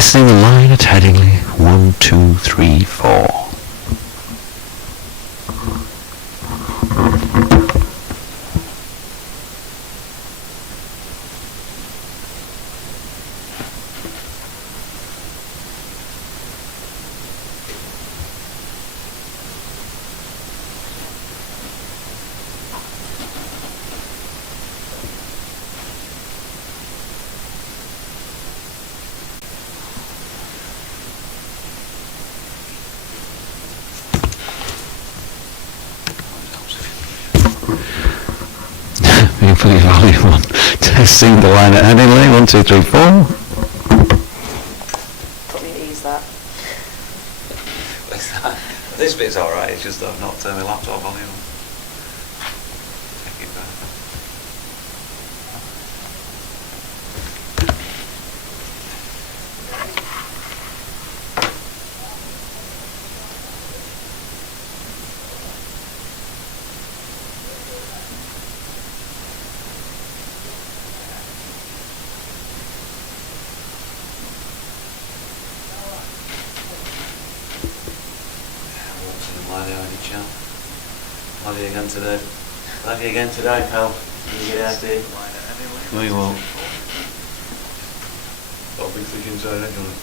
Testing the line at Headingley. 1, 2, 3, 4. Please volume on. Testing the line at Headingley. 1, 2, 3, 4. Put me at ease, that. This bit's alright, it's just that I've not turned my laptop volume on. Take it back. Love you again today. Love you again today, pal. You get out there. No, you won't. Got a big fish inside, actually.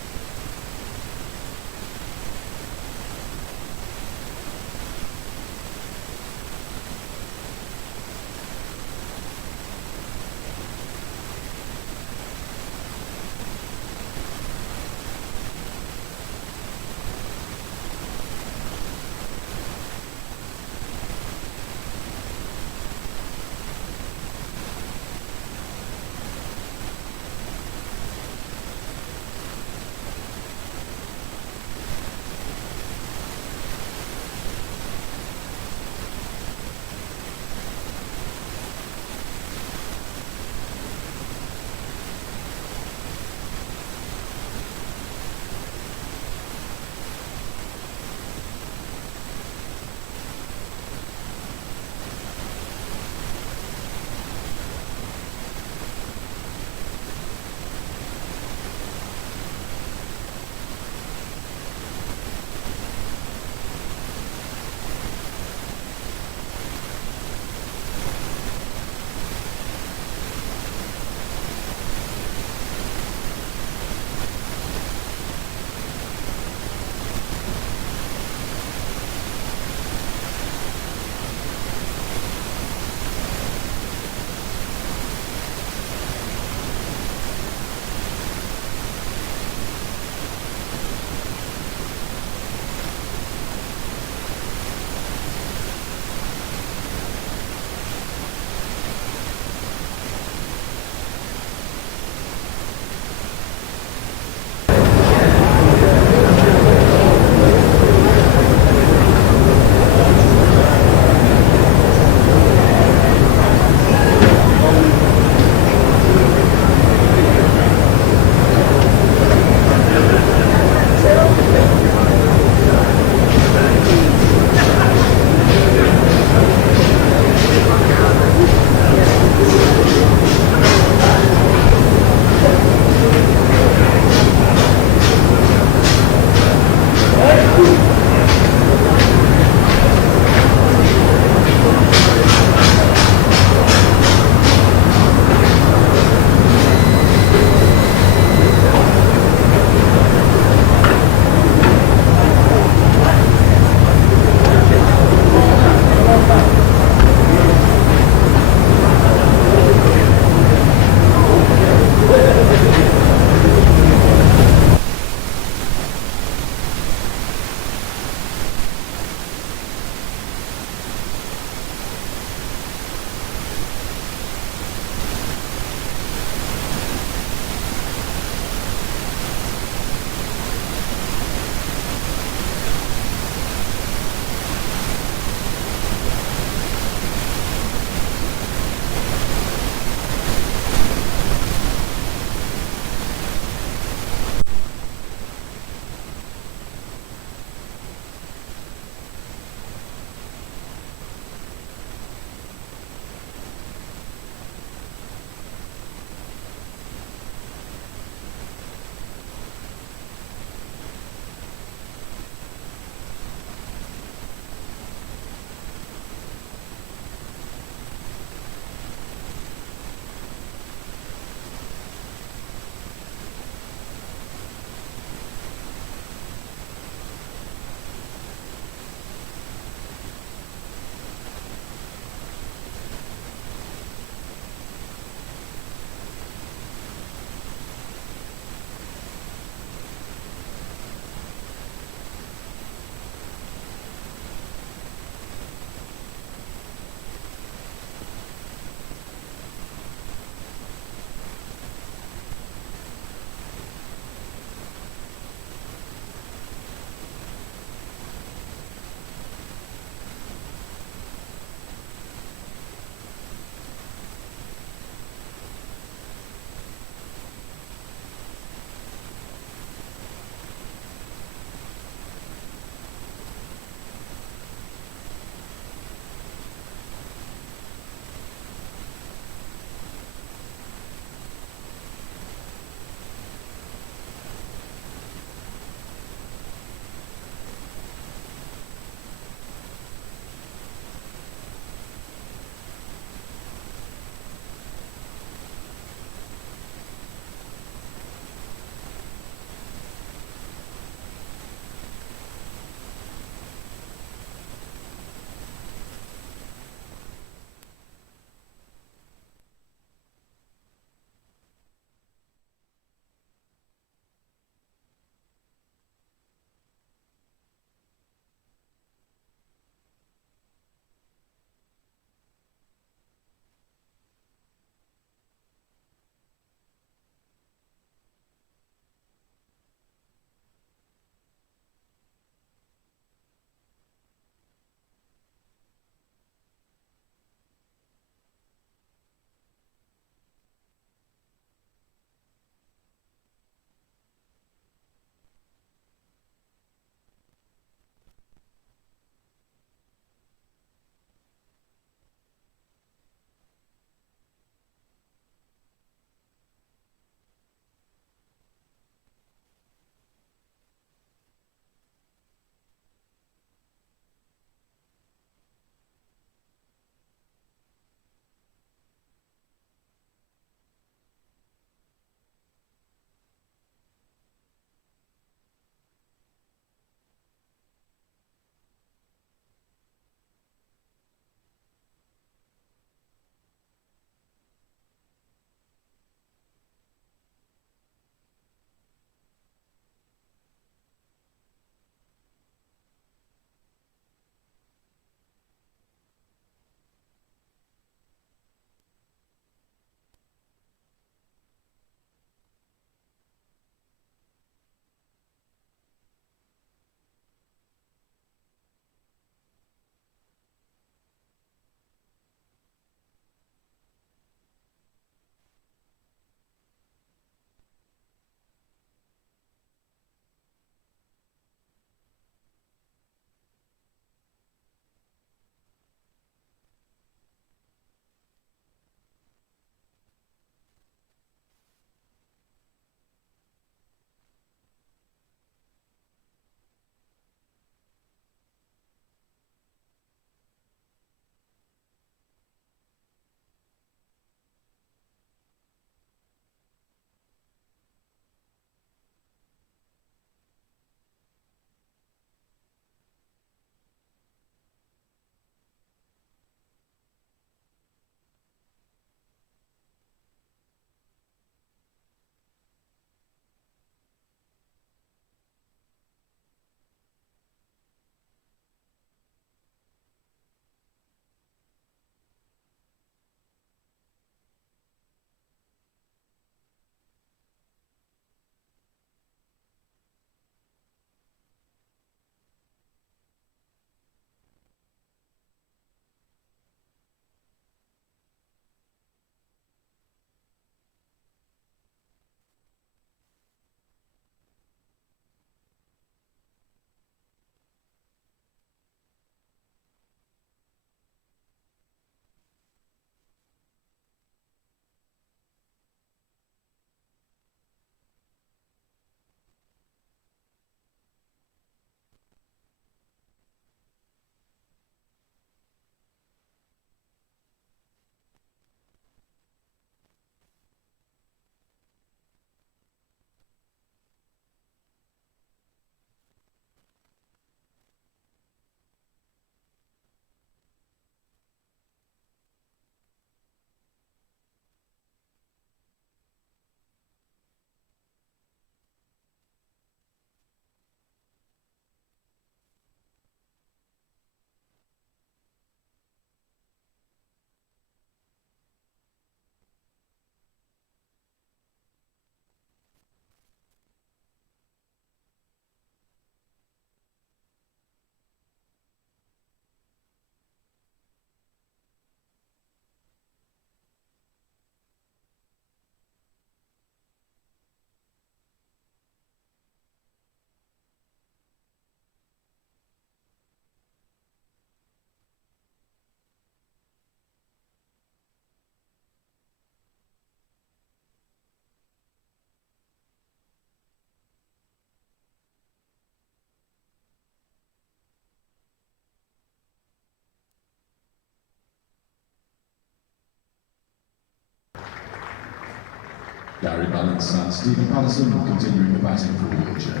Gary Balance and Stephen Patterson continuing the batting for Warwickshire.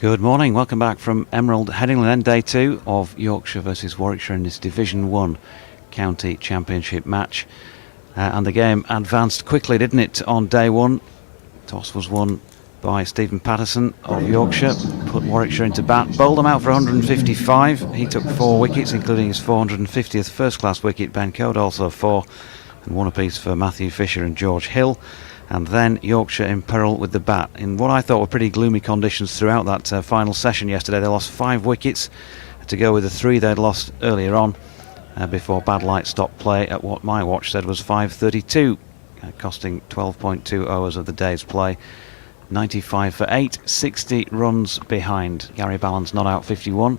Good morning, welcome back from Emerald Headingley, then day 2 of Yorkshire versus Warwickshire in this Division 1 County Championship match. And the game advanced quickly, didn't it, on day 1. Toss was won by Stephen Patterson of Yorkshire, put Warwickshire into bat, bowled them out for 155. He took 4 wickets, including his 450th first-class wicket. Ben Code also 4, and 1 apiece for Matthew Fisher and George Hill. And then Yorkshire in peril with the bat in what I thought were pretty gloomy conditions throughout that final session yesterday. They lost 5 wickets to go with the 3 they'd lost earlier on before bad light stopped play at what my watch said was 5:32, costing 12.2 overs of the day's play. 95 for 8, 60 runs behind. Gary Balance not out 51.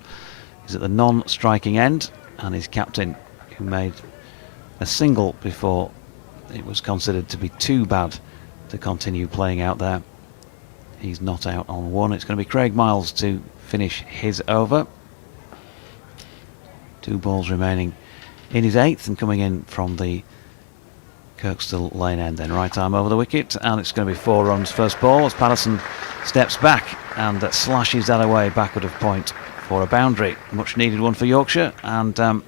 He's at the non-striking end, and his captain, who made a single before it was considered to be too bad to continue playing out there. He's not out on 1. It's going to be Craig Miles to finish his over. 2 balls remaining in his 8th, and coming in from the Kirkstall lane end then. Right arm over the wicket, and it's going to be 4 runs first ball as Patterson steps back and slashes that away backward of point for a boundary. Much needed one for Yorkshire. And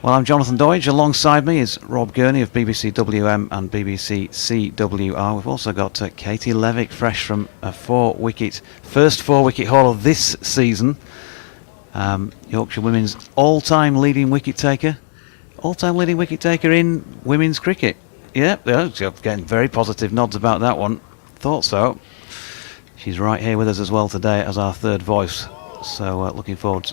well, I'm Jonathan Doidge. Alongside me is Rob Gurney of BBC WM and BBC CWR. We've also got Katie Levick, fresh from a first 4-wicket haul of this season. Yorkshire women's all-time leading wicket taker in women's cricket. Yeah, getting very positive nods about that one. Thought so. She's right here with us as well today as our third voice. So looking forward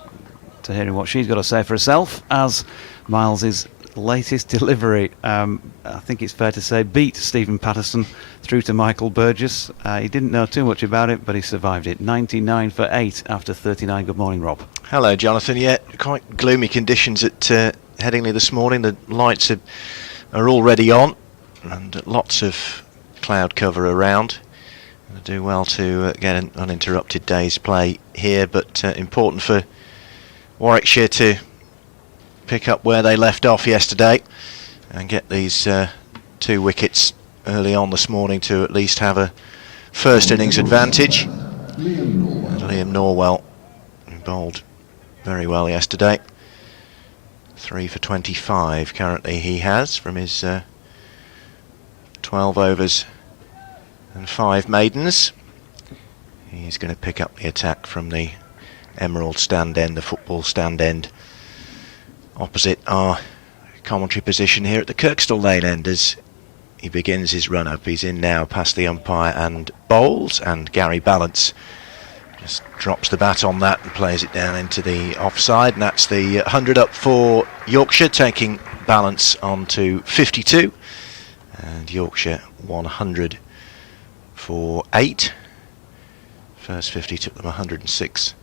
to hearing what she's got to say for herself as Miles's latest delivery, I think it's fair to say, beat Stephen Patterson through to Michael Burgess. He didn't know too much about it, but he survived it. 99 for 8 after 39. Good morning, Rob. Hello, Jonathan. Yeah, quite gloomy conditions at Headingley this morning. The lights are already on, and lots of cloud cover around. They do well to get an uninterrupted day's play here, but important for Warwickshire to pick up where they left off yesterday and get these 2 wickets early on this morning to at least have a first innings advantage. And Liam Norwell bowled very well yesterday. 3 for 25 currently he has from his 12 overs and 5 maidens. He's going to pick up the attack from the Emerald stand end, the football stand end, opposite our commentary position here at the Kirkstall lane end as he begins his run up. He's in now past the umpire and bowls, and Gary Balance just drops the bat on that and plays it down into the offside, and that's the 100 up for Yorkshire, taking Balance on to 52, and Yorkshire 100 for 8. First 50 took them 106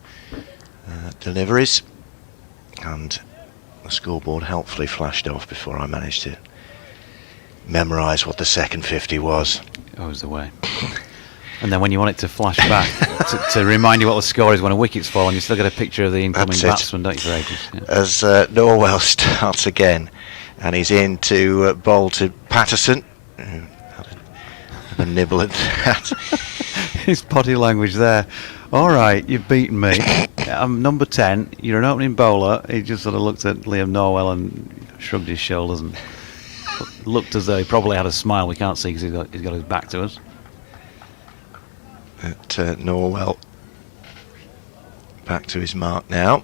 deliveries, and the scoreboard helpfully flashed off before I managed to memorise what the second 50 was. Always the way. And then when you want it to flash back to remind you what the score is when a wicket's fallen, you still get a picture of the incoming batsman, don't you, for ages? Yeah. As Norwell starts again, and he's in to bowl to Patterson, who had a nibble at that. His body language there. All right, you've beaten me. I'm number 10. You're an opening bowler. He just sort of looked at Liam Norwell and shrugged his shoulders and looked as though he probably had a smile. We can't see because he's got his back to us. At Norwell back to his mark now,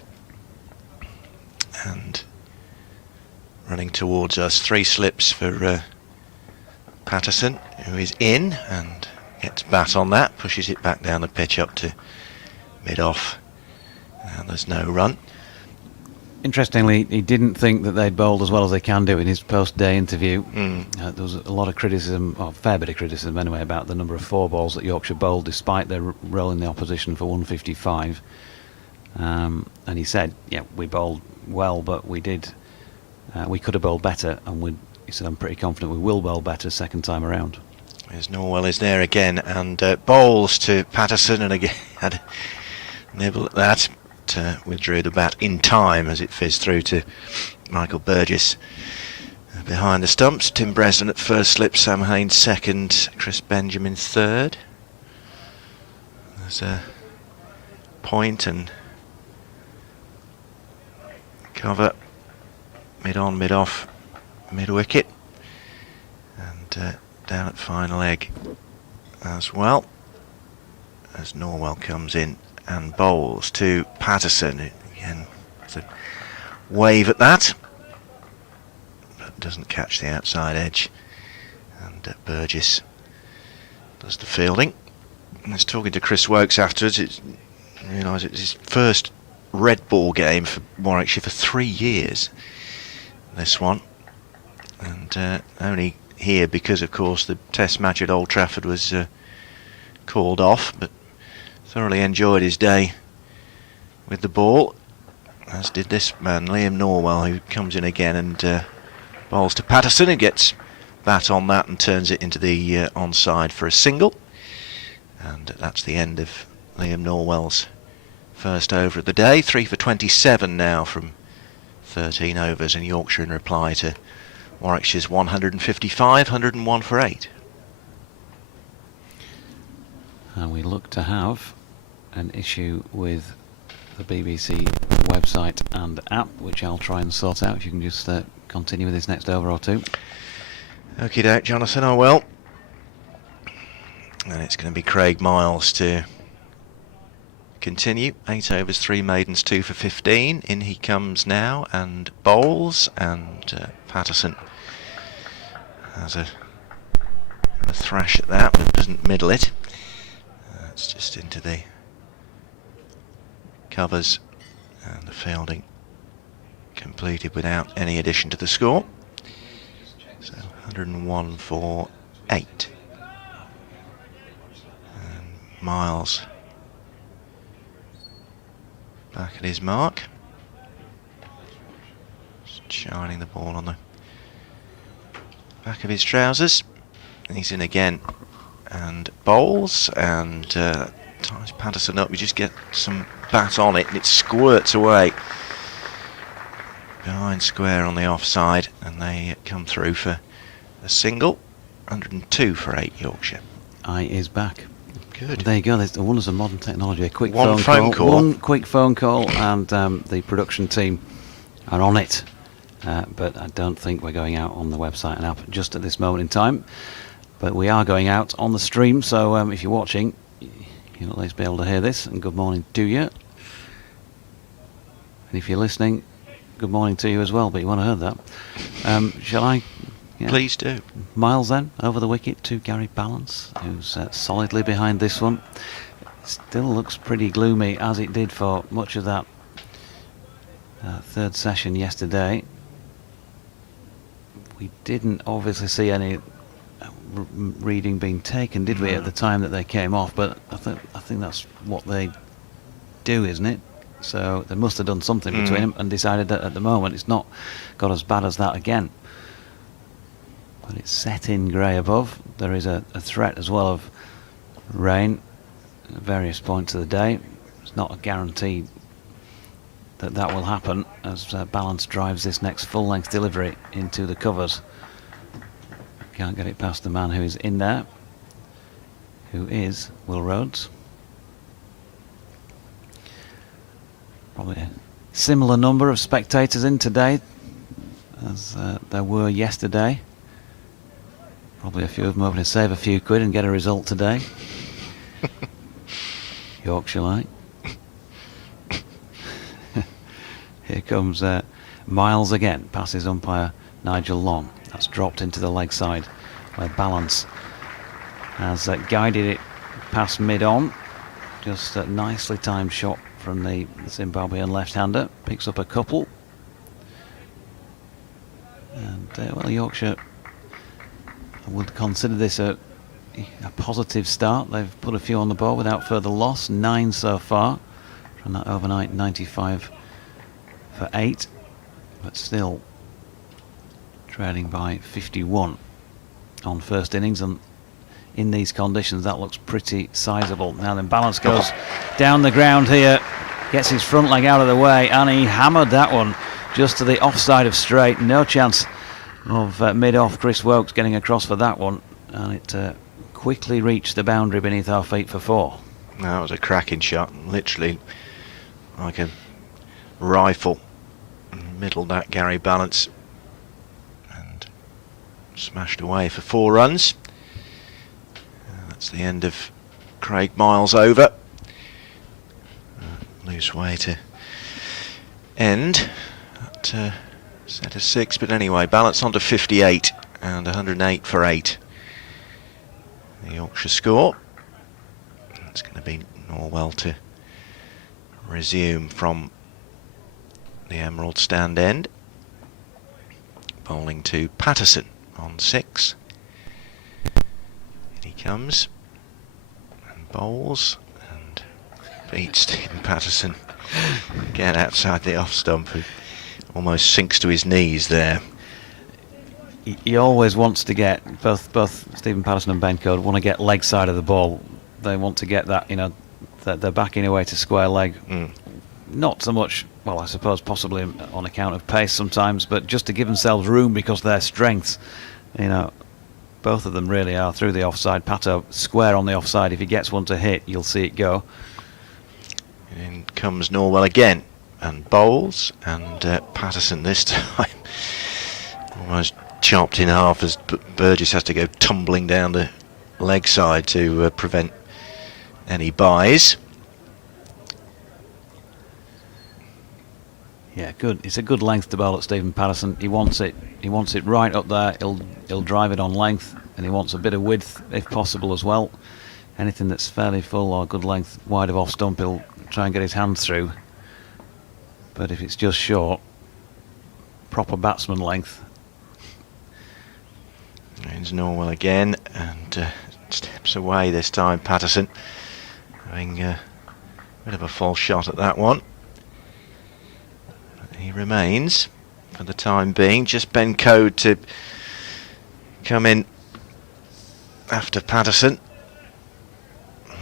and running towards us. 3 slips for Patterson, who is in and gets bat on that, pushes it back down the pitch up to mid-off, and there's no run. Interestingly, he didn't think that they'd bowled as well as they can do in his post-day interview. There was a lot of criticism, or a fair bit of criticism anyway, about the number of 4 balls that Yorkshire bowled despite their role in the opposition for 155. And he said, yeah, we bowled well, but we could have bowled better, and he said, I'm pretty confident we will bowl better second time around. As Norwell is there again, and bowls to Patterson, and again had a nibble at that, but withdrew the bat in time as it fizzed through to Michael Burgess behind the stumps. Tim Breslin at first slip, Sam Haynes second, Chris Benjamin third. There's a point and cover, mid on, mid off, mid wicket, and down at final leg as well, as Norwell comes in and bowls to Patterson. Again, it's a wave at that, but doesn't catch the outside edge, and Burgess does the fielding. And I was talking to Chris Wokes afterwards. I realised it's his first red ball game for Warwickshire for 3 years, this one, and only here because, of course, the test match at Old Trafford was called off, but thoroughly enjoyed his day with the ball, as did this man, Liam Norwell, who comes in again and bowls to Patterson, and gets bat on that and turns it into the onside for a single. And that's the end of Liam Norwell's first over of the day. 3 for 27 now from 13 overs, and Yorkshire in reply to Warwickshire's 155, 101 for 8. And we look to have an issue with the BBC website and app, which I'll try and sort out. If you can just continue with this next over or two. Okie doke, Jonathan, I will. And it's going to be Craig Miles to continue. 8 overs, 3 maidens, 2 for 15. In he comes now and bowls, and Patterson has a thrash at that, but doesn't middle it. It's just into the covers, and the fielding completed without any addition to the score. So 101 for 8. And Miles back at his mark, just shining the ball on the back of his trousers. And he's in again and bowls, and ties Patterson up. We just get some bat on it and it squirts away behind square on the offside, and they come through for a single. 102 for 8 Yorkshire. Eye is back. Good. There you go. There's the wonders of modern technology. A quick One phone call. One quick phone call, and the production team are on it. But I don't think we're going out on the website and app just at this moment in time. But we are going out on the stream, so if you're watching, you'll at least be able to hear this. And good morning to you. And if you're listening, good morning to you as well. But you won't have heard that. Shall I? Yeah. Please do. Miles then over the wicket to Gary Balance, who's solidly behind this one. Still looks pretty gloomy, as it did for much of that third session yesterday. We didn't obviously see any reading being taken, did we, at the time that they came off? But I think that's what they do, isn't it? So they must have done something between them and decided that at the moment it's not got as bad as that again. But it's set in grey above. There is a threat as well of rain at various points of the day. It's not a guarantee that that will happen, as Balance drives this next full-length delivery into the covers. Can't get it past the man who is in there, who is Will Rhodes. Probably a similar number of spectators in today as there were yesterday. Probably a few of them hoping to save a few quid and get a result today. Yorkshire like. Here comes Miles again, passes umpire Nigel Long. That's dropped into the leg side, where Balance has guided it past mid-on. Just a nicely timed shot from the Zimbabwean left-hander. Picks up a couple. And, well, Yorkshire would consider this a positive start. They've put a few on the board without further loss. 9 so far from that overnight 95 for 8. but still trailing by 51 on first innings, and in these conditions that looks pretty sizable. Now then, Balance goes down the ground here, gets his front leg out of the way, and he hammered that one just to the offside of straight. No chance of mid-off Chris Wokes getting across for that one, and it quickly reached the boundary beneath our feet for 4. That was a cracking shot, literally like a rifle. Middled that Gary Balance and smashed away for 4 runs. That's the end of Craig Miles over. Loose way to end at set of 6, but anyway, Balance on to 58 and 108 for 8. The Yorkshire score. It's going to be Norwell to resume from the Emerald stand end. Bowling to Patterson on 6. In he comes and bowls and beats Stephen Patterson again outside the off stump, who almost sinks to his knees there. He always wants to get, both Stephen Patterson and Ben Code want to get leg side of the ball. They want to get that, that they're backing away to square leg. Not so much, well, I suppose possibly on account of pace sometimes, but just to give themselves room because their strengths, both of them really are through the offside. Pato square on the offside. If he gets one to hit, you'll see it go. In comes Norwell again and bowls, and Patterson this time almost chopped in half as Burgess has to go tumbling down the leg side to prevent any byes. Yeah, good. It's a good length to bowl at Stephen Patterson. He wants it. He wants it right up there. He'll drive it on length, and he wants a bit of width if possible as well. Anything that's fairly full or good length wide of off stump, he'll try and get his hand through. But if it's just short, proper batsman length. It's Norwell again, and steps away this time. Patterson having a bit of a false shot at that one. But he remains for the time being. Just Ben Code to come in after Patterson.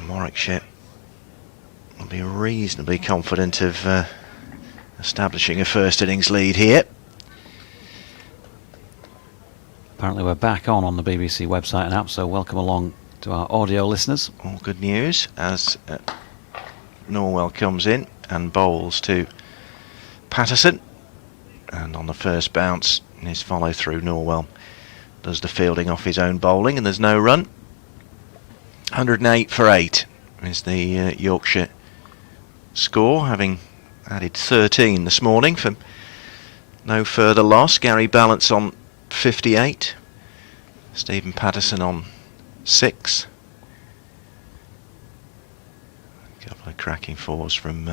Warwickshire will be reasonably confident of establishing a first innings lead here. Apparently we're back on the BBC website and app, so welcome along to our audio listeners. All good news as Norwell comes in and bowls to Patterson, and on the first bounce in his follow through, Norwell does the fielding off his own bowling and there's no run. 108 for 8 is the Yorkshire score, having added 13 this morning for no further loss. Gary Balance on 58, Stephen Patterson on 6. A couple of cracking 4s from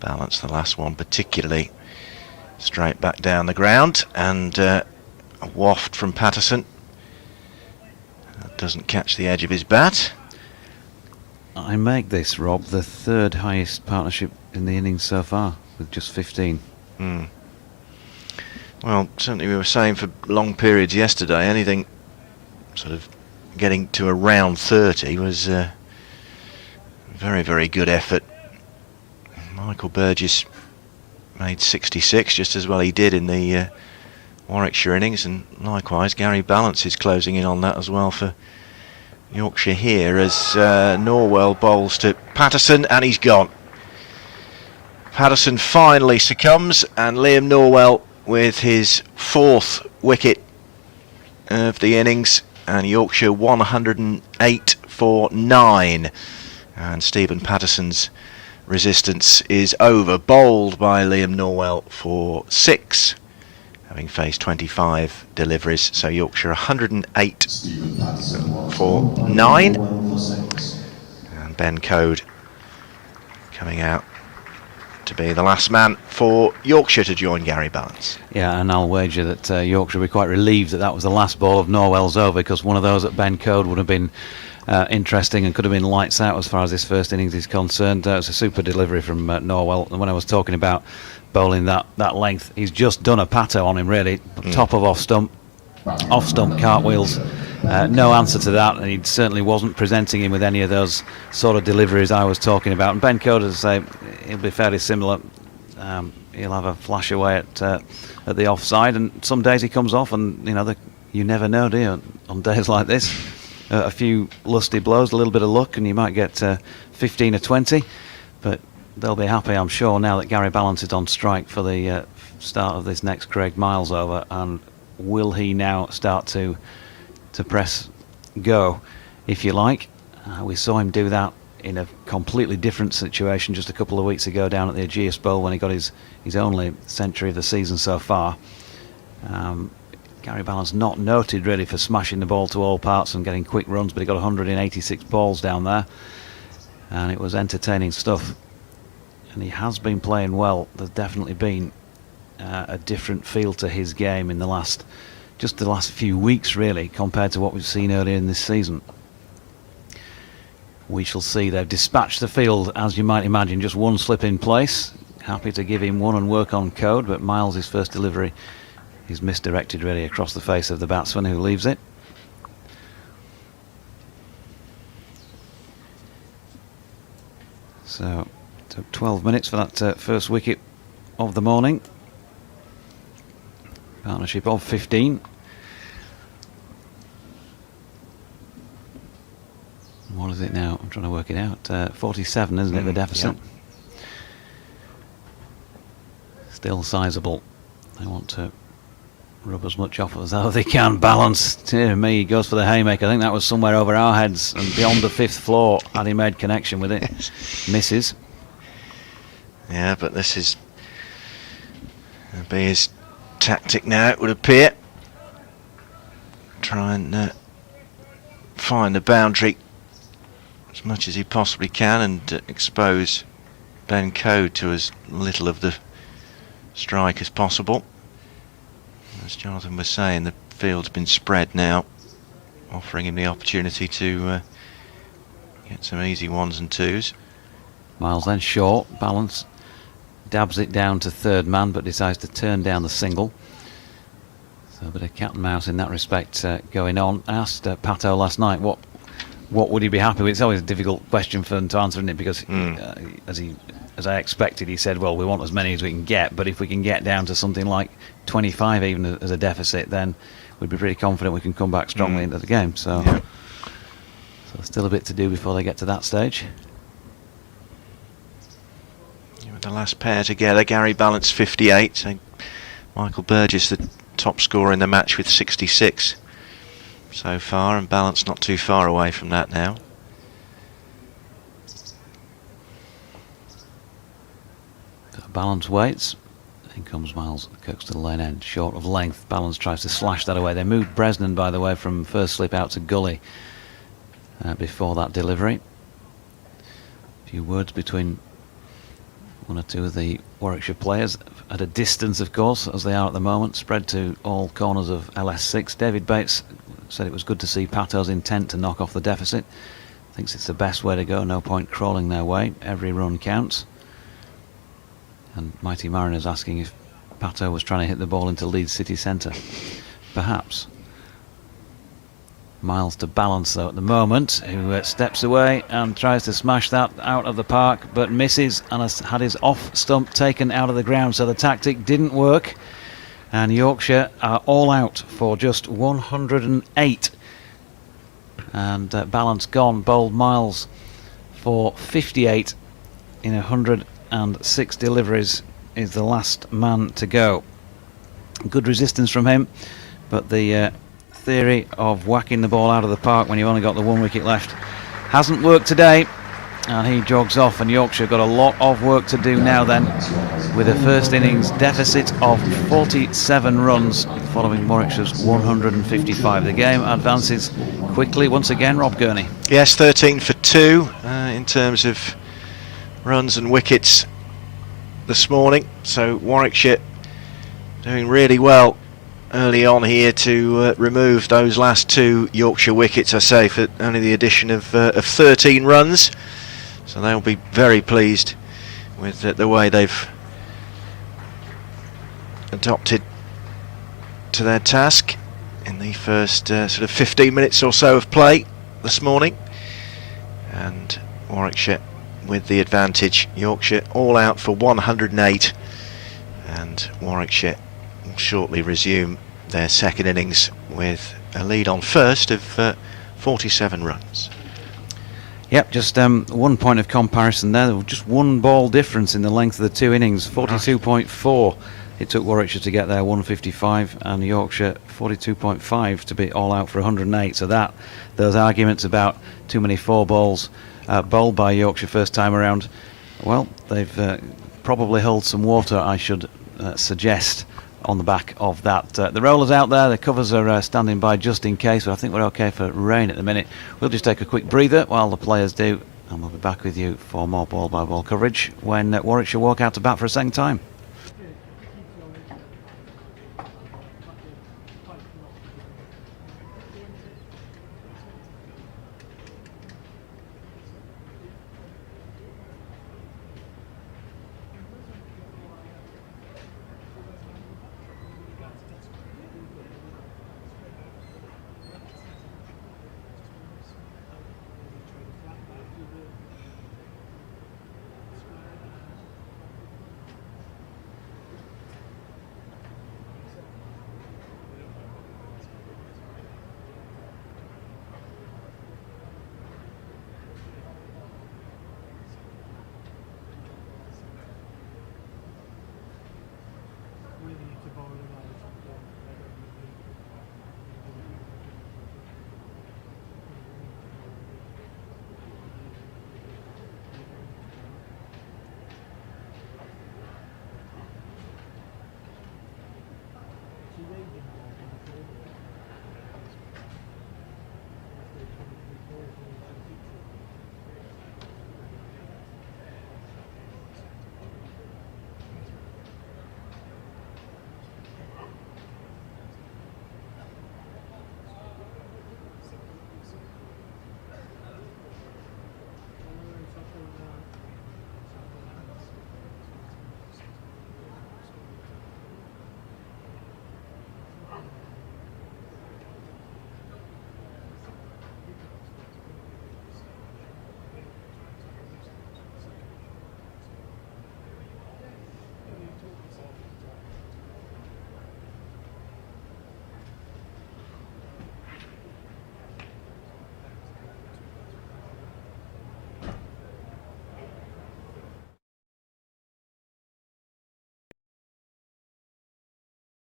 Balance, the last one particularly straight back down the ground, and a waft from Patterson that doesn't catch the edge of his bat. I make this, Rob, the third highest partnership in the innings so far, with just 15. Well, certainly we were saying for long periods yesterday, anything sort of getting to around 30 was a very, very good effort. Michael Burgess made 66, just as well he did in the Warwickshire innings, and likewise Gary Balance is closing in on that as well for Yorkshire here, as Norwell bowls to Patterson, and he's gone. Patterson finally succumbs, and Liam Norwell with his 4th wicket of the innings, and Yorkshire 108 for 9. And Stephen Patterson's resistance is over, bowled by Liam Norwell for 6, having faced 25 deliveries. So Yorkshire 108 for 9, and Ben Code coming out to be the last man for Yorkshire to join Gary Balance. Yeah, and I'll wager that Yorkshire will be quite relieved that that was the last ball of Norwell's over, because one of those at Ben Code would have been interesting and could have been lights out as far as this first innings is concerned. It was a super delivery from Norwell, and when I was talking about bowling that length, he's just done a pato on him really, top of off stump cartwheels. No answer to that, and he certainly wasn't presenting him with any of those sort of deliveries I was talking about. And Ben Coder, as I say, he'll be fairly similar. He'll have a flash away at the offside, and some days he comes off, and you never know, do you? On days like this, a few lusty blows, a little bit of luck, and you might get 15 or 20. But they'll be happy, I'm sure, now that Gary Balance is on strike for the start of this next Craig Miles over. And will he now start to press go, if you like? We saw him do that in a completely different situation just a couple of weeks ago down at the Ageas Bowl when he got his only century of the season so far. Gary Balance not noted really for smashing the ball to all parts and getting quick runs, but he got 186 balls down there, and it was entertaining stuff. And he has been playing well. There's definitely been a different feel to his game in the last few weeks really, compared to what we've seen earlier in this season. We shall see. They've dispatched the field, as you might imagine, just one slip in place. Happy to give him one and work on code, but Miles' first delivery is misdirected really across the face of the batsman who leaves it. So it took 12 minutes for that first wicket of the morning. Partnership of 15. What is it now? I'm trying to work it out. 47, isn't it, the deficit? Yep. Still sizable. They want to rub as much off as though they can. Balance. Dear me, he goes for the haymaker. I think that was somewhere over our heads and beyond the 5th floor had he made connection with it. Misses. Yeah, but this is gonna be his tactic now, it would appear. Try and find the boundary as much as he possibly can and expose Ben Code to as little of the strike as possible. As Jonathan was saying, the field's been spread now, offering him the opportunity to get some easy ones and twos. Miles then short. Balance dabs it down to third man, but decides to turn down the single. So a bit of cat and mouse in that respect going on. I asked Pato last night what would he be happy with. It's always a difficult question for him to answer, isn't it? Because as I expected, he said, well, we want as many as we can get, but if we can get down to something like 25 even as a deficit, then we'd be pretty confident we can come back strongly into the game. So, yeah. So still a bit to do before they get to that stage. With the last pair together, Gary Balance 58, so Michael Burgess the top scorer in the match with 66 so far, and Balance not too far away from that now. Balance waits. In comes Miles, Kirks to the lane end, short of length. Balance tries to slash that away. They moved Bresnan, by the way, from first slip out to gully before that delivery. A few words between one or two of the Warwickshire players, at a distance, of course, as they are at the moment, spread to all corners of LS6. David Bates said it was good to see Pato's intent to knock off the deficit. Thinks it's the best way to go, no point crawling their way. Every run counts. And Mighty Mariners asking if Pato was trying to hit the ball into Leeds city centre. Perhaps. Miles to Balance, though, at the moment, who steps away and tries to smash that out of the park, but misses and has had his off stump taken out of the ground, so the tactic didn't work. And Yorkshire are all out for just 108. And Balance gone. Bowled Miles for 58 in 106 deliveries, is the last man to go. Good resistance from him, but the theory of whacking the ball out of the park when you've only got the 1 wicket left hasn't worked today, and he jogs off. And Yorkshire got a lot of work to do now then, with a first innings deficit of 47 runs following Warwickshire's 155. The game advances quickly once again. Rob Gurney. Yes, 13 for 2 in terms of runs and wickets this morning, so Warwickshire doing really well early on here to remove those last 2 Yorkshire wickets, I say, for only the addition of 13 runs. So they'll be very pleased with the way they've adopted to their task in the first sort of 15 minutes or so of play this morning. And Warwickshire with the advantage. Yorkshire all out for 108, and Warwickshire will shortly resume their second innings with a lead on first of 47 runs. Yep, just 1 point of comparison there. Just 1 ball difference in the length of the 2 innings. 42.4 it took Warwickshire to get there, 155, and Yorkshire 42.5 to be all out for 108. So that those arguments about too many 4 balls bowled by Yorkshire first time around, well, they've probably held some water, I should suggest, on the back of that. The rollers out there, the covers are standing by just in case, but I think we're okay for rain at the minute. We'll just take a quick breather while the players do, and we'll be back with you for more ball by ball coverage when Warwickshire walk out to bat for a second time.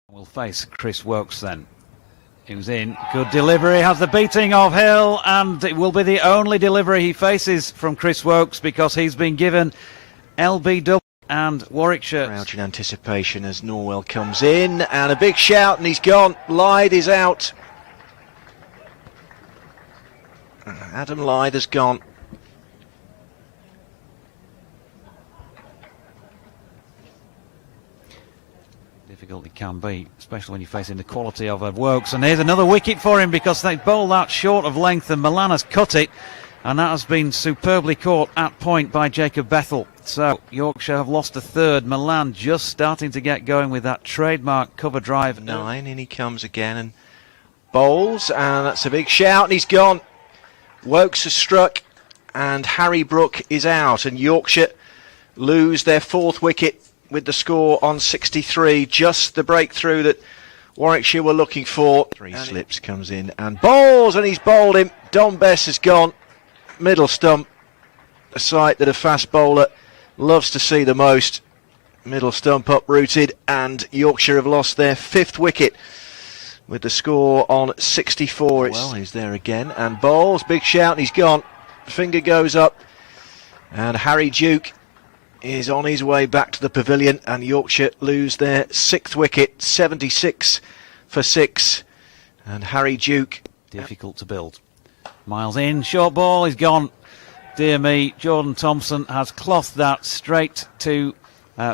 We'll face Chris Wokes then. He was in. Good delivery. Has the beating of Hill, and it will be the only delivery he faces from Chris Wokes because he's been given LBW and Warwickshire. Crouching anticipation as Norwell comes in, and a big shout, and he's gone. Lyde is out. Adam Lyde has gone. Difficult it can be, especially when you're facing the quality of Wokes. And here's another wicket for him because they bowl that short of length, and Milan has cut it, and that has been superbly caught at point by Jacob Bethel. So Yorkshire have lost a third. Milan just starting to get going with that trademark cover drive. 9, and he comes again and bowls, and that's a big shout, and he's gone. Wokes has struck, and Harry Brook is out, and Yorkshire lose their 4th wicket with the score on 63, just the breakthrough that Warwickshire were looking for. 3 slips, comes in and bowls, and he's bowled him. Don Bess has gone. Middle stump, a sight that a fast bowler loves to see the most. Middle stump uprooted, and Yorkshire have lost their 5th wicket with the score on 64. Well, he's there again and bowls, big shout, and he's gone. Finger goes up, and Harry Duke is on his way back to the pavilion, and Yorkshire lose their 6th wicket, 76 for 6, and Harry Duke. Difficult to build. Miles in, short ball, he's gone. Dear me, Jordan Thompson has clothed that straight to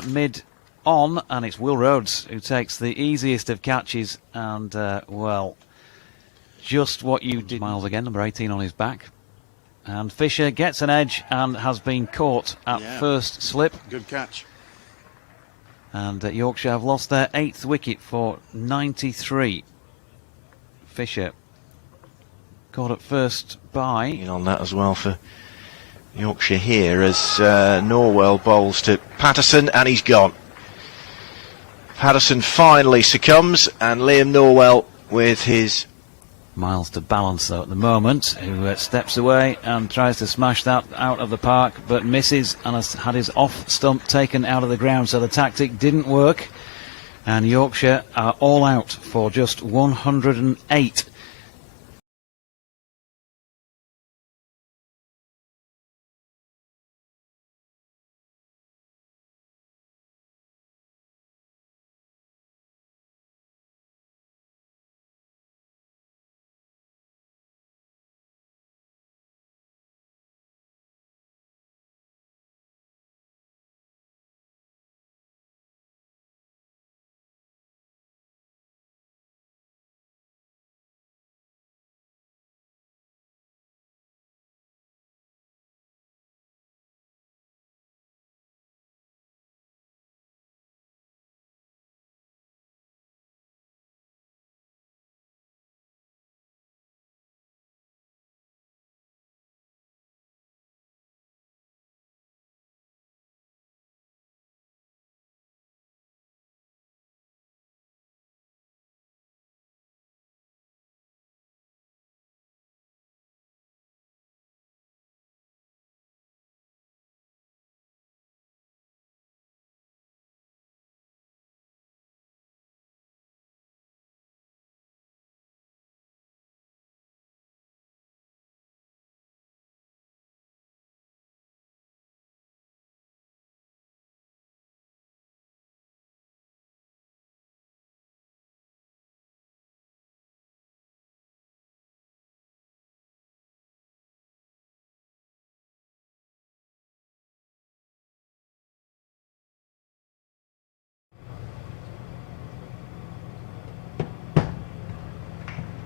mid on, and it's Will Rhodes who takes the easiest of catches, and well, just what you did. Miles again, number 18 on his back, and Fisher gets an edge and has been caught at first slip. Good catch. And Yorkshire have lost their 8th wicket for 93. Fisher caught at first by... In on that as well for Yorkshire here as Norwell bowls to Patterson, and he's gone. Patterson finally succumbs, and Liam Norwell with his... Miles to balance though at the moment, who steps away and tries to smash that out of the park, but misses and has had his off stump taken out of the ground, so the tactic didn't work, and Yorkshire are all out for just 108.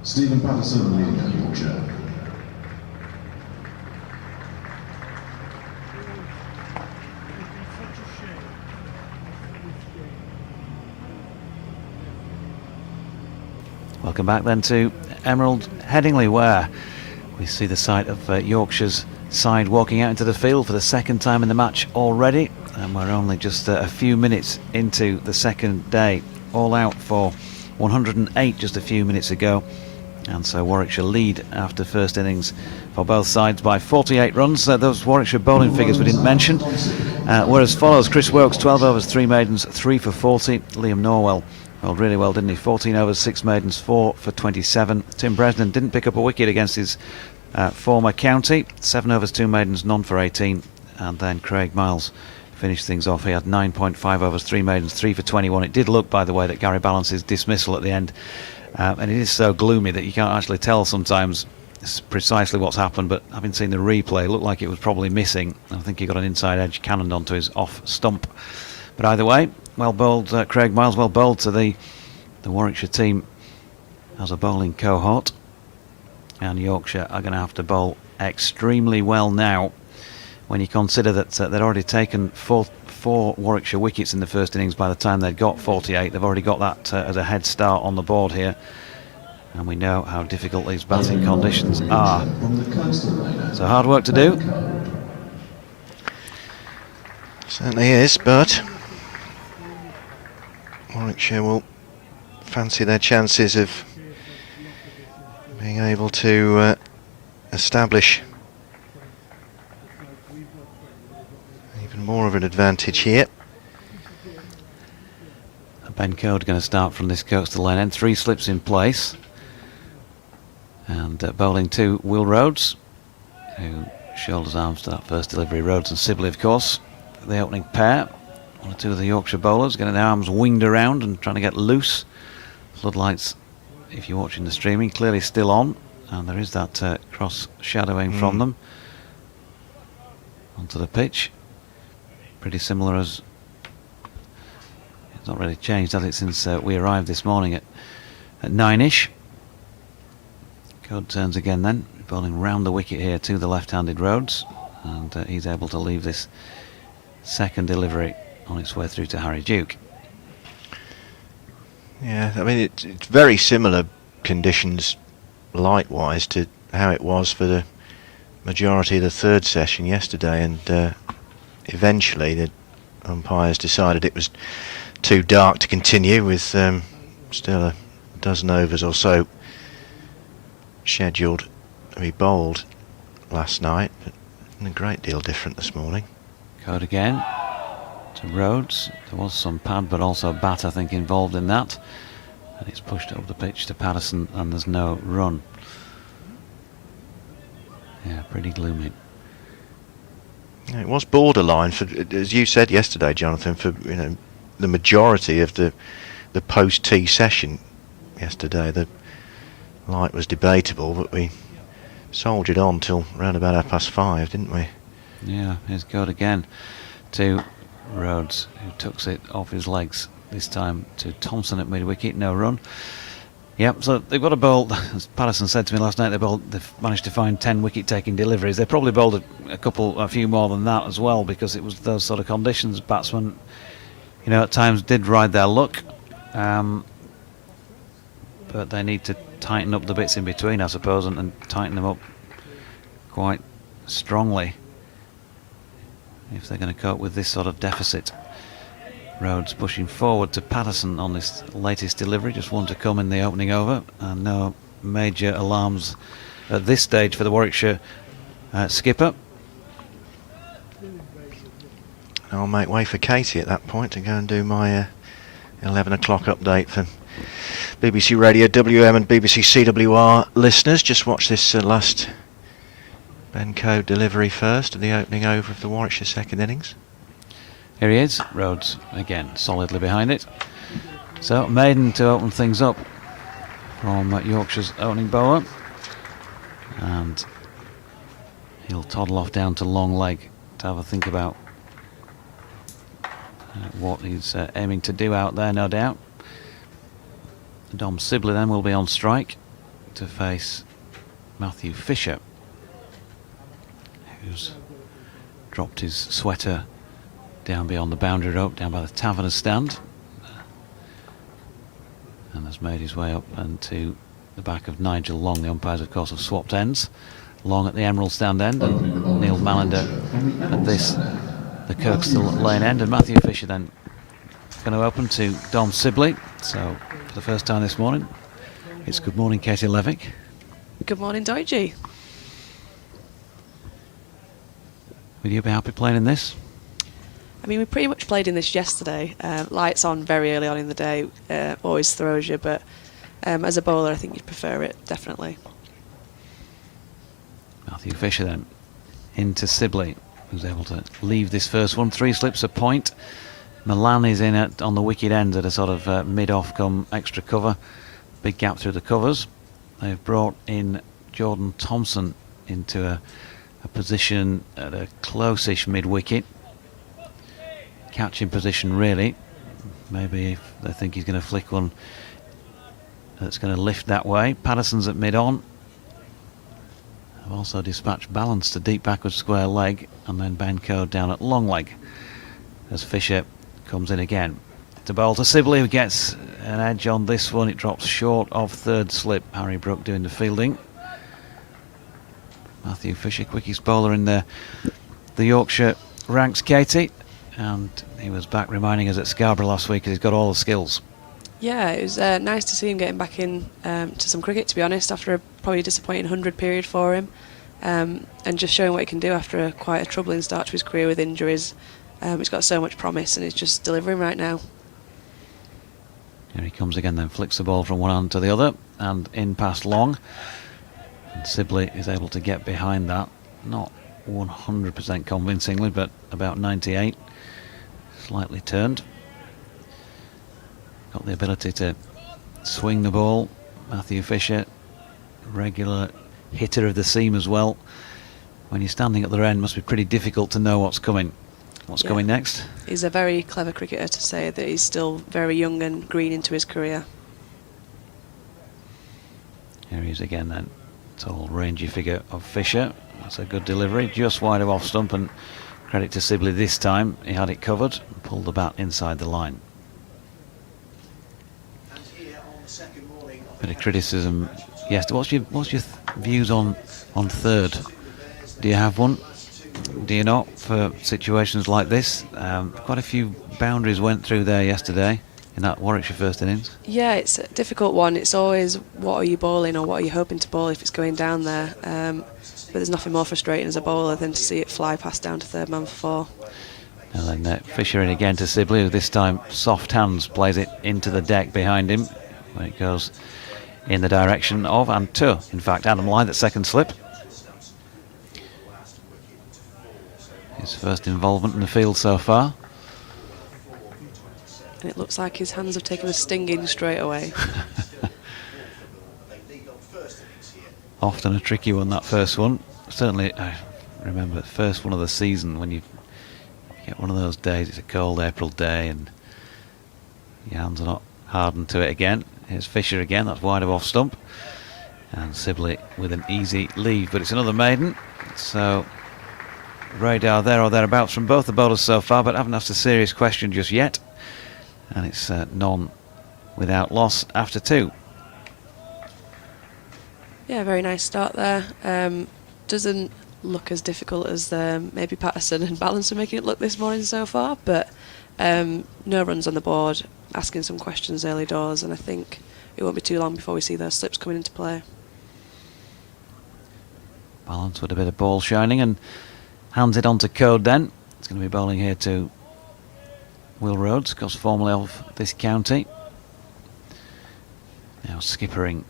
Stephen Patterson leading at Yorkshire. Welcome back then to Emerald Headingley, where we see the sight of Yorkshire's side walking out into the field for the second time in the match already, and we're only just a few minutes into the second day. All out for 108 just a few minutes ago, and so Warwickshire lead after first innings for both sides by 48 runs. Those Warwickshire bowling figures we didn't mention were as follows: Chris Wokes 12 overs 3 maidens 3 for 40. Liam Norwell bowled really well, didn't he? 14 overs 6 maidens 4 for 27. Tim Bresnan didn't pick up a wicket against his former county, 7 overs 2 maidens none for 18. And then Craig Miles finished things off. He had 9.5 overs 3 maidens 3 for 21. It did look, by the way, that Gary Balance's dismissal at the end, and it is so gloomy that you can't actually tell sometimes precisely what's happened, but having seen the replay, it looked like it was probably missing. I think he got an inside edge cannoned onto his off stump. But either way, well bowled, Craig Miles, well bowled to the Warwickshire team as a bowling cohort, and Yorkshire are going to have to bowl extremely well now when you consider that they'd already taken four Warwickshire wickets in the first innings. By the time they'd got 48, they've already got that as a head start on the board here, and we know how difficult these batting conditions are. So hard work to do. Certainly is, but Warwickshire will fancy their chances of being able to establish even more of an advantage here. Ben Code going to start from this coastal lane end. 3 slips in place, and bowling to Will Rhodes, who shoulders arms to that first delivery. Rhodes and Sibley, of course, the opening pair. One or two of the Yorkshire bowlers getting their arms winged around and trying to get loose. Floodlights, if you're watching the streaming, clearly still on, and there is that cross shadowing from them onto the pitch. Pretty similar as It's not really changed, has it, since we arrived this morning at 9ish. Code turns again then, bowling round the wicket here to the left-handed Rhodes, and he's able to leave this second delivery on its way through to Harry Duke. Yeah, I mean, it's very similar conditions light-wise to how it was for the majority of the third session yesterday, and eventually the umpires decided it was too dark to continue with still a dozen overs or so scheduled to be bowled last night, but a great deal different this morning. Code again to Rhodes. There was some pad but also bat, I think, involved in that, and it's pushed up the pitch to Patterson, and there's no run. Yeah, pretty gloomy. It was borderline for, as you said yesterday, Jonathan, for the majority of the post-tea session yesterday. The light was debatable, but we soldiered on till round about 5:30, didn't we? Yeah, here's Code again to Rhodes, who tucks it off his legs, this time to Thompson at mid-wicket, no run. Yep, so they've got a bowl, as Patterson said to me last night, they've managed to find 10 wicket-taking deliveries. They probably bowled a few more than that as well, because it was those sort of conditions. Batsmen, at times did ride their luck, but they need to tighten up the bits in between, I suppose, and tighten them up quite strongly if they're going to cope with this sort of deficit. Rhodes pushing forward to Patterson on this latest delivery, just one to come in the opening over, and no major alarms at this stage for the Warwickshire skipper. I'll make way for Katie at that point to go and do my 11 o'clock update for BBC Radio WM and BBC CWR listeners. Just watch this last Ben Code delivery first of the opening over of the Warwickshire second innings. Here he is, Rhodes again solidly behind it. So maiden to open things up from Yorkshire's opening bowler, and he'll toddle off down to long leg to have a think about what he's aiming to do out there, no doubt. Dom Sibley then will be on strike to face Matthew Fisher, who's dropped his sweater down beyond the boundary rope, down by the Taverner stand, and has made his way up and to the back of Nigel Long. The umpires, of course, have swapped ends. Long at the Emerald stand end, and Neil Mallender at the Kirkstall lane end, and Matthew Fisher then going to open to Dom Sibley. So for the first time this morning, it's good morning, Katie Levick. Good morning, Doji. Would you be happy playing in this? I mean, we pretty much played in this yesterday. Lights on very early on in the day always throws you, but as a bowler, I think you'd prefer it, definitely. Matthew Fisher then into Sibley, who's able to leave this first one. 3 slips a point. Milan is in on the wicket end at a sort of mid-off come extra cover. Big gap through the covers. They've brought in Jordan Thompson into a position at a close-ish mid-wicket. Catching position, really. Maybe if they think he's going to flick one that's going to lift that way. Patterson's at mid-on. I've also dispatched Balance to deep backward square leg, and then Ben Code down at long leg as Fisher comes in again. To bowl to Sibley, who gets an edge on this one. It drops short of third slip. Harry Brook doing the fielding. Matthew Fisher, quickest bowler in the Yorkshire ranks, Katie. And he was back reminding us at Scarborough last week that he's got all the skills. Yeah, it was nice to see him getting back in to some cricket, to be honest, after a probably disappointing 100 period for him, and just showing what he can do after quite a troubling start to his career with injuries. He's got so much promise, and he's just delivering right now. Here he comes again, then flicks the ball from one hand to the other and in past long, and Sibley is able to get behind that, not 100% convincingly, but about 98. Slightly turned. Got the ability to swing the ball. Matthew Fisher, regular hitter of the seam as well. When you're standing at the end, it must be pretty difficult to know what's coming. What's Yeah. coming next? He's a very clever cricketer to say that he's still very young and green into his career. Here he is again then. Tall, rangy figure of Fisher. That's a good delivery, just wide of off stump, and credit to Sibley this time. He had it covered and pulled the bat inside the line. Bit of criticism. Yes. What's your views on third? Do you have one? Do you not, for situations like this? Quite a few boundaries went through there yesterday in that Warwickshire first innings. Yeah, it's a difficult one. It's always what are you bowling or what are you hoping to bowl if it's going down there. But there's nothing more frustrating as a bowler than to see it fly past down to third man for 4. And then Fisher in again to Sibley, who this time soft hands plays it into the deck behind him, where it goes in the direction of, and to, in fact, Adam Lyth at second slip. His first involvement in the field so far. And it looks like his hands have taken a stinging straight away. Often a tricky one, that first one. Certainly, I remember the first one of the season when you get one of those days, it's a cold April day and your hands are not hardened to it again. Here's Fisher again, that's wide of off stump. And Sibley with an easy leave, but it's another maiden. So radar there or thereabouts from both the bowlers so far, but haven't asked a serious question just yet. And it's none without loss after 2. Yeah, very nice start there. Doesn't look as difficult as maybe Patterson and Balance are making it look this morning so far, but no runs on the board, asking some questions early doors, and I think it won't be too long before we see those slips coming into play. Balance with a bit of ball shining and hands it on to Code then. It's going to be bowling here to Will Rhodes, of course formerly of this county. Now skippering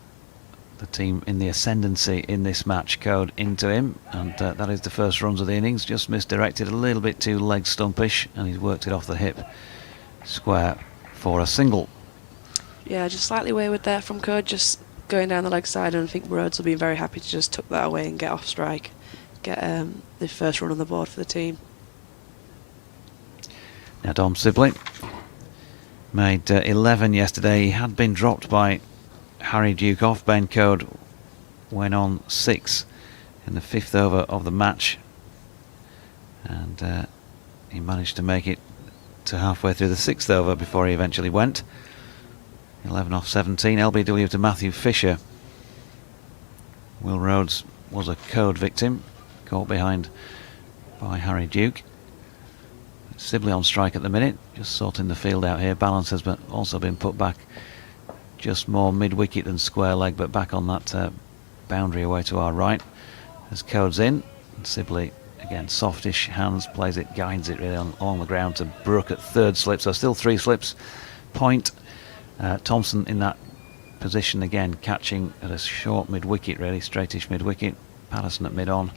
the team in the ascendancy in this match, Code into him, and that is the first runs of the innings. Just misdirected a little bit too leg stumpish, and he's worked it off the hip square for a single. Yeah, just slightly wayward there from Code, just going down the leg side, and I think Rhodes will be very happy to just tuck that away and get off strike, get the first run on the board for the team. Now Dom Sibley made 11 yesterday. He had been dropped by Harry Duke off. Ben Code went on 6 in the 5th over of the match, and he managed to make it to halfway through the 6th over before he eventually went. 11 off 17, LBW to Matthew Fisher. Will Rhodes was a Code victim, caught behind by Harry Duke. Sibley on strike at the minute, just sorting the field out here. Balance has also been put back just more mid-wicket than square leg, but back on that boundary away to our right. As Code's in, and Sibley again softish hands, plays it, guides it really along the ground to Brooke at third slip, so still 3 slips. Point. Thompson in that position again, catching at a short mid-wicket really, straightish mid-wicket. Patterson at mid-on.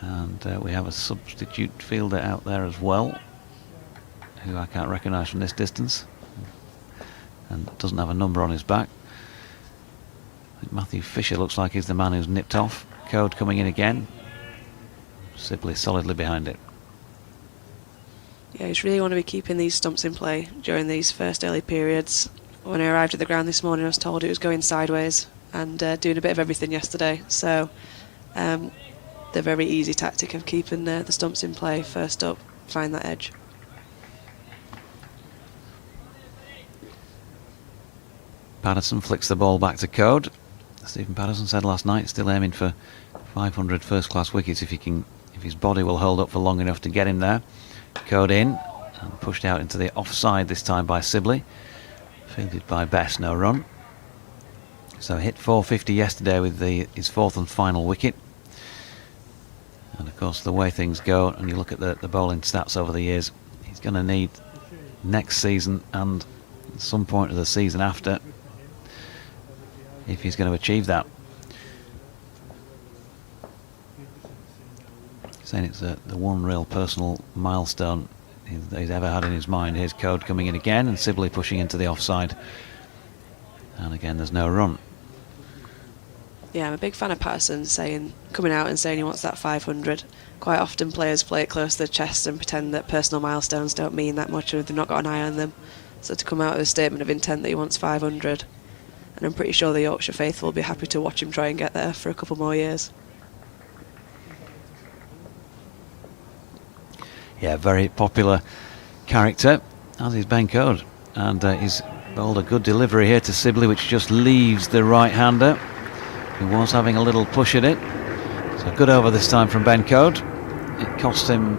And we have a substitute fielder out there as well, who I can't recognise from this distance, and doesn't have a number on his back. I think Matthew Fisher looks like he's the man who's nipped off. Code coming in again. Sibley solidly behind it. Yeah, you just really want to be keeping these stumps in play during these first early periods. When I arrived at the ground this morning, I was told it was going sideways and doing a bit of everything yesterday. So the very easy tactic of keeping the stumps in play first up, find that edge. Patterson flicks the ball back to Code. Stephen Patterson said last night, still aiming for 500 first-class wickets if his body will hold up for long enough to get him there. Code in and pushed out into the offside this time by Sibley. Fielded by Bess, no run. So hit 450 yesterday with his 4th and final wicket. And of course the way things go, and you look at the bowling stats over the years, he's going to need next season and at some point of the season after if he's going to achieve that. Saying it's the one real personal milestone he's ever had in his mind. Here's Code coming in again, and Sibley pushing into the offside, and again there's no run. Yeah, I'm a big fan of Patterson coming out and saying he wants that 500. Quite often players play it close to the chest and pretend that personal milestones don't mean that much or they've not got an eye on them. So to come out with a statement of intent that he wants 500, and I'm pretty sure the Yorkshire faithful will be happy to watch him try and get there for a couple more years. Yeah, very popular character, as is Ben Code. And he's bowled a good delivery here to Sibley, which just leaves the right-hander, who was having a little push at it. So good over this time from Ben Code. It cost him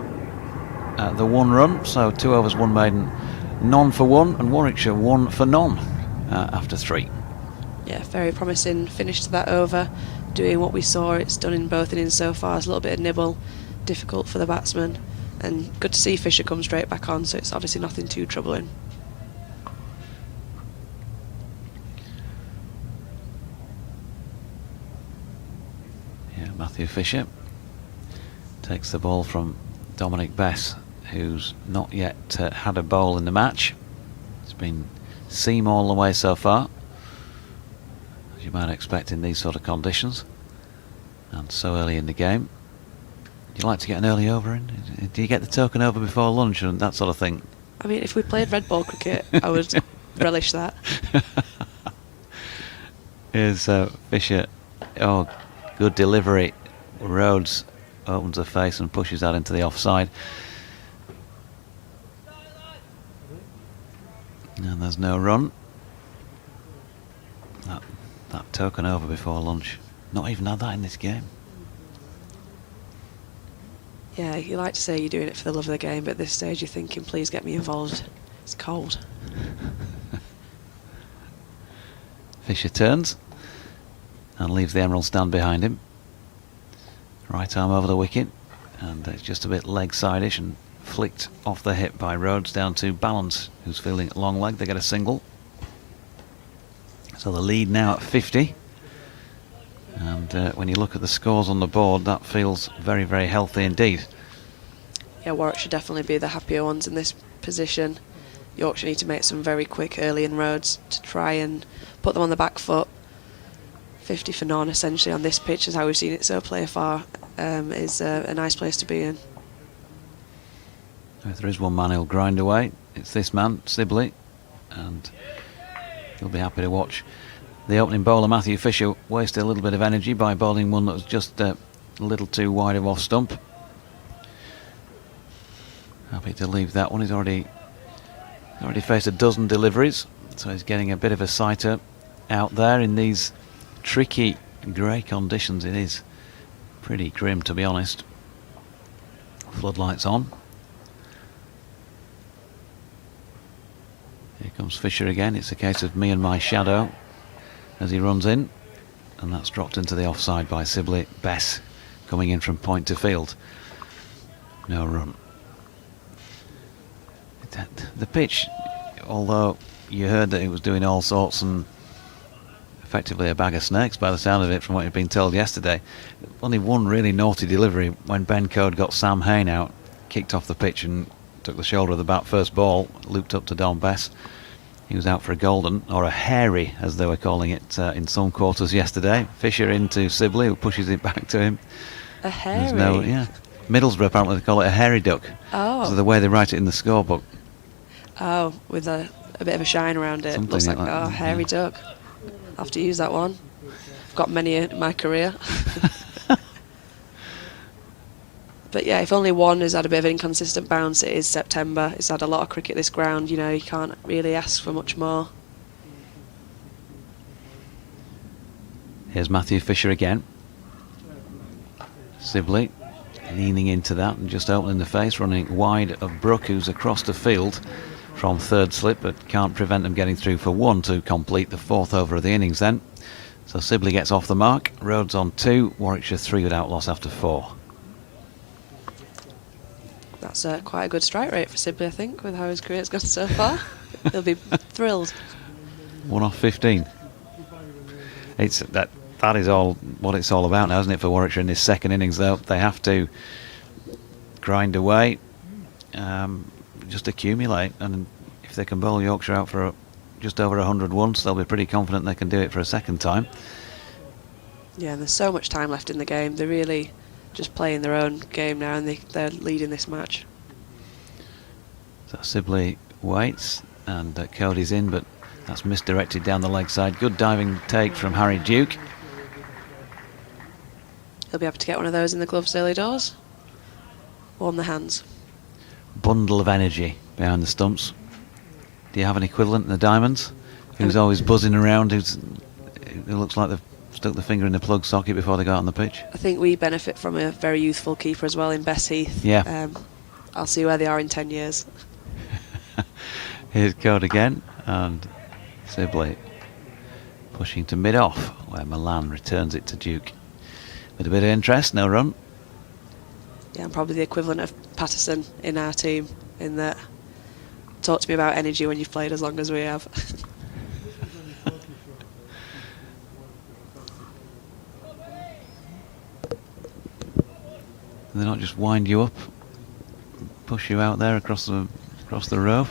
the 1 run, so 2 overs, 1 maiden, none for 1, and Warwickshire 1 for none after 3. Yeah, very promising finish to that over. Doing what we saw it's done in both innings so far. It's a little bit of nibble, difficult for the batsman. And good to see Fisher come straight back on, so it's obviously nothing too troubling. Yeah, Matthew Fisher takes the ball from Dominic Bess, who's not yet had a bowl in the match. It's been seam all the way so far, as you might expect in these sort of conditions, and so early in the game. Do you like to get an early over in? Do you get the token over before lunch and that sort of thing? I mean, if we played red ball cricket, I would relish that. Here's Fisher. Oh, good delivery. Rhodes opens the face and pushes that into the offside. And there's no run. That token over before lunch. Not even had that in this game. Yeah, you like to say you're doing it for the love of the game, but at this stage you're thinking, please get me involved. It's cold. Fisher turns and leaves the Emerald stand behind him. Right arm over the wicket, and it's just a bit leg side-ish and flicked off the hip by Rhodes down to Balance, who's fielding at long leg. They get a single. So the lead now at 50. And when you look at the scores on the board, that feels very, very healthy indeed. Yeah, Warwick should definitely be the happier ones in this position. Yorkshire need to make some very quick early inroads to try and put them on the back foot. 50 for none, essentially, on this pitch, is how we've seen it so far, is a nice place to be in. If there is one man who'll grind away, it's this man, Sibley, and he'll be happy to watch the opening bowler, Matthew Fisher, wasted a little bit of energy by bowling one that was just a little too wide of off stump. Happy to leave that one. He's already faced a dozen deliveries, so he's getting a bit of a sighter out there in these tricky grey conditions. It is pretty grim, to be honest. Floodlights on. Here comes Fisher again. It's a case of me and my shadow as he runs in, and that's dropped into the offside by Sibley. Bess coming in from point to field. No run. The pitch, although you heard that it was doing all sorts and effectively a bag of snakes by the sound of it from what you'd been told yesterday, only one really naughty delivery when Ben Code got Sam Hain out, kicked off the pitch and took the shoulder of the bat first ball, looped up to Don Bess. He was out for a golden, or a hairy, as they were calling it in some quarters yesterday. Fisher into Sibley, who pushes it back to him. A hairy? Yeah. Middlesbrough, apparently, they call it a hairy duck. Oh. So the way they write it in the scorebook. Oh, with a bit of a shine around it. Something Looks like, like that, hairy yeah. duck. I'll have to use that one. I've got many in my career. But yeah, if only one has had a bit of an inconsistent bounce, it is September. It's had a lot of cricket this ground, you know, you can't really ask for much more. Here's Matthew Fisher again. Sibley leaning into that and just opening the face, running wide of Brook, who's across the field from third slip, but can't prevent them getting through for 1 to complete the 4th over of the innings then. So Sibley gets off the mark. Rhodes on 2, Warwickshire 3 without loss after 4. That's quite a good strike rate for Sibley, I think, with how his career's gone so far. He'll be thrilled. 1 off 15. It's that is all what it's all about now, isn't it, for Warwickshire in this second innings, though? They have to grind away, just accumulate, and if they can bowl Yorkshire out for just over 100 once, they'll be pretty confident they can do it for a second time. Yeah, and there's so much time left in the game. They're really just playing their own game now, and they're leading this match. So Sibley waits, and Cody's in, but that's misdirected down the leg side. Good diving take from Harry Duke. He'll be able to get one of those in the gloves early doors. Warm the hands. Bundle of energy behind the stumps. Do you have an equivalent in the diamonds? Who's always buzzing around, who looks like they've stuck the finger in the plug socket before they go out on the pitch? I think we benefit from a very youthful keeper as well in Bess Heath. Yeah. I'll see where they are in 10 years. Here's Code again, and Sibley pushing to mid-off, where Milan returns it to Duke. With a bit of interest, no run. Yeah, I'm probably the equivalent of Patterson in our team, in that talk to me about energy when you've played as long as we have. They not just wind you up, push you out there across the rope.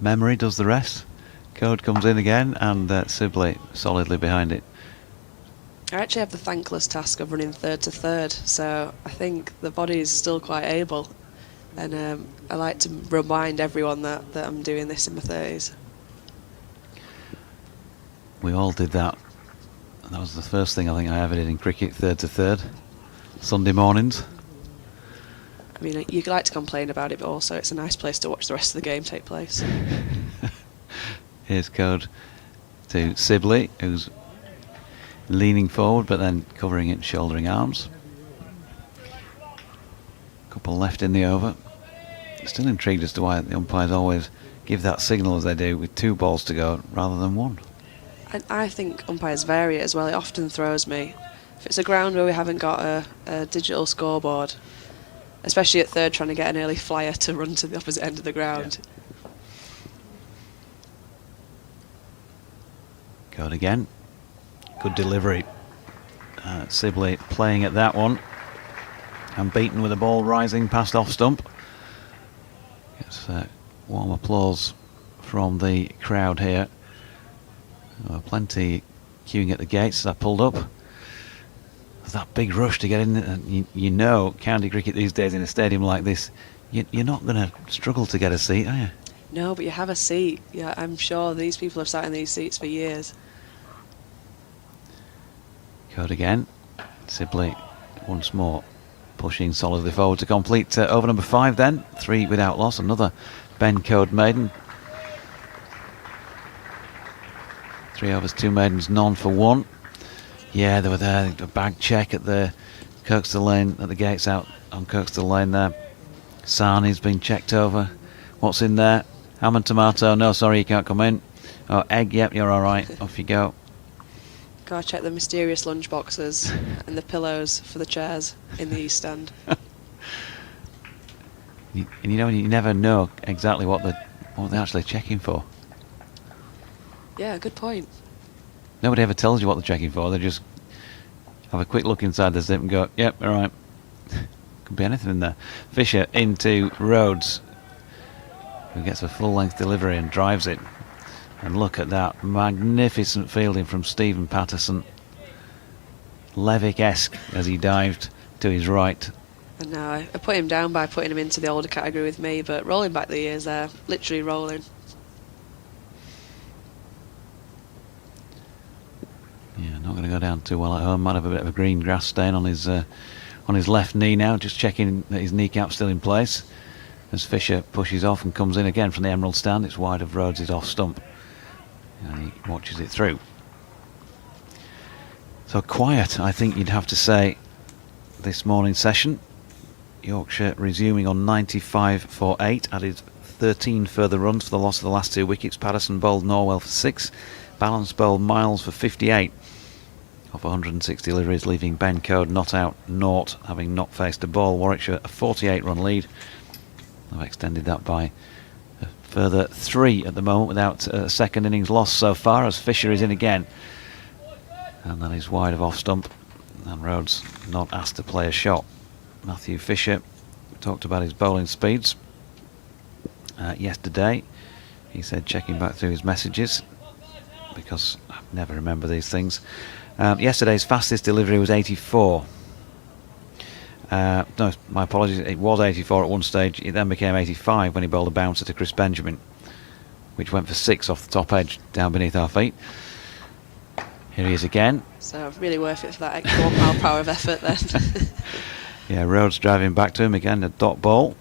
Memory does the rest. Code comes in again, and Sibley solidly behind it. I actually have the thankless task of running third to third, so I think the body is still quite able, and I like to remind everyone that I'm doing this in my 30s. We all did that. That was the first thing I think I ever did in cricket, third to third, Sunday mornings. I mean, you like to complain about it, but also it's a nice place to watch the rest of the game take place. Here's Code to Sibley, who's leaning forward but then covering it, shouldering arms. Couple left in the over. Still intrigued as to why the umpires always give that signal as they do with 2 balls to go rather than 1. And I think umpires vary it as well. It often throws me. If it's a ground where we haven't got a digital scoreboard, especially at third, trying to get an early flyer to run to the opposite end of the ground. Yeah. Code again. Good delivery. Sibley playing at that one. And beaten with the ball rising past off stump. It's warm applause from the crowd here. Plenty queuing at the gates as I pulled up. There's that big rush to get in. And you know, county cricket these days in a stadium like this, you're not going to struggle to get a seat, are you? No, but you have a seat. Yeah, I'm sure these people have sat in these seats for years. Code again. Sibley once more pushing solidly forward to complete over number 5 then. 3 without loss. Another Ben Code maiden. 3 overs, 2 maidens, none for 1. Yeah, they were there. A bag check at the Kirkstall Lane, at the gates out on Kirkstall Lane there. Sarni's been checked over. What's in there? Ham and tomato. No, sorry, you can't come in. Oh, egg. Yep, you're all right. Off you go. Gotta check the mysterious lunch boxes and the pillows for the chairs in the East Stand. You never know exactly what they're actually checking for. Yeah, good point. Nobody ever tells you what they're checking for. They just have a quick look inside the zip and go, yep, all right. Could be anything in there. Fisher into Rhodes, who gets a full-length delivery and drives it. And look at that magnificent fielding from Stephen Patterson. Levick-esque as he dived to his right. And now I put him down by putting him into the older category with me, but rolling back the years there, literally rolling. Yeah, not going to go down too well at home. Might have a bit of a green grass stain on his left knee now. Just checking that his kneecap's still in place. As Fisher pushes off and comes in again from the Emerald stand. It's wide of Rhodes' off stump. And he watches it through. So quiet, I think you'd have to say, this morning's session. Yorkshire resuming on 95 for 8. Added 13 further runs for the loss of the last 2 wickets. Patterson bowled Norwell for 6. Balance bowled Miles for 58. Off 106 deliveries, leaving Ben Code not out, naught, having not faced a ball. Warwickshire a 48-run lead. I've extended that by a further 3 at the moment without a second innings loss so far, as Fisher is in again. And that is wide of off stump. And Rhodes not asked to play a shot. Matthew Fisher talked about his bowling speeds yesterday. He said, checking back through his messages, because I never remember these things. Yesterday's fastest delivery was 84. No, my apologies, it was 84 at one stage. It then became 85 when he bowled a bouncer to Chris Benjamin, which went for 6 off the top edge, down beneath our feet. Here he is again. So really worth it for that extra 1 mile per hour of effort then. Yeah, Rhodes driving back to him again, a dot ball.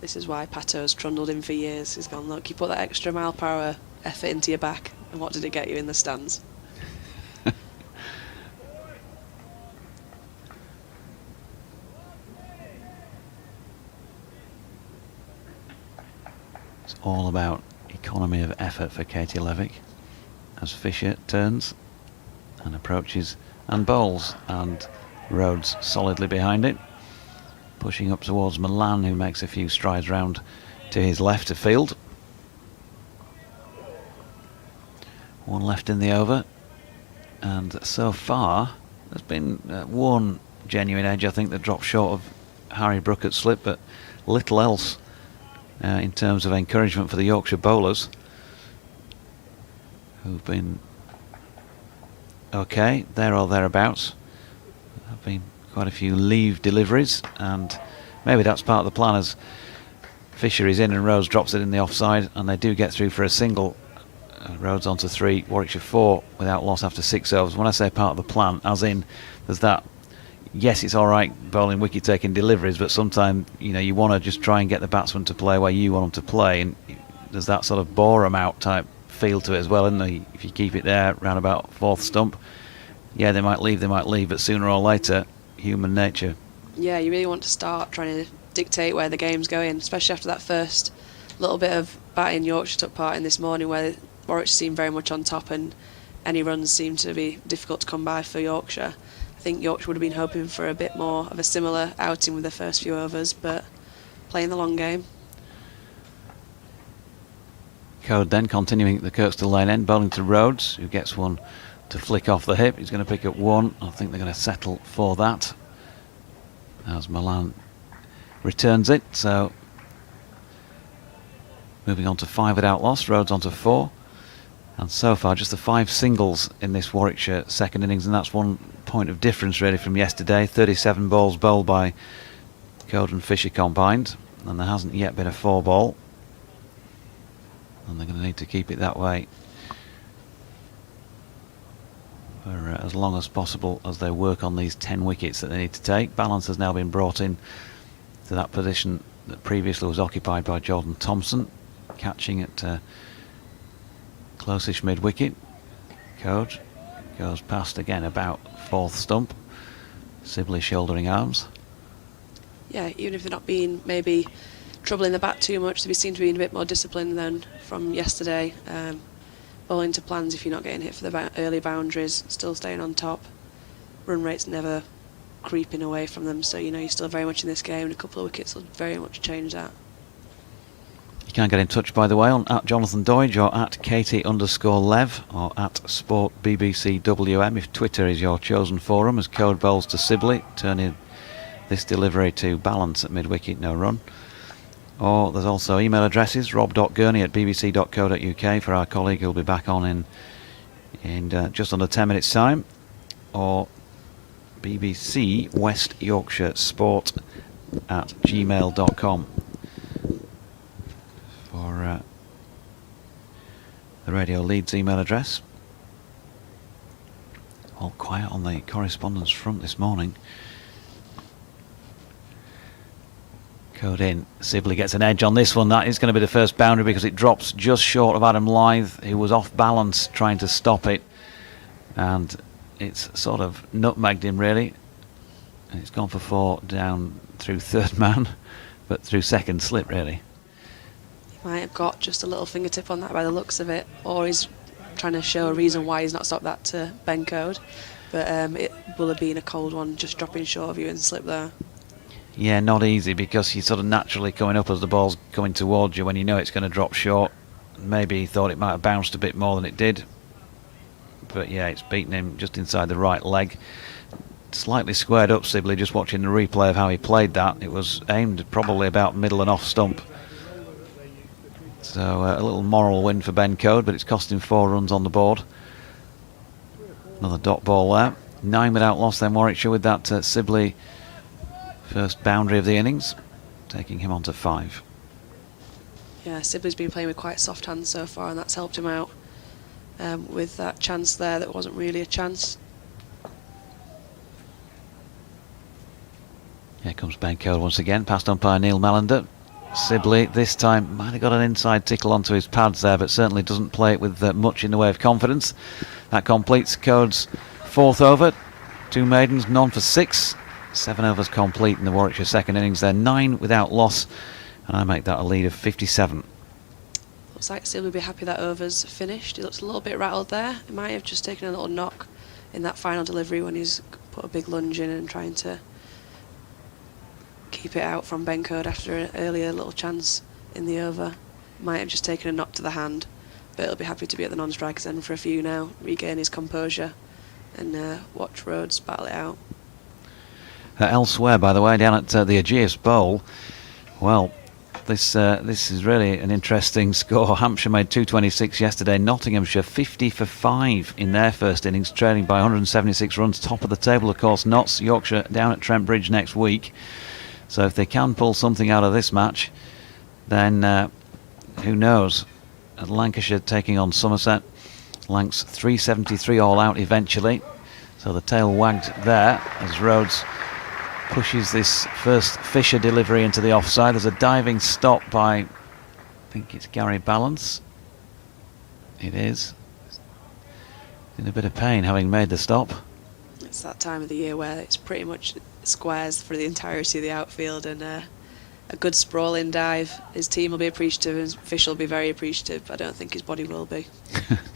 This is why Pato's trundled him for years. He's gone, look, you put that extra mile per hour effort into your back, and what did it get you in the stands? It's all about economy of effort for Katie Levick as Fisher turns and approaches and bowls, and Rhodes solidly behind it, pushing up towards Milan, who makes a few strides round to his left of field. 1 left in the over, and so far there's been one genuine edge, I think, that dropped short of Harry Brook at slip, but little else in terms of encouragement for the Yorkshire bowlers, who've been okay, there or thereabouts. There have been quite a few leave deliveries, and maybe that's part of the plan as Fisher is in and Rhodes drops it in the offside, and they do get through for a single. Rhodes onto 3, Warwickshire 4 without loss after 6 overs. When I say part of the plan, as in there's that, yes, it's all right bowling wicket taking deliveries, but sometimes you want to just try and get the batsman to play where you want them to play, and there's that sort of bore 'em out type feel to it as well, isn't there? If you keep it there round about 4th stump, yeah, they might leave, but sooner or later, human nature. Yeah, you really want to start trying to dictate where the game's going, especially after that first little bit of batting Yorkshire took part in this morning, where Warwickshire seemed very much on top and any runs seemed to be difficult to come by for Yorkshire. I think Yorkshire would have been hoping for a bit more of a similar outing with the first few overs, but playing the long game. Code then continuing at the Kirkstall Lane end, bowling to Rhodes, who gets one to flick off the hip. He's going to pick up 1. I think they're going to settle for that as Milan returns it. So moving on to 5 without loss, Rhodes on to 4. And so far just the 5 singles in this Warwickshire second innings, and that's 1 point of difference really from yesterday. 37 balls bowled by Code and Fisher combined, and there hasn't yet been a 4 ball. And they're going to need to keep it that way for as long as possible as they work on these 10 wickets that they need to take. Balance has now been brought in to that position that previously was occupied by Jordan Thompson, catching at close-ish mid-wicket. Code goes past again about 4th stump. Sibley shouldering arms. Yeah, even if they're not being maybe troubling the bat too much, they seem to be in a bit more discipline than from yesterday. Bowling to plans if you're not getting hit for the early boundaries, still staying on top. Run rate's never creeping away from them, so you're still very much in this game, and a couple of wickets will very much change that. You can get in touch, by the way, on @Jonathan Doidge or @Katie_Lev or @SportBBCWM if Twitter is your chosen forum, as Code bowls to Sibley, turning this delivery to Balance at mid-wicket, no run. Or there's also email addresses, rob.gurney@bbc.co.uk for our colleague who'll be back on in just under 10 minutes time, or BBC West Yorkshire Sport @gmail.com for the Radio Leeds email address. All quiet on the correspondence front this morning. Code in. Sibley gets an edge on this one. That is going to be the first boundary because it drops just short of Adam Lyth, who was off balance trying to stop it, and it's sort of nutmegged him really, and it's gone for 4 down through 3rd man, but through 2nd slip really. He might have got just a little fingertip on that by the looks of it, or he's trying to show a reason why he's not stopped that to Ben Code, but it will have been a cold one just dropping short of you and slip there. Yeah, not easy, because he's sort of naturally coming up as the ball's coming towards you when you know it's going to drop short. Maybe he thought it might have bounced a bit more than it did, but yeah, it's beaten him just inside the right leg. Slightly squared up Sibley, just watching the replay of how he played that. It was aimed probably about middle and off stump. So a little moral win for Ben Code, but it's cost him 4 runs on the board. Another dot ball there. 9 without loss then Warwickshire with that Sibley first boundary of the innings, taking him on to 5. Yeah, Sibley's been playing with quite soft hands so far, and that's helped him out with that chance there that wasn't really a chance. Here comes Ben Code once again, passed on by Neil Mallender. Sibley this time might have got an inside tickle onto his pads there, but certainly doesn't play it with much in the way of confidence. That completes Code's 4th over. 2 maidens, none for 6. 7 overs complete in the Warwickshire second innings. They're 9 without loss, and I make that a lead of 57. Looks like Sibley will be happy that over's finished. He looks a little bit rattled there. He might have just taken a little knock in that final delivery when he's put a big lunge in and trying to keep it out from Ben Code after an earlier little chance in the over. Might have just taken a knock to the hand, but he'll be happy to be at the non-strikers end for a few now, regain his composure and watch Rhodes battle it out. Elsewhere, by the way, down at the Aegeus Bowl, well, this is really an interesting score. Hampshire made 226 yesterday. Nottinghamshire 50 for 5 in their first innings, trailing by 176 runs. Top of the table, of course, Notts. Yorkshire down at Trent Bridge next week. So if they can pull something out of this match, then who knows? Lancashire taking on Somerset. Lancs 373 all out eventually. So the tail wagged there as Rhodes pushes this first Fisher delivery into the offside. There's a diving stop by, I think it's Gary Balance. It is. In a bit of pain having made the stop. It's that time of the year where it's pretty much squares for the entirety of the outfield, and a good sprawling dive. His team will be appreciative, and Fish will be very appreciative. I don't think his body will be.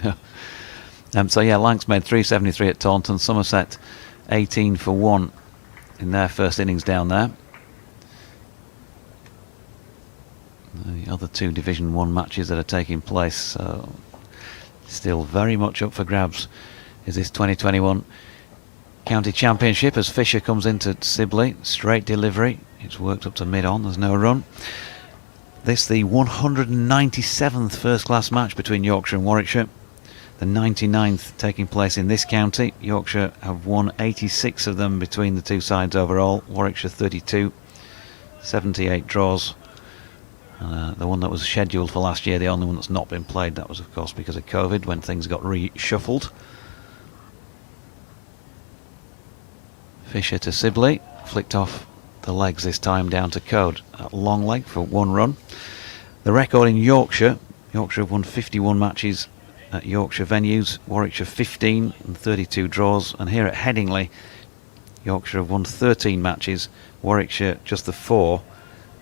No. So yeah, Lancs made 373 at Taunton. Somerset 18 for 1 in their first innings down there. The other 2 Division 1 matches that are taking place, so still very much up for grabs is this 2021 County Championship as Fisher comes into Sibley. Straight delivery. It's worked up to mid-on. There's no run. This the 197th first-class match between Yorkshire and Warwickshire. The 99th taking place in this county. Yorkshire have won 86 of them between the two sides overall. Warwickshire 32. 78 draws. The one that was scheduled for last year, the only one that's not been played, that was of course because of COVID when things got reshuffled. Fisher to Sibley, flicked off the legs this time down to Code at long leg for 1 run. The record in Yorkshire have won 51 matches at Yorkshire venues, Warwickshire 15 and 32 draws, and here at Headingley Yorkshire have won 13 matches, Warwickshire just the 4,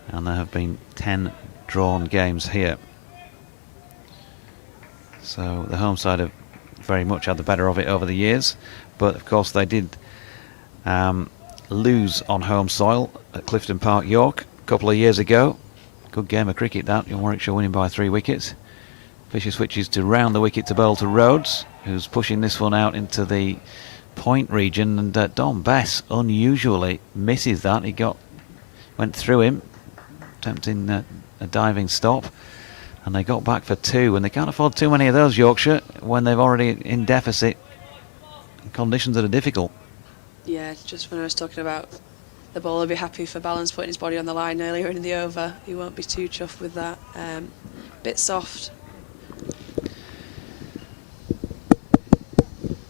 and there have been 10 drawn games here. So the home side have very much had the better of it over the years, but of course they did lose on home soil at Clifton Park, York, a couple of years ago. Good game of cricket that, Warwickshire winning by 3 wickets. Fisher switches to round the wicket to bowl to Rhodes, who's pushing this one out into the point region, and Dom Bess unusually misses that. He went through him, attempting a diving stop, and they got back for 2, and they can't afford too many of those, Yorkshire, when they've already in deficit. Conditions that are difficult. Yeah, just when I was talking about the bowler will be happy for Balance putting his body on the line earlier in the over. He won't be too chuffed with that. Bit soft.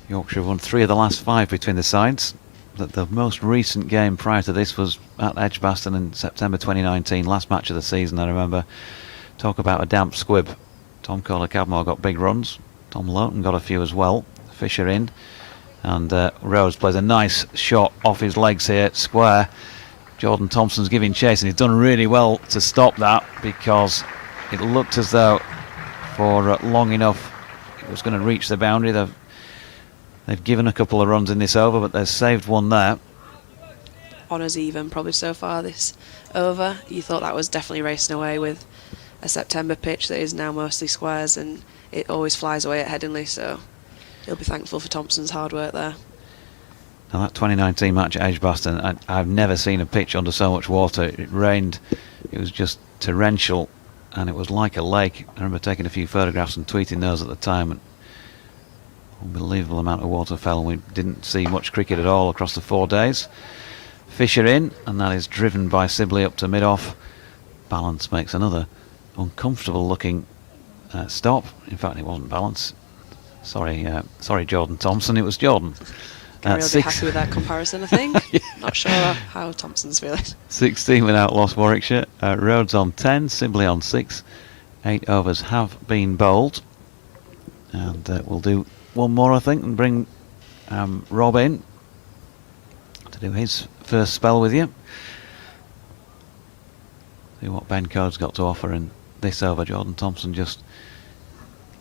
Yorkshire have won 3 of the last 5 between the sides. The most recent game prior to this was at Edgbaston in September 2019, last match of the season, I remember. Talk about a damp squib. Tom Kohler-Cadmore got big runs. Tom Loughton got a few as well. Fisher in. And Rhodes plays a nice shot off his legs here, square. Jordan Thompson's giving chase, and he's done really well to stop that, because it looked as though for long enough it was going to reach the boundary. They've given a couple of runs in this over, but they've saved one there. Honours even probably so far this over. You thought that was definitely racing away with a September pitch that is now mostly squares, and it always flies away at Headingley, so he'll be thankful for Thompson's hard work there. Now that 2019 match at Edgbaston, I've never seen a pitch under so much water. It rained, it was just torrential and it was like a lake. I remember taking a few photographs and tweeting those at the time. And unbelievable amount of water fell, and we didn't see much cricket at all across the 4 days. Fisher in, and that is driven by Sibley up to mid-off. Balance makes another uncomfortable looking stop. In fact, it wasn't Balance. Sorry, Jordan Thompson. It was Jordan. Gary will be happy with that comparison, I think. Yeah. Not sure how Thompson's feeling. 16 without loss, Warwickshire. Rhodes on 10, Sibley on 6. 8 overs have been bowled. And we'll do one more, I think, and bring Rob in to do his first spell with you. See what Ben Code's got to offer in this over. Jordan Thompson just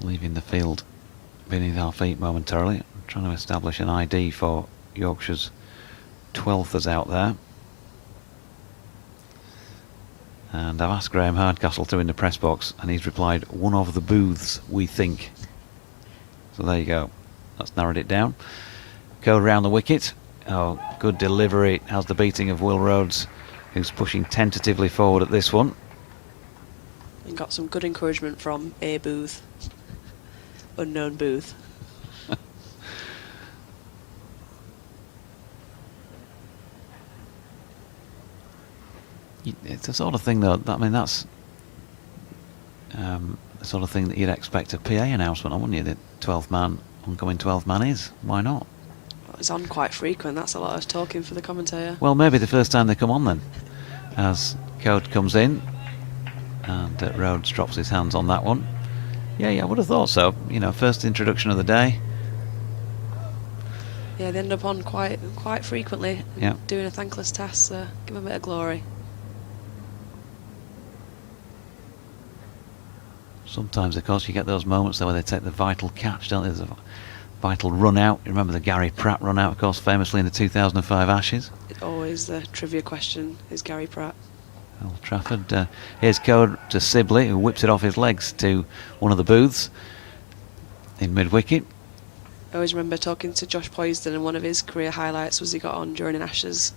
leaving the field beneath our feet momentarily. Trying to establish an ID for Yorkshire's 12thers out there. And I've asked Graham Hardcastle to in the press box, and he's replied, one of the booths, we think. So there you go. That's narrowed it down. Code round the wicket. Oh, good delivery. Has the beating of Will Rhodes, who's pushing tentatively forward at this one. And got some good encouragement from a booth. Unknown booth. It's the sort of thing, though, I mean, that's the sort of thing that you'd expect a PA announcement on, wouldn't you? The 12th man, oncoming 12th man is. Why not? Well, it's on quite frequent. That's a lot of talking for the commentator. Well, maybe the first time they come on then, as Code comes in, and Rhodes drops his hands on that one. Yeah, I would have thought so. You know, first introduction of the day. Yeah, they end up on quite frequently. Yeah. Doing a thankless task, so give them a bit of glory. Sometimes, of course, you get those moments there where they take the vital catch, don't they? There's a vital run out. You remember the Gary Pratt run out, of course, famously in the 2005 Ashes. It's always the trivia question, is Gary Pratt. Old Trafford. Here's Code to Sibley, who whips it off his legs to one of the booths in mid-wicket. I always remember talking to Josh Poysden, and one of his career highlights was he got on during an Ashes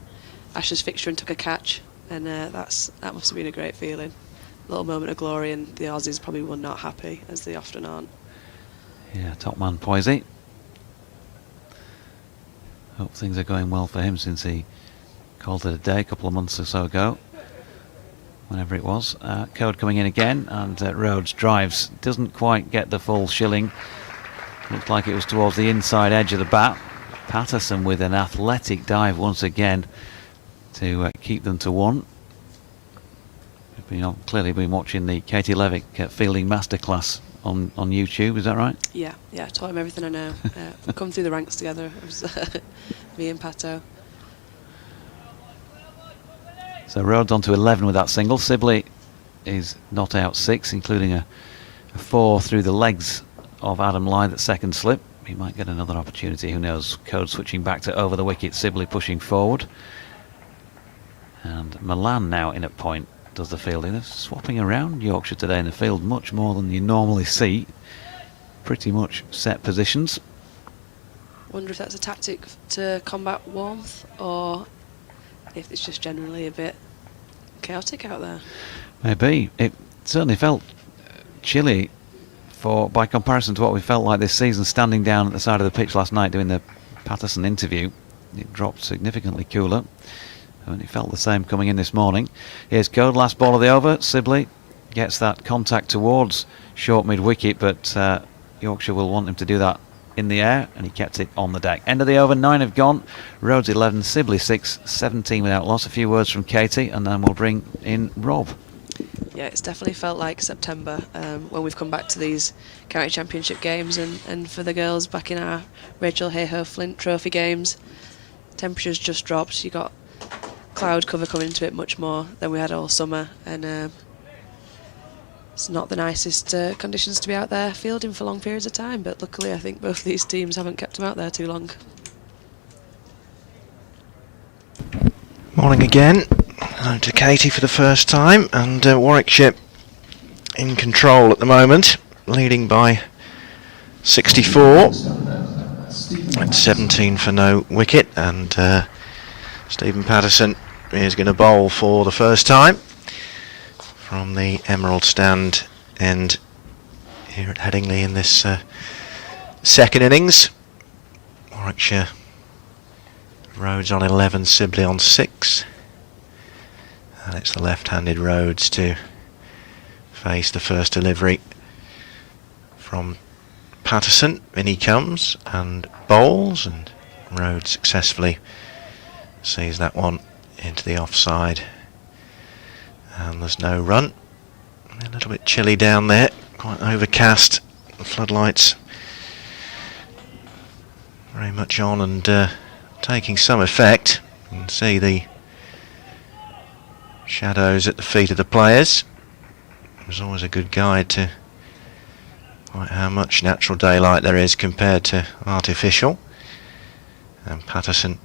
fixture and took a catch, and that must have been a great feeling. Little moment of glory, and the Aussies probably were not happy, as they often aren't. Yeah, top man Poisey. Hope things are going well for him since he called it a day a couple of months or so ago. Whenever it was. Code coming in again, and Rhodes drives. Doesn't quite get the full shilling. Looks like it was towards the inside edge of the bat. Patterson with an athletic dive once again to keep them to 1. Clearly been watching the Katie Levick fielding masterclass on YouTube, is that right? Yeah, taught him everything I know. We've come through the ranks together. It was me and Pato. So Rhodes on to 11 with that single. Sibley is not out 6, including a 4 through the legs of Adam Lyth at second slip. He might get another opportunity, who knows. Code switching back to over the wicket, Sibley pushing forward. And Milan now in at point does the fielding. They're swapping around Yorkshire today in the field much more than you normally see. Pretty much set positions. Wonder if that's a tactic to combat warmth, or if it's just generally a bit chaotic out there. Maybe. It certainly felt chilly by comparison to what we felt like this season, standing down at the side of the pitch last night doing the Patterson interview. It dropped significantly cooler. And it felt the same coming in this morning. Here's Code, last ball of the over. Sibley gets that contact towards short mid-wicket, but Yorkshire will want him to do that in the air, and he kept it on the deck. End of the over, 9 have gone. Rhodes 11, Sibley 6, 17 without loss. A few words from Katie, and then we'll bring in Rob. Yeah, it's definitely felt like September when we've come back to these county championship games, and for the girls back in our Rachel Hayhoe Flint Trophy games, temperatures just dropped. You got cloud cover coming into it much more than we had all summer, and it's not the nicest conditions to be out there fielding for long periods of time, but luckily I think both these teams haven't kept them out there too long. Morning again. To Katie for the first time, and Warwickshire in control at the moment, leading by 64 at 17 for no wicket, and Stephen Patterson is going to bowl for the first time. from the Emerald stand end here at Headingley in this second innings. Warwickshire Rhodes on 11, Sibley on 6. And it's the left-handed Rhodes to face the first delivery from Patterson. In he comes and bowls, and Rhodes successfully sees that one into the offside. And there's no run. A little bit chilly down there, quite overcast. The floodlights very much on and taking some effect. You can see the shadows at the feet of the players. There's always a good guide to quite how much natural daylight there is compared to artificial. And Patterson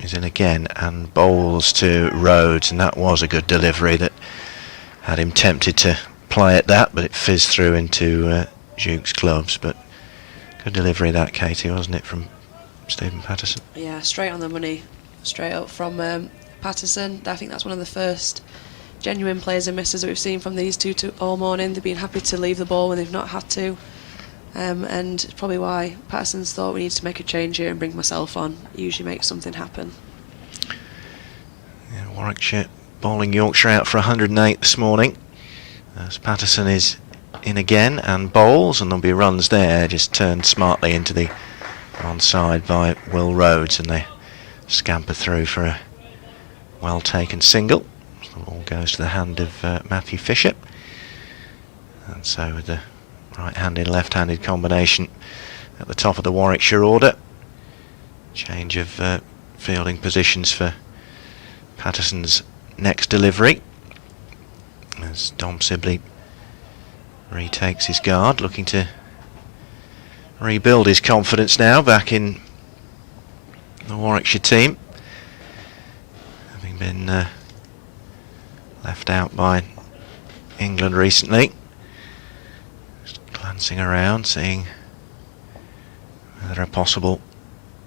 is in again and bowls to Rhodes, and that was a good delivery that had him tempted to play at that, but it fizzed through into Duke's gloves. But good delivery that, Katie, wasn't it, from Stephen Patterson? Yeah, straight on the money, straight up from Patterson. I think that's one of the first genuine players and misses that we've seen from these two all morning. They've been happy to leave the ball when they've not had to. And it's probably why Patterson's thought we need to make a change here and bring myself on. It usually makes something happen. Yeah, Warwickshire bowling Yorkshire out for 108 this morning. As Patterson is in again and bowls, and there'll be runs there, just turned smartly into the onside by Will Rhodes, and they scamper through for a well taken single. The ball goes to the hand of Matthew Fisher. And so with the right-handed, left-handed combination at the top of the Warwickshire order. Change of fielding positions for Patterson's next delivery, as Dom Sibley retakes his guard, looking to rebuild his confidence now back in the Warwickshire team, having been left out by England recently. Glancing around, seeing whether there are possible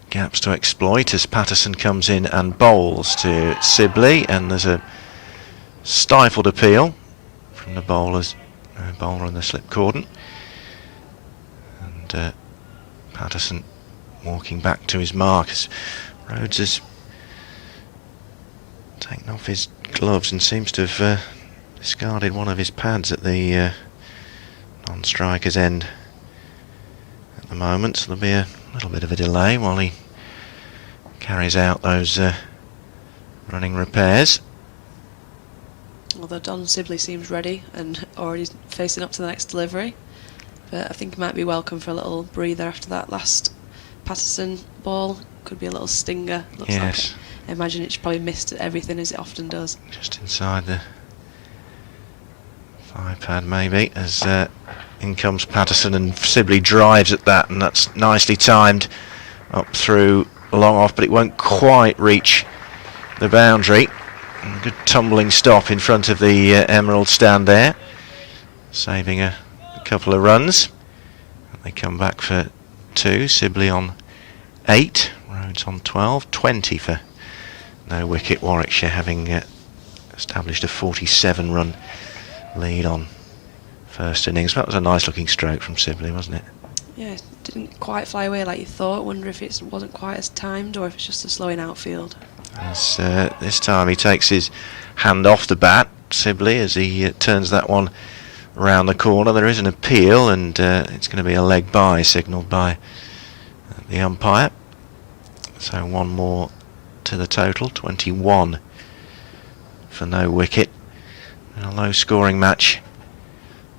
gaps to exploit as Patterson comes in and bowls to Sibley, and there's a stifled appeal from the bowler in the slip cordon, and Patterson walking back to his mark as Rhodes has taken off his gloves and seems to have discarded one of his pads at the non-striker's end at the moment, so there'll be a little bit of a delay while he carries out those running repairs. Although Don Sibley seems ready and already facing up to the next delivery, but I think it might be welcome for a little breather after that last Patterson ball. Could be a little stinger. Looks Yes. like I imagine it's probably missed everything as it often does. Just inside the thigh pad maybe, as in comes Patterson, and Sibley drives at that, and that's nicely timed up through long off, but it won't quite reach the boundary. And a good tumbling stop in front of the Emerald stand there, saving a couple of runs. They come back for 2, Sibley on 8, Rhodes on 12, 20 for no wicket. Warwickshire having established a 47-run lead on first innings. That was a nice looking stroke from Sibley, wasn't it? Yeah, it didn't quite fly away like you thought. Wonder if it wasn't quite as timed or if it's just a slowing outfield. As this time he takes his hand off the bat, Sibley, as he turns that one round the corner. There is an appeal, and it's going to be a leg by, signalled by the umpire. So one more to the total, 21 for no wicket. In a low scoring match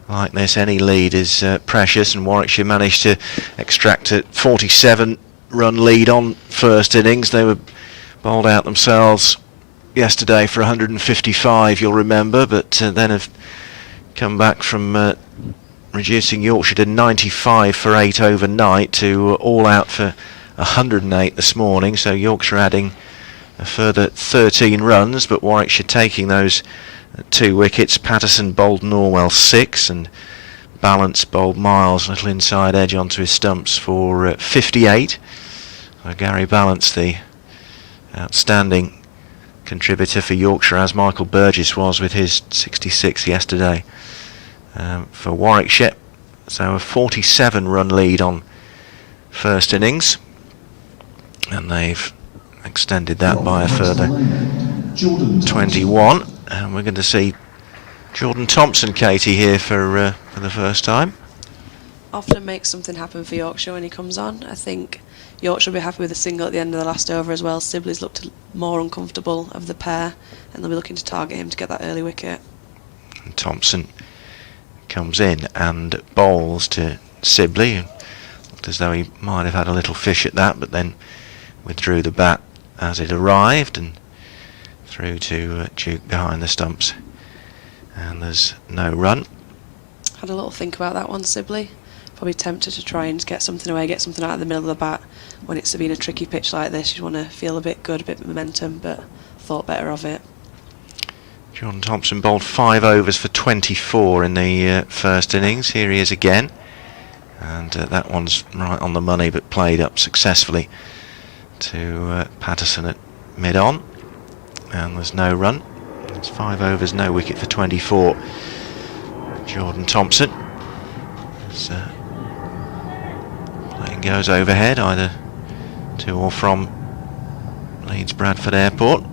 like this, any lead is precious, and Warwickshire managed to extract a 47-run lead on first innings. They were bowled out themselves yesterday for 155, you'll remember, but then have come back from reducing Yorkshire to 95 for 8 overnight to all out for 108 this morning. So Yorkshire adding a further 13 runs, but Warwickshire taking those 2 wickets. Patterson bowled Norwell 6, and Balance bowled Miles a little inside edge onto his stumps for 58. So Gary Balance, the outstanding contributor for Yorkshire, as Michael Burgess was with his 66 yesterday for Warwickshire. So a 47-run lead on first innings, and they've extended that by a further 21, and we're going to see Jordan Thompson, Katie, here for the first time. Often makes something happen for Yorkshire when he comes on. I think Yorkshire will be happy with a single at the end of the last over as well. Sibley's looked more uncomfortable of the pair, and they'll be looking to target him to get that early wicket. And Thompson comes in and bowls to Sibley. Looked as though he might have had a little fish at that, but then withdrew the bat as it arrived and through to Duke behind the stumps. And there's no run. Had a little think about that one, Sibley. Probably tempted to try and get something away, get something out of the middle of the bat. When it's been a tricky pitch like this, you want to feel a bit good, a bit of momentum, but thought better of it. Jordan Thompson bowled 5 overs for 24 in the first innings. Here he is again, and that one's right on the money, but played up successfully to Patterson at mid-on, and there's no run. It's 5 overs, no wicket for 24. Jordan Thompson. As plane goes overhead, either to or from Leeds Bradford Airport.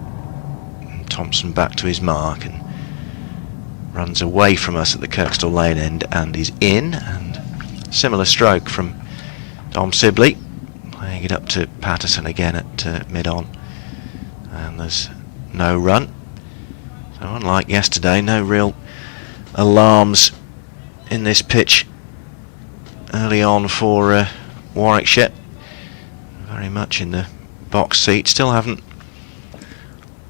And Thompson back to his mark and runs away from us at the Kirkstall Lane end and is in. And similar stroke from Dom Sibley, playing it up to Patterson again at mid-on. And there's no run. So unlike yesterday, no real alarms in this pitch early on for Warwickshire. Very much in the box seat. Still haven't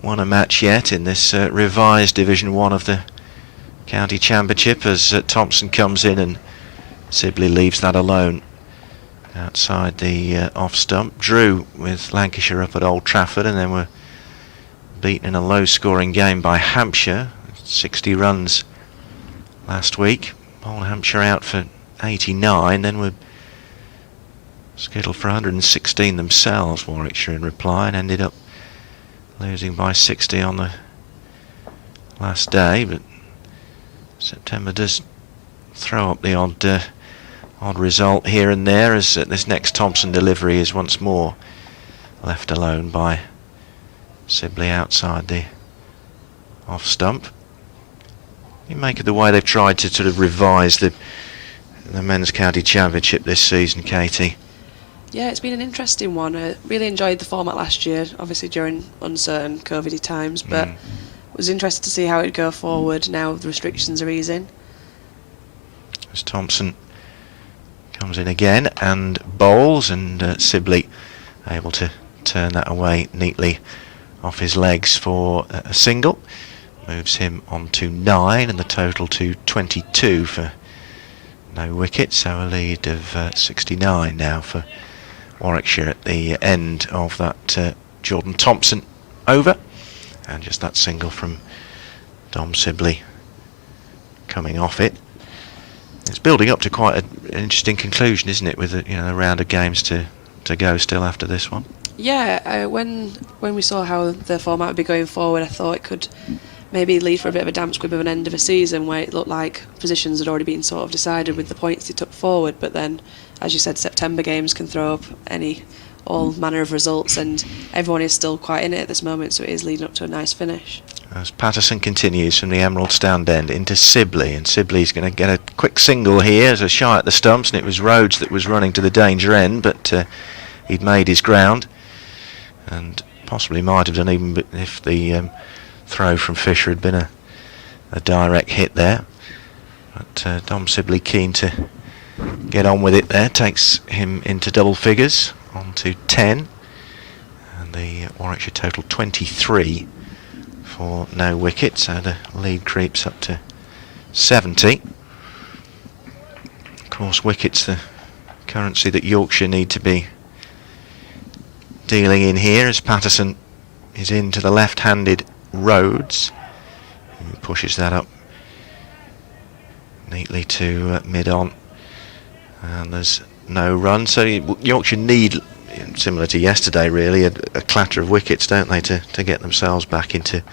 won a match yet in this revised Division 1 of the County Championship, as Thompson comes in and Sibley leaves that alone outside the off stump. Drew with Lancashire up at Old Trafford, and then were beaten in a low scoring game by Hampshire, 60 runs last week. Bowled Hampshire out for 89, then were scheduled for 116 themselves, Warwickshire, in reply, and ended up losing by 60 on the last day. But September does throw up the odd result here and there, as this next Thompson delivery is once more left alone by Sibley outside the off stump. You make of the way they've tried to sort of revise the Men's County Championship this season, Katie? Yeah, it's been an interesting one. I really enjoyed the format last year, obviously during uncertain COVID times, but was interested to see how it'd go forward now the restrictions are easing. As Thompson comes in again and bowls, and Sibley able to turn that away neatly off his legs for a single. Moves him on to 9 and the total to 22 for no wicket, so a lead of 69 now for Warwickshire at the end of that Jordan Thompson over, and just that single from Dom Sibley coming off it. It's building up to quite an interesting conclusion, isn't it, with a round of games to go still after this one. Yeah, when we saw how the format would be going forward, I thought it could maybe lead for a bit of a damp squib of an end of a season where it looked like positions had already been sort of decided with the points they took forward, but then, as you said, September games can throw up all manner of results, and everyone is still quite in it at this moment, so it is leading up to a nice finish. As Patterson continues from the Emerald stand end into Sibley, and Sibley's going to get a quick single here as a shy at the stumps, and it was Rhodes that was running to the danger end, but he'd made his ground, and possibly might have done even if the throw from Fisher had been a direct hit there. But Dom Sibley keen to get on with it there, takes him into double figures, on to 10, and the Warwickshire total 23 for no wicket, so the lead creeps up to 70. Of course, wickets the currency that Yorkshire need to be dealing in here, as Patterson is into the left-handed Rhodes, who pushes that up neatly to mid-on, and there's no run, so Yorkshire need similar to yesterday, really, a clatter of wickets, don't they, to get themselves back into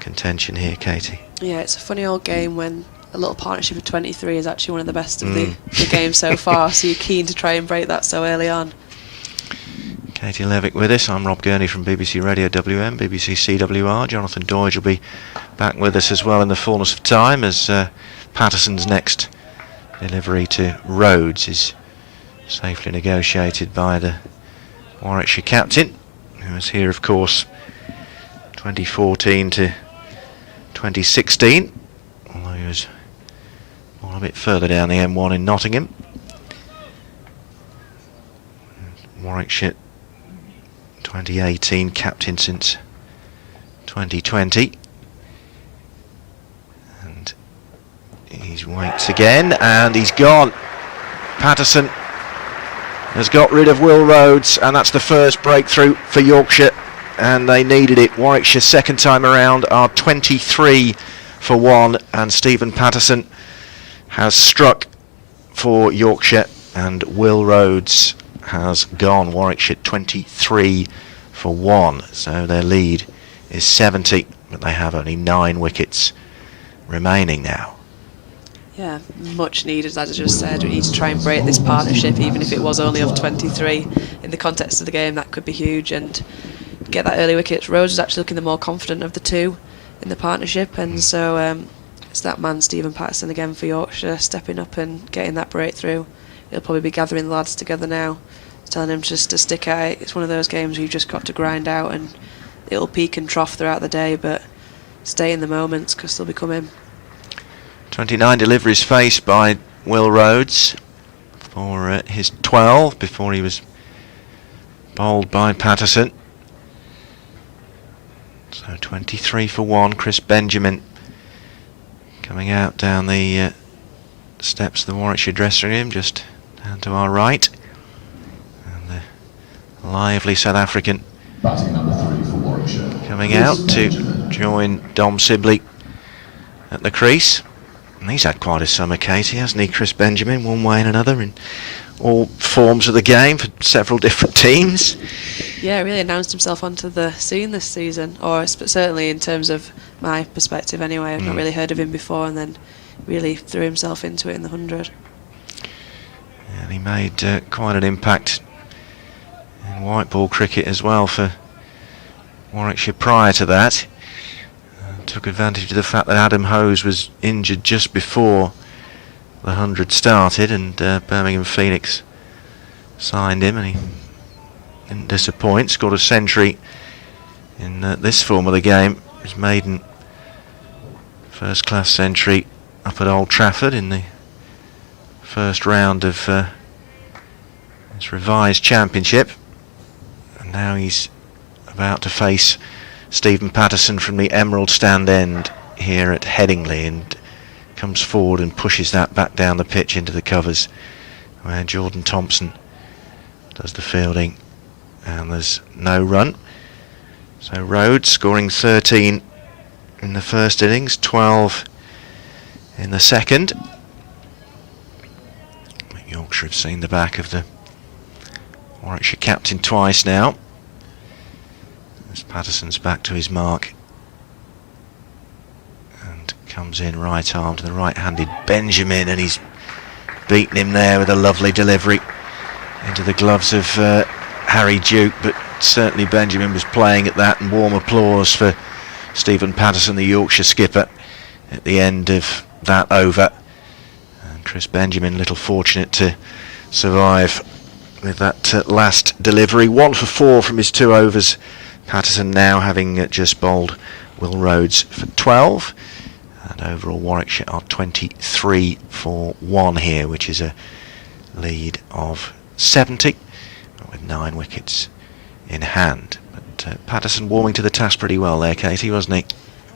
contention here, Katie? Yeah, it's a funny old game when a little partnership of 23 is actually one of the best of the games so far, so you're keen to try and break that so early on. Katie Levick with us. I'm Rob Gurney from BBC Radio WM, BBC CWR. Jonathan Doidge will be back with us as well in the fullness of time, as Patterson's next delivery to Rhodes is safely negotiated by the Warwickshire captain, who was here, of course, 2014 to 2016, although he was a bit further down the M1 in Nottingham. Warwickshire 2018 captain since 2020, and he waits again, and he's gone. Patterson has got rid of Will Rhodes, and that's the first breakthrough for Yorkshire, and they needed it. Warwickshire second time around are 23 for 1, and Stephen Patterson has struck for Yorkshire, and Will Rhodes has gone. Warwickshire 23 for 1, so their lead is 70, but they have only 9 wickets remaining now. Yeah, much needed, as I just said. We need to try and break this partnership, even if it was only of 23. In the context of the game, that could be huge, and get that early wicket. Rhodes is actually looking the more confident of the two in the partnership, and so it's that man, Stephen Patterson, again for Yorkshire, stepping up and getting that breakthrough. He'll probably be gathering the lads together now, telling them just to stick at it. It's one of those games where you've just got to grind out, and it'll peak and trough throughout the day, but stay in the moments because they'll be coming. 29 deliveries faced by Will Rhodes for his 12 before he was bowled by Patterson. So 23 for 1. Chris Benjamin coming out down the steps of the Warwickshire dressing room, just down to our right. And the lively South African Batting number 3 for Warwickshire. coming out to join Dom Sibley at the crease. And he's had quite a summer, Katie, hasn't he, Chris Benjamin, one way and another, in all forms of the game for several different teams. Yeah, really announced himself onto the scene this season, or certainly in terms of my perspective anyway. I've not really heard of him before, and then really threw himself into it in the 100. And he made quite an impact in white ball cricket as well for Warwickshire prior to that. Took advantage of the fact that Adam Hose was injured just before the 100 started, and Birmingham Phoenix signed him, and he didn't disappoint. Scored a century in this form of the game, his maiden first-class century up at Old Trafford in the first round of his revised championship, and now he's about to face Stephen Patterson from the Emerald stand end here at Headingley, and comes forward and pushes that back down the pitch into the covers, where Jordan Thompson does the fielding, and there's no run. So Rhodes scoring 13 in the first innings, 12 in the second. Yorkshire have seen the back of the Warwickshire captain twice now. As Patterson's back to his mark and comes in right arm to the right-handed Benjamin, and he's beaten him there with a lovely delivery into the gloves of Harry Duke, but certainly Benjamin was playing at that, and warm applause for Stephen Patterson, the Yorkshire skipper, at the end of that over. And Chris Benjamin, little fortunate to survive with that last delivery. 1 for 4 from his 2 overs. Patterson now having just bowled Will Rhodes for 12, and overall Warwickshire are 23 for 1 here, which is a lead of 70 with 9 wickets in hand. But Patterson warming to the task pretty well there, Katie, wasn't he?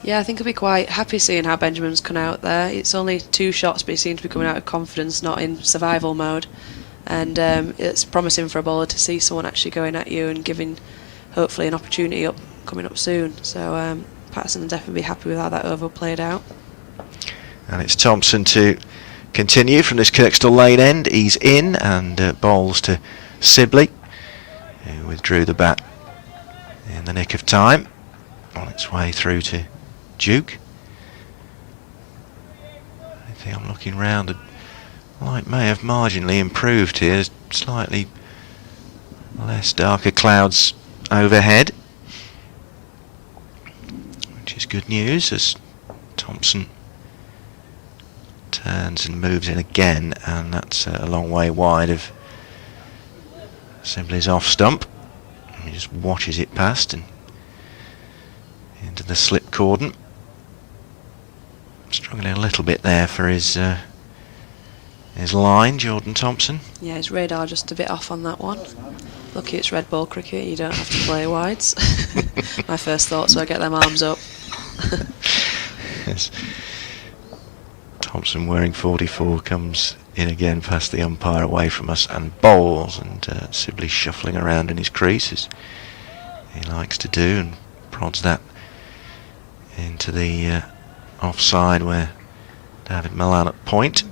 Yeah, I think I'll be quite happy seeing how Benjamin's come out there. It's only 2 shots, but he seems to be coming out of confidence, not in survival mode, and it's promising for a bowler to see someone actually going at you and giving hopefully an opportunity coming up soon. So Patterson will definitely be happy with how that over played out. And it's Thompson to continue from this Kirkstall Lane end. He's in and bowls to Sibley, who withdrew the bat in the nick of time, on its way through to Duke. I think I'm looking round, the light may have marginally improved here, slightly less darker clouds overhead, which is good news as Thompson turns and moves in again, and that's a long way wide of Sibley's off stump. He just watches it past and into the slip cordon. Struggling a little bit there for his line, Jordan Thompson. Yeah, his radar just a bit off on that one. Lucky it's red ball cricket, you don't have to play wides. My first thought, so I get them arms up. Yes. Thompson, wearing 44, comes in again past the umpire away from us and bowls, and Sibley shuffling around in his crease as he likes to do, and prods that into the offside where David Milan at point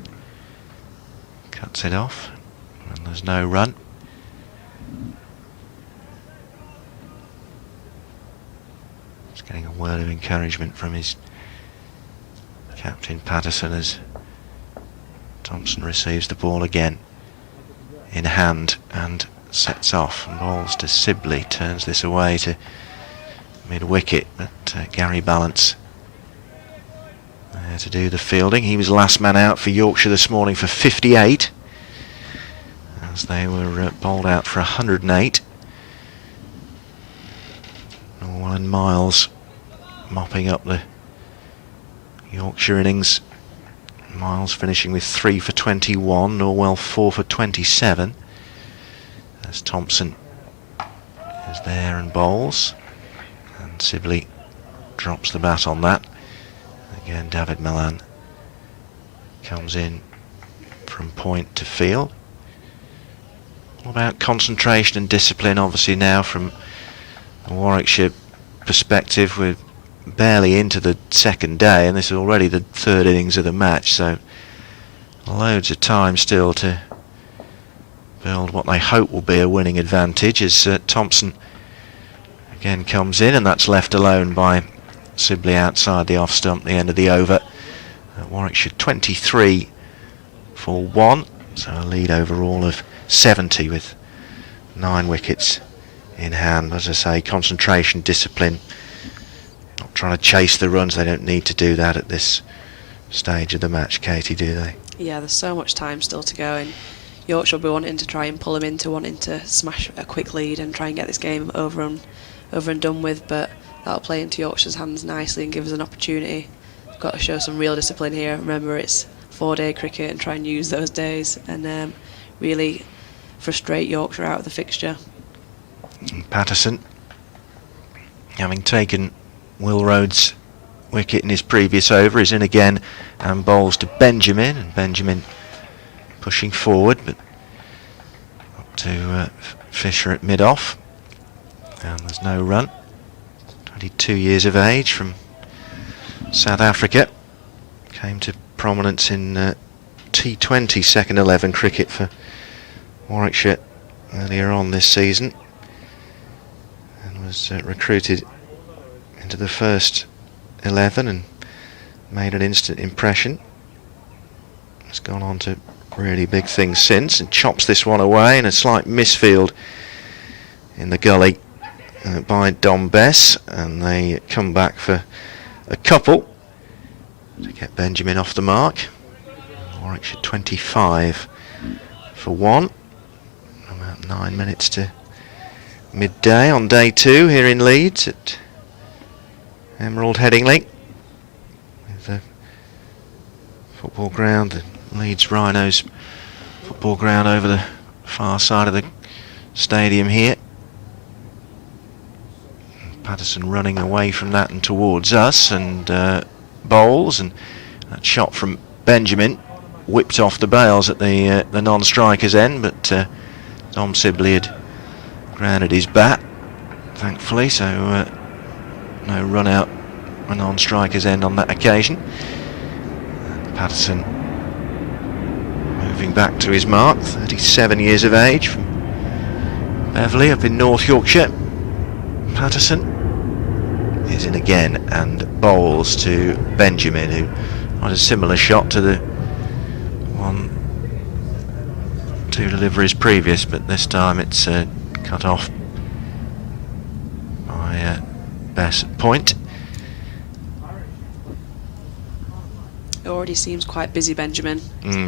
cuts it off, and there's no run. He's getting a word of encouragement from his captain Patterson as Thompson receives the ball again in hand and sets off and bowls to Sibley, turns this away to mid-wicket, but Gary Balance there to do the fielding. He was last man out for Yorkshire this morning for 58 as they were bowled out for 108. Norwell and Miles mopping up the Yorkshire innings. Miles finishing with 3 for 21, Norwell 4 for 27, as Thompson is there and bowls, and Sibley drops the bat on that. Again, David Milan comes in from point to field. All about concentration and discipline, obviously, now from a Warwickshire perspective. We're barely into the second day, and this is already the third innings of the match, so loads of time still to build what they hope will be a winning advantage as Thompson again comes in, and that's left alone by Sibley outside the off stump, the end of the over. Warwickshire 23 for 1, so a lead overall of 70 with 9 wickets in hand. As I say, concentration, discipline, not trying to chase the runs. They don't need to do that at this stage of the match, Katie, do they? Yeah, there's so much time still to go, and Yorkshire will be wanting to try and pull them into wanting to smash a quick lead and try and get this game over and done with, but that'll play into Yorkshire's hands nicely and give us an opportunity. We've got to show some real discipline here. Remember, it's 4-day cricket, and try and use those days and really frustrate Yorkshire out of the fixture. And Patterson, having taken Will Rhodes' wicket in his previous over, is in again and bowls to Benjamin, and Benjamin pushing forward, but up to Fisher at mid-off, and there's no run. 22 years of age, from South Africa, came to prominence in T20 second 11 cricket for Warwickshire earlier on this season, and was recruited into the first 11 and made an instant impression. Has gone on to really big things since, and chops this one away in a slight misfield in the gully by Dom Bess, and they come back for a couple to get Benjamin off the mark. Warwickshire 25 for 1. About 9 minutes to midday on day 2 here in Leeds at Emerald Headingley, with the football ground, the Leeds Rhinos football ground over the far side of the stadium here. Patterson running away from that and towards us, and bowls, and that shot from Benjamin whipped off the bails at the non-striker's end, but Tom Sibley had grounded his bat, thankfully, so no run out a non-striker's end on that occasion. And Patterson moving back to his mark, 37 years of age, from Beverley up in North Yorkshire. Patterson is in again and bowls to Benjamin, who had a similar shot to the one, two deliveries previous, but this time it's cut off by Bess Point. It already seems quite busy, Benjamin.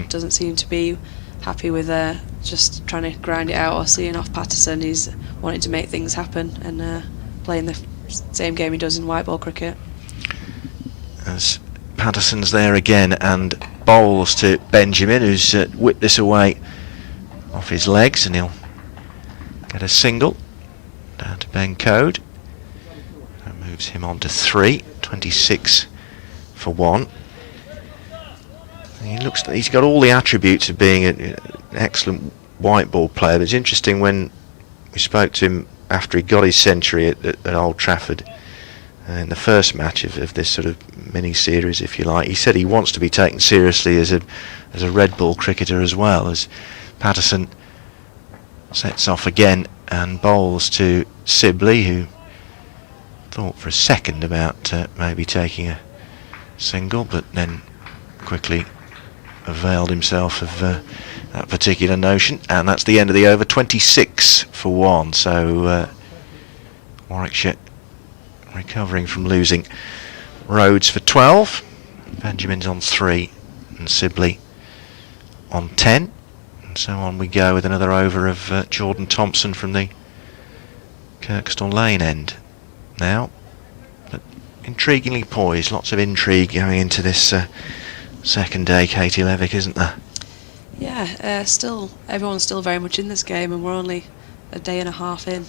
Doesn't seem to be happy with just trying to grind it out or seeing off Patterson. He's wanting to make things happen and playing the same game he does in white ball cricket. As Patterson's there again and bowls to Benjamin, who's whipped this away off his legs, and he'll get a single down to Ben Code. That moves him on to 3, 26 for 1. He looks like he's got all the attributes of being an excellent white ball player. But it's interesting, when we spoke to him after he got his century at Old Trafford in the first match of this sort of mini series, if you like, he said he wants to be taken seriously as a red ball cricketer as well. As Patterson sets off again and bowls to Sibley, who thought for a second about maybe taking a single, but then quickly availed himself of that particular notion, and that's the end of the over. 26 for 1. So Warwickshire recovering from losing Rhodes for 12. Benjamin's on 3 and Sibley on 10, and so on we go with another over of Jordan Thompson from the Kirkstall Lane end now. But intriguingly poised, lots of intrigue going into this second day, Katie Levick, isn't there? Yeah, still everyone's still very much in this game, and we're only a day and a half in.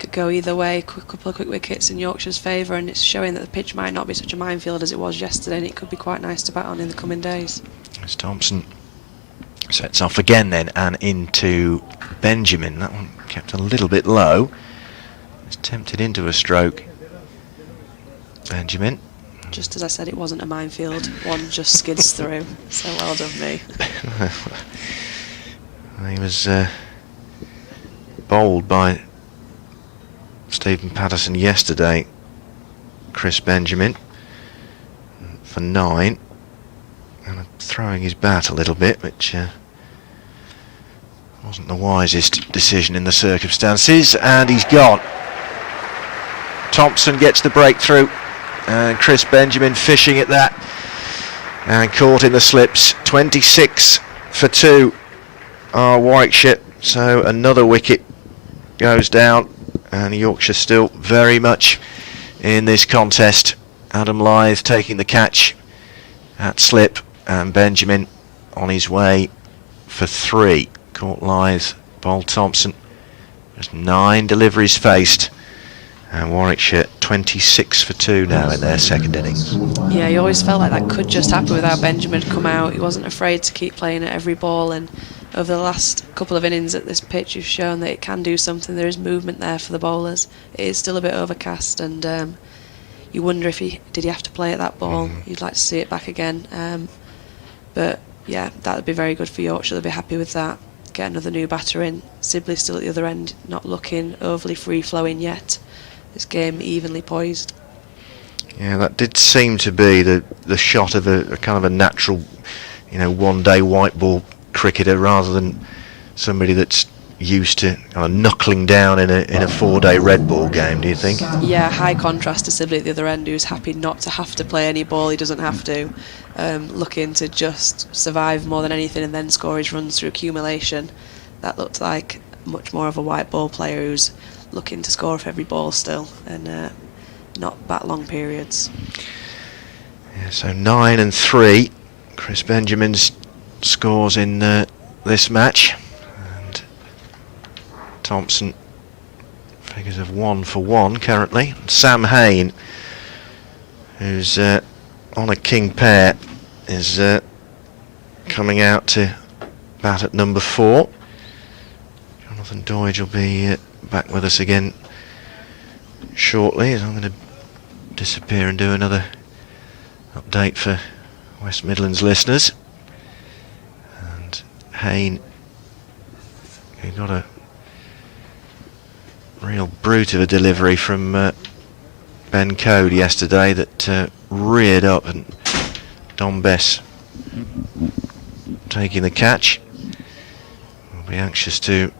Could go either way. Couple of quick wickets in Yorkshire's favour, and it's showing that the pitch might not be such a minefield as it was yesterday, and it could be quite nice to bat on in the coming days. As Thompson sets off again then and into Benjamin. That one kept a little bit low. It's tempted into a stroke. Benjamin. Just as I said, it wasn't a minefield. One just skids through. So well done, me. He was bowled by Stephen Patterson yesterday, Chris Benjamin, for 9, and throwing his bat a little bit, which wasn't the wisest decision in the circumstances, and he's gone. Thompson gets the breakthrough, and Chris Benjamin fishing at that and caught in the slips. 26 for 2 are Warwickshire, so another wicket goes down, and Yorkshire still very much in this contest. Adam Lyth taking the catch at slip, and Benjamin on his way for 3. Caught Lyth, bowled Thompson. Just 9 deliveries faced, and Warwickshire 26 for 2 now in their second innings. Yeah, you always felt like that could just happen without Benjamin come out. He wasn't afraid to keep playing at every ball, and over the last couple of innings at this pitch, you've shown that it can do something. There is movement there for the bowlers. It is still a bit overcast, and you wonder if did he have to play at that ball. You'd like to see it back again, but yeah, that would be very good for Yorkshire. They'll be happy with that. Get another new batter in. Sibley still at the other end, not looking overly free-flowing yet. This game evenly poised. Yeah, that did seem to be the shot of a kind of a natural, one-day white ball cricketer, rather than somebody that's used to kind of knuckling down in a 4-day red ball game. Do you think? Yeah, high contrast to Sibley at the other end, who's happy not to have to play any ball. He doesn't have to. Looking to just survive more than anything and then score his runs through accumulation. That looked like much more of a white ball player who's looking to score off every ball still, and not bat long periods. Yeah, so 9 and 3, Chris Benjamin's scores in this match, and Thompson figures of 1 for 1 currently. Sam Hain, who's on a king pair, is coming out to bat at number 4. Jonathan Doidge will be back with us again shortly, as I'm going to disappear and do another update for West Midlands listeners. And Hain, who got a Real brute of a delivery from Ben Code yesterday that reared up, and Don Bess taking the catch. We'll be anxious to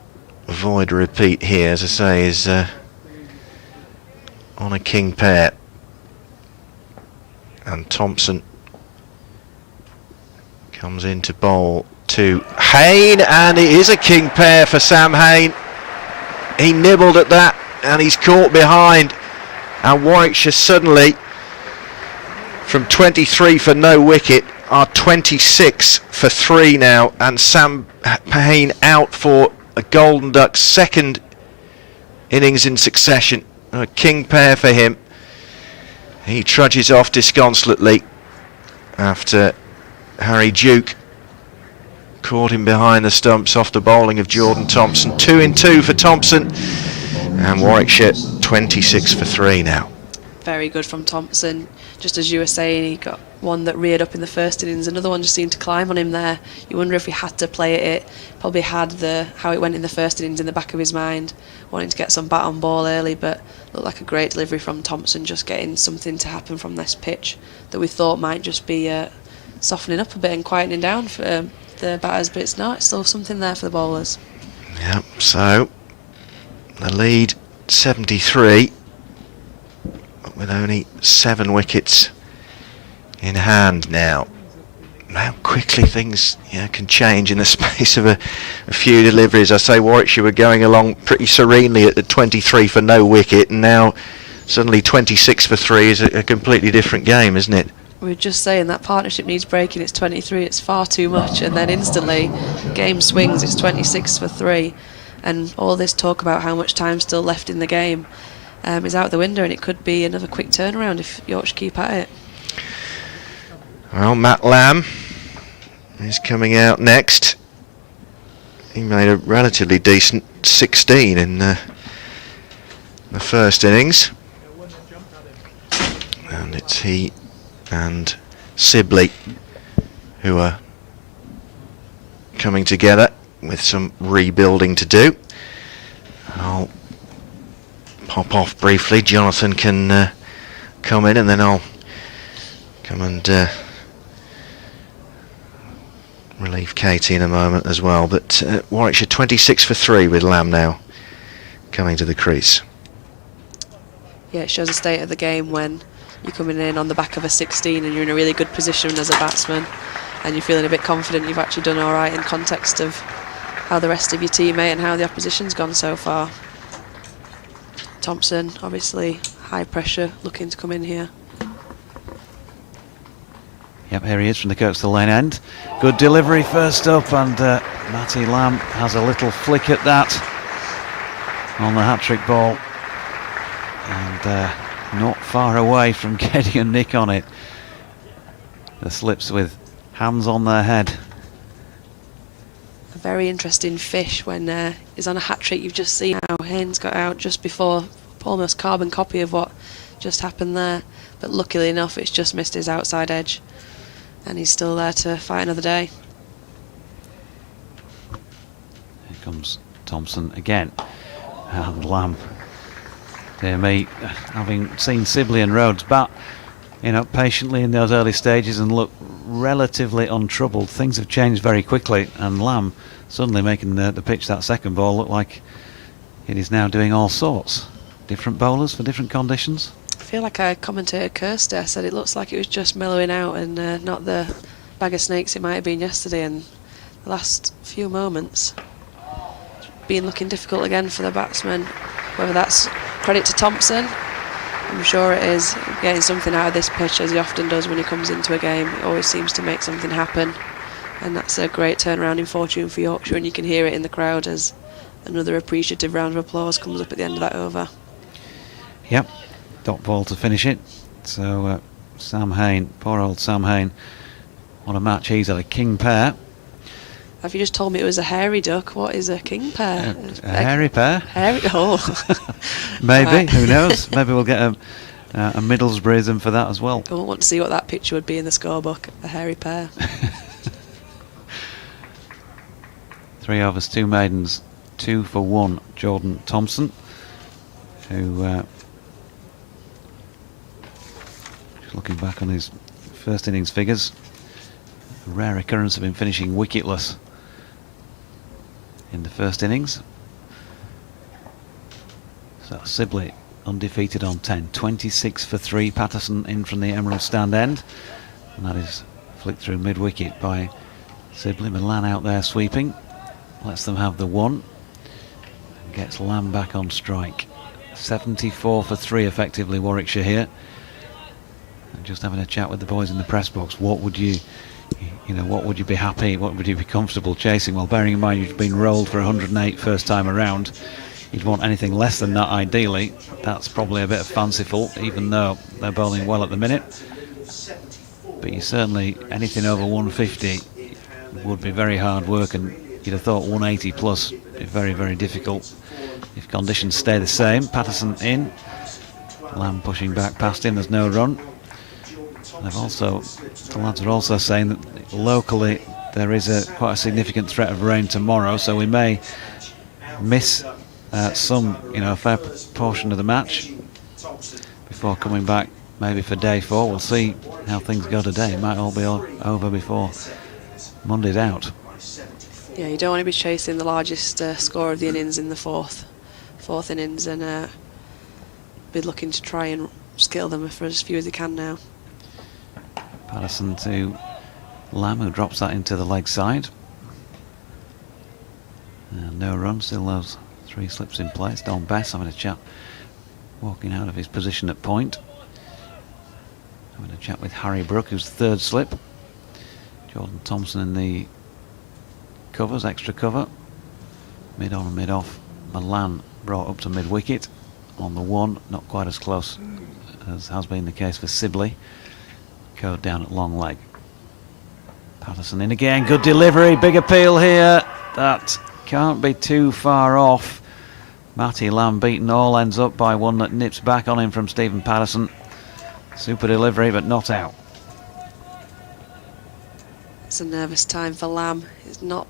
avoid a repeat here, as I say, is on a king pair. And Thompson comes in to bowl to Hayne, and it is a king pair for Sam Hayne. He nibbled at that and he's caught behind, and Warwickshire suddenly from 23 for no wicket are 26 for 3 now, and Sam Hayne out for a Golden Ducks second innings in succession. A king pair for him. He trudges off disconsolately after Harry Duke caught him behind the stumps off the bowling of Jordan Thompson. 2 in 2 for Thompson, and Warwickshire 26 for 3 now. Very good from Thompson. Just as you were saying, he got one that reared up in the first innings, another one just seemed to climb on him there. You wonder if he had to play it. Probably had how it went in the first innings in the back of his mind, wanting to get some bat on ball early, but looked like a great delivery from Thompson, just getting something to happen from this pitch that we thought might just be softening up a bit and quietening down for the batters, but it's not. It's still something there for the bowlers. Yep, so the lead 73, but with only 7 wickets in hand now. How quickly things can change in the space of a few deliveries. I say Warwickshire were going along pretty serenely at 23 for no wicket, and now suddenly 26 for 3 is a completely different game, isn't it? We were just saying that partnership needs breaking. It's 23, it's far too much, and then instantly game swings. It's 26 for 3, and all this talk about how much time's still left in the game is out the window, and it could be another quick turnaround if Yorkshire keep at it. Well, Matt Lamb is coming out next. He made a relatively decent 16 in the first innings, and it's he and Sibley who are coming together with some rebuilding to do. I'll pop off briefly. Jonathan can come in, and then I'll come and relieve Katie in a moment as well. But Warwickshire 26 for 3 with Lamb now coming to the crease. Yeah, it shows the state of the game when you're coming in on the back of a 16 and you're in a really good position as a batsman and you're feeling a bit confident you've actually done all right in context of how the rest of your teammate and how the opposition's gone so far. Thompson, obviously high pressure, looking to come in here. Yep, here he is from the Kirkstall Lane end. Good delivery first up, and Matty Lamb has a little flick at that on the hat-trick ball, and not far away from getting a nick on it. The slips with hands on their head. A very interesting fish when he's on a hat-trick. You've just seen how Haynes got out just before, almost carbon copy of what just happened there, but luckily enough it's just missed his outside edge, and he's still there to fight another day. Here comes Thompson again, and Lamb, dear me, having seen Sibley and Rhodes bat patiently in those early stages and look relatively untroubled, things have changed very quickly, and Lamb suddenly making the pitch that second ball look like it is now doing all sorts. Different bowlers for different conditions. I feel like I commentated Kirsty. I said it looks like it was just mellowing out and not the bag of snakes it might have been yesterday, and the last few moments been looking difficult again for the batsman. Whether that's credit to Thompson, I'm sure it is, getting something out of this pitch as he often does when he comes into a game. He always seems to make something happen, and that's a great turnaround in fortune for Yorkshire, and you can hear it in the crowd as another appreciative round of applause comes up at the end of that over. Yep, dot ball to finish it. So Sam Hayne, poor old Sam Hayne, what a match he's had, a king pair. Have you just told me it was a hairy duck? What is a king pair? A hairy pair? Hairy, oh. Maybe, Right. Who knows? Maybe we'll get a Middlesbroughsism for that as well. I won't want to see what that picture would be in the scorebook, a hairy pair. 3 overs, 2 maidens, 2 for 1, Jordan Thompson. who, just looking back on his first innings figures, a rare occurrence of him finishing wicketless in the first innings. So Sibley undefeated on 10, 26 for 3. Patterson in from the Emerald stand end, and that is flicked through mid-wicket by Sibley. Milan out there sweeping, lets them have the 1, and gets Lamb back on strike. 74 for 3 effectively, Warwickshire here. And just having a chat with the boys in the press box, what would you know, what would you be happy, what would you be comfortable chasing? Well, bearing in mind you've been rolled for 108 first time around, you'd want anything less than that ideally. That's probably a bit fanciful, even though they're bowling well at the minute. But you certainly, anything over 150 would be very hard work, and you'd have thought 180 plus is very, very difficult if conditions stay the same. Patterson in, Lamb pushing back past him, there's no run. They've also, the lads are also saying that locally there is quite a significant threat of rain tomorrow, so we may miss a fair portion of the match before coming back maybe for day 4. We'll see how things go today. It might all be over before Monday's out. Yeah, you don't want to be chasing the largest score of the innings in the fourth innings, and be looking to try and skill them for as few as you can now. Patterson to Lamb, who drops that into the leg side. And no run, still those 3 slips in place. Don Bess having a chat, walking out of his position at point. Having a chat with Harry Brook, who's third slip. Jordan Thompson in the covers, extra cover. Mid on and mid off. Milan brought up to mid wicket on the 1, not quite as close as has been the case for Sibley. Code down at long leg. Patterson in again, good delivery, big appeal here. That can't be too far off. Matty Lamb beaten all ends up by one that nips back on him from Stephen Patterson. Super delivery, but not out. It's a nervous time for Lamb. He's not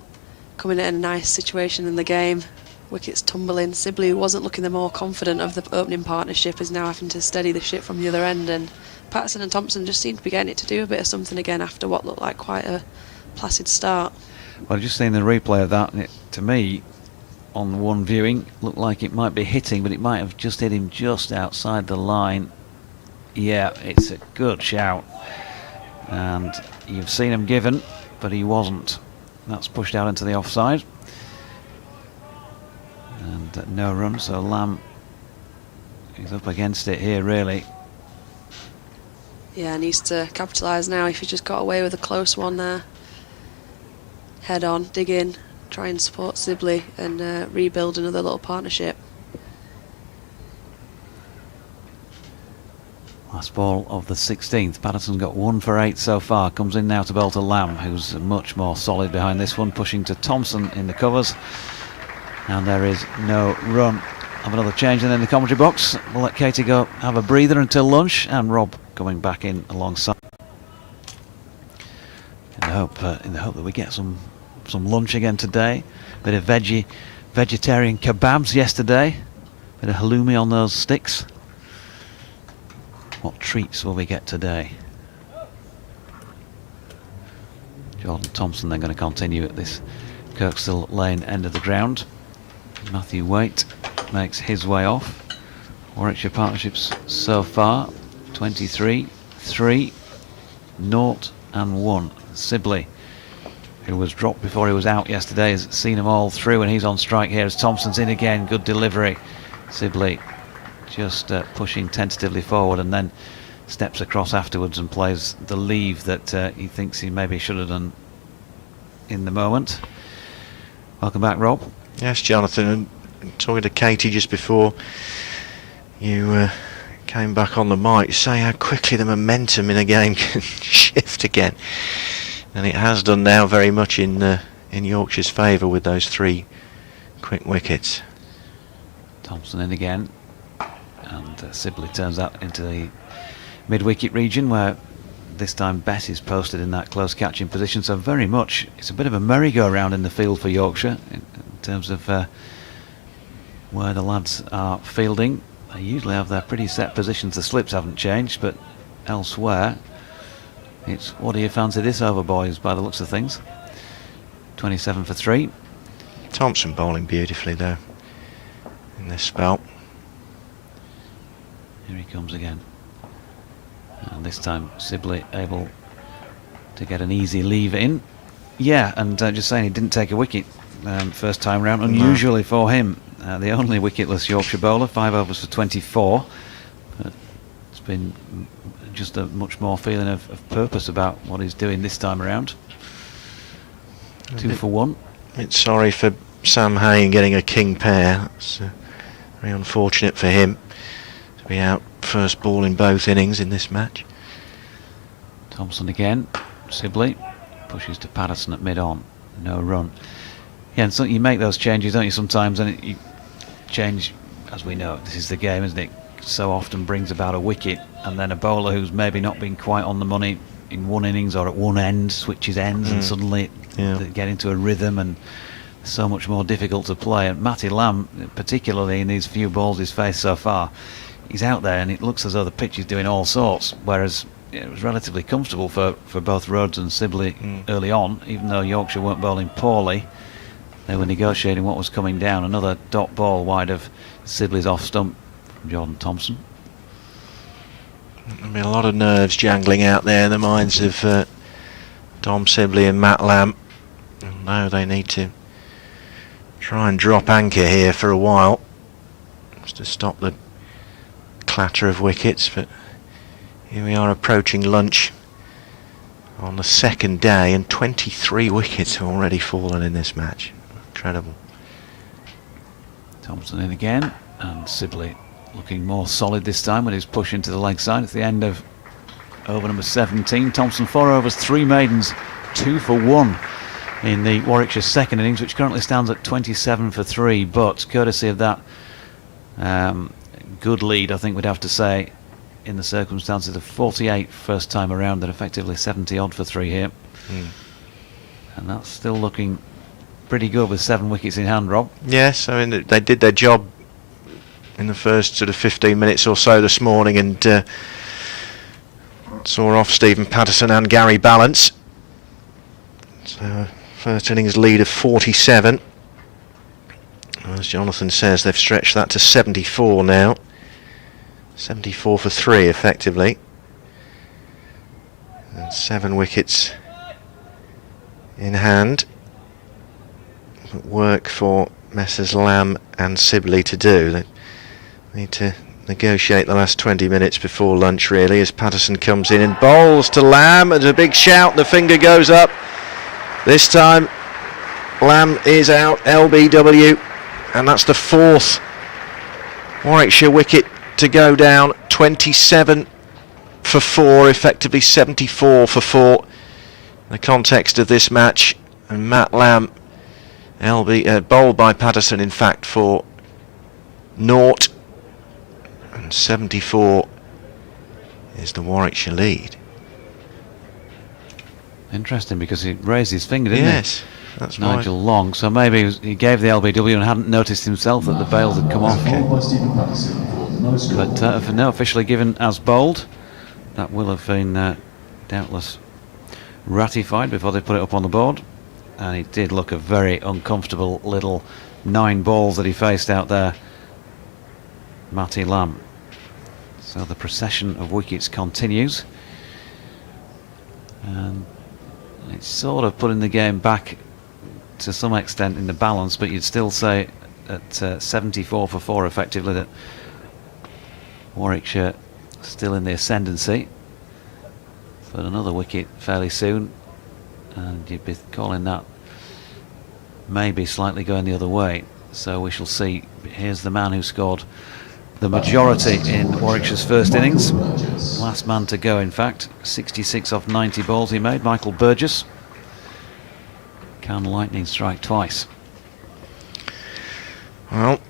coming at a nice situation in the game. Wickets tumbling. Sibley, who wasn't looking the more confident of the opening partnership, is now having to steady the ship from the other end, and Patterson and Thompson just seem to be getting it to do a bit of something again after what looked like quite a placid start. Well, just seeing the replay of that, and to me, on one viewing, looked like it might be hitting, but it might have just hit him just outside the line. Yeah, it's a good shout. And you've seen him given, but he wasn't. That's pushed out into the offside. And no run, so Lamb is up against it here, really. Yeah, needs to capitalise now. If he just got away with a close one there, head on, dig in, try and support Sibley and rebuild another little partnership. Last ball of the 16th. Patterson's got 1 for 8 so far. Comes in now to bowl to Lamb, who's much more solid behind this one, pushing to Thompson in the covers. And there is no run. Have another change in the commentary box. We'll let Katie go have a breather until lunch, and Rob coming back in alongside. In the hope that we get some lunch again today. Bit of vegetarian kebabs yesterday. Bit of halloumi on those sticks. What treats will we get today? Jordan Thompson then going to continue at this Kirkstall Lane end of the ground. Matthew Waite makes his way off. Warwickshire partnerships so far 23, 3, 0 and 1. Sibley, who was dropped before he was out yesterday, has seen them all through, and he's on strike here as Thompson's in again. Good delivery. Sibley just pushing tentatively forward, and then steps across afterwards and plays the leave that he thinks he maybe should have done in the moment. Welcome back, Rob. Yes, Jonathan, and talking to Katie just before you came back on the mic, say how quickly the momentum in a game can shift again, and it has done now very much in Yorkshire's favour with those 3 quick wickets. Thompson in again, and Sibley turns that into the mid-wicket region, where this time Bess is posted in that close catching position. So very much it's a bit of a merry-go-round in the field for Yorkshire in terms of where the lads are fielding. They usually have their pretty set positions. The slips haven't changed, but elsewhere it's what do you fancy this over, boys, by the looks of things. 27 for 3. Thompson bowling beautifully though in this spell. Here he comes again. And this time Sibley able to get an easy leave in. Yeah, and just saying, he didn't take a wicket first time round, unusually for him. The only wicketless Yorkshire bowler, 5 overs for 24. But it's been just a much more feeling of purpose about what he's doing this time around. 2 for 1. It's sorry for Sam Hay in getting a king pair. It's very unfortunate for him to be out first ball in both innings in this match. Thompson again. Sibley pushes to Patterson at mid-on. No run. Yeah, and so you make those changes, don't you, sometimes, and you change, as we know, this is the game, isn't it? So often brings about a wicket, and then a bowler who's maybe not been quite on the money in one innings or at one end switches ends, and suddenly they get into a rhythm, and so much more difficult to play. And Matty Lamb, particularly in these few balls he's faced so far, he's out there and it looks as though the pitch is doing all sorts, whereas it was relatively comfortable for both Rhodes and Sibley early on. Even though Yorkshire weren't bowling poorly, they were negotiating what was coming down. Another dot ball wide of Sibley's off stump from Jordan Thompson. I mean, a lot of nerves jangling out there in the minds of Dom Sibley and Matt Lamb. No, they need to try and drop anchor here for a while just to stop the clatter of wickets, but here we are approaching lunch on the second day and 23 wickets have already fallen in this match. Incredible. Thompson in again, and Sibley looking more solid this time with his push into the leg side. It's the end of over number 17. Thompson 4 overs, 3 maidens, 2 for 1 in the Warwickshire second innings, which currently stands at 27 for 3, but courtesy of that good lead, I think we'd have to say, in the circumstances of 48 first time around, that effectively 70 odd for 3 here. And that's still looking pretty good with 7 wickets in hand, Rob. Yes, I mean, they did their job in the first sort of 15 minutes or so this morning, and saw off Stephen Patterson and Gary Balance. So first innings lead of 47. As Jonathan says, they've stretched that to 74 now. 74 for 3 effectively, and 7 wickets in hand. Work for Messrs Lamb and Sibley to do. They need to negotiate the last 20 minutes before lunch, really, as Patterson comes in and bowls to Lamb. There's a big shout, the finger goes up. This time Lamb is out, LBW, and that's the 4th Warwickshire wicket to go down. 27 for 4, effectively 74 for 4 in the context of this match. And Matt Lamb bowled by Patterson, in fact, for 0, and 74 is the Warwickshire lead. Interesting, because he raised his finger, didn't he? Yes, that's Nigel Long, so maybe he gave the LBW and hadn't noticed himself that the bails had come off. Bowled by Stephen Patterson for the no score. But for now officially given as bowled, that will have been doubtless ratified before they put it up on the board. And it did look a very uncomfortable little 9 balls that he faced out there, Matty Lamb. So the procession of wickets continues, and it's sort of putting the game back to some extent in the balance, but you'd still say at 74 for 4 effectively that Warwickshire still in the ascendancy. But another wicket fairly soon, and you'd be calling that maybe slightly going the other way. So we shall see. Here's the man who scored the majority in Warwickshire's first innings. Last man to go, in fact. 66 off 90 balls he made, Michael Burgess. Can lightning strike twice? Well,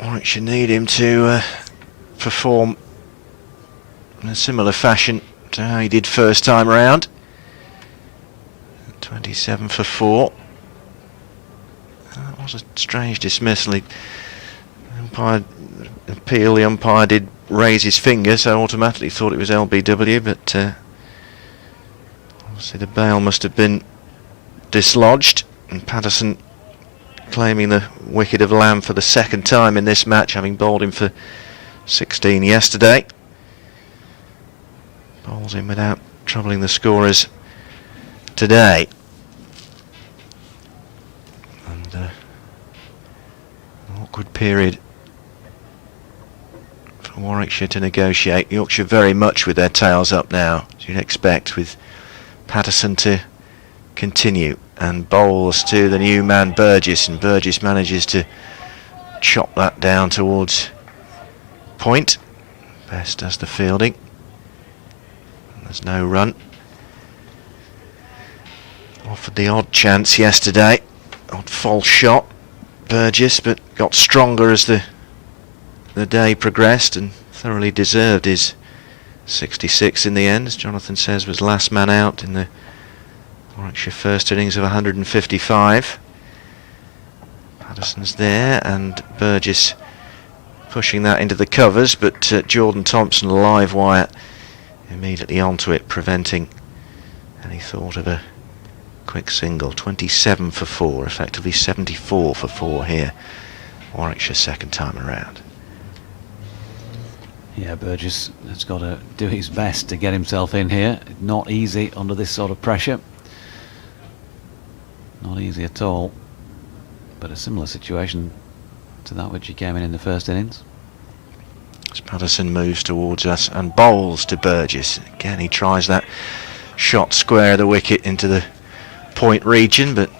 Warwickshire need him to perform in a similar fashion to how he did first time round. 27 for 4. That was a strange dismissal. The umpire appeal, the umpire did raise his finger, so automatically thought it was LBW, but obviously the bail must have been dislodged, and Patterson claiming the wicket of Lamb for the second time in this match, having bowled him for 16 yesterday. Bowls in without troubling the scorers today. And an awkward period for Warwickshire to negotiate. Yorkshire very much with their tails up now, as you'd expect, with Patterson to continue, and bowls to the new man Burgess, and Burgess manages to chop that down towards point. Best does the fielding. There's no run. Offered the odd chance yesterday, odd false shot, Burgess, but got stronger as the day progressed and thoroughly deserved his 66 in the end. As Jonathan says, was last man out in the Warwickshire first innings of 155. Patterson's there, and Burgess pushing that into the covers, but Jordan Thompson, live wire, immediately onto it, preventing any thought of a quick single. 27 for 4, effectively 74 for 4 here. Warwickshire second time around. Yeah, Burgess has got to do his best to get himself in here. Not easy under this sort of pressure. Not easy at all. But a similar situation to that which he came in the first innings. As Patterson moves towards us and bowls to Burgess. Again, he tries that shot square of the wicket into the point region, but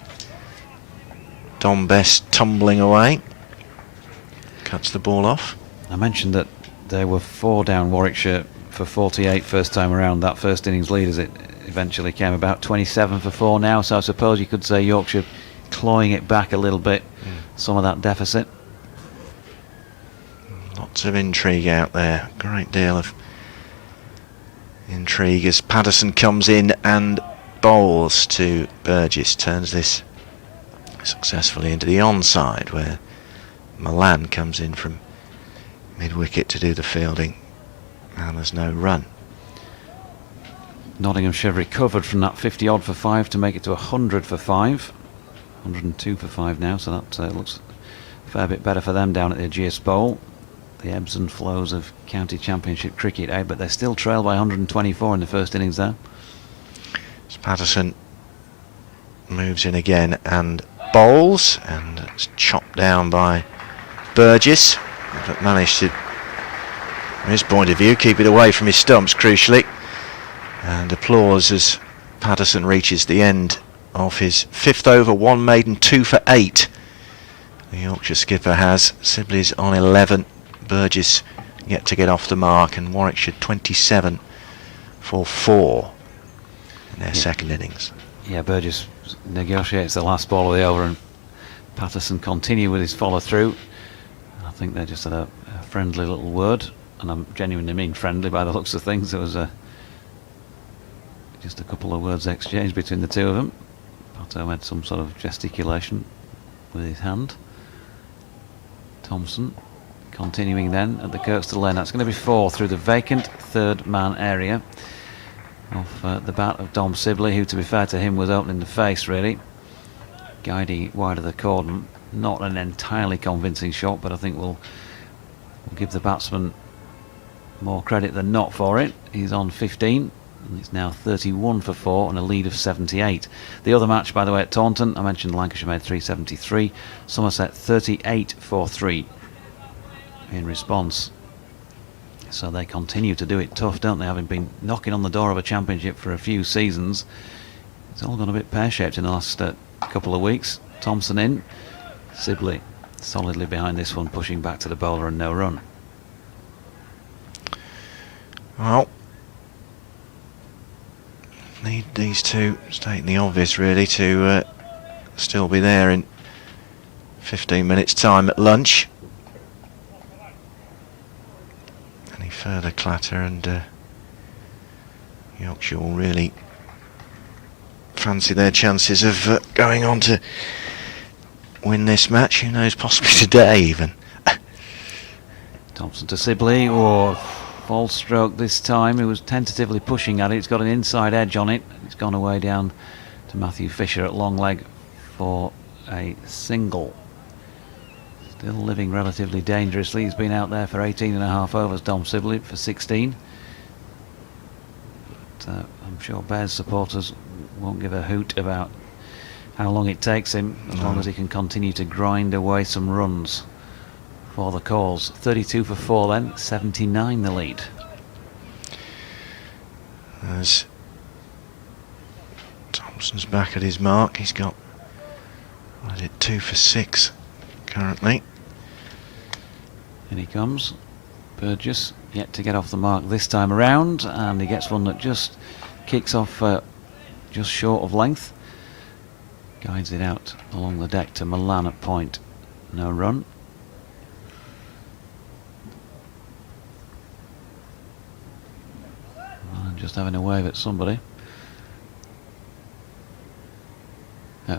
Dom Best tumbling away. Cuts the ball off. I mentioned that they were 4 down Warwickshire for 48 first time around. That first innings lead as it eventually came about. 27 for 4 now, so I suppose you could say Yorkshire clawing it back a little bit, some of that deficit. Lots of intrigue out there, great deal of intrigue as Patterson comes in and bowls to Burgess, turns this successfully into the onside, where Milan comes in from mid-wicket to do the fielding, and there's no run. Nottinghamshire recovered from that 50 odd for 5 to make it to 100 for 5, 102 for 5 now, so that looks a fair bit better for them down at the Ageas Bowl. The ebbs and flows of county championship cricket, but they still trail by 124 in the first innings there. So Patterson moves in again and bowls, and it's chopped down by Burgess, but managed to, from his point of view, keep it away from his stumps crucially. And applause as Patterson reaches the end of his 5th over, 1 maiden, 2 for 8. The Yorkshire skipper has. Sibley's on 11. Burgess yet to get off the mark, and Warwickshire 27 for 4 in their second innings. Yeah, Burgess negotiates the last ball of the over, and Patterson continue with his follow through. I think they just had a friendly little word, and I genuinely mean friendly by the looks of things. There was just a couple of words exchanged between the two of them. Pato had some sort of gesticulation with his hand. Thompson continuing then at the Kirkstall lane. That's going to be 4 through the vacant third man area off the bat of Dom Sibley, who, to be fair to him, was opening the face really, guiding wide of the cordon. Not an entirely convincing shot, but I think we'll give the batsman more credit than not for it. He's on 15, and it's now 31 for 4 and a lead of 78. The other match, by the way, at Taunton, I mentioned Lancashire made 373, Somerset 38 for 3 in response. So they continue to do it tough, don't they, having been knocking on the door of a championship for a few seasons. It's all gone a bit pear-shaped in the last couple of weeks. Thompson in, Sibley solidly behind this one, pushing back to the bowler and no run. Well, need these two, stating the obvious really, to still be there in 15 minutes time at lunch. Any further clatter and Yorkshire will really fancy their chances of going on to win this match. Who knows, possibly today even. Thompson to Sibley, or false stroke this time. He was tentatively pushing at it. It's got an inside edge on it. It's gone away down to Matthew Fisher at long leg for a single. Still living relatively dangerously. He's been out there for 18.5 overs, Dom Sibley, for 16. But I'm sure Bears supporters won't give a hoot about how long it takes him, as long as he can continue to grind away some runs for the cause. 32 for 4 then, 79 the lead. As Thompson's back at his mark, he's got, what is it, 2 for 6 currently. In he comes, Burgess, yet to get off the mark this time around, and he gets one that just kicks off just short of length. Guides it out along the deck to Milan at point. No run. Just having a wave at somebody.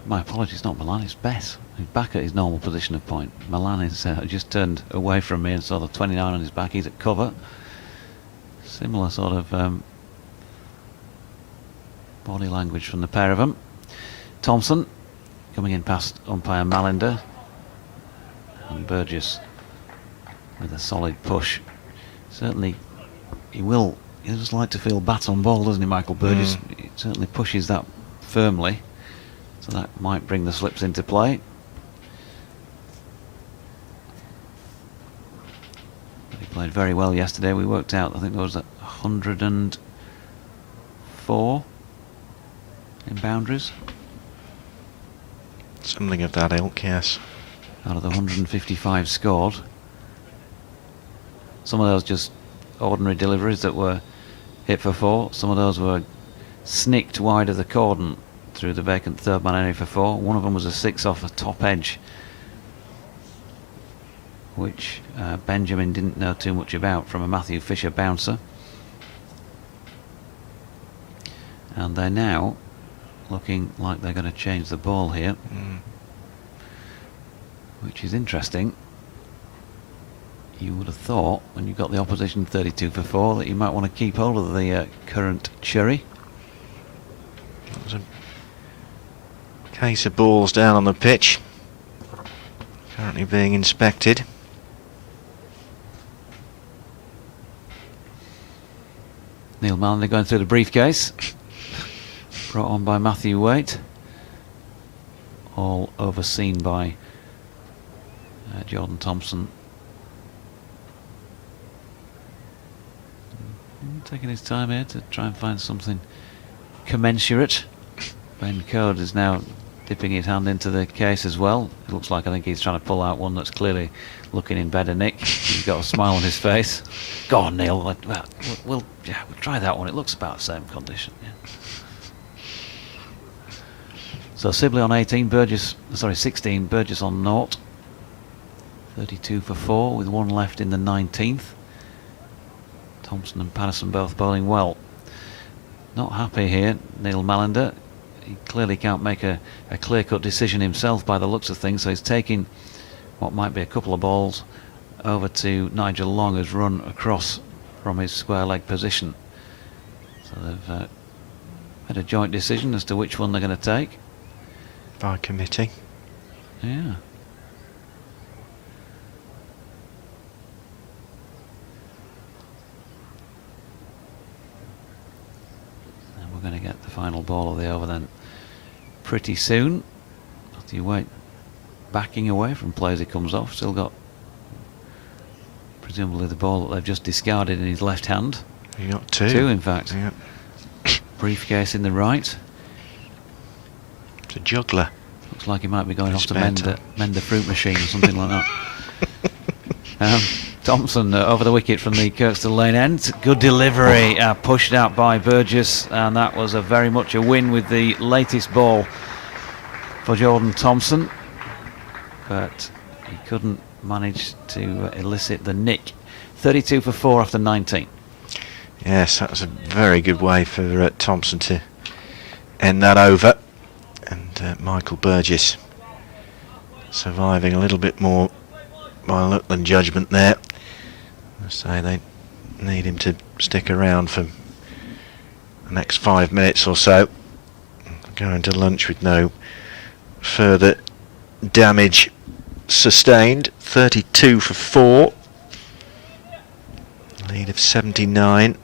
My apologies, not Milan, it's Bess. He's back at his normal position of point. Milan is just turned away from me and saw the 29 on his back. He's at cover. Similar sort of body language from the pair of them. Thompson coming in past umpire Malinder. And Burgess with a solid push. Certainly he does like to feel bat on ball, doesn't he, Michael Burgess? He certainly pushes that firmly, so that might bring the slips into play. But he played very well yesterday. We worked out, I think there was 104 in boundaries. Something of that ilk, yes. Out of the 155 scored. Some of those just ordinary deliveries that were hit for 4. Some of those were snicked wide of the cordon through the vacant third man area for 4. One of them was a 6 off the top edge, which Benjamin didn't know too much about, from a Matthew Fisher bouncer. And they're now looking like they're going to change the ball here, which is interesting. You would have thought, when you got the opposition 32 for 4, that you might want to keep hold of the current cherry. That was a case of balls down on the pitch, currently being inspected. Neil Malinder going through the briefcase, brought on by Matthew Waite, all overseen by Jordan Thompson. Taking his time here to try and find something commensurate. Ben Code is now dipping his hand into the case as well. It looks like, I think he's trying to pull out one that's clearly looking in better nick. He's got a smile on his face. Go on, Neil. We'll try that one. It looks about the same condition. Yeah. So Sibley on 18, 16, Burgess on 0. 32 for 4 with one left in the 19th. Thompson and Patterson both bowling well. Not happy here, Neil Malinder. He clearly can't make a clear-cut decision himself by the looks of things, so he's taking what might be a couple of balls over to Nigel Long, who's run across from his square leg position. So they've had a joint decision as to which one they're going to take. By committee. Yeah. We're going to get the final ball of the over then pretty soon. Matthew Waite backing away from play as he comes off. Still got presumably the ball that they've just discarded in his left hand. You got 2. 2 in fact. Yep. Briefcase in the right. It's a juggler. Looks like he might be going off to mend a fruit machine or something like that. Thompson over the wicket from the Kirkstall Lane end. Good delivery, pushed out by Burgess, and that was very much a win with the latest ball for Jordan Thompson. But he couldn't manage to elicit the nick. 32 for 4 after 19. Yes, that was a very good way for Thompson to end that over. And Michael Burgess surviving a little bit more by luck than judgment there. I say they need him to stick around for the next 5 minutes or so. Going to lunch with no further damage sustained. 32 for 4. Lead of 79.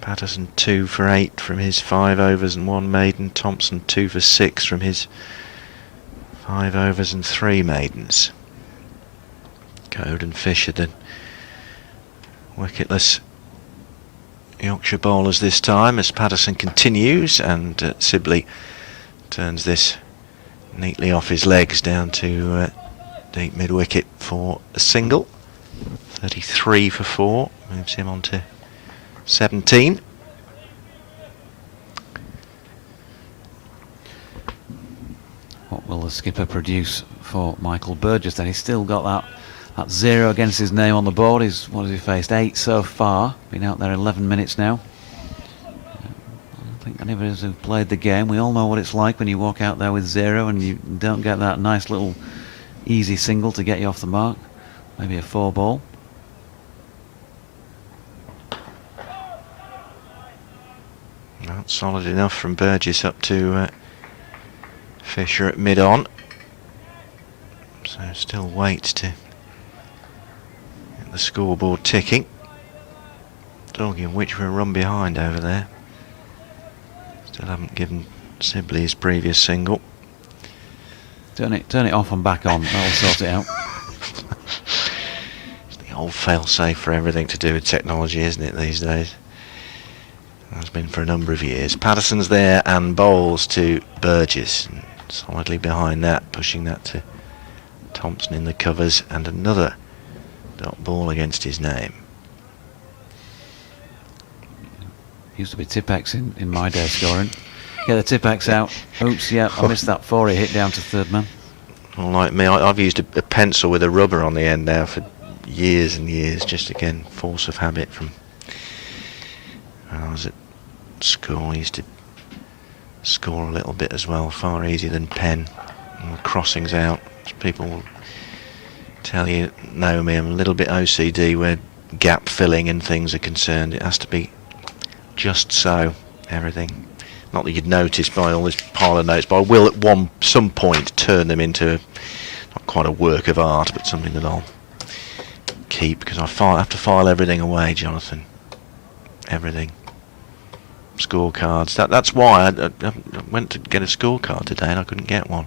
Patterson 2 for 8 from his 5 overs and 1 maiden. Thompson 2 for 6 from his 5 overs and 3 maidens. Code and Fisher, the wicketless Yorkshire bowlers this time, as Patterson continues, and Sibley turns this neatly off his legs down to deep mid-wicket for a single. 33 for 4, moves him on to 17. What will the skipper produce for Michael Burgess then? He's still got that 0 against his name on the board. What has he faced? 8 so far. Been out there 11 minutes now. I don't think any of us who've played the game, we all know what it's like when you walk out there with 0 and you don't get that nice little easy single to get you off the mark. Maybe a 4 ball. Not solid enough from Burgess up to Fisher at mid-on. So still waits to get the scoreboard ticking. Talking of which, we're a run behind over there. Still haven't given Sibley his previous single. Turn it off and back on. That'll sort it out. It's the old fail-safe for everything to do with technology, isn't it, these days? Has been for a number of years. Patterson's there and bowls to Burgess. And solidly behind that, pushing that to Thompson in the covers, and another dot ball against his name. Used to be Tipex in my day scoring. Get the Tipex out. Oops, yeah, I missed that 4. He hit down to third man. Well, like me, I've used a pencil with a rubber on the end now for years and years, just again, force of habit from when I was at school. I used to score a little bit as well, far easier than pen. And the crossings out, people will tell you, know me, I'm a little bit OCD where gap filling and things are concerned. It has to be just so, everything. Not that you'd notice by all this pile of notes, but I will at some point turn them into not quite a work of art, but something that I'll keep, because I have to file everything away, Jonathan. Everything. Scorecards. That's why I went to get a scorecard today and I couldn't get one.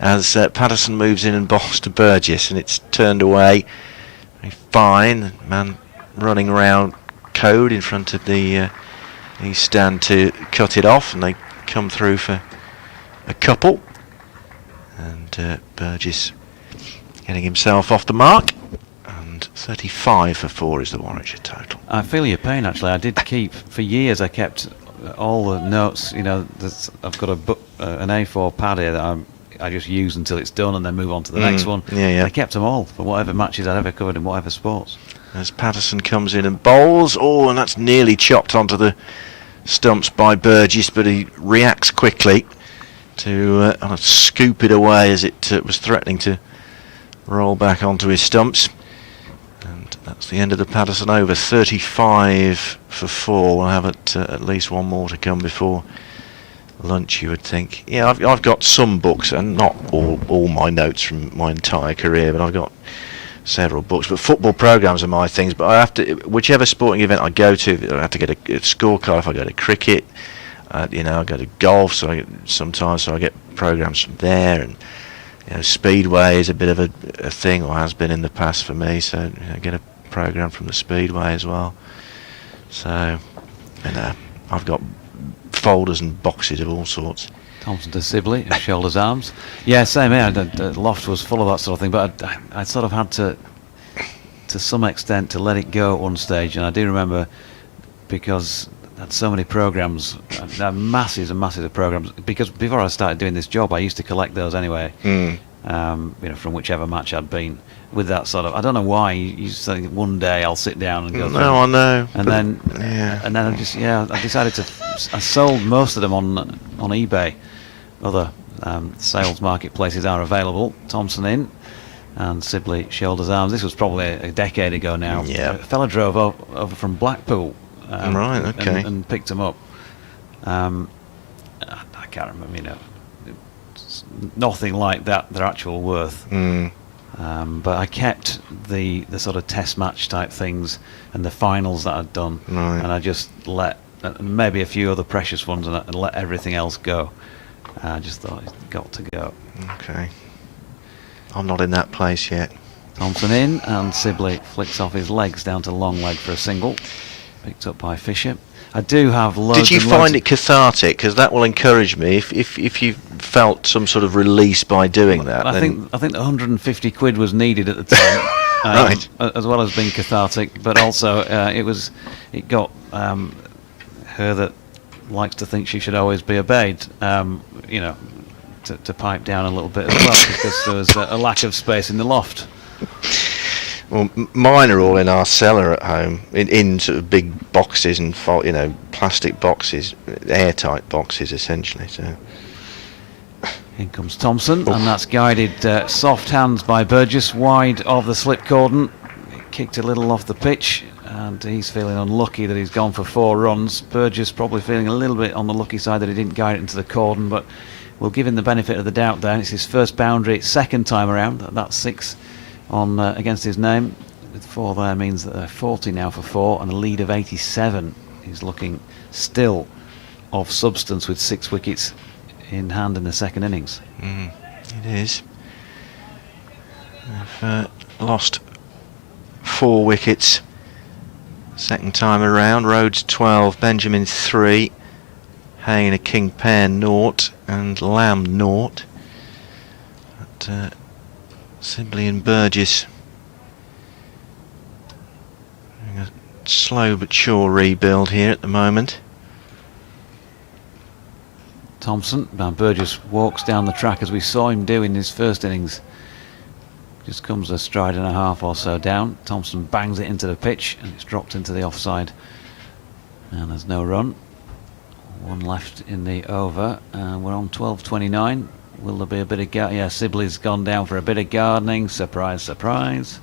As Patterson moves in and bowls to Burgess, and it's turned away. Very fine. Man running around Code in front of the East stand to cut it off, and they come through for a couple. And Burgess getting himself off the mark. 35 for 4 is the Warwickshire total. I feel your pain, actually. I did keep, for years I kept all the notes, you know, I've got an A4 pad here that I just use until it's done and then move on to the next one. Yeah. I kept them all for whatever matches I'd ever covered in whatever sports. As Patterson comes in and bowls, and that's nearly chopped onto the stumps by Burgess, but he reacts quickly to scoop it away as it was threatening to roll back onto his stumps. And that's the end of the Patterson over. 35 for 4. We'll have at least one more to come before lunch, you would think. Yeah, I've got some books, and not all my notes from my entire career, but I've got several books. But football programmes are my things. But I have to, whichever sporting event I go to, I have to get a scorecard. If I go to cricket, I go to golf, so I get programmes from there. And Speedway is a bit of a thing, or has been in the past for me, so I get a programme from the Speedway as well. So, I've got folders and boxes of all sorts. Thompson to Sibley, shoulders, arms. Yeah, same here. The loft was full of that sort of thing, but I sort of had to some extent, to let it go at one stage. And I do remember, because I had so many programmes, masses and masses of programmes, because before I started doing this job, I used to collect those anyway, from whichever match I'd been. With that sort of, I don't know why, you think one day I'll sit down and go through. No, I know. And then I decided I sold most of them on eBay. Other sales marketplaces are available. Thompson in, and Sibley shoulders arms. This was probably a decade ago now. Yeah. A fella drove over from Blackpool, Right, okay. and picked him up. I can't remember, you know, it's nothing like that, their actual worth. But I kept the sort of test match type things and the finals that I'd done, Right. and I just let maybe a few other precious ones and let everything else go. I just thought it's got to go. Okay. I'm not in that place yet. Thompson in, and Sibley flicks off his legs down to long leg for a single, picked up by Fisher. I do have loads. Did you and loads find it cathartic? Because that will encourage me. If you felt some sort of release by doing that, I then think 150 quid was needed at the time, Right. as well as being cathartic. But also, it got her that likes to think she should always be obeyed. You know, to pipe down a little bit as well, because there was a lack of space in the loft. well, mine are all in our cellar at home, in sort of big boxes and plastic boxes, airtight boxes essentially. So. In comes Thompson, and that's guided soft hands by Burgess, wide of the slip cordon. It kicked a little off the pitch, and he's feeling unlucky that he's gone for 4 runs. Burgess probably feeling a little bit on the lucky side that he didn't guide it into the cordon, but we'll give him the benefit of the doubt there. It's his first boundary, second time around. That's 6 on against his name. With 4 there means that they're 40 now for 4, and a lead of 87. He's looking still of substance with 6 wickets in hand in the second innings. It is. They've lost 4 wickets second time around. Rhodes 12, Benjamin 3, Hayne a king pair 0, and Lamb 0. But Sibley and Burgess having a slow but sure rebuild here at the moment. Thompson, now Burgess walks down the track as we saw him do in his first innings. Just comes a stride and a half or so down. Thompson bangs it into the pitch, and it's dropped into the offside. And there's no run. 1 left in the over, and we're on 12:29. Will there be a bit of yeah, Sibley's gone down for a bit of gardening. Surprise, surprise.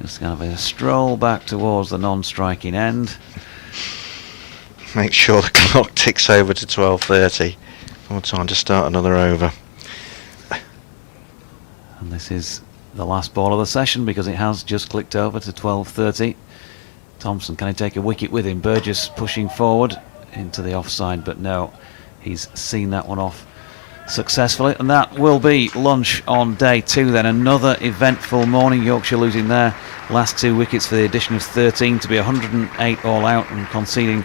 Just going to be a stroll back towards the non-striking end. Make sure the clock ticks over to 12:30. More time to start another over. And this is the last ball of the session, because it has just clicked over to 12:30. Thompson, can he take a wicket with him? Burgess pushing forward into the offside, but no, he's seen that one off successfully. And that will be lunch on day 2 then. Another eventful morning. Yorkshire losing their last 2 wickets for the addition of 13 to be 108 all out, and conceding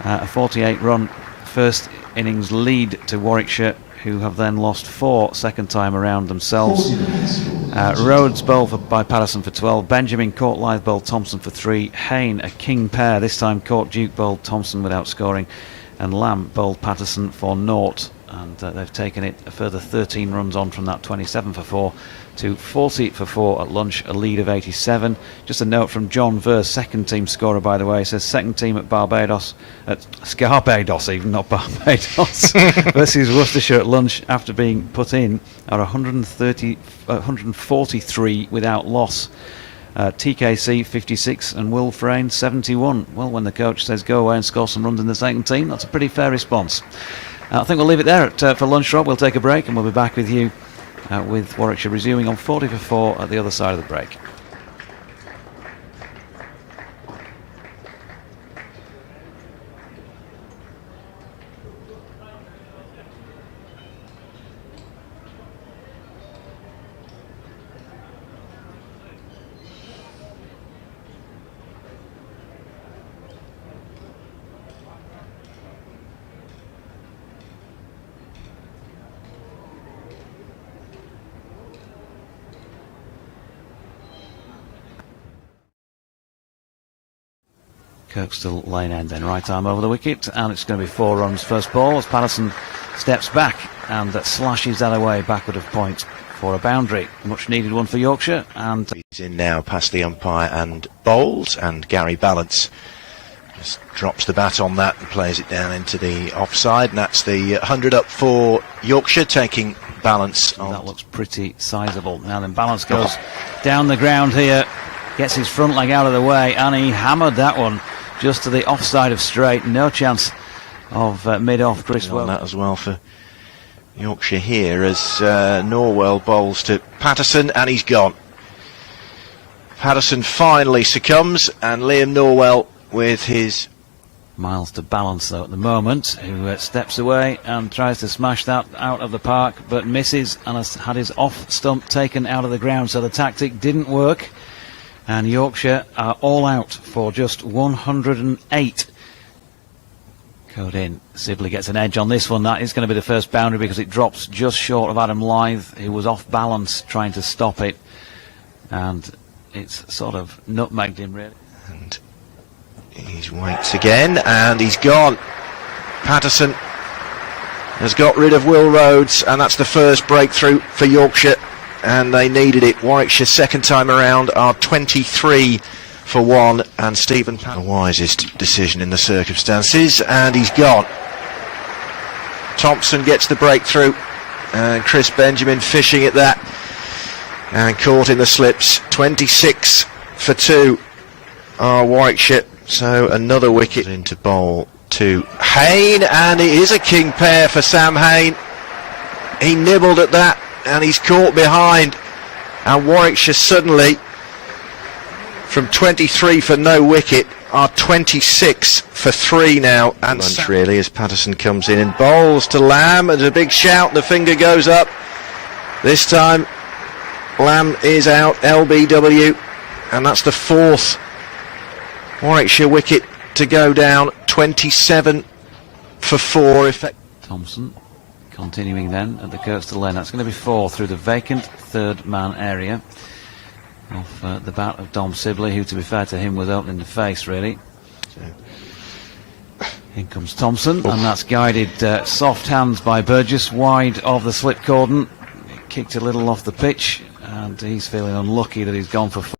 a 48-run first innings lead to Warwickshire, who have then lost 4 second time around themselves. Rhodes bowled by Patterson for 12, Benjamin caught live bowled Thompson for 3, Hayne a king pair, this time caught Duke bowled Thompson without scoring, and Lamb bowled Patterson for 0. And they've taken it a further 13 runs on from that 27 for 4 to 40 for 4 at lunch, a lead of 87. Just a note from John Verse, second team scorer by the way, says second team at Barbados, at Scarbados even, not Barbados, versus Worcestershire at lunch after being put in are 143 without loss. TKC 56 and Will Frayne 71. Well, when the coach says go away and score some runs in the second team, that's a pretty fair response. I think we'll leave it there for lunch, Rob. We'll take a break and we'll be back with you with Warwickshire resuming on 40 for 4 at the other side of the break. Kirkstall lane end then, right arm over the wicket, and it's going to be 4 runs first ball as Patterson steps back and slashes that away backward of point for a boundary. Much needed one for Yorkshire, and He's in now past the umpire and bowls, and Gary Balance Just drops the bat on that and plays it down into the offside, and that's the 100 up for Yorkshire, taking balance on. That looks pretty sizable. Now then, balance goes down the ground here, gets his front leg out of the way, and he hammered that one just to the offside of straight. No chance of mid-off. Chris On that as well for Yorkshire here, as Norwell bowls to Patterson, and he's gone. Patterson finally succumbs, and Liam Norwell with his... Miles to balance though at the moment, who steps away and tries to smash that out of the park, but misses and has had his off stump taken out of the ground, so the tactic didn't work, and Yorkshire are all out for just 108. Code in. Sibley gets an edge on this one. That is going to be the first boundary because it drops just short of Adam Lythe, who was off balance trying to stop it, and it's sort of nutmegged him really. And he waits again, and he's gone. Patterson has got rid of Will Rhodes, and that's the first breakthrough for Yorkshire, and they needed it. Warwickshire second time around are 23 for 1, and Stephen Patterson, the wisest decision in the circumstances, and he's gone. Thompson gets the breakthrough, and Chris Benjamin fishing at that, and caught in the slips. 26 for 2 are Warwickshire, so another wicket into bowl to Hayne, and it is a king pair for Sam Hayne. He nibbled at that, and he's caught behind, and Warwickshire suddenly, from 23 for no wicket, are 26 for 3 now. And lunch really, as Patterson comes in and bowls to Lamb, and a big shout, the finger goes up. This time Lamb is out, LBW, and that's the 4th Warwickshire wicket to go down. 27 for 4 effect. Thompson continuing then at the Kirkstall lane. That's going to be 4 through the vacant third man area off the bat of Dom Sibley, who, to be fair to him, was opening the face really. In comes Thompson, and that's guided soft hands by Burgess wide of the slip cordon. Kicked a little off the pitch, and he's feeling unlucky that he's gone for 4.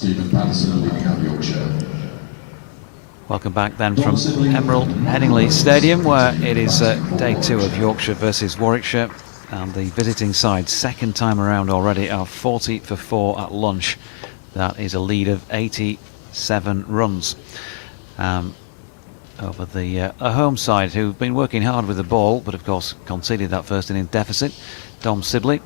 Stephen Patterson leading out Yorkshire. Welcome back then from Emerald Headingley Stadium, where it is day 2 of Yorkshire versus Warwickshire, and the visiting side, second time around already, are 40 for 4 at lunch. That is a lead of 87 runs over the home side, who've been working hard with the ball, but of course conceded that first innings deficit. Dom Sibley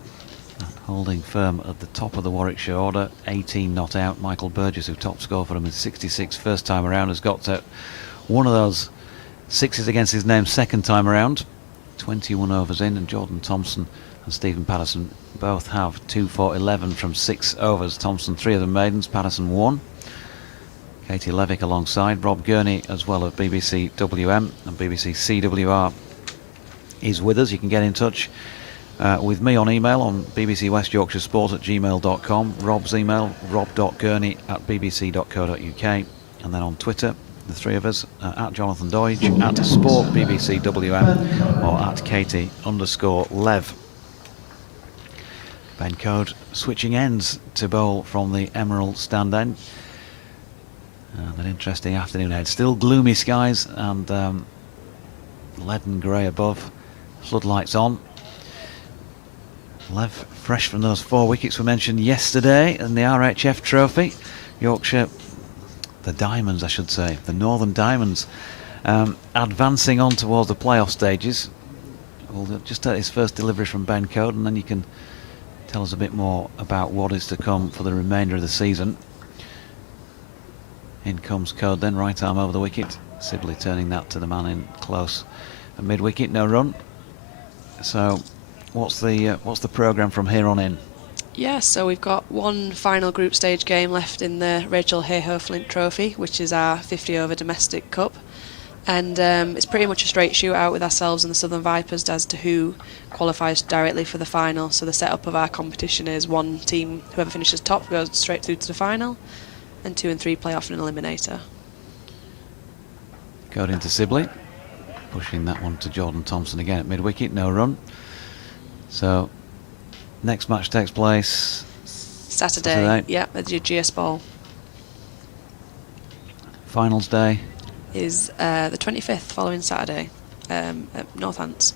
holding firm at the top of the Warwickshire order, 18 not out. Michael Burgess, who top scored for him, is 66 first time around, has got one of those sixes against his name second time around, 21 overs in, and Jordan Thompson and Stephen Patterson both have 2 for 11 from 6 overs. Thompson 3 of them maidens, Patterson 1. Katie Levick alongside, Rob Gurney as well of BBC WM and BBC CWR is with us. You can get in touch with me on email on BBC West Yorkshire Sport at gmail.com, Rob's email rob.gurney@bbc.co.uk, and then on Twitter, the three of us, at Jonathan Doidge, at Sport BBC WM, or at Katie_Lev. Ben Code switching ends to bowl from the Emerald stand end. And an interesting afternoon ahead. Still gloomy skies and leaden grey above, floodlights on. Lev fresh from those 4 wickets we mentioned yesterday in the RHF Trophy. Yorkshire, the Diamonds I should say, the Northern Diamonds, advancing on towards the playoff stages. We'll just take his first delivery from Ben Code, and then you can tell us a bit more about what is to come for the remainder of the season. In comes Code then, right arm over the wicket. Sibley turning that to the man in close. A mid-wicket, no run. So what's the programme from here on in? Yeah, so we've got one final group stage game left in the Rachel Hayhoe Flint Trophy, which is our 50 over domestic cup. And it's pretty much a straight shootout with ourselves and the Southern Vipers as to who qualifies directly for the final. So the setup of our competition is one team, whoever finishes top goes straight through to the final, and 2 and 3 play off an eliminator. Code into Sibley, pushing that one to Jordan Thompson again at mid-wicket, no run. So next match takes place Saturday. Yeah, at your GS Ball. Finals day Is the 25th, following Saturday, at Northants.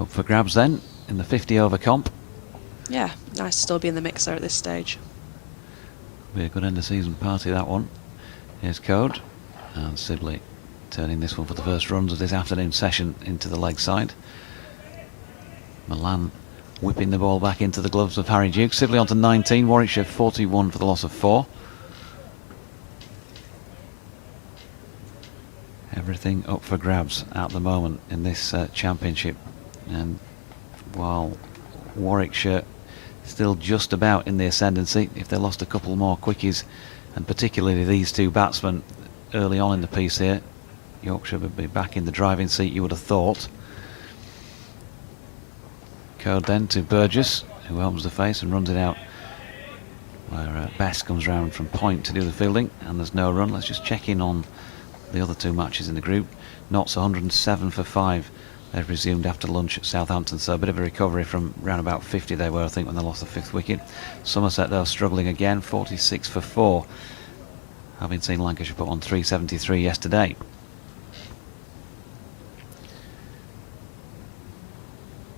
up for grabs then in the 50 over comp. Yeah, nice to still be in the mixer at this stage. Be a good end of season party, that one. Here's Code and Sibley turning this one for the first runs of this afternoon session into the leg side. Milan whipping the ball back into the gloves of Harry Duke. Sibley on to 19, Warwickshire 41 for the loss of 4. Everything up for grabs at the moment in this championship, and while Warwickshire still just about in the ascendancy, if they lost a couple more quickies, and particularly these 2 batsmen early on in the piece here, Yorkshire would be back in the driving seat, you would have thought. Code then to Burgess, who opens the face and runs it out where Best comes round from point to do the fielding, and there's no run. Let's just check in on the other 2 matches in the group. Notts 107 for 5. They've resumed after lunch at Southampton, so a bit of a recovery from round about 50 they were, I think, when they lost the 5th wicket. Somerset, though, struggling again, 46 for 4, having seen Lancashire put on 373 yesterday.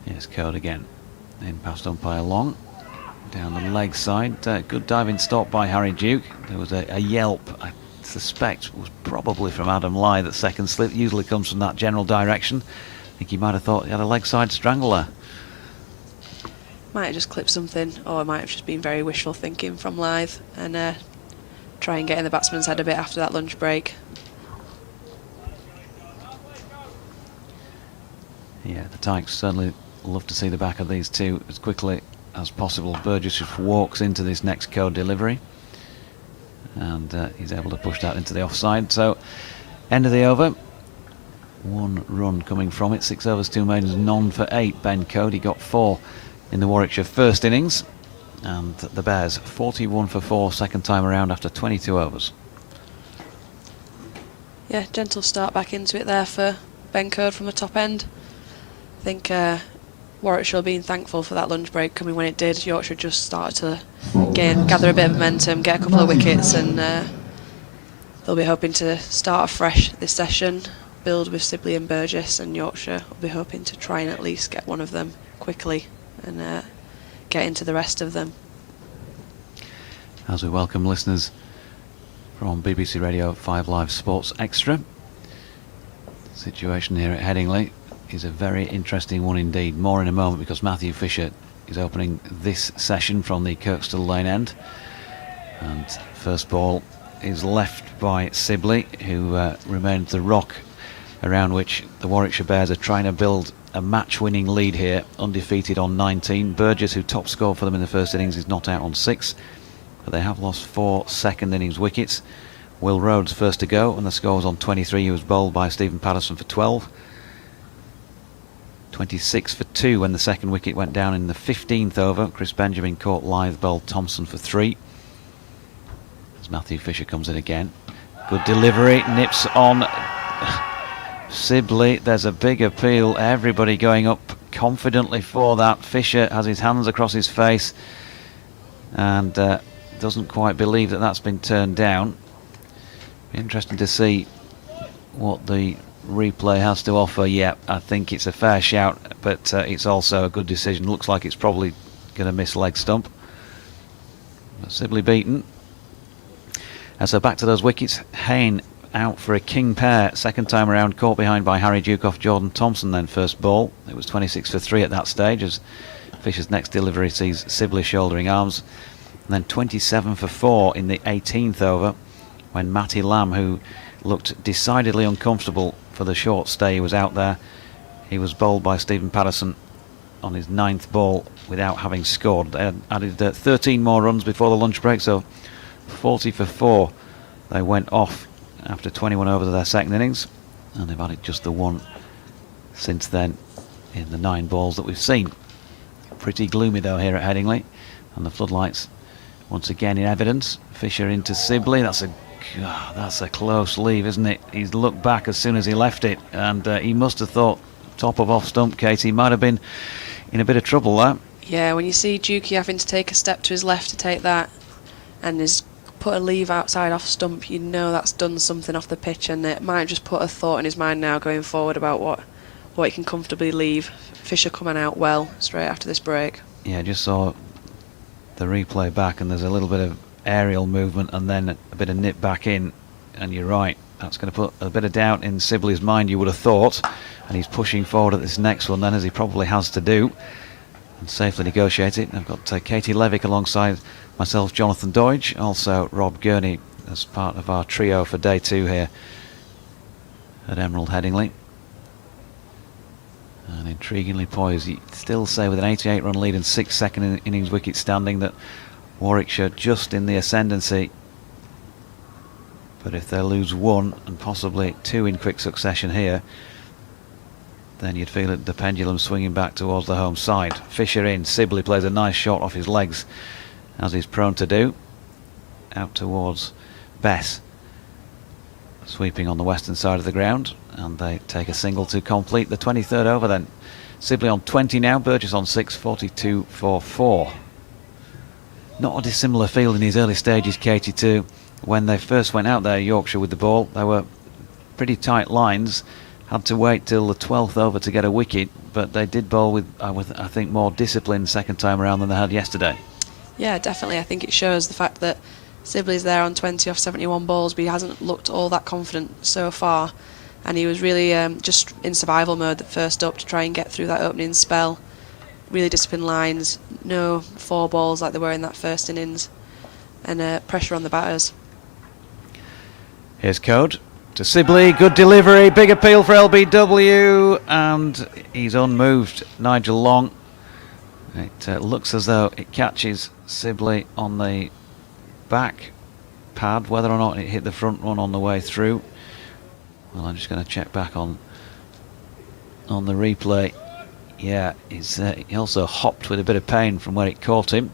Here's Code again, in past umpire Long, down the leg side. Good diving stop by Harry Duke. There was a yelp, I suspect was probably from Adam Lai. That second slip usually comes from that general direction. I think he might have thought he had a leg side strangler. Might have just clipped something, or it might have just been very wishful thinking from Lythe, and try and get in the batsman's head a bit after that lunch break. Yeah, the Tykes certainly love to see the back of these two as quickly as possible. Burgess just walks into this next Code delivery, and he's able to push that into the offside. So end of the over, 1 run coming from it. 6 overs, 2 maidens, none for 8. Ben Code, he got 4 in the Warwickshire first innings, and the Bears 41 for 4 second time around after 22 overs. Yeah, gentle start back into it there for Ben Code from the top end. I think Warwickshire being thankful for that lunch break coming when it did. Yorkshire just started to gather a bit of momentum, get a couple of wickets, and they'll be hoping to start afresh this session, build with Sibley and Burgess, and Yorkshire will be hoping to try and at least get one of them quickly and get into the rest of them. As we welcome listeners from BBC Radio 5 Live Sports Extra. The situation here at Headingley is a very interesting one indeed. More in a moment, because Matthew Fisher is opening this session from the Kirkstall Lane end. And first ball is left by Sibley, who remains the rock around which the Warwickshire Bears are trying to build a match-winning lead here, undefeated on 19. Burgess, who top scored for them in the first innings, is not out on 6. But they have lost 4 second innings wickets. Will Rhodes first to go, and the score was on 23. He was bowled by Stephen Patterson for 12. 26 for 2 when the second wicket went down in the 15th over. Chris Benjamin caught Lyth bowled Thompson for 3. As Matthew Fisher comes in again. Good delivery, nips on Sibley. There's a big appeal. Everybody going up confidently for that. Fisher has his hands across his face and doesn't quite believe that that's been turned down. Interesting to see what the replay has to offer. Yeah, I think it's a fair shout, but it's also a good decision. Looks like it's probably going to miss leg stump. But Sibley beaten. And so back to those wickets. Hayne out for a king pair. Second time around, caught behind by Harry Duke off Jordan Thompson then first ball. It was 26 for 3 at that stage, as Fisher's next delivery sees Sibley shouldering arms. And then 27 for 4 in the 18th over, when Matty Lamb, who looked decidedly uncomfortable for the short stay he was out there, he was bowled by Stephen Patterson on his 9th ball without having scored. They had added 13 more runs before the lunch break, so 40 for 4 they went off after 21 overs of their second innings, and they've added just the 1 since then in the 9 balls that we've seen. Pretty gloomy though here at Headingley, and the floodlights once again in evidence. Fisher into Sibley. That's a close leave, isn't it? He's looked back as soon as he left it, and he must have thought top of off stump, Katie. He might have been in a bit of trouble there. Yeah, when you see Dukey having to take a step to his left to take that, and has put a leave outside off stump, you know that's done something off the pitch, and it might just put a thought in his mind now going forward about what he can comfortably leave. Fisher coming out well straight after this break. Yeah, just saw the replay back, and there's a little bit of aerial movement and then a bit of nip back in, and you're right, that's going to put a bit of doubt in Sibley's mind, you would have thought, and he's pushing forward at this next one then, as he probably has to do, and safely negotiate it. I've got Katie Levick alongside myself, Jonathan Doidge, also Rob Gurney as part of our trio for day 2 here at Emerald Headingley. And intriguingly poised, you still say with an 88 run lead and 6 second innings wicket standing that Warwickshire just in the ascendancy. But if they lose 1 and possibly 2 in quick succession here, then you'd feel it, the pendulum swinging back towards the home side. Fisher in, Sibley plays a nice shot off his legs, as he's prone to do, out towards Bess, sweeping on the western side of the ground, and they take a single to complete the 23rd over then. Sibley on 20 now, Burgess on 6, 42 for 4. Not a dissimilar field in his early stages, Katie, to when they first went out there, Yorkshire, with the ball. They were pretty tight lines, had to wait till the 12th over to get a wicket, but they did bowl with I think, more discipline second time around than they had yesterday. Yeah, definitely. I think it shows the fact that Sibley's there on 20 off 71 balls, but he hasn't looked all that confident so far, and he was really just in survival mode the first up to try and get through that opening spell. Really disciplined lines, no 4 balls like they were in that first innings, and pressure on the batters. Here's Code to Sibley, good delivery, big appeal for LBW, and he's unmoved, Nigel Long. It looks as though it catches Sibley on the back pad. Whether or not it hit the front one on the way through, well, I'm just going to check back on the replay. Yeah, he also hopped with a bit of pain from where it caught him.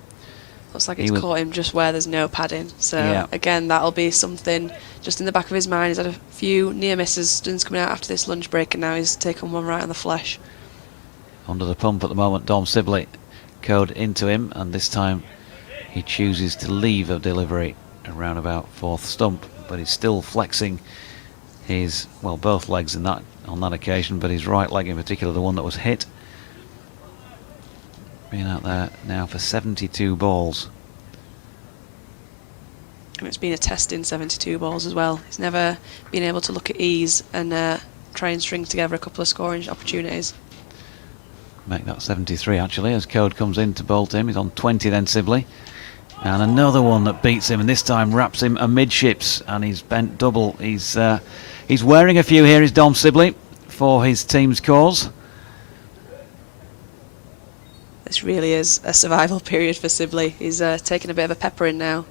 Looks like it's caught him just where there's no padding. So yeah, again, that'll be something just in the back of his mind. He's had a few near misses coming out after this lunch break, and now he's taken one right on the flesh. under the pump at the moment, Dom Sibley. Code into him, and this time he chooses to leave a delivery around about fourth stump, but he's still flexing his, well, both legs on that occasion, but his right leg in particular, the one that was hit. Being out there now for 72 balls. And it's been a test in 72 balls as well. He's never been able to look at ease and try and string together a couple of scoring opportunities. Make that 73 actually, as Code comes in to bolt him. He's on 20 then, Sibley. And another one that beats him, and this time wraps him amidships, and he's bent double. He's wearing a few here, is Dom Sibley, for his team's cause. This really is a survival period for Sibley. He's taking a bit of a peppering now,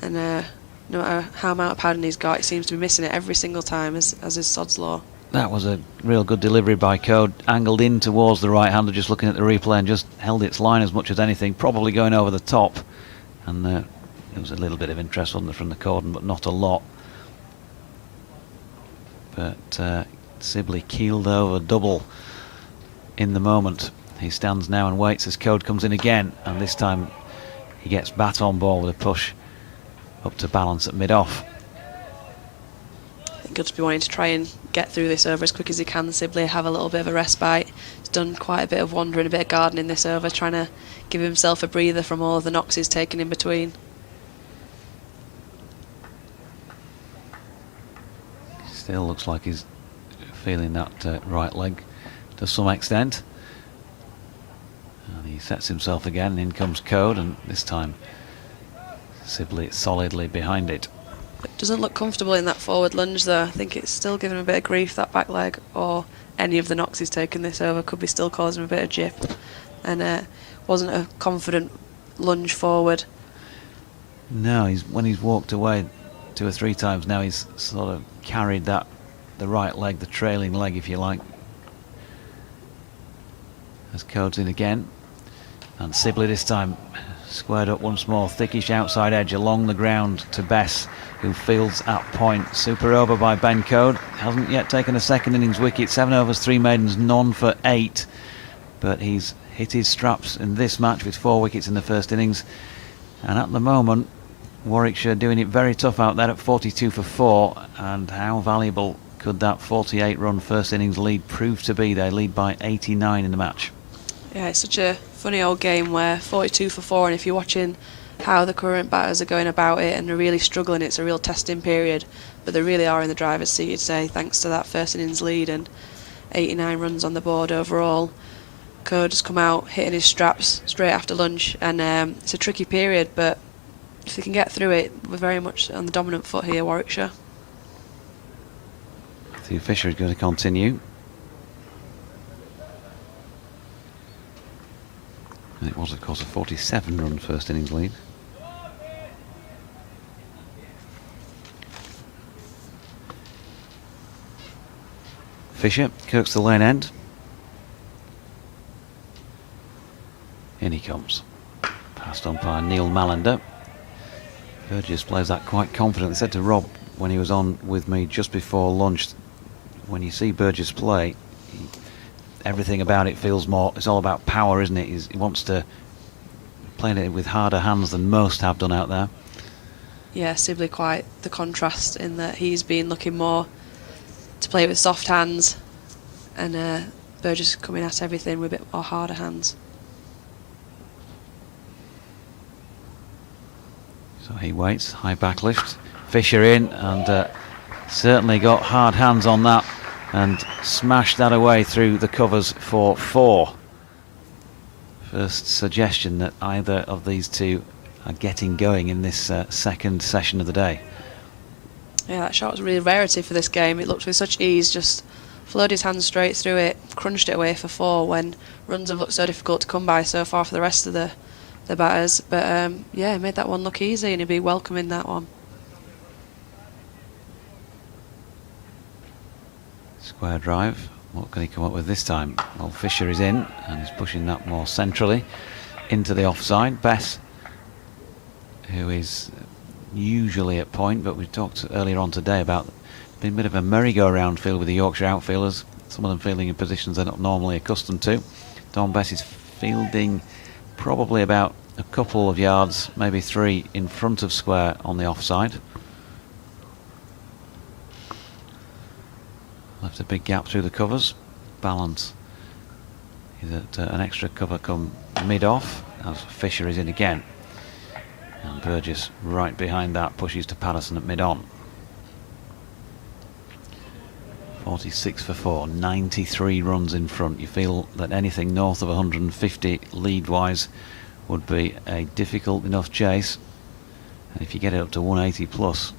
and no matter how amount of padding he's got, he seems to be missing it every single time, as is Sod's law. That was a real good delivery by Code, angled in towards the right-hander, just looking at the replay, and just held its line as much as anything, probably going over the top. And there was a little bit of interest on from the cordon, but not a lot. But Sibley keeled over double in the moment. He stands now and waits as Code comes in again, and this time he gets bat on ball with a push up to balance at mid-off. Good to be wanting to try and get through this over as quick as he can. Sibley have a little bit of a respite. He's done quite a bit of wandering, a bit of gardening this over, trying to give himself a breather from all of the knocks he's taken in between. Still looks like he's feeling that right leg to some extent. And he sets himself again, and in comes Code, and this time Sibley solidly behind it. It doesn't look comfortable in that forward lunge though. I think it's still giving him a bit of grief, that back leg, or any of the knocks he's taken this over could be still causing him a bit of jip. And wasn't a confident lunge forward. No, when he's walked away 2 or 3 times now, he's sort of carried the right leg, the trailing leg if you like. As Code's in again, and Sibley this time squared up once more, thickish outside edge along the ground to Bess, who fields at point. Super over by Ben Code. Hasn't yet taken a second innings wicket. 7 overs, 3 maidens, none for 8. But he's hit his straps in this match with 4 wickets in the first innings. And at the moment, Warwickshire doing it very tough out there at 42 for 4. And how valuable could that 48-run first innings lead prove to be? They lead by 89 in the match. Yeah, it's such a funny old game where 42 for 4, and if you're watching how the current batters are going about it and they're really struggling, it's a real testing period, but they really are in the driver's seat today thanks to that first innings lead and 89 runs on the board overall. Code has come out hitting his straps straight after lunch, and it's a tricky period, but if they can get through it, we're very much on the dominant foot here, Warwickshire. Matthew Fisher is going to continue. And it was, of course, a 47-run first innings lead. Fisher, Kirk's the lane end. In he comes. Past umpire Neil Mallender. Burgess plays that quite confidently. I said to Rob when he was on with me just before lunch, when you see Burgess play, everything about it feels more, it's all about power, isn't it? He wants to play it with harder hands than most have done out there. Yeah, Sibley quite the contrast in that he's been looking more to play with soft hands, and Burgess coming at everything with a bit more harder hands. So he waits, high back lift, Fisher in, and certainly got hard hands on that and smashed that away through the covers for 4. First suggestion that either of these two are getting going in this second session of the day. Yeah, that shot was a real rarity for this game. It looked with such ease, just flowed his hands straight through it, crunched it away for 4 when runs have looked so difficult to come by so far for the rest of the batters. But yeah, he made that one look easy, and he'll be welcoming that one. Square drive. What can he come up with this time? Well, Fisher is in, and he's pushing that more centrally into the offside. Bess, who is usually at point, but we talked earlier on today about being a bit of a merry-go-round feel with the Yorkshire outfielders, some of them feeling in positions they're not normally accustomed to. Don Bess is fielding probably about a couple of yards, maybe 3 in front of square on the offside. Left a big gap through the covers. Balance is at an extra cover come mid-off as Fisher is in again. And Burgess right behind that pushes to Patterson at mid-on. 46 for 4, 93 runs in front. You feel that anything north of 150 lead-wise would be a difficult enough chase. And if you get it up to 180 plus.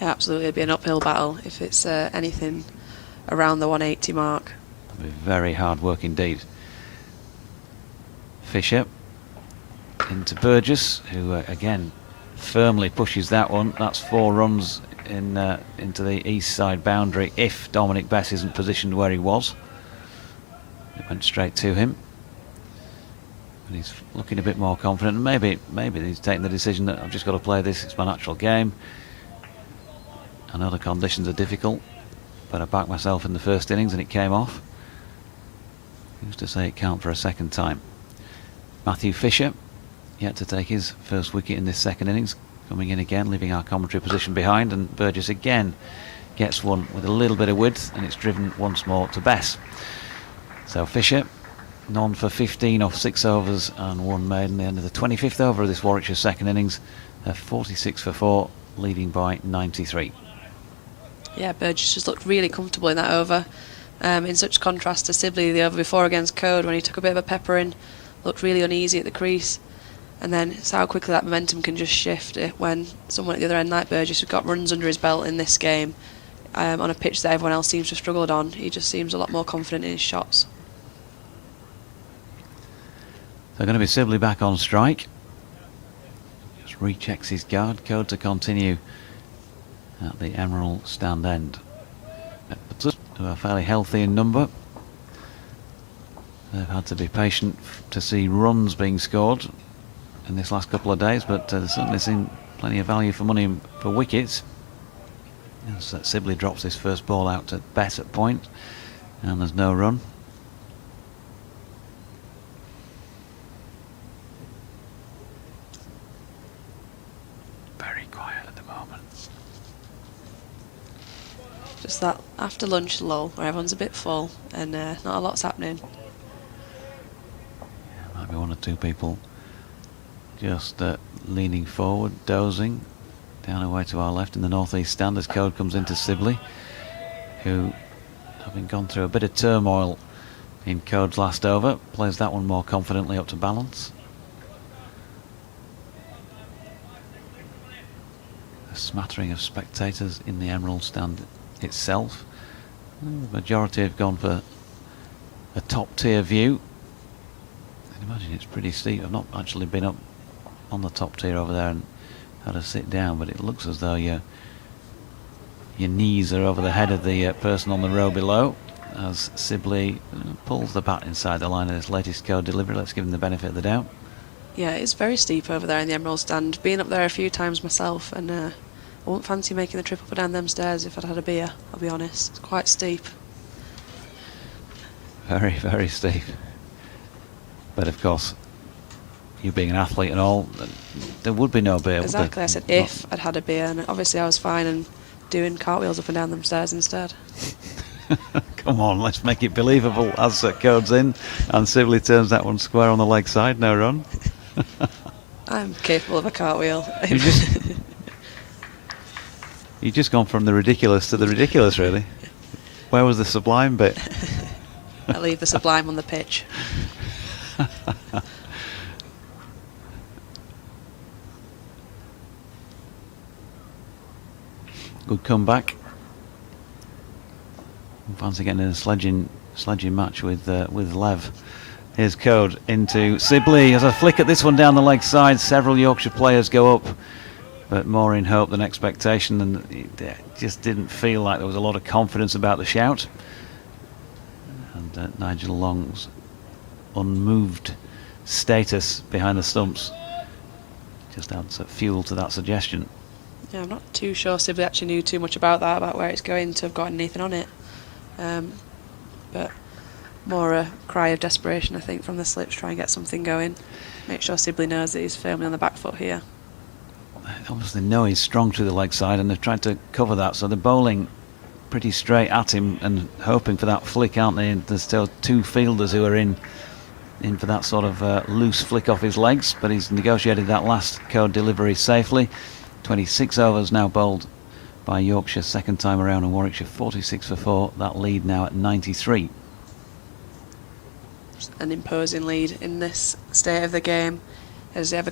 Yeah, absolutely. It'd be an uphill battle if it's anything around the 180 mark. It'll be very hard work indeed. Fisher into Burgess, who again firmly pushes that one. That's 4 runs into the east side boundary if Dominic Bess isn't positioned where he was. It went straight to him. But he's looking a bit more confident. Maybe he's taking the decision that I've just got to play this. It's my natural game. I know the conditions are difficult, but I backed myself in the first innings and it came off. Who's to say it can't for a second time? Matthew Fisher, yet to take his first wicket in this second innings, coming in again, leaving our commentary position behind, and Burgess again gets one with a little bit of width, and it's driven once more to Bess. So Fisher, none for 15 off 6 overs and 1 maiden. The end of the 25th over of this Warwickshire second innings. 46 for 4, leading by 93. Yeah, Burgess just looked really comfortable in that over. In such contrast to Sibley the over before against Code, when he took a bit of a pepper in, looked really uneasy at the crease. And then it's how quickly that momentum can just shift when someone at the other end, like Burgess, who got runs under his belt in this game, on a pitch that everyone else seems to have struggled on. He just seems a lot more confident in his shots. They're going to be Sibley back on strike. Just rechecks his guard. Code to continue at the Emerald stand end. Who are fairly healthy in number. They've had to be patient to see runs being scored in this last couple of days, but there's certainly seen plenty of value for money for wickets. As Sibley drops his first ball out to Bess at point, and there's no run. Very quiet at the moment. Just that after lunch lull where everyone's a bit full and not a lot's happening. Yeah, might be 1 or 2 people just leaning forward, dozing. Down away to our left in the northeast stand as Code comes into Sibley, who, having gone through a bit of turmoil in Code's last over, plays that one more confidently up to balance. A smattering of spectators in the Emerald stand itself. The majority have gone for a top tier view. I can imagine it's pretty steep. I've not actually been up on the top tier over there and had to sit down, but it looks as though your knees are over the head of the person on the row below as Sibley pulls the bat inside the line of this latest Code delivery. Let's give him the benefit of the doubt. Yeah, it's very steep over there in the Emerald stand. Been up there a few times myself, and I wouldn't fancy making the trip up and down them stairs if I'd had a beer, I'll be honest. It's quite steep. Very, very steep. But of course, you being an athlete and all, there would be no beer. Exactly, I said if I'd had a beer, and obviously I was fine and doing cartwheels up and down them stairs instead. Come on, let's make it believable as Code's in and Sibley turns that one square on the leg side, no run. I'm capable of a cartwheel. You've just gone from the ridiculous to the ridiculous, really. Where was the sublime bit? I leave the sublime on the pitch. Good comeback. Fancy getting in a sledging match with Lev. Here's Code into Sibley. As a flick at this one down the leg side, several Yorkshire players go up, but more in hope than expectation, and it just didn't feel like there was a lot of confidence about the shout. And Nigel Long's unmoved status behind the stumps just adds fuel to that suggestion. Yeah, I'm not too sure Sibley actually knew too much about that, about where it's going to have gotten anything on it. But more a cry of desperation, I think, from the slips, try and get something going. Make sure Sibley knows that he's firmly on the back foot here. Obviously know he's strong to the leg side, and they've tried to cover that, so they're bowling pretty straight at him and hoping for that flick, aren't they? And there's still two fielders who are in for that sort of loose flick off his legs, but he's negotiated that last code delivery safely. 26 overs now bowled by Yorkshire second time around, and Warwickshire 46 for 4. That lead now at 93. An imposing lead in this state of the game. As they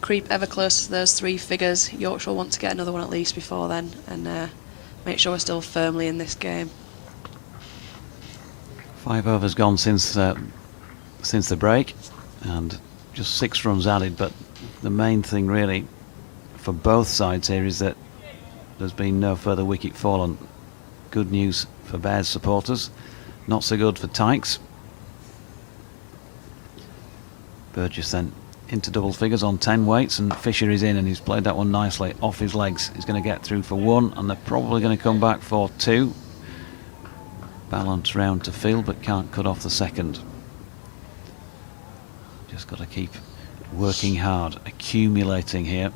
creep ever closer to those 3 figures, Yorkshire will want to get another one at least before then, and make sure we're still firmly in this game. 5 overs gone since the break, and just 6 runs added. But the main thing really for both sides here is that there's been no further wicket fallen. Good news for Bears supporters, not so good for Tykes. Burgess then into double figures on 10 weights, and Fisher is in, and he's played that one nicely off his legs. He's going to get through for 1, and they're probably going to come back for 2. Balance round to field, but can't cut off the second. Just got to keep working hard, accumulating here.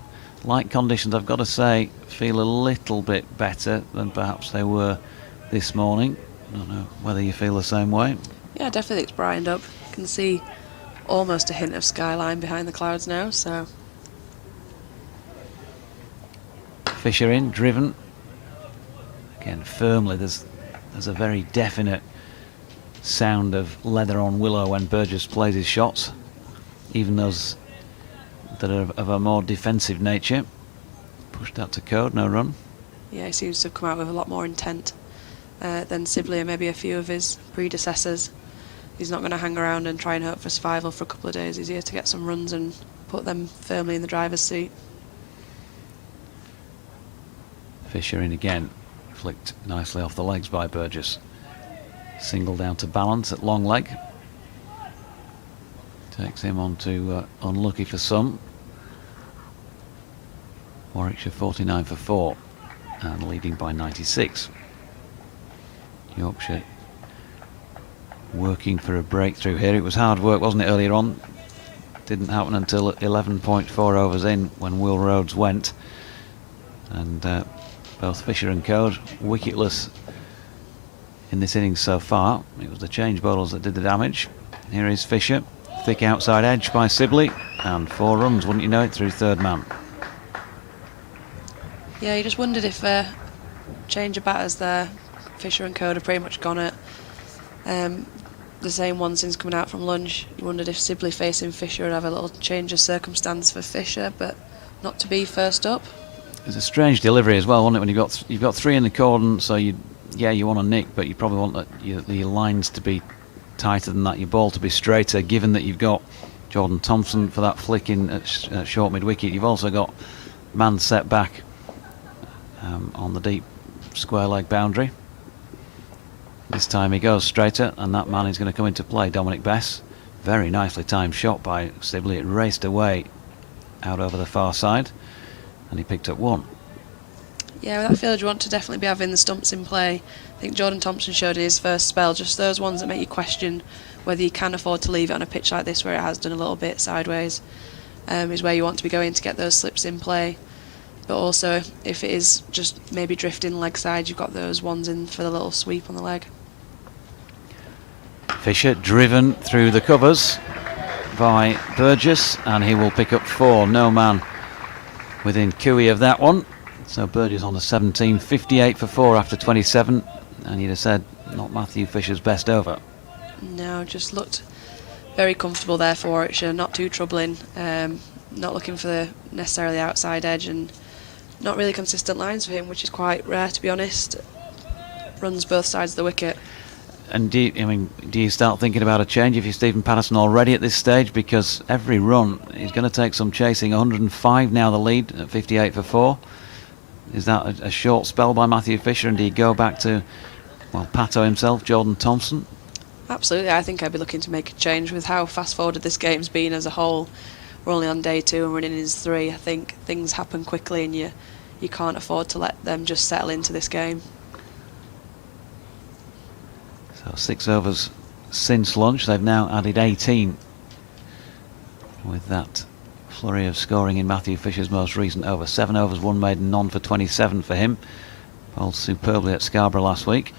Light conditions, I've got to say, feel a little bit better than perhaps they were this morning. I don't know whether you feel the same way. Yeah, definitely it's brightened up. You can see almost a hint of skyline behind the clouds now, so. Fisher in, driven. Again, firmly, there's a very definite sound of leather on willow when Burgess plays his shots, even those that are of a more defensive nature. Pushed out to code, no run. Yeah, he seems to have come out with a lot more intent than Sibley and maybe a few of his predecessors. He's not going to hang around and try and hope for survival for a couple of days. He's here to get some runs and put them firmly in the driver's seat. Fisher in again, flicked nicely off the legs by Burgess. Single down to balance at long leg. Takes him on to unlucky for some. Warwickshire 49 for 4 and leading by 96. Yorkshire working for a breakthrough here. It was hard work, wasn't it, earlier on? Didn't happen until 11.4 overs in when Will Rhodes went. And both Fisher and Code wicketless in this innings so far. It was the change bowlers that did the damage. Here is Fisher. Thick outside edge by Sibley, and 4 runs, wouldn't you know it, through third man. Yeah, you just wondered if change of batters there. Fisher and Code have pretty much gone at the same one since coming out from lunch. You wondered if Sibley facing Fisher would have a little change of circumstance for Fisher, but not to be first up. It's a strange delivery as well, wasn't it, when you've got 3 in the cordon, so you want a nick, but you probably want your lines to be tighter than that, your ball to be straighter, given that you've got Jordan Thompson for that flick in at short mid-wicket. You've also got man set back on the deep square leg boundary. This time he goes straighter, and that man is going to come into play, Dominic Bess. Very nicely timed shot by Sibley. It raced away out over the far side, and he picked up 1. Yeah, with that field you want to definitely be having the stumps in play. I think Jordan Thompson showed in his first spell, just those ones that make you question whether you can afford to leave it on a pitch like this where it has done a little bit sideways, is where you want to be going to get those slips in play. But also, if it is just maybe drifting leg side, you've got those ones in for the little sweep on the leg. Fisher driven through the covers by Burgess, and he will pick up 4. No man within cooey of that one. So Burgess on the 17, 58 for 4 after 27, and you'd have said not Matthew Fisher's best over. No, just looked very comfortable there for Warwickshire, not too troubling, not looking for the necessarily outside edge, and not really consistent lines for him, which is quite rare, to be honest. Runs both sides of the wicket. And do you start thinking about a change if you're Stephen Patterson already at this stage? Because every run is going to take some chasing. 105 now the lead at 58 for 4. Is that a short spell by Matthew Fisher, and do you go back to, well, Pato himself, Jordan Thompson? Absolutely, I think I'd be looking to make a change with how fast-forwarded this game's been as a whole. We're only on day 2 and we're in innings 3. I think things happen quickly, and you can't afford to let them just settle into this game. So 6 overs since lunch. They've now added 18 with that flurry of scoring in Matthew Fisher's most recent over. 7 overs, 1 maiden, none for 27 for him. Bowled superbly at Scarborough last week.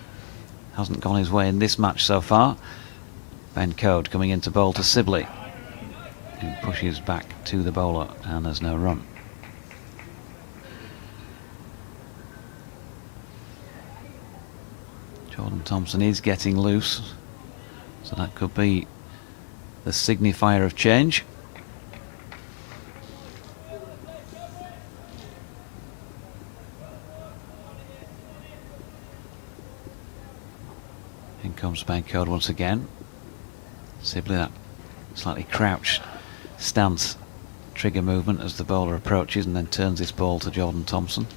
Hasn't gone his way in this match so far. Ben Code coming in to bowl to Sibley, who pushes back to the bowler, and there's no run. Jordan Thompson is getting loose, so that could be the signifier of change. In comes Ben Code once again. Sibley, that slightly crouched stance, trigger movement as the bowler approaches, and then turns this ball to Jordan Thompson.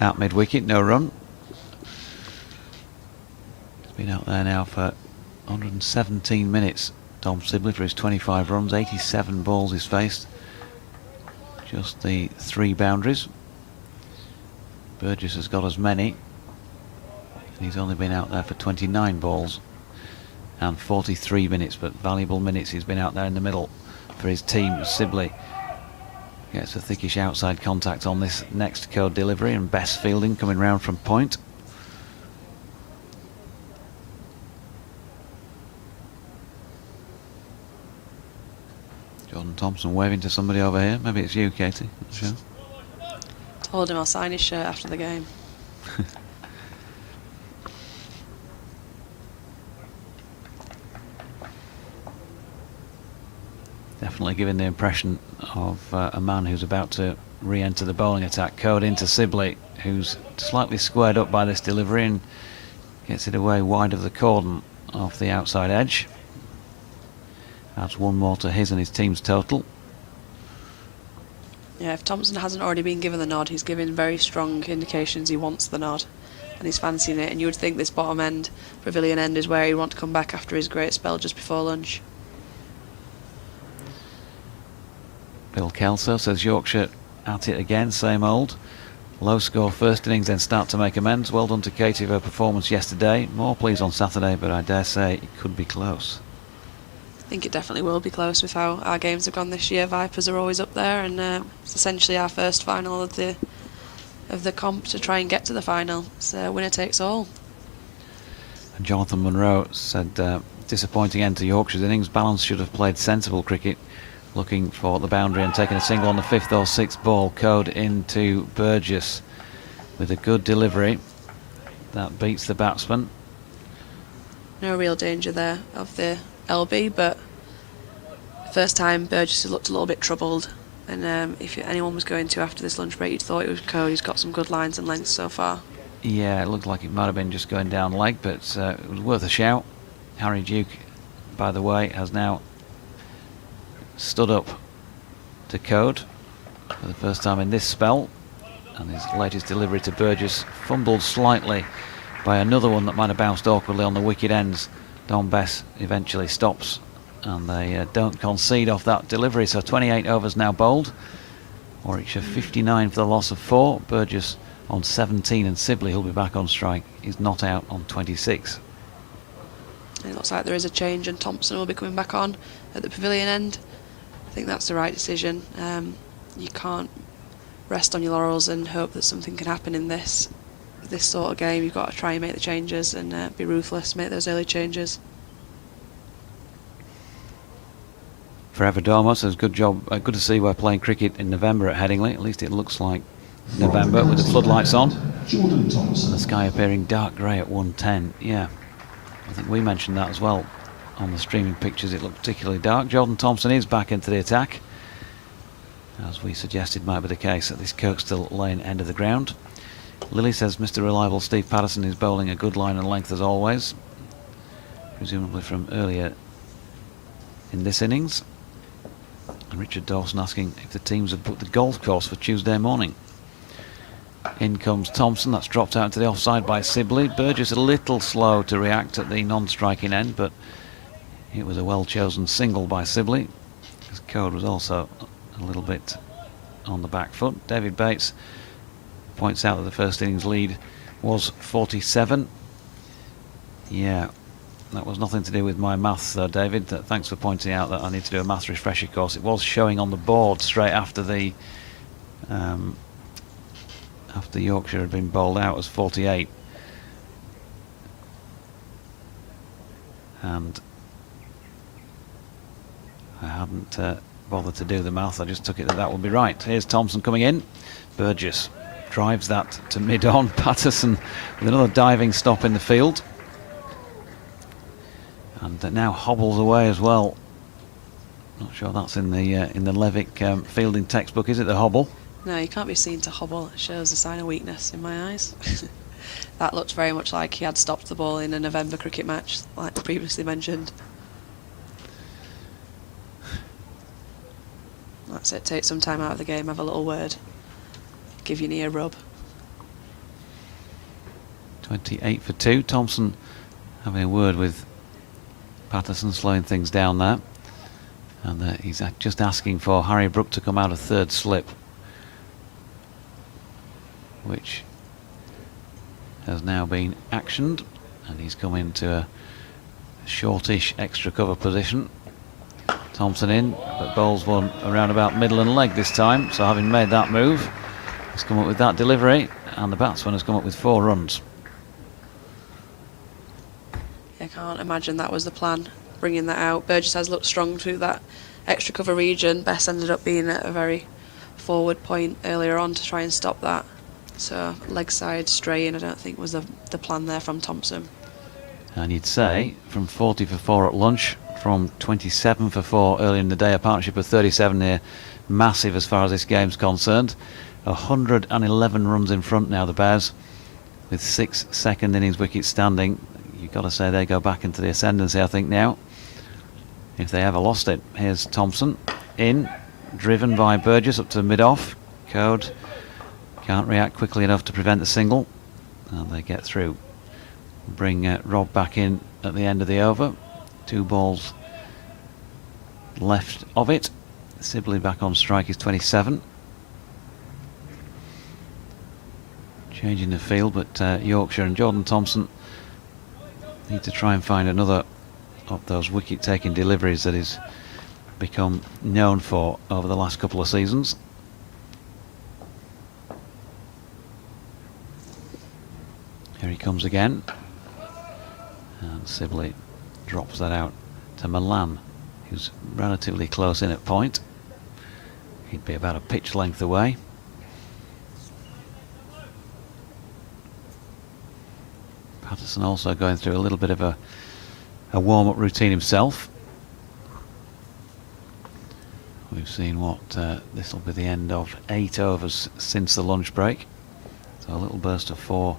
Out mid-wicket, no run. He's been out there now for 117 minutes. Tom Sibley for his 25 runs, 87 balls he's faced. Just the 3 boundaries. Burgess has got as many. And he's only been out there for 29 balls and 43 minutes, but valuable minutes. He's been out there in the middle for his team. Sibley gets a thickish outside contact on this next Code delivery, and best fielding coming round from point. Jordan Thompson waving to somebody over here. Maybe it's you, Katie. Not sure. Told him I'll sign his shirt after the game. Definitely giving the impression of a man who's about to re-enter the bowling attack. Code into Sibley, who's slightly squared up by this delivery and gets it away wide of the cordon off the outside edge. Adds 1 more to his and his team's total. Yeah, if Thompson hasn't already been given the nod, he's giving very strong indications he wants the nod, and he's fancying it. And you would think this bottom end, pavilion end, is where he'd want to come back after his great spell just before lunch. Bill Kelso says Yorkshire at it again, same old. Low score first innings, then start to make amends. Well done to Katie for her performance yesterday. More please on Saturday, but I dare say it could be close. I think it definitely will be close with how our games have gone this year. Vipers are always up there, and it's essentially our first final of the comp to try and get to the final. So winner takes all. And Jonathan Munro said disappointing end to Yorkshire's innings. Balance should have played sensible cricket, looking for the boundary and taking a single on the 5th or 6th ball. Code into Burgess with a good delivery. That beats the batsman. No real danger there of the LB, but first time Burgess has looked a little bit troubled, and if anyone was going to after this lunch break, you'd thought it was Code. He's got some good lines and lengths so far. Yeah, it looked like it might have been just going down leg, but it was worth a shout. Harry Duke, by the way, has now stood up to Code for the first time in this spell, and his latest delivery to Burgess fumbled slightly by another one that might have bounced awkwardly on the wicket ends. Don Bess eventually stops, and they don't concede off that delivery. So 28 overs now bowled. Warwickshire 59 for the loss of 4. Burgess on 17, and Sibley, who'll be back on strike, is not out on 26. It looks like there is a change, and Thompson will be coming back on at the pavilion end. I think that's the right decision. You can't rest on your laurels and hope that something can happen in this sort of game. You've got to try and make the changes and be ruthless, make those early changes. Forever Dormo says good job, good to see we're playing cricket in November at Headingley. At least it looks like November with the floodlights on and the sky appearing dark grey at 1:10. Yeah, I think we mentioned that as well on the streaming pictures. It looked particularly dark. Jordan Thompson is back into the attack, as we suggested might be the case at this Kirkstall Lane end of the ground. Lily says Mr. Reliable Steve Patterson is bowling a good line and length as always, presumably from earlier in this innings. And Richard Dawson asking if the teams have booked the golf course for Tuesday morning. In comes Thompson. That's dropped out to the offside by Sibley. Burgess a little slow to react at the non-striking end, but it was a well-chosen single by Sibley. His Code was also a little bit on the back foot. David Bates points out that the first innings lead was 47. Yeah, That was nothing to do with my maths, though, David. Thanks for pointing out that I need to do a maths refresher course. It was showing on the board straight after the after Yorkshire had been bowled out as 48. And I hadn't bothered to do the math. I just took it that that would be right. Here's Thompson coming in. Burgess drives that to mid-on. Patterson with another diving stop in the field. And now hobbles away as well. Not sure that's in the Levick fielding textbook, is it, the hobble? No, you can't be seen to hobble. It shows a sign of weakness in my eyes. That looked very much like he had stopped the ball in a November cricket match, like previously mentioned. That's it, take some time out of the game, have a little word. Give your knee a rub. 28 for 2. Thompson having a word with Patterson, slowing things down there. And he's just asking for Harry Brook to come out of third slip, which has now been actioned, and he's come into a shortish extra cover position. Thompson in, but bowls one around about middle and leg this time, so having made that move, he's come up with that delivery, and the batsman has come up with 4 runs. I can't imagine that was the plan, bringing that out. Burgess has looked strong through that extra cover region. Bess ended up being at a very forward point earlier on to try and stop that. So leg side straying, I don't think was the plan there from Thompson. And you'd say from 40 for 4 at lunch, from 27 for 4 earlier in the day, a partnership of 37 here, massive as far as this game's concerned. 111 runs in front now, the Bears, with 6 second innings wickets standing. You've got to say they go back into the ascendancy, I think, now, if they ever lost it. Here's Thompson in, driven by Burgess up to mid-off. Code can't react quickly enough to prevent the single, and they get through. Bring Rob back in at the end of the over. 2 balls left of it. Sibley back on strike is 27. Changing the field, but Yorkshire and Jordan Thompson need to try and find another of those wicket-taking deliveries that he's become known for over the last couple of seasons. Here he comes again, and Sibley drops that out to Milan, who's relatively close in at point. He'd be about a pitch length away. Patterson also going through a little bit of a warm-up routine himself. We've seen what this will be the end of 8 overs since the lunch break. So a little burst of 4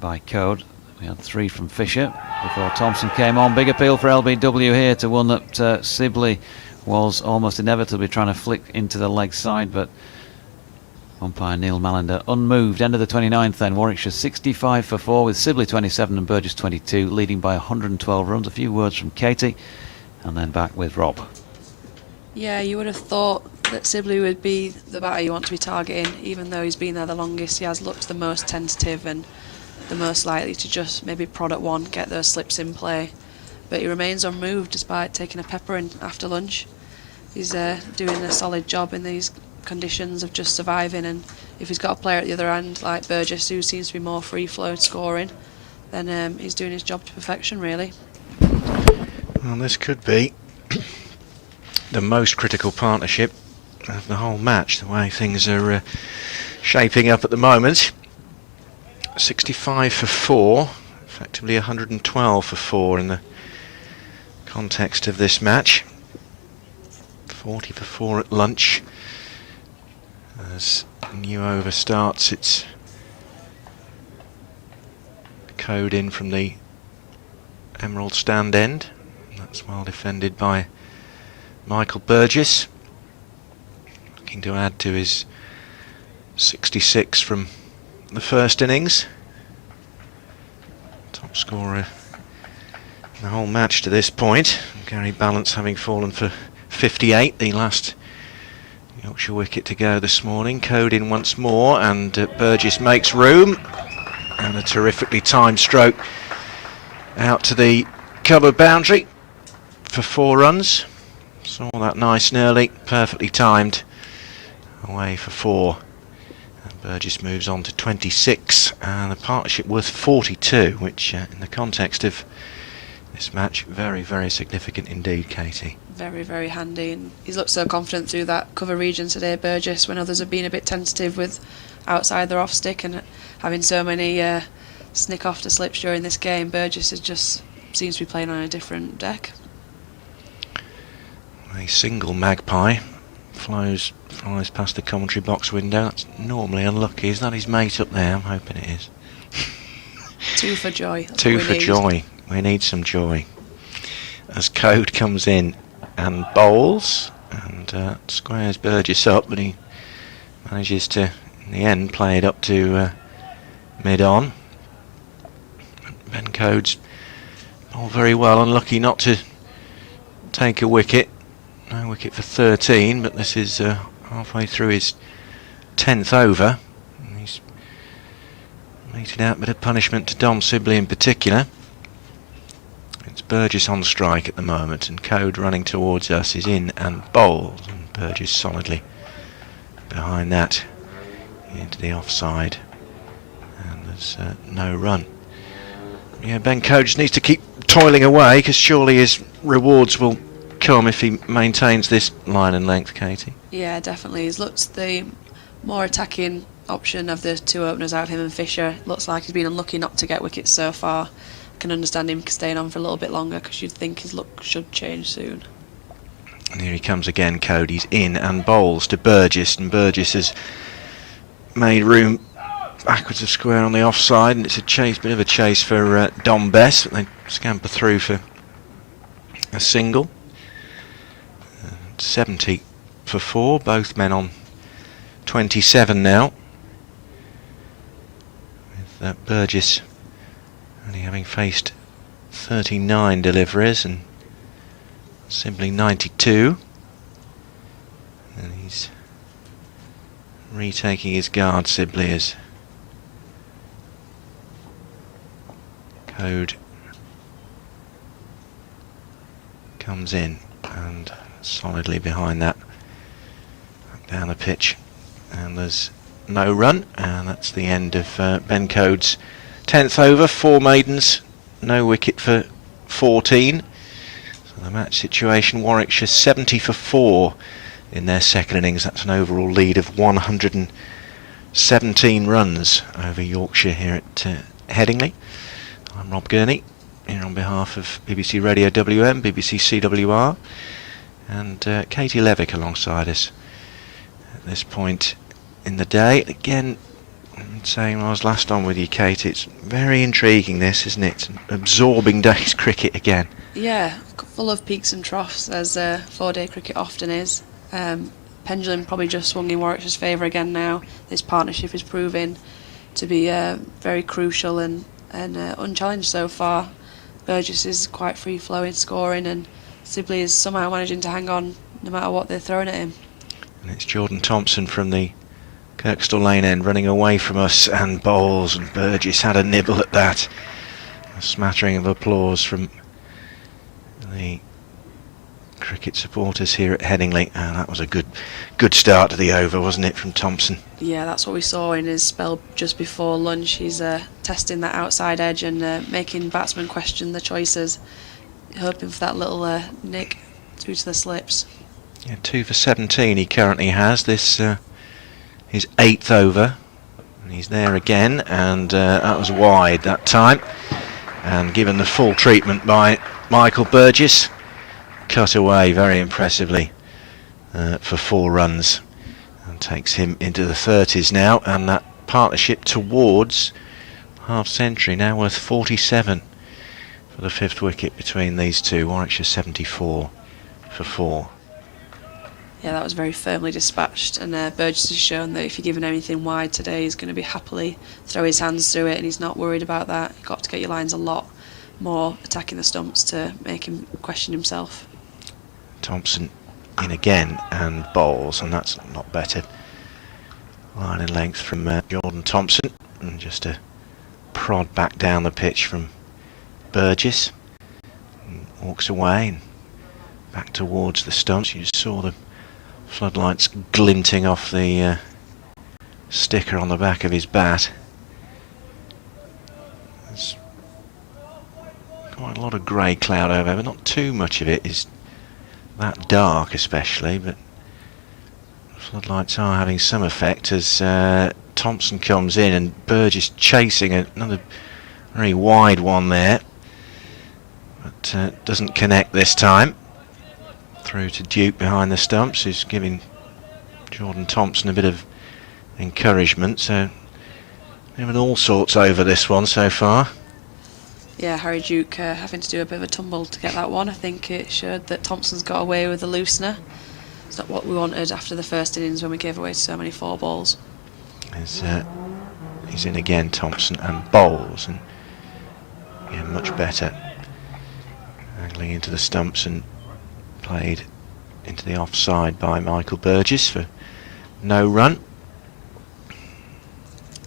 by Code. We had 3 from Fisher before Thompson came on. Big appeal for LBW here to one that Sibley was almost inevitably trying to flick into the leg side, but umpire Neil Mallender unmoved. End of the 29th then. Warwickshire 65 for 4 with Sibley 27 and Burgess 22, leading by 112 runs. A few words from Katie, and then back with Rob. Yeah, you would have thought that Sibley would be the batter you want to be targeting. Even though he's been there the longest, he has looked the most tentative and the most likely to just maybe prod at one, get those slips in play. But he remains unmoved despite taking a pepper in after lunch. He's doing a solid job in these conditions of just surviving, and if he's got a player at the other end like Burgess, who seems to be more free flow scoring, then he's doing his job to perfection, really. Well, this could be the most critical partnership of the whole match, the way things are shaping up at the moment. 65 for 4, effectively 112 for 4 in the context of this match. 40 for 4 at lunch. As a new over starts, it's Code in from the Emerald stand end. That's well defended by Michael Burgess, looking to add to his 66 from the first innings. Top scorer in the whole match to this point. Gary Balance having fallen for 58, the last Yorkshire wicket to go this morning. Code in once more, and Burgess makes room, and a terrifically timed stroke out to the cover boundary for 4 runs. Saw that nice and early, perfectly timed, away for 4. And Burgess moves on to 26, and the partnership worth 42, which in the context of this match, very, very significant indeed, Katie. Very, very handy, and he's looked so confident through that cover region today, Burgess, when others have been a bit tentative with outside their off stick and having so many snick off to slips during this game. Burgess is just seems to be playing on a different deck. A single magpie flies past the commentary box window. That's normally unlucky. Is that his mate up there? I'm hoping it is. 2 for joy. 2 for joy. We need some joy. As Code comes in and bowls, and squares Burgess up, but he manages to, in the end, play it up to mid-on. Ben Code's all very well, unlucky not to take a wicket. No wicket for 13, but this is halfway through his 10th over. And he's meted out a bit of punishment to Dom Sibley in particular. It's Burgess on strike at the moment, and Code running towards us is in and bowls, and Burgess solidly behind that into the offside, and there's no run. Yeah, Ben Code just needs to keep toiling away, because surely his rewards will come if he maintains this line and length, Katie. Yeah, definitely. He's looked the more attacking option of the 2 openers out of him and Fisher. Looks like he's been unlucky not to get wickets so far. Can understand him staying on for a little bit longer, because you'd think his luck should change soon. And here he comes again, Cody's in and bowls to Burgess, and Burgess has made room backwards of square on the offside, and it's a chase, bit of a chase for Dom Bess, but they scamper through for a single. 70 for 4, both men on 27 now, with Burgess only having faced 39 deliveries and Sibley 92, and he's retaking his guard, Sibley, as Code comes in and solidly behind that down the pitch, and there's no run, and that's the end of Ben Code's 10th over. 4 maidens, no wicket for 14. So the match situation, Warwickshire 70 for 4 in their second innings. That's an overall lead of 117 runs over Yorkshire here at Headingley. I'm Rob Gurney, here on behalf of BBC Radio WM, BBC CWR, and Katie Levick alongside us at this point in the day. Again, I'm saying when I was last on with you, Kate, it's very intriguing this, isn't it? An absorbing day's cricket again. Yeah, full of peaks and troughs, as 4-day cricket often is. Pendulum probably just swung in Warwickshire's favour again now. This partnership is proving to be very crucial and unchallenged so far. Burgess is quite free-flowing, scoring, and Sibley is somehow managing to hang on no matter what they're throwing at him. And it's Jordan Thompson from the Kirkstall Lane end running away from us and bowls, and Burgess had a nibble at that. A smattering of applause from the cricket supporters here at Headingley, and that was a good start to the over, wasn't it, from Thompson? Yeah, that's what we saw in his spell just before lunch. He's testing that outside edge and making batsmen question the choices, hoping for that little nick through to the slips. Yeah, 2 for 17 he currently has. This his 8th over, and he's there again, and that was wide that time, and given the full treatment by Michael Burgess, cut away very impressively for 4 runs, and takes him into the 30s now, and that partnership towards half century, now worth 47 for the 5th wicket between these two. Warwickshire 74 for 4. Yeah, that was very firmly dispatched, and Burgess has shown that if you're given anything wide today, he's going to be happily throw his hands through it, and he's not worried about that. You've got to get your lines a lot more attacking the stumps to make him question himself. Thompson in again and bowls, and that's a lot better line and length from Jordan Thompson, and just a prod back down the pitch from Burgess. walks away and back towards the stumps. You just saw the floodlights glinting off the sticker on the back of his bat. There's quite a lot of grey cloud over, but not too much of it is that dark especially, but the floodlights are having some effect as Thompson comes in and Burgess chasing another very wide one there, but doesn't connect this time. Through to Duke behind the stumps, who's giving Jordan Thompson a bit of encouragement, so having all sorts over this one so far. Yeah, Harry Duke having to do a bit of a tumble to get that one. I think it showed that Thompson's got away with the loosener. It's not what we wanted after the first innings when we gave away so many 4 balls. He's in again, Thompson, and bowls, and yeah, much better. Angling into the stumps and played into the offside by Michael Burgess for no run.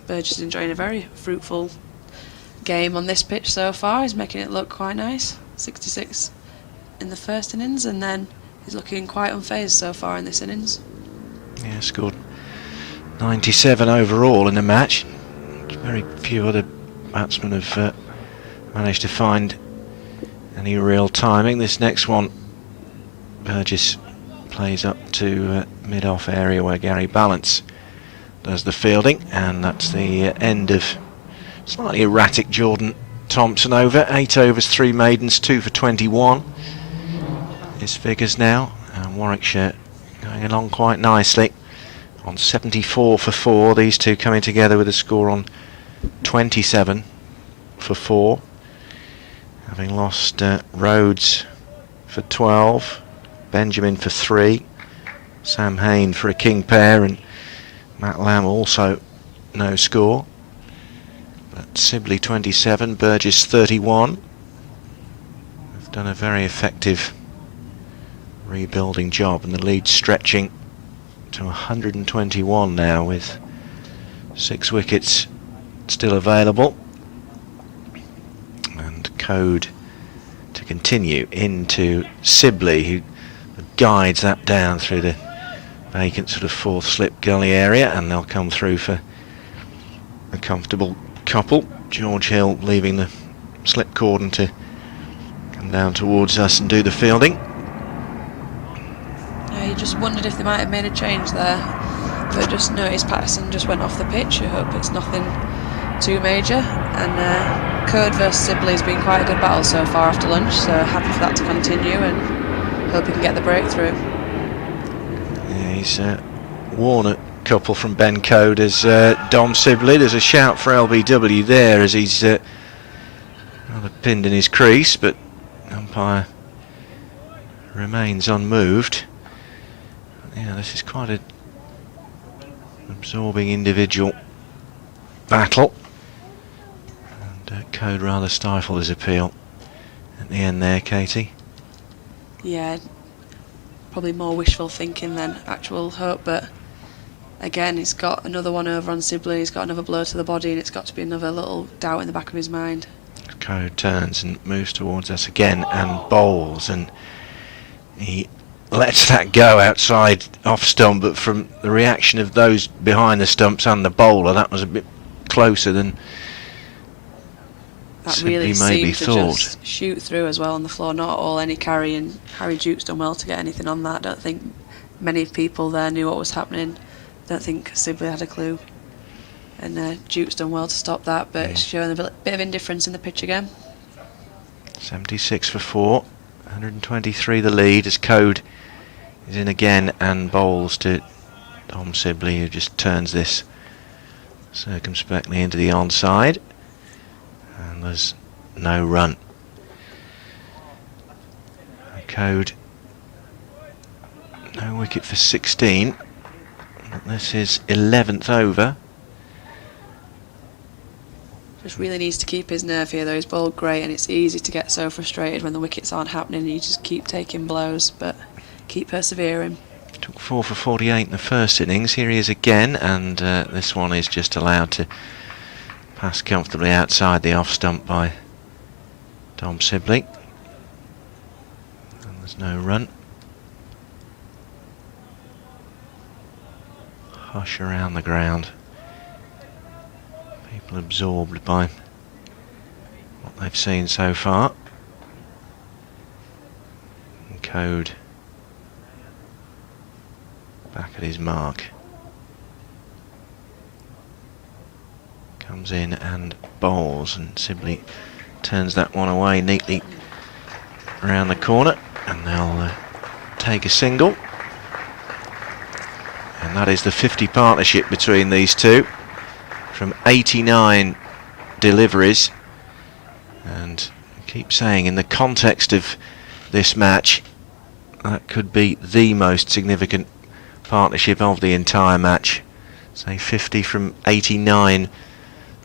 Burgess is enjoying a very fruitful game on this pitch so far. He's making it look quite nice. 66 in the first innings, and then he's looking quite unfazed so far in this innings. Yeah, scored 97 overall in the match. Very few other batsmen have managed to find any real timing. This next one, Burgess plays up to mid-off area where Gary Ballance does the fielding, and that's the end of slightly erratic Jordan Thompson over. 8 overs, 3 maidens, 2 for 21. His figures now, and Warwickshire going along quite nicely on 74 for 4. These two coming together with a score on 27 for 4. Having lost Rhodes for 12, Benjamin for 3, Sam Hain for a king pair, and Matt Lamb also no score. But Sibley 27, Burgess 31. They've done a very effective rebuilding job, and the lead stretching to 121 now with 6 wickets still available. And Code to continue into Sibley, who guides that down through the vacant sort of 4th slip gully area, and they'll come through for a comfortable couple. George Hill leaving the slip cordon to come down towards us and do the fielding. Yeah, you just wondered if they might have made a change there, but just noticed Patterson just went off the pitch. I hope it's nothing too major. And Code versus Sibley has been quite a good battle so far after lunch, so happy for that to continue and hope he can get the breakthrough. Yeah, he's worn a couple from Ben Code as Dom Sibley. There's a shout for LBW there as he's rather pinned in his crease, but umpire remains unmoved. Yeah, this is quite an absorbing individual battle, and Code rather stifled his appeal at the end there, Katie. Yeah, probably more wishful thinking than actual hope, but again, he's got another one over on Sibley, he's got another blow to the body, and it's got to be another little doubt in the back of his mind. Code turns and moves towards us again and bowls, and he lets that go outside off stump, but from the reaction of those behind the stumps and the bowler, that was a bit closer than that really maybe seemed to thought. just shoot through as well on the floor, not all any carry, and Harry Duke's done well to get anything on that. I don't think many people there knew what was happening. I don't think Sibley had a clue, and Duke's done well to stop that, but it's showing a bit of indifference in the pitch again. 76 for 4, 123 the lead as Code is in again and bowls to Dom Sibley, who just turns this circumspectly into the onside, and there's no run. Code no wicket for 16. This is 11th over. Just really needs to keep his nerve here though. He's bowled great, and it's easy to get so frustrated when the wickets aren't happening and you just keep taking blows, but keep persevering. Took 4 for 48 in the first innings. Here he is again, and this one is just allowed to pass comfortably outside the off stump by Dom Sibley. no run. Hush around the ground. People absorbed by what they've seen so far. And Code back at his mark. Comes in and bowls, and Sibley turns that one away neatly around the corner, and they'll take a single. And that is the 50 partnership between these two from 89 deliveries. And I keep saying, in the context of this match, that could be the most significant partnership of the entire match. Say 50 from 89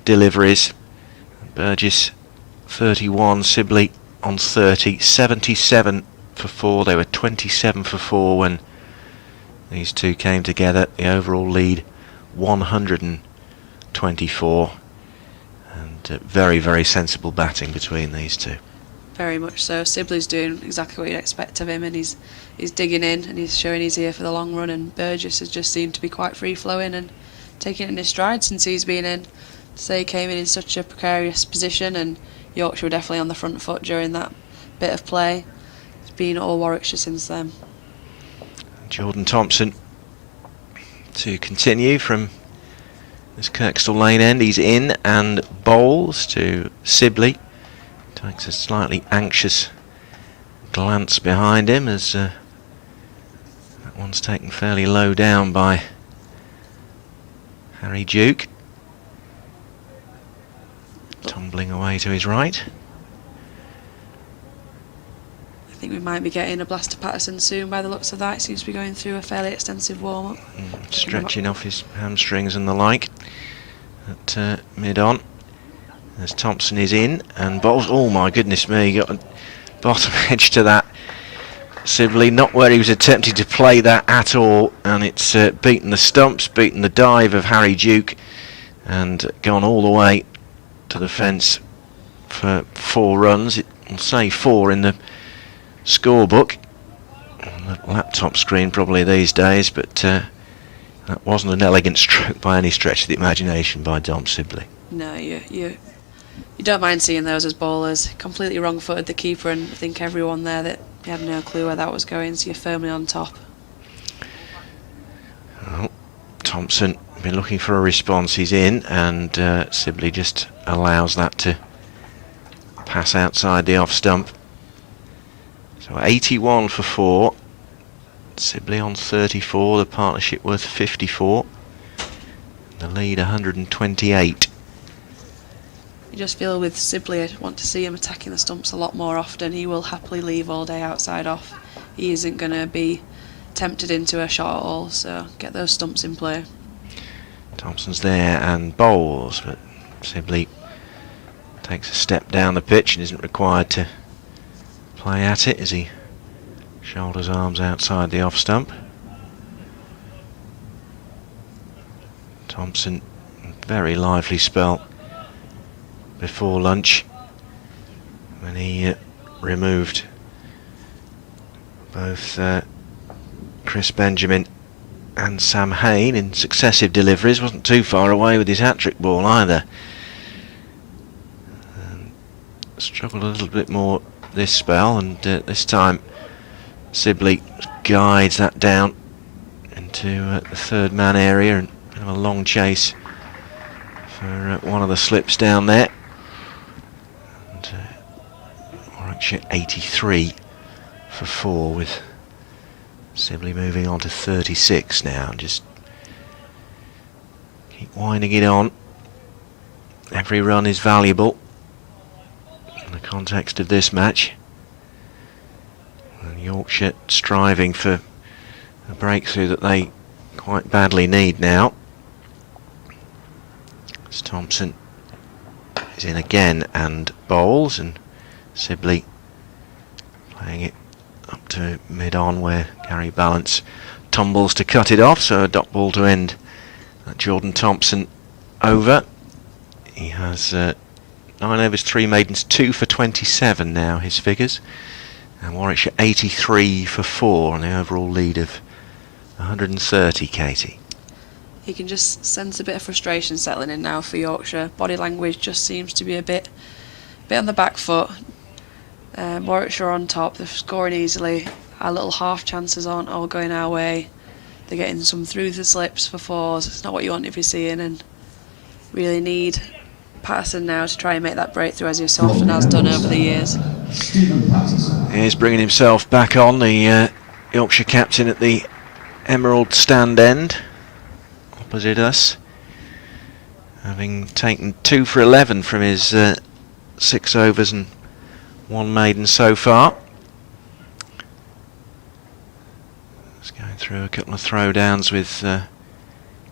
deliveries. Burgess 31, Sibley on 30, 77 for 4. They were 27 for 4 when these two came together. The overall lead 124, and very, very sensible batting between these two. Very much so. Sibley's doing exactly what you'd expect of him, and he's digging in and he's showing he's here for the long run, and Burgess has just seemed to be quite free flowing and taking it in his stride since he's been in. So he came in such a precarious position, and Yorkshire were definitely on the front foot during that bit of play. It's been all Warwickshire since then. Jordan Thompson to continue from this Kirkstall Lane end. He's in and bowls to Sibley. Takes a slightly anxious glance behind him as that one's taken fairly low down by Harry Duke. Tumbling away to his right. I think we might be getting a Blaster Patterson soon by the looks of that. He seems to be going through a fairly extensive warm-up. Stretching off his hamstrings and the like at mid-on. As Thompson is in and bowls. Oh my goodness me, got a bottom edge to that. Sibley, not where he was attempting to play that at all, and it's beaten the stumps, beaten the dive of Harry Duke, and gone all the way to the fence for 4 runs. It will say 4 in the scorebook on the laptop screen probably these days, but that wasn't an elegant stroke by any stretch of the imagination by Dom Sibley. No, you don't mind seeing those as bowlers. Completely wrong-footed the keeper, and I think everyone there that he had no clue where that was going, so you're firmly on top. Well, Thompson been looking for a response. He's in, and Sibley just allows that to pass outside the off stump. So 81 for 4. Sibley on 34. The partnership worth 54. The lead 128. You just feel with Sibley, I want to see him attacking the stumps a lot more often. He will happily leave all day outside off. He isn't going to be tempted into a shot at all, so get those stumps in play. Thompson's there and bowls, but Sibley takes a step down the pitch and isn't required to play at it as he shoulders arms outside the off stump. Thompson, very lively spell before lunch when he removed both Chris Benjamin and Sam Hain in successive deliveries. Wasn't too far away with his hat-trick ball either. Struggled a little bit more this spell, and this time Sibley guides that down into the third man area, and a long chase for one of the slips down there. And Warwickshire 83 for 4, with Sibley moving on to 36 now. Just keep winding it on. Every run is valuable in the context of this match. And Yorkshire striving for a breakthrough that they quite badly need now. As Thompson is in again and bowls, and Sibley playing it up to mid-on where Gary Balance tumbles to cut it off, so a dot ball to end Jordan Thompson over. He has 9 overs, 3 maidens, 2 for 27 now, his figures, And Warwickshire 83 for 4 on the overall lead of 130, Katie. You can just sense a bit of frustration settling in now for Yorkshire. Body language just seems to be a bit on the back foot. Warwickshire on top, they're scoring easily. Our little half chances aren't all going our way. They're getting some through the slips for fours. It's not what you want to be seeing, and really need Patterson now to try and make that breakthrough, as he so often has done over the years. Stephen Patterson. He's bringing himself back on, the Yorkshire captain at the Emerald stand end opposite us, having taken 2 for 11 from his 6 overs and 1 maiden so far. Just going through a couple of throwdowns with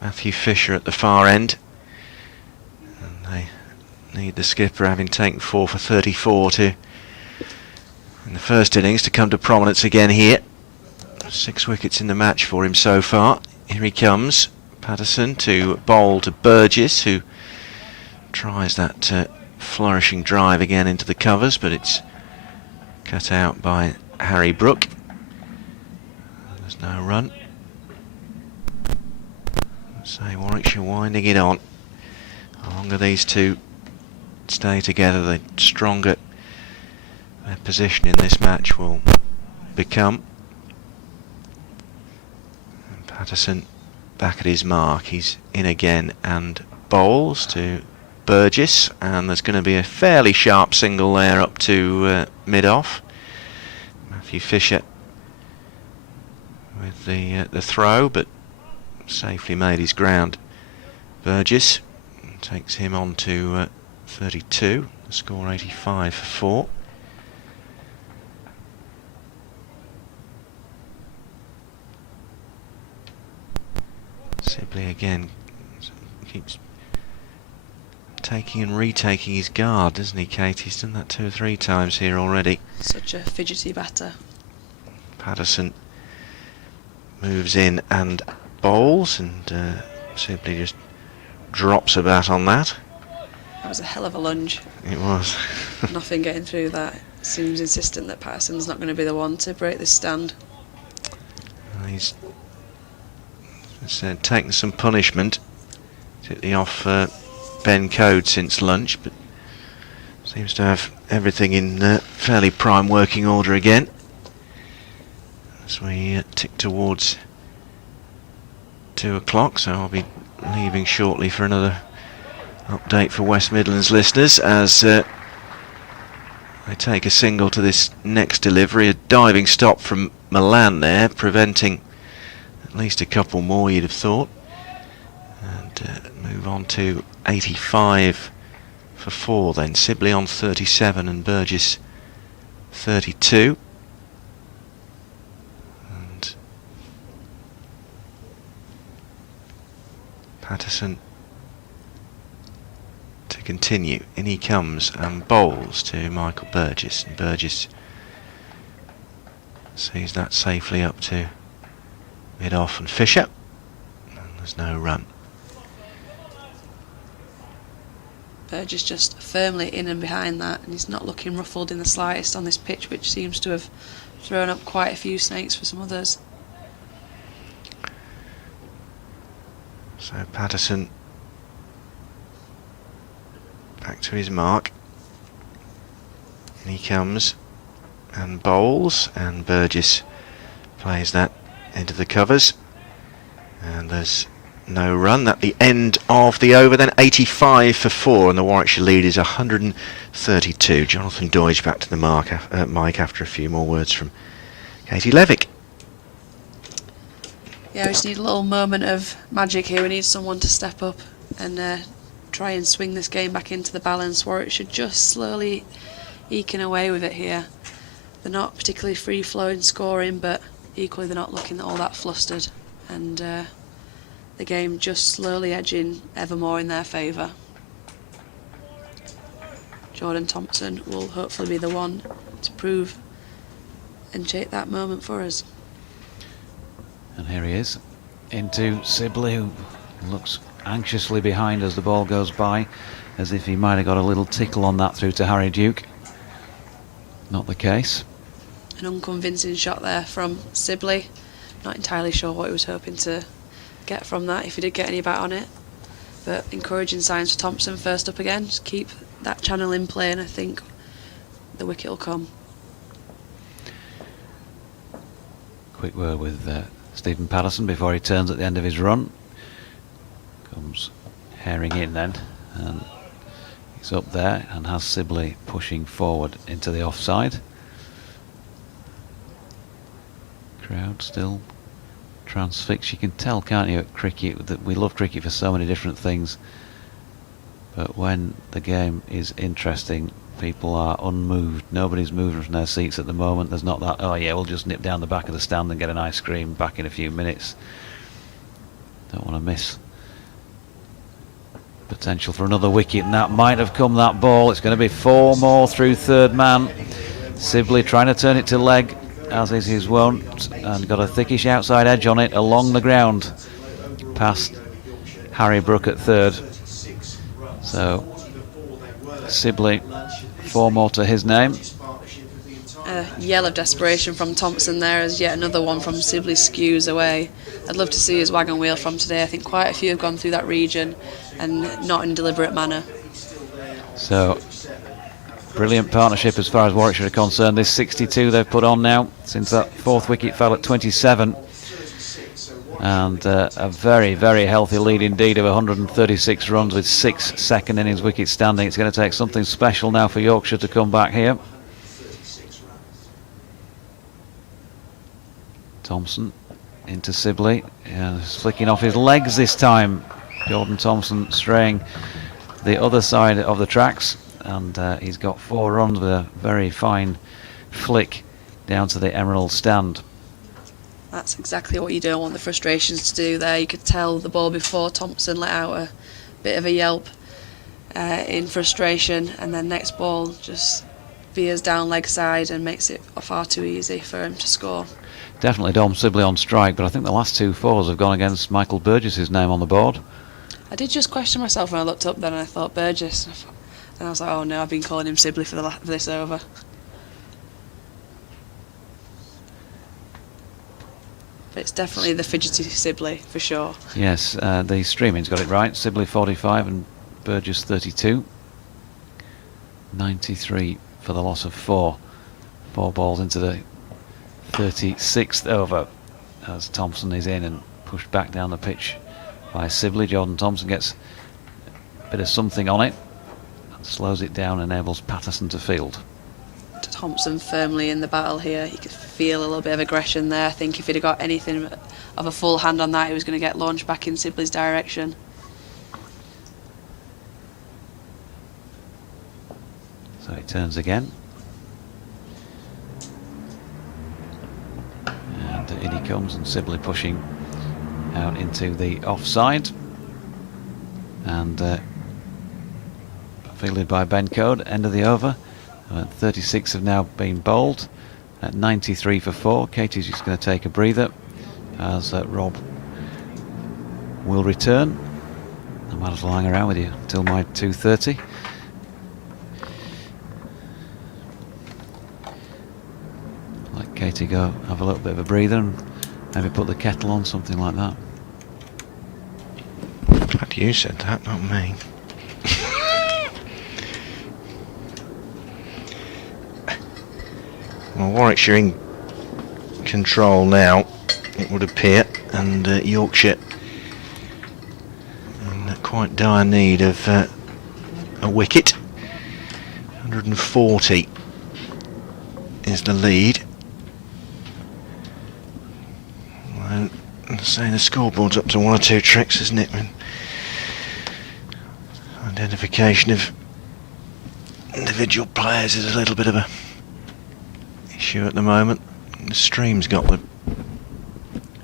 Matthew Fisher at the far end, and they need the skipper, having taken 4 for 34 in the first innings, to come to prominence again here. 6 wickets in the match for him so far. Here he comes, Patterson to bowl to Burgess, who tries that flourishing drive again into the covers, but it's cut out by Harry Brook. There's no run. So Warwickshire winding it on. The longer these two stay together, the stronger their position in this match will become. And Patterson back at his mark. He's in again and bowls to Burgess, and there's going to be a fairly sharp single there up to mid-off. Matthew Fisher with the throw, but safely made his ground. Burgess takes him on to 32, the score 85 for 4. Sibley again keeps taking and retaking his guard, doesn't he, Kate? He's done that 2 or 3 times here already. Such a fidgety batter. Patterson moves in and bowls, and Sibley just drops a bat on that. That was a hell of a lunge. It was. Nothing getting through that. Seems insistent that Patterson's not going to be the one to break this stand. He's taken some punishment, particularly off Ben Code since lunch, but seems to have everything in fairly prime working order again as we tick towards 2 o'clock. So I'll be leaving shortly for another update for West Midlands listeners as they take a single to this next delivery. A diving stop from Milan there, preventing at least a couple more, you'd have thought, and move on to 85 for 4 then. Sibley on 37 and Burgess 32, and Patterson to continue. In he comes and bowls to Michael Burgess, and Burgess sees that safely up to mid-off and Fisher, and there's no run. Burgess just firmly in and behind that, and he's not looking ruffled in the slightest on this pitch, which seems to have thrown up quite a few snakes for some others. So Patterson back to his mark. In he comes and bowls, and Burgess plays that into the covers, and there's no run. At the end of the over then, 85 for 4, and the Warwickshire lead is 132. Jonathan Doidge back to the mic after a few more words from Katie Levick. Yeah, we just need a little moment of magic here. We need someone to step up and try and swing this game back into the balance. Warwickshire just slowly eking away with it here. They're not particularly free-flowing scoring, but equally they're not looking all that flustered, and the game just slowly edging ever more in their favour. Jordan Thompson will hopefully be the one to prove and shape that moment for us. And here he is, into Sibley, who looks anxiously behind as the ball goes by, as if he might have got a little tickle on that through to Harry Duke. Not the case. an unconvincing shot there from Sibley. Not entirely sure what he was hoping to get from that, if he did get any bat on it. But encouraging signs for Thompson first up again. Just keep that channel in play and I think the wicket will come. Quick word with Stephen Patterson before he turns at the end of his run. Comes herring in then, and he's up there and has Sibley pushing forward into the offside. Crowd still transfixed. You can tell, can't you, at cricket, that we love cricket for so many different things, but when the game is interesting, people are unmoved. Nobody's moving from their seats at the moment. There's not that, oh yeah, we'll just nip down the back of the stand and get an ice cream back in a few minutes. Don't want to miss potential for another wicket, and that might have come, that ball. It's going to be 4 more through third man. Sibley trying to turn it to leg, as is his wont, and got a thickish outside edge on it along the ground past Harry Brook at third. So Sibley, 4 more to his name. A yell of desperation from Thompson there as yet another one from Sibley skews away. I'd love to see his wagon wheel from today. I think quite a few have gone through that region and not in deliberate manner. So brilliant partnership as far as Warwickshire are concerned. This 62 they've put on now since that 4th wicket fell at 27. And a very, very healthy lead indeed of 136 runs with 6 second innings wickets standing. It's going to take something special now for Yorkshire to come back here. Thompson into Sibley, flicking off his legs this time. Jordan Thompson straying the other side of the tracks, and he's got 4 runs with a very fine flick down to the Emerald stand. That's exactly what you don't want the frustrations to do there. You could tell the ball before Thompson let out a bit of a yelp in frustration, and then next ball just veers down leg side and makes it far too easy for him to score. Definitely Dom Sibley on strike, but I think the last 2 fours have gone against Michael Burgess's name on the board. I did just question myself when I looked up then, and I thought Burgess, and I was like, oh no, I've been calling him Sibley for this over. But it's definitely the fidgety Sibley for sure. Yes, the streaming's got it right. Sibley 45 and Burgess 32. 93 for the loss of 4. 4 balls into the 36th over as Thompson is in and pushed back down the pitch by Sibley. Jordan Thompson gets a bit of something on it and slows it down, enables Patterson to field. Thompson firmly in the battle here. You could feel a little bit of aggression there. I think if he'd have got anything of a full hand on that, he was going to get launched back in Sibley's direction. So he turns again. And in he comes, and Sibley pushing out into the offside. And fielded by Ben Code, end of the over. 36 have now been bowled at 93 for 4. Katie's just going to take a breather as Rob will return. I might as well hang around with you until my 2:30. Let Katie go have a little bit of a breather and maybe put the kettle on, something like that. Glad you said that, not me. Well, Warwickshire in control now, it would appear, and Yorkshire in quite dire need of a wicket. 140 is the lead. Well, say the scoreboard's up to 1 or 2 tricks, isn't it? Identification of individual players is a little bit of a issue at the moment. The stream's got the...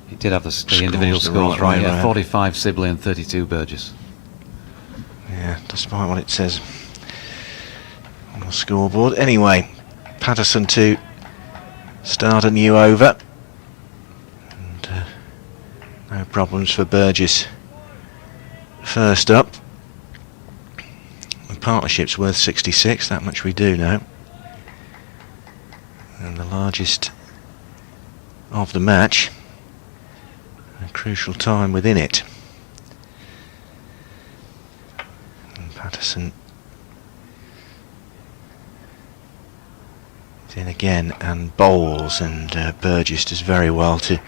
He did have the individual scores right, yeah. 45 Sibley and 32 Burgess. Yeah, despite what it says on the scoreboard. Anyway, Patterson to start a new over. And no problems for Burgess. First up. The partnership's worth 66, that much we do know. And the largest of the match. A crucial time within it. And Patterson is in again and bowls, and Burgess does very well to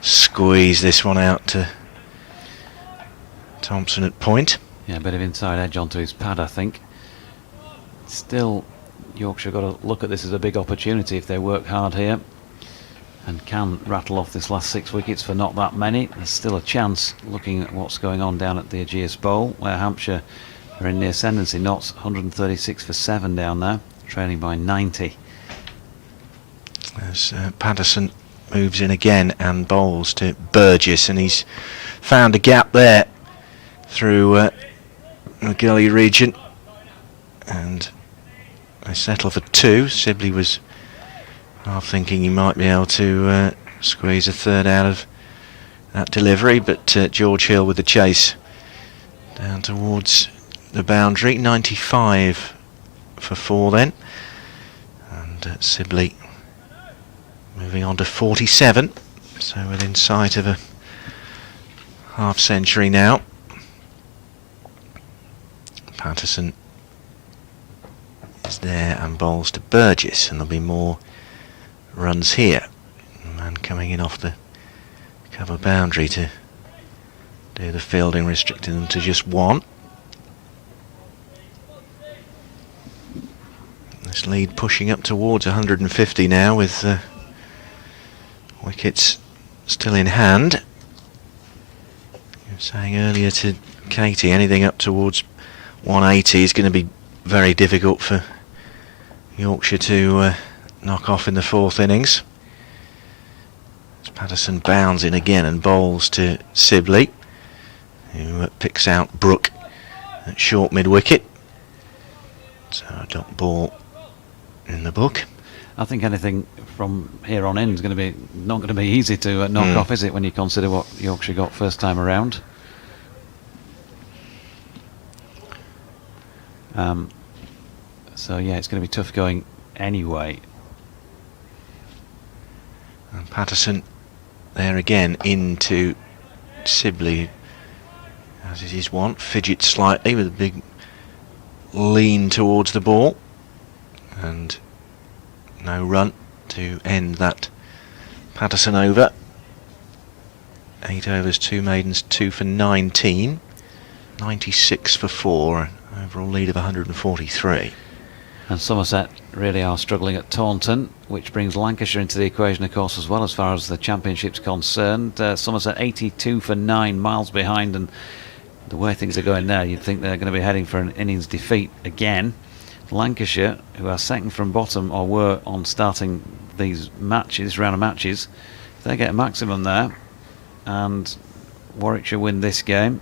squeeze this one out to Thompson at point. Yeah, a bit of inside edge onto his pad, I think. Still, Yorkshire got to look at this as a big opportunity if they work hard here and can rattle off this last 6 wickets for not that many. There's still a chance, looking at what's going on down at the Aegeus Bowl, where Hampshire are in the ascendancy. Notts 136 for 7 down there, trailing by 90. As Patterson moves in again and bowls to Burgess, and he's found a gap there through the gully region, and they settle for 2. Sibley was half thinking he might be able to squeeze a third out of that delivery, but George Hill with the chase down towards the boundary. 95 for 4 then, and Sibley moving on to 47, so within sight of a half century now. Patterson is there and bowls to Burgess, and there'll be more runs here. Man coming in off the cover boundary to do the fielding, restricting them to just 1. This lead pushing up towards 150 now, with wickets still in hand. You were saying earlier to Katie, anything up towards 180 is going to be very difficult for Yorkshire to knock off in the 4th innings. As Patterson bounds in again and bowls to Sibley, who picks out Brooke at short mid-wicket. So a dot ball in the book. I think anything from here on in is going to be not going to be easy to knock off, is it, when you consider what Yorkshire got first time around? So yeah, it's going to be tough going anyway. And Patterson there again into Sibley, as is his wont, fidgets slightly with a big lean towards the ball, and no run to end that Patterson over. 8 overs, 2 maidens, 2 for 19, 96 for 4, overall lead of 143. And Somerset really are struggling at Taunton, which brings Lancashire into the equation, of course, as well, as far as the championship's concerned. Somerset 82 for 9, miles behind, and the way things are going there, you'd think they're going to be heading for an innings defeat again. Lancashire, who are second from bottom, or were on starting these matches, this round of matches, if they get a maximum there, and Warwickshire win this game,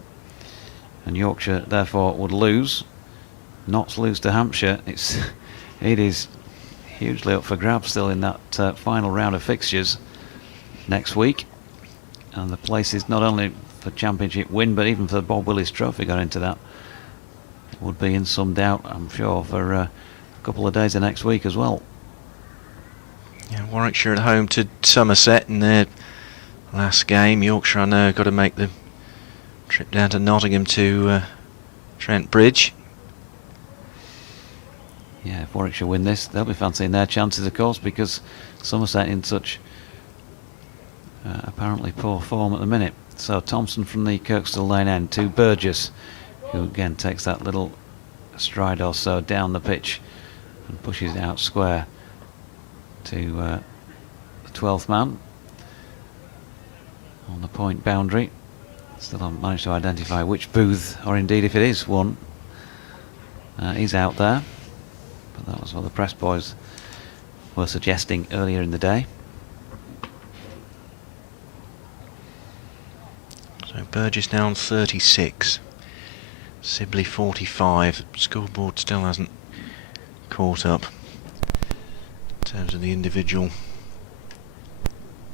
and Yorkshire therefore would lose, Notts lose to Hampshire, it is hugely up for grabs still in that final round of fixtures next week, and the places not only for championship win but even for the Bob Willis Trophy going into that would be in some doubt, I'm sure, for a couple of days of next week as well. Yeah, Warwickshire at home to Somerset in their last game. Yorkshire, I know, got to make the trip down to Nottingham to Trent Bridge. Yeah, if Warwickshire win this, they'll be fancying their chances, of course, because Somerset in such apparently poor form at the minute. So Thompson from the Kirkstall Lane end to Burgess, who again takes that little stride or so down the pitch and pushes it out square to the 12th man on the point boundary. Still haven't managed to identify which booth, or indeed if it is one, is out there. But that was what the press boys were suggesting earlier in the day. So Burgess now on 36, Sibley 45. The scoreboard still hasn't caught up in terms of the individual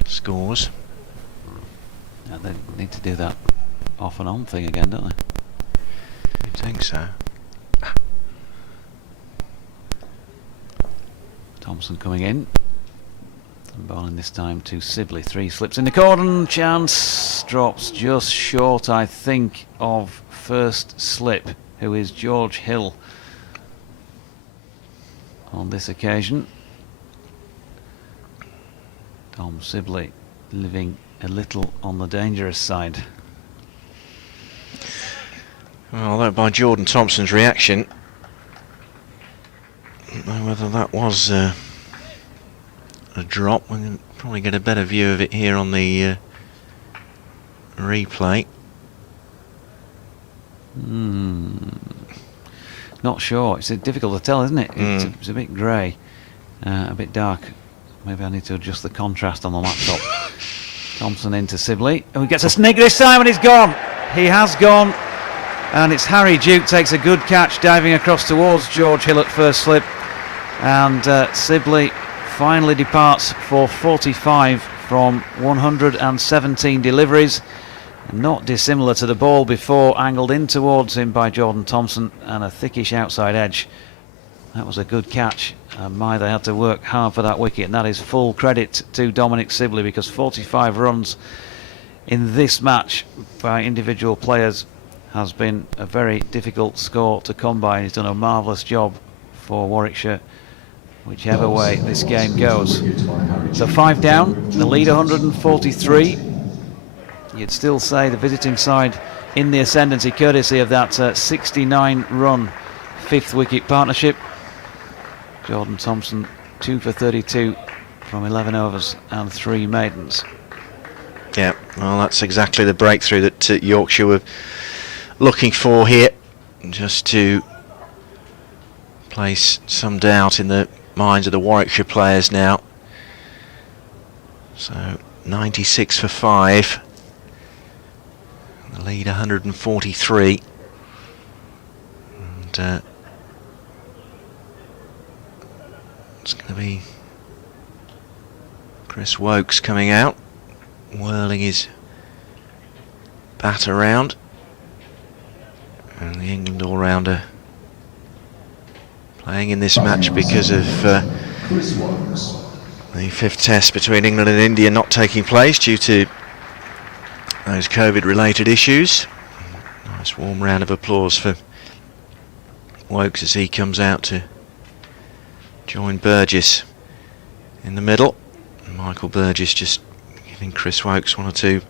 scores. Now they need to do that off and on thing again, don't they? You'd think so. Thompson coming in. Bowling this time to Sibley. 3 slips in the cordon. Chance drops just short, I think, of first slip, who is George Hill on this occasion. Tom Sibley living a little on the dangerous side. Although by Jordan Thompson's reaction, I don't know whether that was a drop. We can probably get a better view of it here on the replay. Not sure. It's difficult to tell, isn't it? It's a bit grey, a bit dark. Maybe I need to adjust the contrast on the laptop. Thompson into Sibley. Oh, he gets a sneak this time and he's gone. He has gone. And it's Harry Duke takes a good catch, diving across towards George Hill at first slip. And Sibley finally departs for 45 from 117 deliveries. Not dissimilar to the ball before, angled in towards him by Jordan Thompson, and a thickish outside edge. That was a good catch. They had to work hard for that wicket, and that is full credit to Dominic Sibley, because 45 runs in this match by individual players has been a very difficult score to come by. He's done a marvellous job for Warwickshire, whichever way this game goes. So 5 down, the lead 143. You'd still say the visiting side in the ascendancy, courtesy of that 69-run 5th wicket partnership. Jordan Thompson 2 for 32 from 11 overs and 3 maidens. Yeah, well, that's exactly the breakthrough that Yorkshire were looking for here, just to place some doubt in the minds of the Warwickshire players now. So 96 for 5. The lead 143. And it's going to be Chris Wokes coming out, whirling his bat around. And the England all-rounder playing in this match because of the 5th test between England and India not taking place due to those COVID-related issues. Nice warm round of applause for Wokes as he comes out to join Burgess in the middle. And Michael Burgess just giving Chris Wokes 1 or 2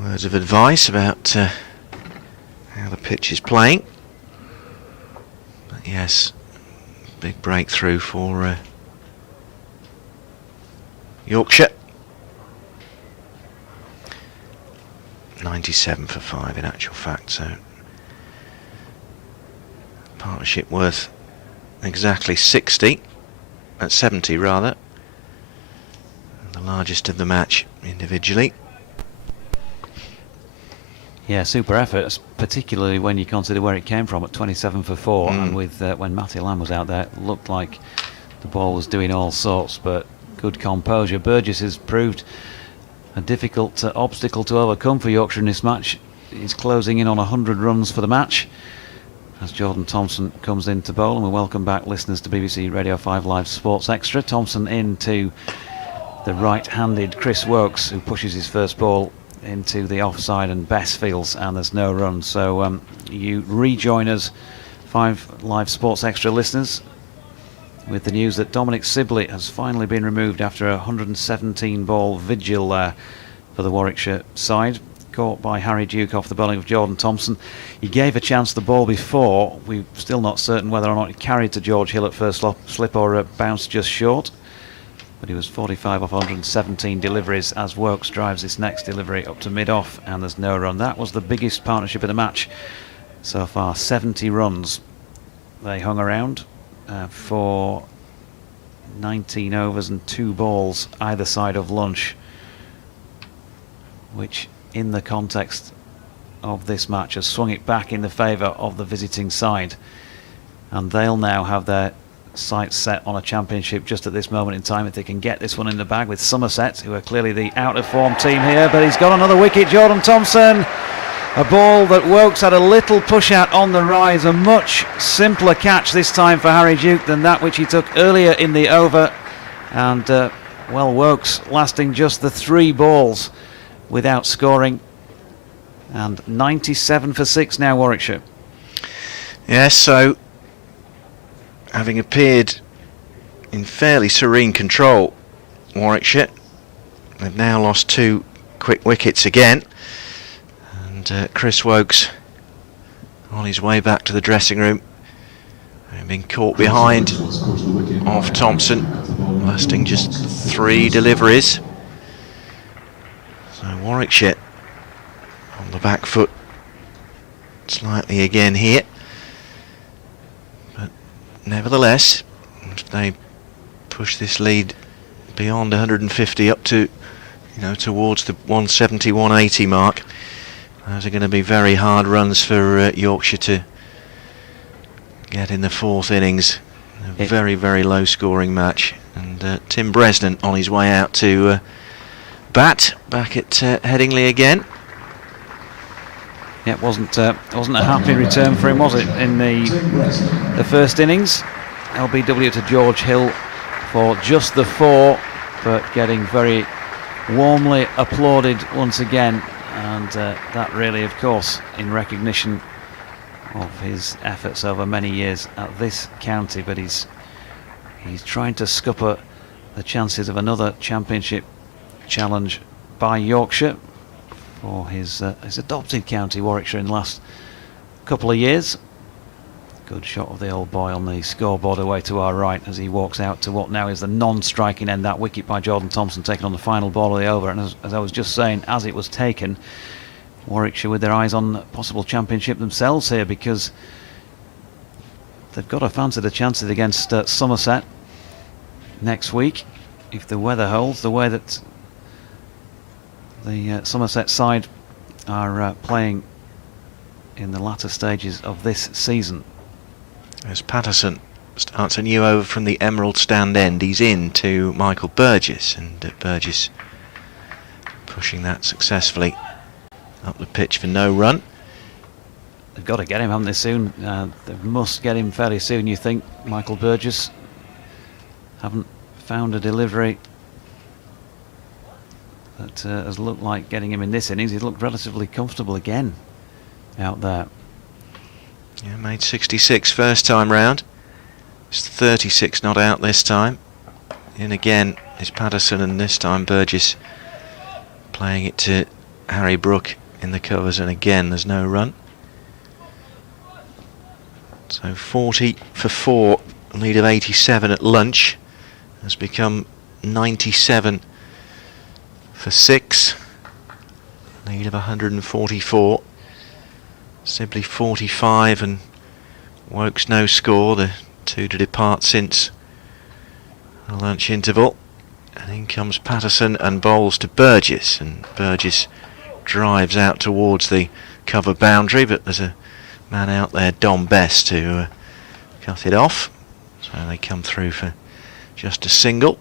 words of advice about how the pitch is playing. But yes, big breakthrough for Yorkshire. 97 for 5 in actual fact, so partnership worth exactly 70 rather, and the largest of the match individually. Yeah, super effort, particularly when you consider where it came from at 27 for 4, and with when Matty Lamb was out there, it looked like the ball was doing all sorts, but good composure. Burgess has proved a difficult obstacle to overcome for Yorkshire in this match. He's closing in on 100 runs for the match as Jordan Thompson comes in to bowl, and we welcome back listeners to BBC Radio 5 Live Sports Extra. Thompson into the right-handed Chris Wokes, who pushes his first ball into the offside and Bess fields, and there's no run. So you rejoin us, 5 Live Sports Extra listeners, with the news that Dominic Sibley has finally been removed after a 117 ball vigil for the Warwickshire side, caught by Harry Duke off the bowling of Jordan Thompson. He gave a chance the ball before. We're still not certain whether or not it carried to George Hill at first slip or bounced just short, but he was 45 off 117 deliveries as Wokes drives this next delivery up to mid-off, and there's no run. That was the biggest partnership of the match so far, 70 runs. They hung around for 19 overs and 2 balls either side of lunch, which in the context of this match has swung it back in the favour of the visiting side, and they'll now have their sights set on a championship just at this moment in time if they can get this one in the bag with Somerset, who are clearly the out of form team here. But he's got another wicket, Jordan Thompson. A ball that Wokes had a little push at on the rise. A much simpler catch this time for Harry Duke than that which he took earlier in the over. And Well, Wokes lasting just the 3 balls without scoring, and 97 for 6 now, Warwickshire. Yes, so having appeared in fairly serene control, Warwickshire, they've now lost 2 quick wickets again, and Chris Wokes on his way back to the dressing room, having been caught behind off Thompson, lasting just 3 deliveries. So Warwickshire on the back foot slightly again here, but nevertheless, if they push this lead beyond 150 up to, towards the 170, 180 mark, those are going to be very hard runs for Yorkshire to get in the 4th innings. A very, very low scoring match, and Tim Bresnan on his way out to bat back at Headingley again. Yeah, it wasn't a happy return for him, was it, in the first innings? LBW to George Hill for just the 4, but getting very warmly applauded once again, and that really, of course, in recognition of his efforts over many years at this county. But he's trying to scupper the chances of another championship challenge by Yorkshire for his adopted county, Warwickshire, in the last couple of years. Good shot of the old boy on the scoreboard away to our right as he walks out to what now is the non-striking end. That wicket by Jordan Thompson taken on the final ball of the over, and as I was just saying, as it was taken, Warwickshire with their eyes on possible championship themselves here, because they've got to fancy the chances against Somerset next week if the weather holds the way that the Somerset side are playing in the latter stages of this season. As Patterson starts a new over from the Emerald stand end, he's in to Michael Burgess, and Burgess pushing that successfully up the pitch for no run. They've got to get him, haven't they, soon? They must get him fairly soon, you think. Michael Burgess haven't found a delivery that has looked like getting him in this innings. He's looked relatively comfortable again out there. Yeah, made 66 first time round. It's 36 not out this time. In again is Patterson, and this time Burgess playing it to Harry Brook in the covers, and again there's no run. So 40 for 4, a lead of 87 at lunch has become 97 for 6, lead of 144. Sibley 45 and Wokes no score, the 2 to depart since the lunch interval. And in comes Patterson and bowls to Burgess, and Burgess drives out towards the cover boundary, but there's a man out there, Dom Best, to cut it off. So they come through for just a single.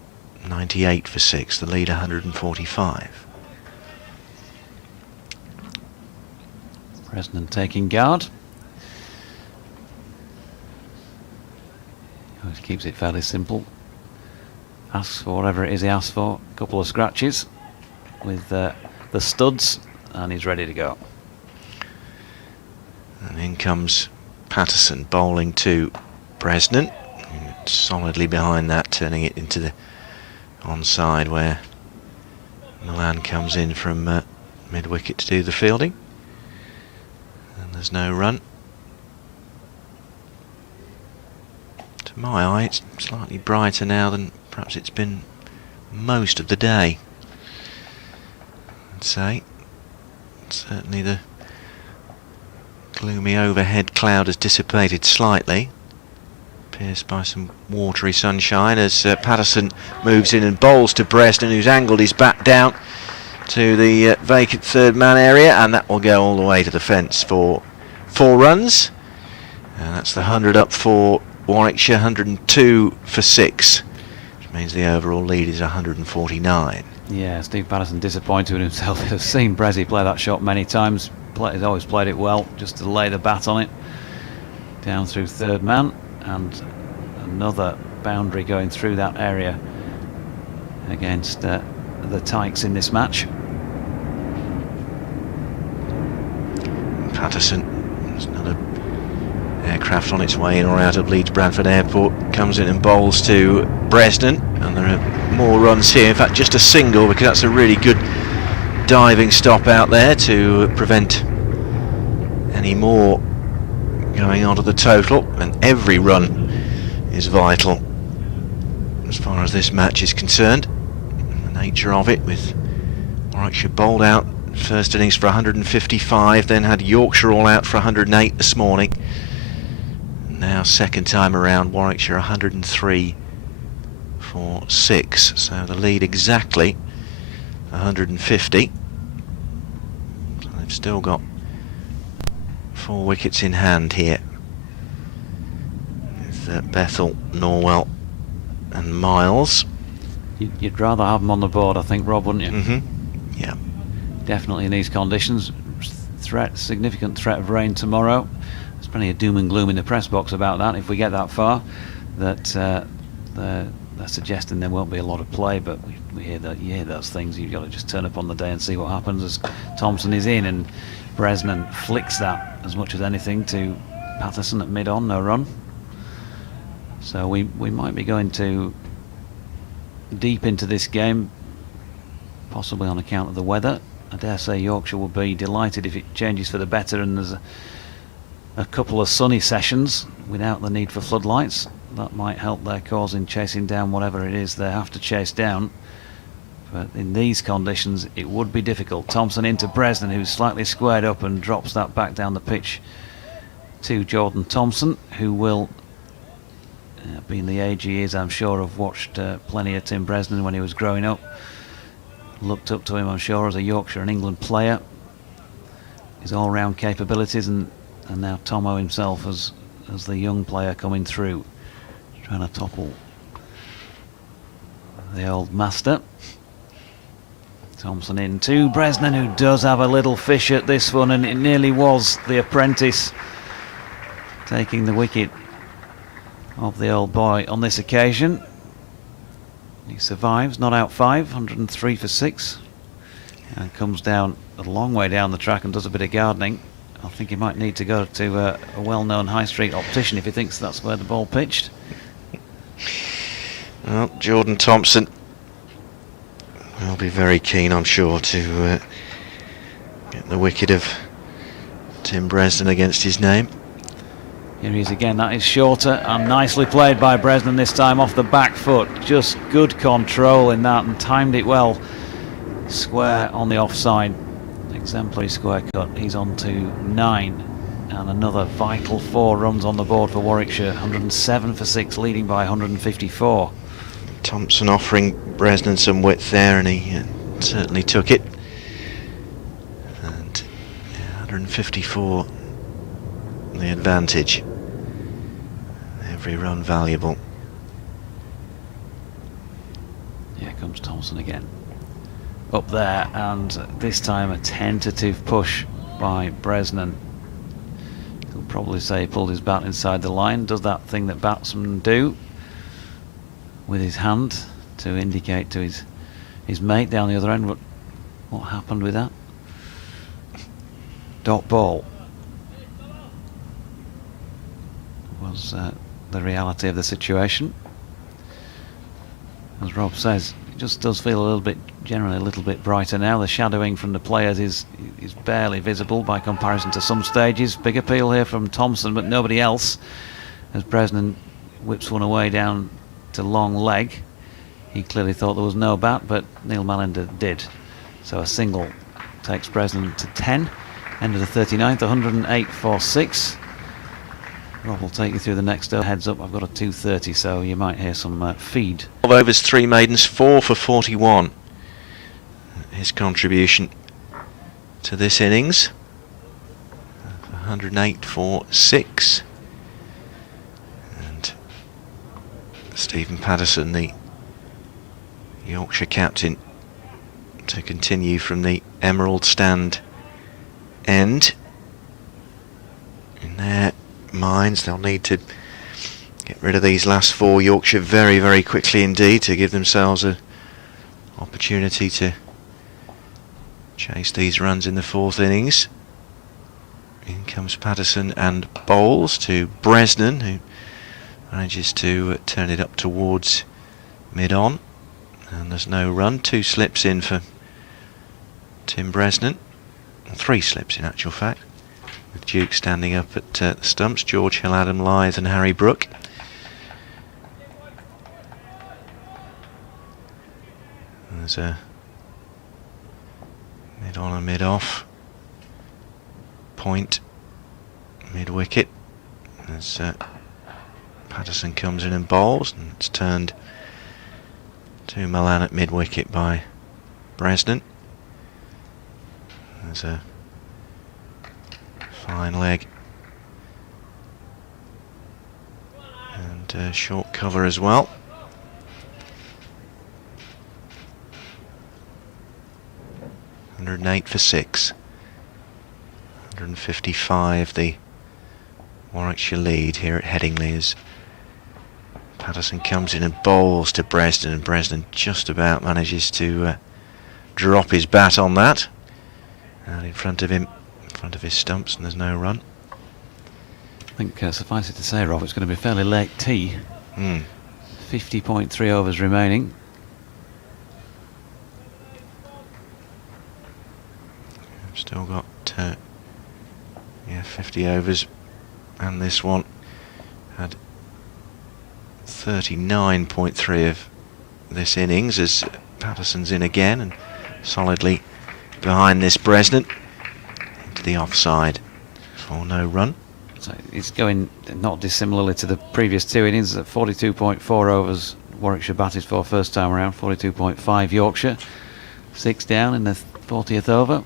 98 for 6, the lead 145. Bresnan taking guard. Always keeps it fairly simple. Asks for whatever it is he asks for. A couple of scratches with the studs, and he's ready to go. And in comes Patterson bowling to Bresnan, solidly behind that, turning it into the onside where Milan comes in from mid-wicket to do the fielding. And there's no run. To my eye, it's slightly brighter now than perhaps it's been most of the day, I'd say. Certainly the gloomy overhead cloud has dissipated slightly, pierced by some watery sunshine, as Patterson moves in and bowls to Bresnan, who's angled his bat down to the vacant third man area, and that will go all the way to the fence for 4 runs. And that's the 100 up for Warwickshire, 102 for 6, which means the overall lead is 149. Yeah, Steve Patterson disappointed in himself. I've seen Brezzy play that shot many times. He's always played it well, just to lay the bat on it. Down through third man, and another boundary going through that area against the Tykes in this match. Patterson, there's another aircraft on its way in or out of Leeds Bradford Airport, comes in and bowls to Bresnan, and there are more runs here. In fact, just a single, because that's a really good diving stop out there to prevent any more going on to the total, and every run is vital as far as this match is concerned. The nature of it, with Warwickshire bowled out first innings for 155, then had Yorkshire all out for 108 this morning. Now second time around, Warwickshire 103 for 6, so the lead exactly 150. So they've still got 4 wickets in hand here with Bethel, Norwell and Miles. You'd rather have them on the board, I think, Rob, wouldn't you? Yeah. Definitely in these conditions. Significant threat of rain tomorrow. There's plenty of doom and gloom in the press box about that, if we get that far, that they're suggesting there won't be a lot of play, but we hear that. You hear those things, you've got to just turn up on the day and see what happens, as Thompson is in and Bresnan flicks that as much as anything to Patterson at mid-on, no run. So we might be going to deep into this game, possibly on account of the weather. I dare say Yorkshire will be delighted if it changes for the better and there's a couple of sunny sessions without the need for floodlights. That might help their cause in chasing down whatever it is they have to chase down. But in these conditions it would be difficult. Thompson into Bresnan, who's slightly squared up and drops that back down the pitch to Jordan Thompson, who will, being the age he is, I'm sure have watched plenty of Tim Bresnan when he was growing up. Looked up to him, I'm sure, as a Yorkshire and England player. His all-round capabilities, and now Tomo himself as the young player coming through, trying to topple the old master. Thompson in to Bresnan, who does have a little fish at this one, and it nearly was the apprentice taking the wicket of the old boy on this occasion. He survives, not out 5, 103 for 6, and comes down a long way down the track and does a bit of gardening. I think he might need to go to a well-known high street optician if he thinks that's where the ball pitched. Well, Jordan Thompson will be very keen, I'm sure, to get the wicket of Tim Bresnan against his name. Here he is again. That is shorter and nicely played by Bresnan this time off the back foot. Just good control in that and timed it well. Square on the offside. Exemplary square cut. He's on to 9 and another vital 4 runs on the board for Warwickshire. 107 for 6, leading by 154. Thompson offering Bresnan some width there, and he certainly took it. And 154 the advantage. Every run valuable. Here comes Thompson again. Up there, and this time a tentative push by Bresnan. He'll probably say he pulled his bat inside the line. Does that thing that batsmen do with his hand to indicate to his mate down the other end what happened with that. Dot ball was the reality of the situation. As Rob says, it just does feel a little bit, generally a little bit brighter now. The shadowing from the players is barely visible by comparison to some stages. Big appeal here from Thompson, but nobody else, as Bresnan whips one away down to long leg. He clearly thought there was no bat, but Neil Mallender did. So a single takes Bresnan to 10. End of the 39th, 108 for 6. Rob will take you through the next heads up. I've got a 2:30, so you might hear some feed. 12 overs, 3 maidens, 4 for 41. His contribution to this innings. 108 for 6. And Stephen Patterson, the Yorkshire captain, to continue from the Emerald stand end. In their minds, they'll need to get rid of these last 4 Yorkshire very, very quickly indeed to give themselves a opportunity to chase these runs in the 4th innings. In comes Patterson and bowls to Bresnan, who manages to turn it up towards mid-on, and there's no run. 2 slips in for Tim Bresnan, 3 slips in actual fact, with Duke standing up at the stumps, George Hill, Adam Lyth and Harry Brook. There's a mid-on and mid-off, point, mid-wicket, as Patterson comes in and bowls, and it's turned to Milan at mid-wicket by Bresnan. There's a fine leg and short cover as well. (108 for 6). 155 the Warwickshire lead here at Headingley as Patterson comes in and bowls to Bresnan, and Bresnan just about manages to drop his bat on that. Out in front of him, in front of his stumps, and there's no run. I think suffice it to say, Rob, it's going to be a fairly late tea. 50.3 overs remaining. Still got 50 overs, and this one had 39.3 of this innings as Patterson's in again and solidly behind this Bresnan into the offside for no run. So it's going not dissimilarly to the previous 2 innings at 42.4 overs Warwickshire batted for first time around, 42.5 Yorkshire. 6 down in the 40th over.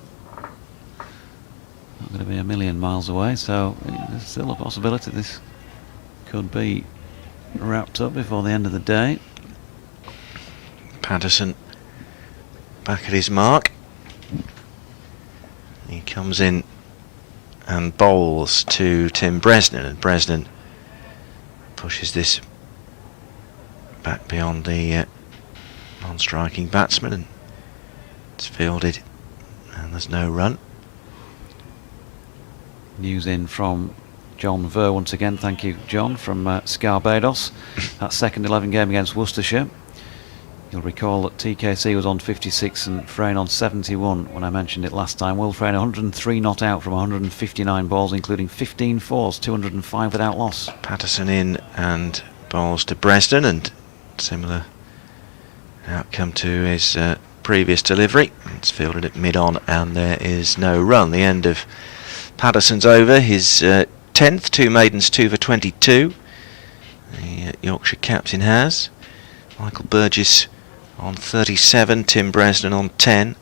Not going to be a million miles away, so there's still a possibility this could be wrapped up before the end of the day. Patterson back at his mark. He comes in and bowls to Tim Bresnan, and Bresnan pushes this back beyond the non-striking batsman, and it's fielded, and there's no run. News in from John Ver once again. Thank you, John, from Scarbados. That second 11 game against Worcestershire. You'll recall that TKC was on 56 and Frayne on 71 when I mentioned it last time. Will Frayne 103 not out from 159 balls, including 15 fours, 205 without loss. Patterson in and bowls to Bresnan, and similar outcome to his previous delivery. It's fielded at mid-on, and there is no run. The end of Patterson's over, his 10th, 2 maidens, 2 for 22. The Yorkshire captain has. Michael Burgess on 37, Tim Bresnan on 10.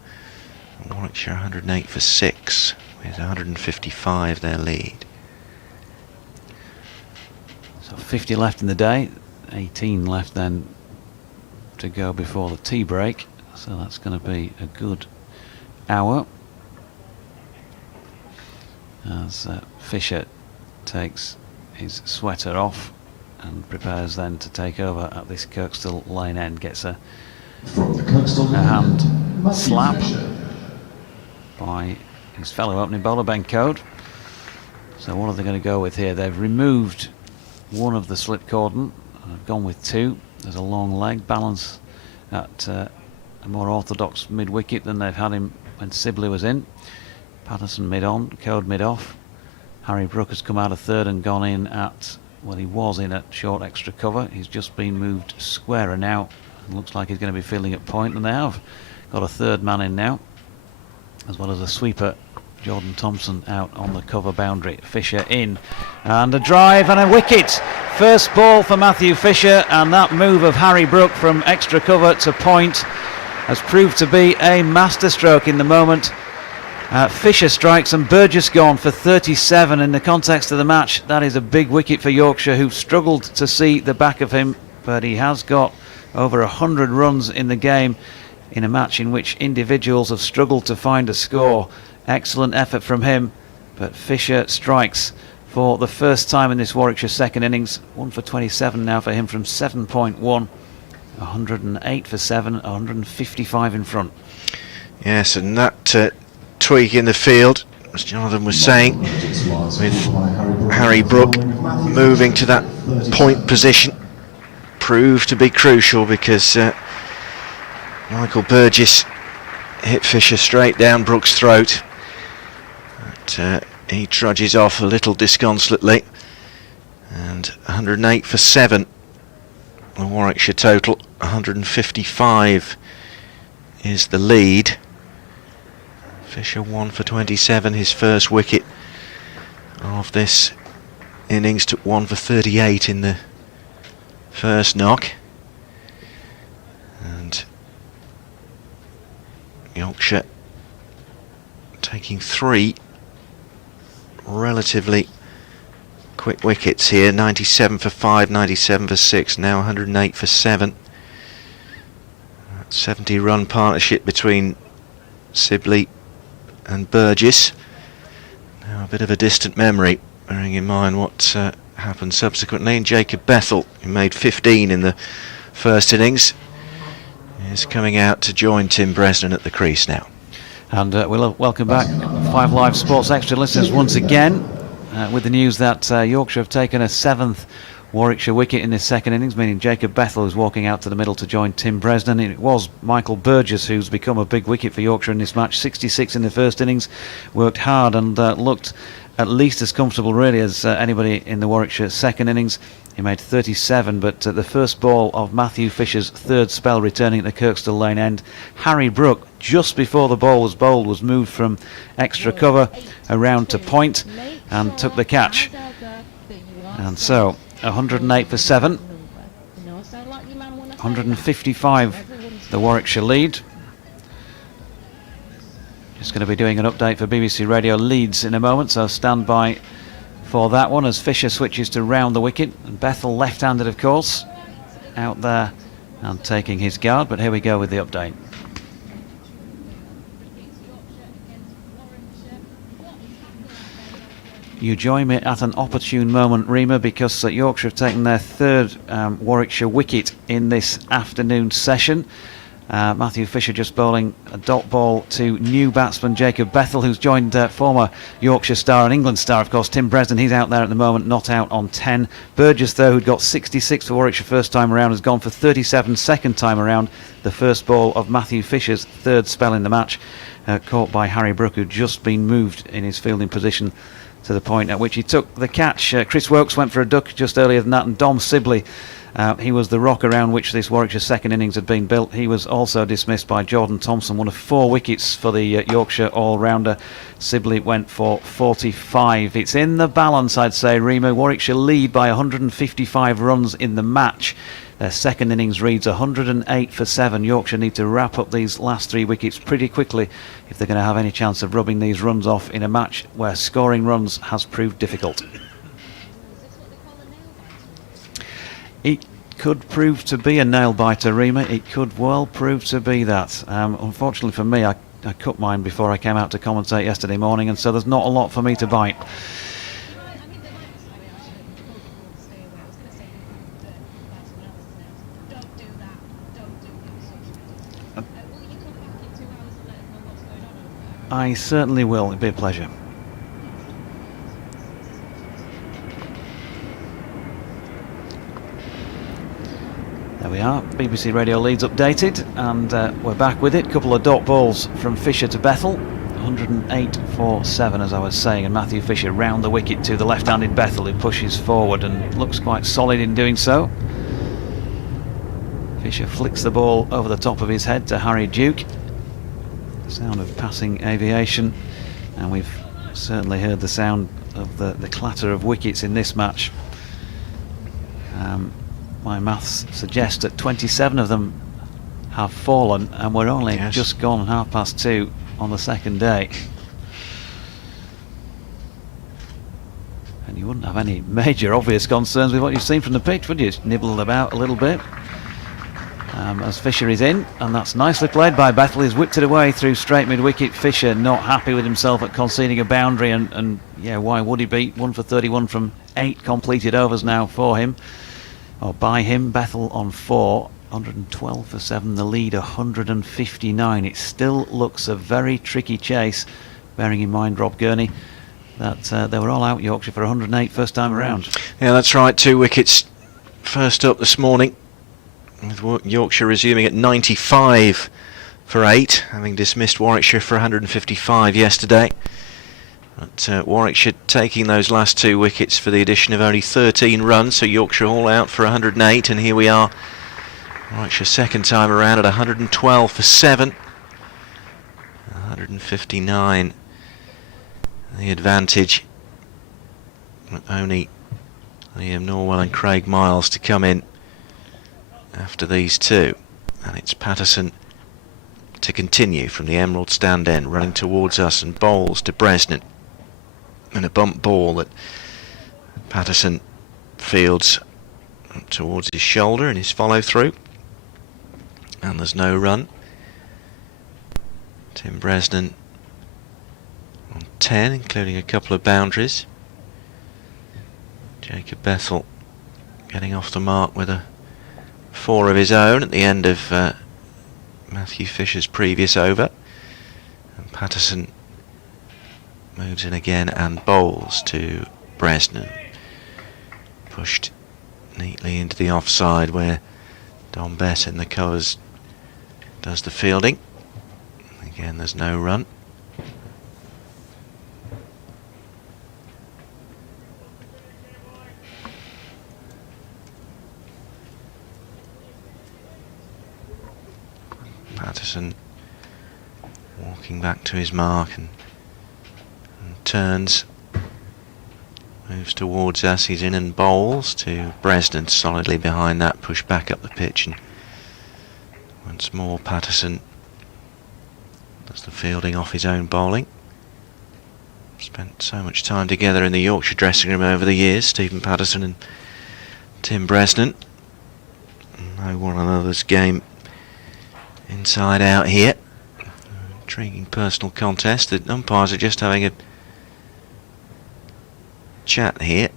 Warwickshire 108 for 6 with 155 their lead. So 50 left in the day, 18 left then to go before the tea break. So that's going to be a good hour. As Fisher takes his sweater off and prepares then to take over at this Kirkstall Lane end. Gets a hand slap by his fellow opening bowler, Ben Code. So what are they going to go with here? They've removed one of the slip cordon and have gone with 2. There's a long leg, balance at a more orthodox mid-wicket than they've had him when Sibley was in. Patterson mid-on, Code mid-off. Harry Brook has come out of third and gone in at, well, he was in at short extra cover. He's just been moved squarer now. It looks like he's going to be fielding at point, and they have got a third man in now, as well as a sweeper, Jordan Thompson, out on the cover boundary. Fisher in, and a drive and a wicket. First ball for Matthew Fisher, and that move of Harry Brook from extra cover to point has proved to be a masterstroke in the moment. Fisher strikes and Burgess gone for 37 in the context of the match. That is a big wicket for Yorkshire, who struggled to see the back of him, but he has got over 100 runs in the game in a match in which individuals have struggled to find a score. Excellent effort from him, but Fisher strikes for the first time in this Warwickshire second innings. 1 for 27 now for him from 7.1. 108 for 7, 155 in front. Yes, and that tweak in the field, as Jonathan was saying, with Harry Brook moving to that point position, proved to be crucial, because Michael Burgess hit Fisher straight down Brook's throat. But, he trudges off a little disconsolately, and 108 for 7. The Warwickshire total. 155 is the lead. Fisher 1 for 27, his first wicket of this innings. Took 1 for 38 in the first knock. And Yorkshire taking 3 relatively quick wickets here. 97 for 5, 97 for 6, now 108 for 7. 70 run partnership between Sibley and Burgess. Now a bit of a distant memory, bearing in mind what happened subsequently. And Jacob Bethel, who made 15 in the first innings, is coming out to join Tim Bresnan at the crease now. And we'll welcome back 5 Live Sports Extra listeners once again with the news that Yorkshire have taken a 7th Warwickshire wicket in this second innings, meaning Jacob Bethel is walking out to the middle to join Tim Bresnan. It was Michael Burgess who's become a big wicket for Yorkshire in this match. 66 in the first innings, worked hard and looked at least as comfortable really as anybody in the Warwickshire second innings. He made 37, but the first ball of Matthew Fisher's third spell returning at the Kirkstall Lane end, Harry Brook, just before the ball was bowled, was moved from extra cover around to point and took the catch. And so 108 for 7, 155 the Warwickshire lead. Just going to be doing an update for BBC Radio Leeds in a moment, so stand by for that one as Fisher switches to round the wicket. And Bethel, left-handed of course, out there and taking his guard. But here we go with the update. You join me at an opportune moment, Rima, because Yorkshire have taken their third Warwickshire wicket in this afternoon session. Matthew Fisher just bowling a dot ball to new batsman Jacob Bethel, who's joined former Yorkshire star and England star, of course, Tim Bresnan. He's out there at the moment, not out on 10. Burgess, though, who'd got 66 for Warwickshire first time around, has gone for 37 second time around. The first ball of Matthew Fisher's third spell in the match, caught by Harry Brook, who'd just been moved in his fielding position to the point at which he took the catch. Chris Woakes went for a duck just earlier than that, and Dom Sibley, he was the rock around which this Warwickshire second innings had been built. He was also dismissed by Jordan Thompson, one of 4 wickets for the Yorkshire all-rounder. Sibley went for 45. It's in the balance, I'd say, Rima. Warwickshire lead by 155 runs in the match. Their second innings reads 108 for 7. Yorkshire need to wrap up these last 3 wickets pretty quickly if they're going to have any chance of rubbing these runs off in a match where scoring runs has proved difficult. It could prove to be a nail-biter, Rima. It could well prove to be that. Unfortunately for me, I cut mine before I came out to commentate yesterday morning, and so there's not a lot for me to bite. I certainly will. It'd be a pleasure. There we are, BBC Radio Leeds updated, and we're back with it. Couple of dot balls from Fisher to Bethel, 108 for 7 as I was saying, and Matthew Fisher round the wicket to the left-handed Bethel, who pushes forward and looks quite solid in doing so. Fisher flicks the ball over the top of his head to Harry Duke. The sound of passing aviation, and we've certainly heard the sound of the clatter of wickets in this match. My maths suggest that 27 of them have fallen, and we're only just gone 2:30 on the second day. And you wouldn't have any major obvious concerns with what you've seen from the pitch, would you? It's nibbled about a little bit. As Fisher is in, and that's nicely played by Bethel. He's whipped it away through straight mid-wicket. Fisher not happy with himself at conceding a boundary, and yeah, why would he be? 1 for 31 from 8 completed overs now for him, or by him. Bethel on 4. 112 for 7, the lead 159. It still looks a very tricky chase, bearing in mind, Rob Gurney, that they were all out Yorkshire for 108 first time around. Yeah, that's right. 2 wickets first up this morning, with Yorkshire resuming at 95 for 8, having dismissed Warwickshire for 155 yesterday. But Warwickshire taking those last 2 wickets for the addition of only 13 runs, so Yorkshire all out for 108, and here we are, Warwickshire second time around at 112 for 7, 159 the advantage, with only Liam Norwell and Craig Miles to come in after these 2, and it's Patterson to continue from the Emerald stand end, running towards us, and bowls to Bresnan, and a bump ball that Patterson fields towards his shoulder in his follow through, and there's no run. Tim Bresnan on 10, including a couple of boundaries. Jacob Bethel getting off the mark with a 4 of his own at the end of Matthew Fisher's previous over, and Patterson moves in again and bowls to Bresnan, pushed neatly into the offside where Don Bett in the colours does the fielding. Again, there's no run. Patterson walking back to his mark and turns, moves towards us, he's in and bowls to Bresnan, solidly behind that, push back up the pitch, and once more Patterson does the fielding off his own bowling. Spent so much time together in the Yorkshire dressing room over the years, Stephen Patterson and Tim Bresnan. Know one another's game inside out here. Intriguing personal contest. The umpires are just having a chat here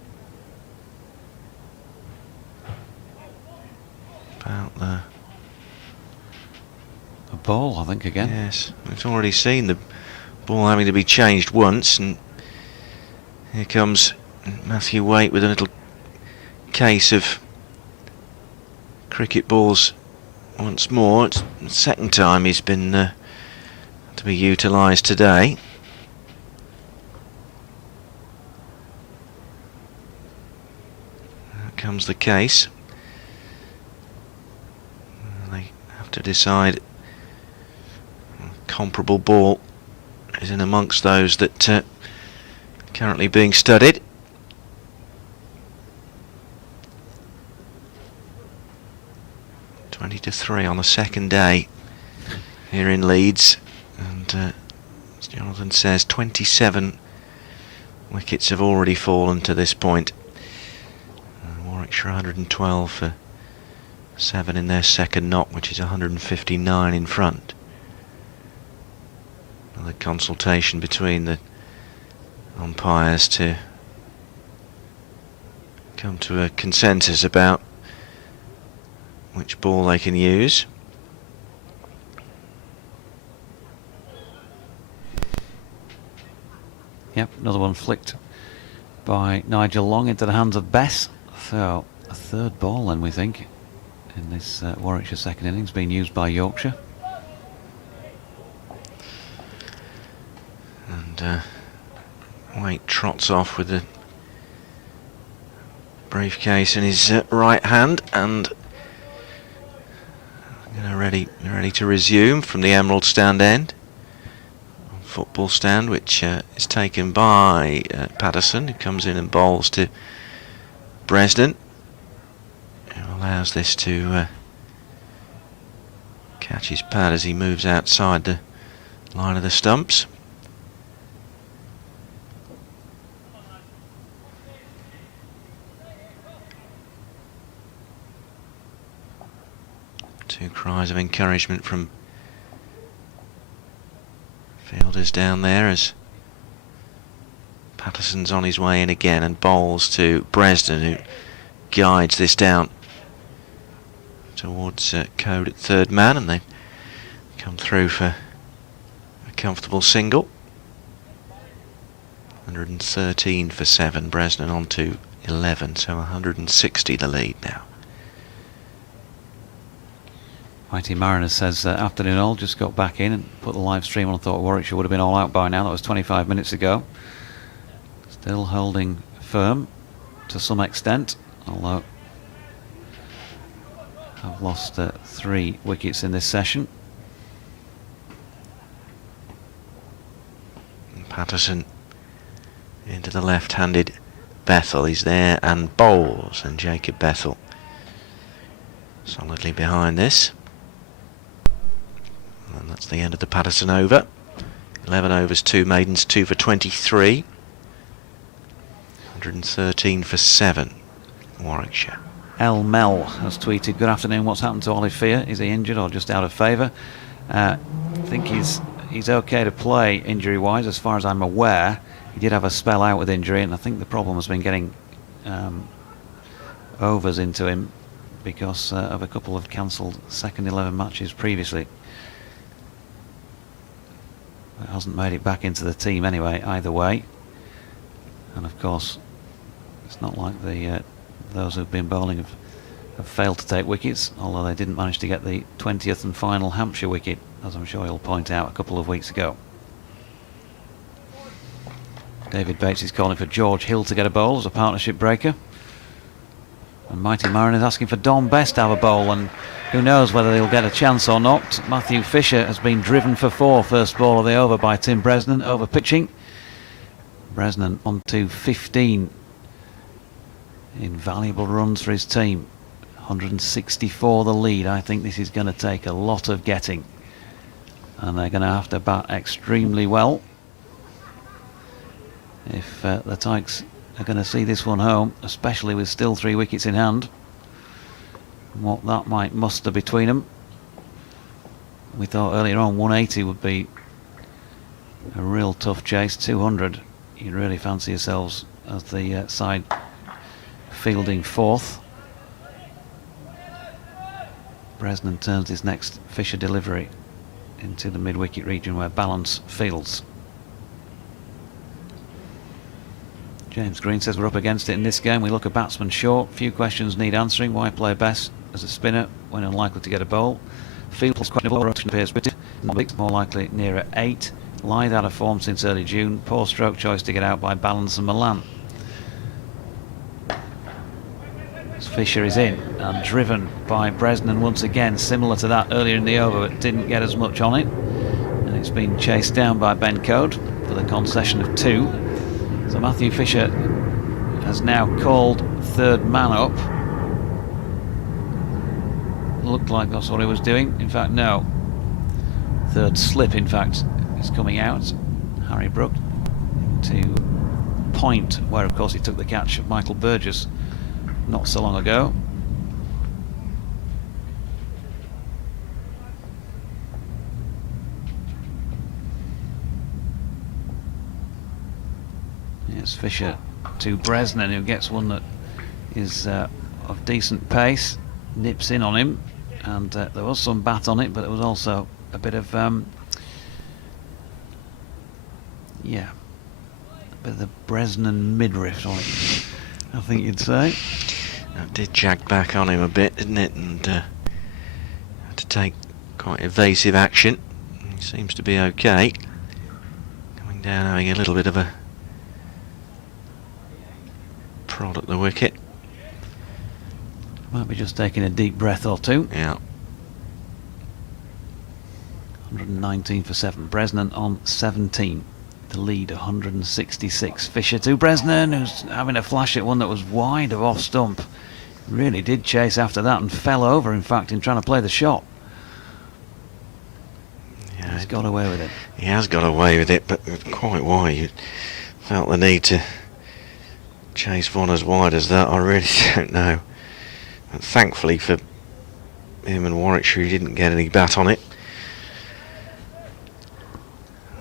about the ball, I think, again. Yes, we've already seen the ball having to be changed once, and here comes Matthew Waite with a little case of cricket balls once more. It's the second time he's been to be utilised today. Here comes the case. They have to decide a comparable ball is in amongst those that currently being studied. (20-3) on the second day here in Leeds, and as Jonathan says, 27 wickets have already fallen to this point. Warwickshire 112 for 7 in their second knock, which is 159 in front. Another consultation between the umpires to come to a consensus about which ball they can use. Yep, another one flicked by Nigel Long into the hands of Bess. So a third ball then, we think, in this Warwickshire second innings being used by Yorkshire. And Waite trots off with the briefcase in his right hand, and ready to resume from the Emerald stand end. Football stand, which is taken by Patterson, who comes in and bowls to Bresnan, who allows this to catch his pad as he moves outside the line of the stumps. Two cries of encouragement from fielders down there as Patterson's on his way in again and bowls to Bresnan, who guides this down towards Code at third man, and they come through for a comfortable single. 113 for 7, Bresnan on to 11, so 160 the lead now. Mighty Mariner says, afternoon all, just got back in and put the live stream on. I thought Warwickshire would have been all out by now. That was 25 minutes ago. Still holding firm to some extent, although I've lost 3 wickets in this session. And Patterson into the left-handed Bethel. He's there and bowls, and Jacob Bethel solidly behind this. And that's the end of the Patterson over. 11 overs, 2 maidens, 2 for 23. 113 for 7, Warwickshire. El Mel has tweeted, good afternoon, what's happened to Ollie Fear? Is he injured or just out of favour? I think he's okay to play injury-wise, as far as I'm aware. He did have a spell out with injury, and I think the problem has been getting overs into him because of a couple of cancelled second 11 matches previously. It hasn't made it back into the team anyway, either way. And of course, it's not like those who've been bowling have failed to take wickets, although they didn't manage to get the 20th and final Hampshire wicket, as I'm sure he'll point out, a couple of weeks ago. David Bates is calling for George Hill to get a bowl as a partnership breaker. And Mighty Mariner is asking for Don Best to have a bowl, and who knows whether he'll get a chance or not. Matthew Fisher has been driven for 4, first ball of the over by Tim Bresnan, over pitching. Bresnan on to 15 invaluable runs for his team. 164 the lead. I think this is going to take a lot of getting, and they're going to have to bat extremely well if the Tykes are going to see this one home, especially with still 3 wickets in hand. What that might muster between them. We thought earlier on 180 would be a real tough chase. 200, you'd really fancy yourselves as the side fielding 4th. Bresnan turns his next Fisher delivery into the mid-wicket region where Balance fields. James Green says we're up against it in this game. We look a batsman short. Few questions need answering. Why play Best as a spinner when unlikely to get a bowl? Fields questionable. Rotation appears pretty. More likely nearer 8. Lythe out of form since early June. Poor stroke choice to get out by Balance and Milan. Fisher is in and driven by Bresnan once again, similar to that earlier in the over, but didn't get as much on it. And it's been chased down by Ben Code for the concession of 2. So Matthew Fisher has now called third man up. Looked like that's what he was doing. In fact, no. Third slip, in fact, is coming out. Harry Brook to point, where of course he took the catch of Michael Burgess not so long ago. Yes, Fisher to Bresnan, who gets one that is of decent pace, nips in on him, and there was some bat on it, but it was also a bit of a bit of the Bresnan midriff on it, I think you'd say. That did jag back on him a bit, didn't it? And had to take quite evasive action. He seems to be okay. Coming down, having a little bit of a prod at the wicket. Might be just taking a deep breath or two. Yeah. 119 for 7. Bresnan on 17. The lead 166. Fisher to Bresnan, who's having a flash at one that was wide of off stump. Really did chase after that and fell over, in fact, in trying to play the shot. Yeah, he's got away with it. He has got away with it, but quite why you felt the need to chase one as wide as that, I really don't know. And thankfully for him and Warwickshire, he didn't get any bat on it.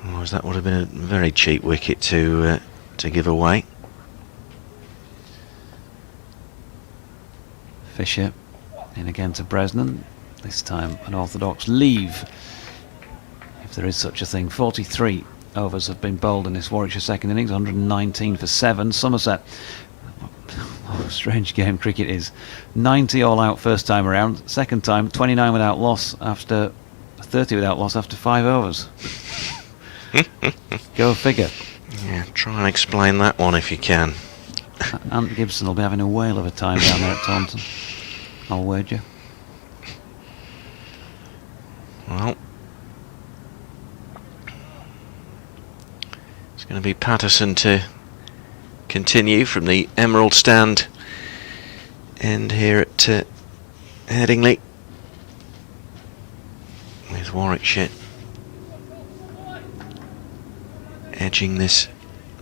Otherwise that would have been a very cheap wicket to give away. Fisher In again to Bresnan. This time an orthodox leave, if there is such a thing. 43 overs have been bowled in this Warwickshire second innings. 119 for 7. Somerset. Oh, strange game cricket is. 90 all out first time around. Second time 29 without loss after 30 without loss after 5 overs. Go figure. Yeah, try and explain that one if you can. Ant Gibson will be having a whale of a time down there at Taunton, I'll wager. Well, it's going to be Patterson to continue from the Emerald stand end here at Headingley, with Warwickshire edging this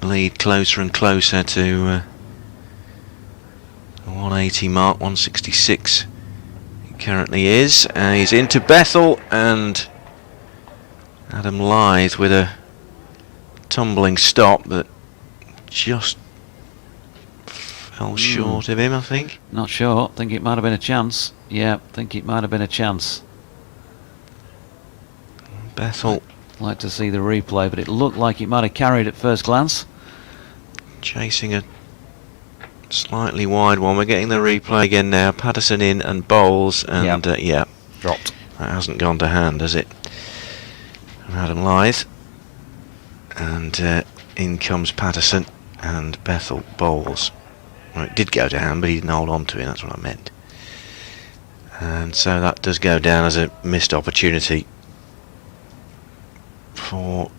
lead closer and closer to the 180 mark. 166 it currently is. He's into Bethel, and Adam Lyth with a tumbling stop that just fell short of him, I think. Not sure. Think it might have been a chance. Yeah, think it might have been a chance. Bethel Like to see the replay, but it looked like it might have carried at first glance. chasing a slightly wide one. We're getting the replay again now. Patterson in and bowls, and yeah, Dropped. that hasn't gone to hand, has it? And Adam Lyth, and in comes Patterson, and Bethel bowls. Well, it did go to hand, but he didn't hold on to it. That's what I meant. And so that does go down as a missed opportunity for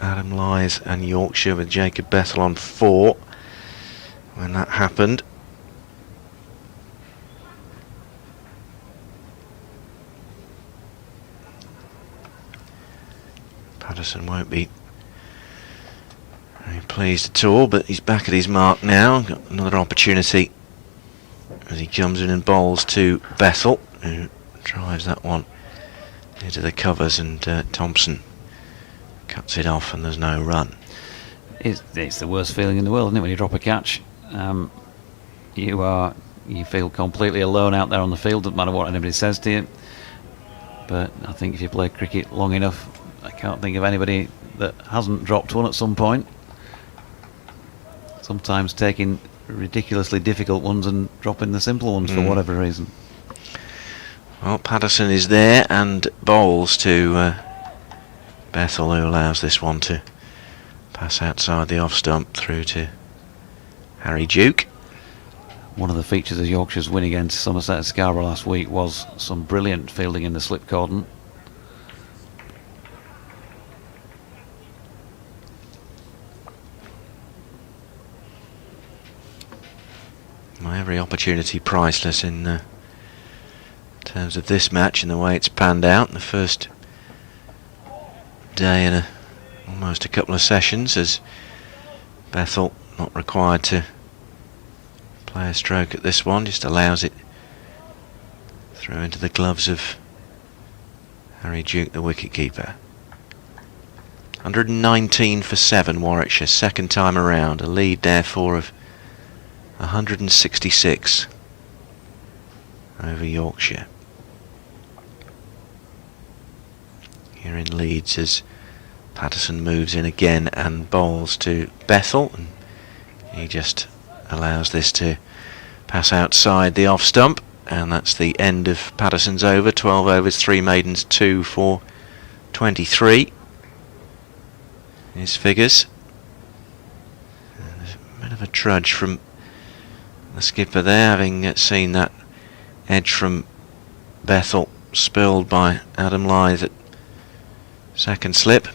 Adam Lyth and Yorkshire, with Jacob Bethel on 4 when that happened. Patterson won't be very pleased at all, but he's back at his mark now. Got another opportunity as he comes in and bowls to Bethel, who drives that one into the covers, and Thompson cuts it off, and there's no run. It's the worst feeling in the world, isn't it, when you drop a catch? You feel completely alone out there on the field. Doesn't matter what anybody says to you. But I think if you play cricket long enough, I can't think of anybody that hasn't dropped one at some point. Sometimes taking ridiculously difficult ones and dropping the simple ones for whatever reason. Well, Patterson is there and bowls to Bethel, who allows this one to pass outside the off stump through to Harry Duke. One of the features of Yorkshire's win against Somerset at Scarborough last week was some brilliant fielding in the slip cordon. Well, every opportunity priceless in terms of this match and the way it's panned out. The first day in almost a couple of sessions, as Bethel not required to play a stroke at this one, just allows it through into the gloves of Harry Duke, the wicketkeeper. 119 for 7 Warwickshire, second time around, a lead therefore of 166 over Yorkshire. Here in Leeds as Patterson moves in again and bowls to Bethel, and he just allows this to pass outside the off stump, and that's the end of Patterson's over. 12 overs, 3 maidens, 2 for 23. His figures. And there's a bit of a trudge from the skipper there, having seen that edge from Bethel spilled by Adam Lyth at second slip.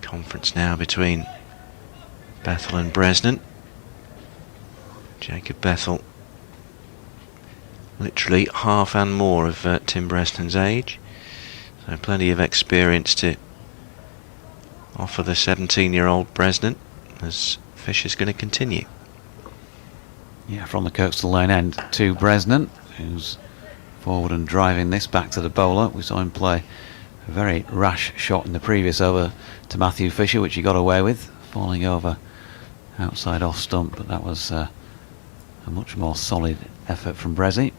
Conference now between Bethel and Bresnan. Jacob Bethel, literally half and more of Tim Bresnan's age, so plenty of experience to offer the 17-year-old Bresnan, as Fish is going to continue. Yeah, from the coastal lane end to Bresnan, who's forward and driving this back to the bowler. We saw him play a very rash shot in the previous over to Matthew Fisher, which he got away with, falling over outside off stump, but that was A much more solid effort from Brezzy,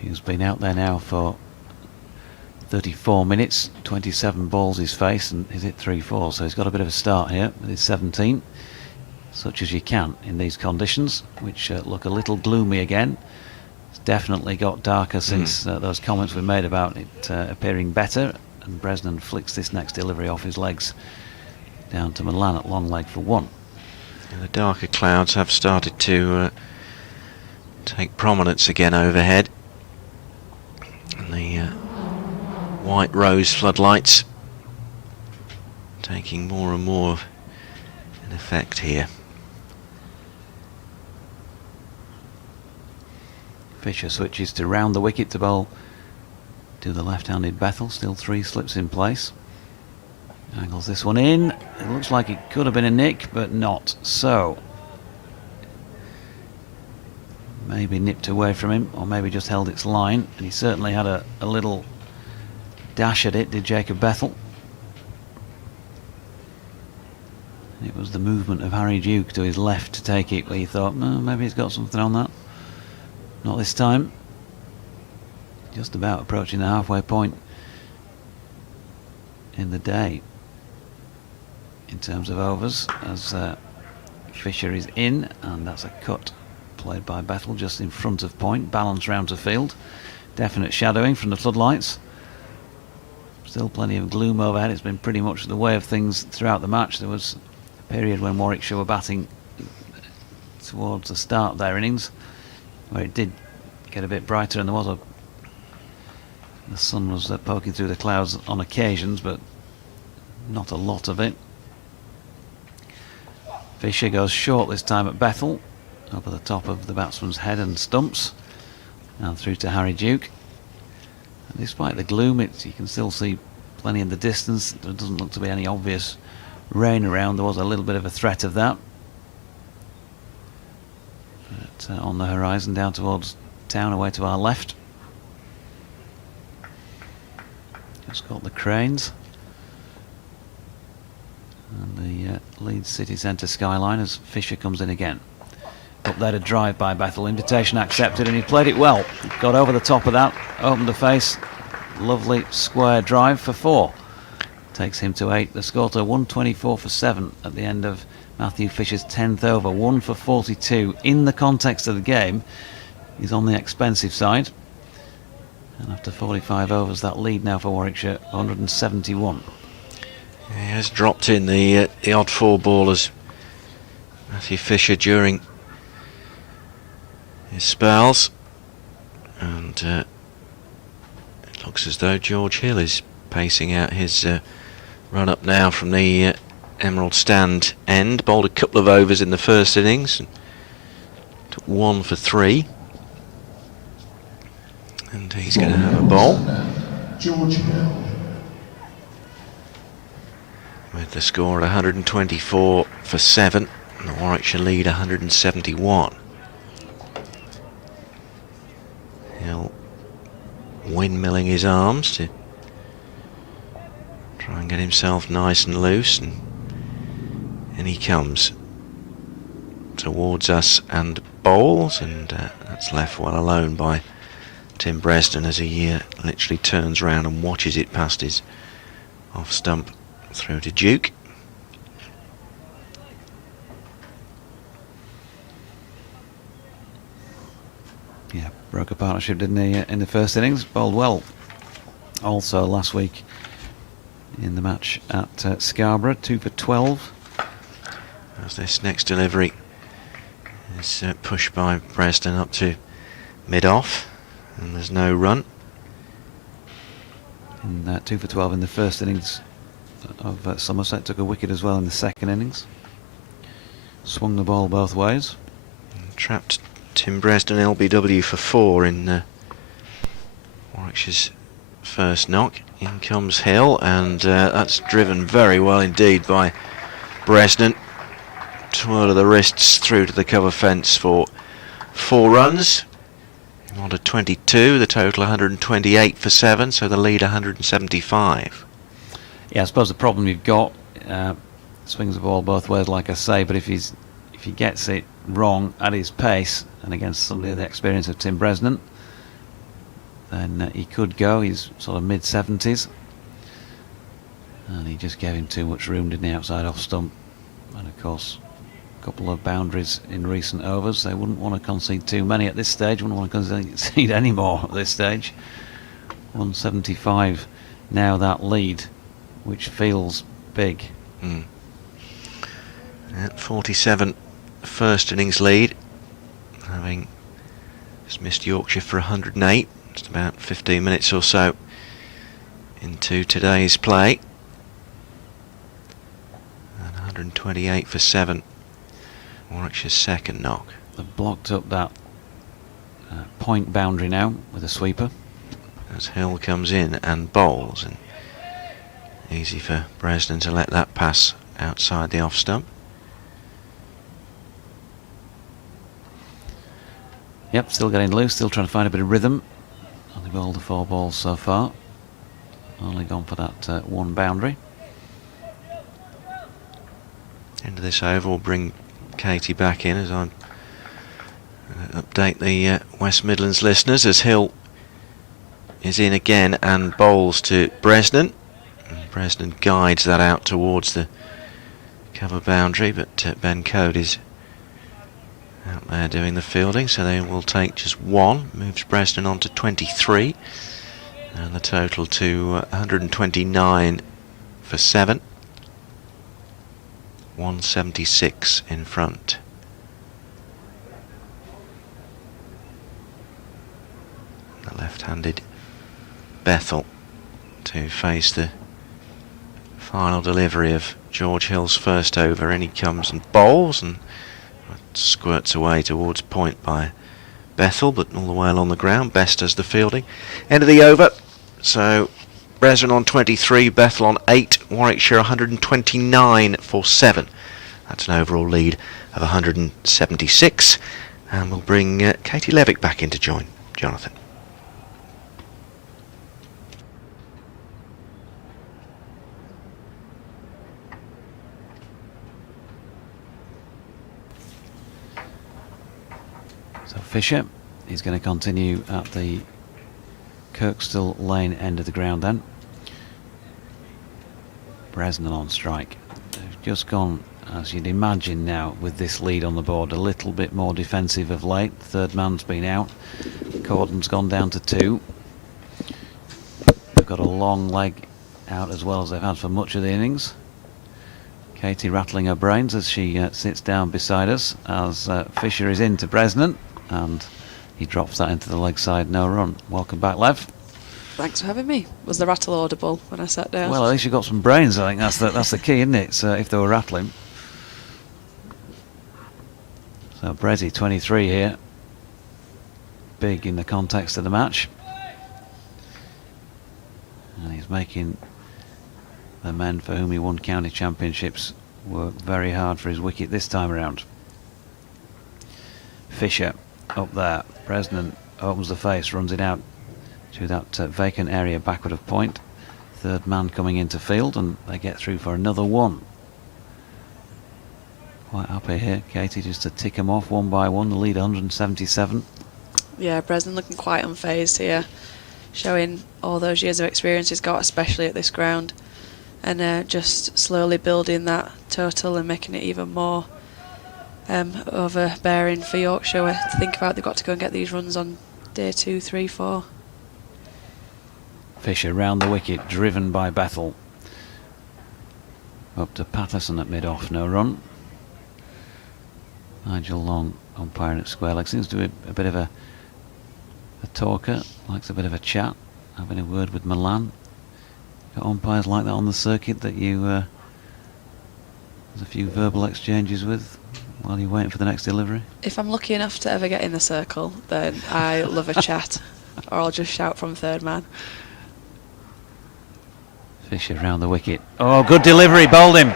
who's been out there now for 34 minutes, 27 balls he's faced, and he's hit 3-4, so he's got a bit of a start here with his 17, such as you can in these conditions, which look a little gloomy again. It's definitely got darker since those comments we made about it appearing better, and Bresnan flicks this next delivery off his legs down to Milan at long leg for 1. And the darker clouds have started to take prominence again overhead, and the white rose floodlights taking more and more in effect here. Fisher switches to round the wicket to bowl to the left-handed Bethel. Still 3 slips in place. Angles this one in. It looks like it could have been a nick, but not so. Maybe nipped away from him, or maybe just held its line, and he certainly had a little dash at it, did Jacob Bethel. And it was the movement of Harry Duke to his left to take it, where you thought, no, maybe he's got something on that. Not this time. Just about approaching the halfway point in the day in terms of overs, as Fisher is in, and that's a cut played by Bethel just in front of point, balanced round to field. Definite shadowing from the floodlights. Still plenty of gloom overhead. It's been pretty much the way of things throughout the match. There was a period when Warwickshire were batting towards the start of their innings where it did get a bit brighter, and there was the sun was poking through the clouds on occasions, but not a lot of it. Fisher goes short this time at Bethel, up at the top of the batsman's head and stumps, and through to Harry Duke. And despite the gloom, you can still see plenty in the distance. There doesn't look to be any obvious rain around. There was a little bit of a threat of that. But on the horizon down towards town away to our left. Just got the cranes. And the Leeds city centre skyline as Fisher comes in again. Up there to drive by Bethel. Invitation accepted, and he played it well. Got over the top of that, opened the face. Lovely square drive for 4. Takes him to 8. The score to 124 for 7 at the end of Matthew Fisher's 10th over. 1 for 42. In the context of the game, he's on the expensive side. And after 45 overs, that lead now for Warwickshire, 171. He has dropped in the odd 4 ballers, Matthew Fisher, during his spells, and it looks as though George Hill is pacing out his run up now from the Emerald stand end. Bowled a couple of overs in the first innings, and took 1 for 3, and he's going to have a bowl. George Hill. With the score at 124 for 7, and the Warwickshire lead 171. Hill windmilling his arms to try and get himself nice and loose, and in he comes towards us and bowls, and that's left well alone by Tim Bresnan as he literally turns round and watches it past his off stump through to Duke. Yeah, broke a partnership, didn't he, in the first innings? Bowled well also last week in the match at Scarborough, 2 for 12. As this next delivery is pushed by Bresnan up to mid-off, and there's no run. In 2 for 12 in the first innings of Somerset. Took a wicket as well in the second innings. Swung the ball both ways. Trapped Tim Bresnan LBW for 4 in Warwickshire's first knock. In comes Hill, and that's driven very well indeed by Bresnan. Twirl of the wrists through to the cover fence for 4 runs. On to 22, the total 128 for 7, so the lead 175. Yeah, I suppose the problem you've got, swings the ball both ways, like I say, but if if he gets it wrong at his pace and against somebody of the experience of Tim Bresnan, then he could go. He's sort of mid-70s. And he just gave him too much room, didn't he, outside off stump. And of course, a couple of boundaries in recent overs. They wouldn't want to concede too many at this stage, wouldn't want to concede any more at this stage. 175 now, that lead, which feels big. At 47 first innings lead, having just missed Yorkshire for 108, just about 15 minutes or so into today's play. And 128 for 7, Warwickshire's second knock. They've blocked up that point boundary now with a sweeper. As Hill comes in and bowls, and easy for Bresnan to let that pass outside the off stump. Yep, still getting loose, still trying to find a bit of rhythm. Only bowled the 4 balls so far. Only gone for that one boundary. End of this over will bring Katie back in as I update the West Midlands listeners, as Hill is in again and bowls to Bresnan. And Bresnan guides that out towards the cover boundary, but Ben Code is out there doing the fielding, so they will take just one. Moves Bresnan on to 23, and the total to 129 for 7. 176 in front. The left-handed Bethel to face the final delivery of George Hill's first over, and he comes and bowls and squirts away towards point by Bethel, but all the while on the ground. Best does the fielding. End of the over, so Bresnan on 23, Bethel on 8, Warwickshire 129 for 7. That's an overall lead of 176, and we'll bring Katie Levick back in to join Jonathan. So Fisher, he's going to continue at the Kirkstall Lane end of the ground then. Bresnan on strike. They've just gone, as you'd imagine now, with this lead on the board, a little bit more defensive of late. Third man's been out. Cordon's gone down to 2. They've got a long leg out as well as they've had for much of the innings. Katie rattling her brains as she sits down beside us as Fisher is into Bresnan, and he drops that into the leg side, no run. Welcome back, Lev. Thanks for having me. Was the rattle audible when I sat down? Well, at least you got some brains. I think that's the key, isn't it? So if they were rattling. So Brezzy 23 here, big in the context of the match, and he's making the men for whom he won county championships work very hard for his wicket this time around. Fisher up there. Bresnan opens the face, runs it out to that vacant area backward of point. Third man coming into field, and they get through for another one. Quite happy here, Katie, just to tick them off one by one. The lead 177. Yeah, Bresnan looking quite unfazed here, showing all those years of experience he's got, especially at this ground, and just slowly building that total and making it even more overbearing for Yorkshire. To think about, they've got to go and get these runs on day 2, 3, 4. Fisher round the wicket, driven by Bethel. Up to Patterson at mid-off, no run. Nigel Long umpiring at square leg. Seems to be a bit of a talker, likes a bit of a chat, having a word with Milan. Got umpires like that on the circuit that you there's a few verbal exchanges with while you're waiting for the next delivery? If I'm lucky enough to ever get in the circle, then I love a chat, or I'll just shout from third man. Fisher round the wicket. Oh, good delivery, bowled him.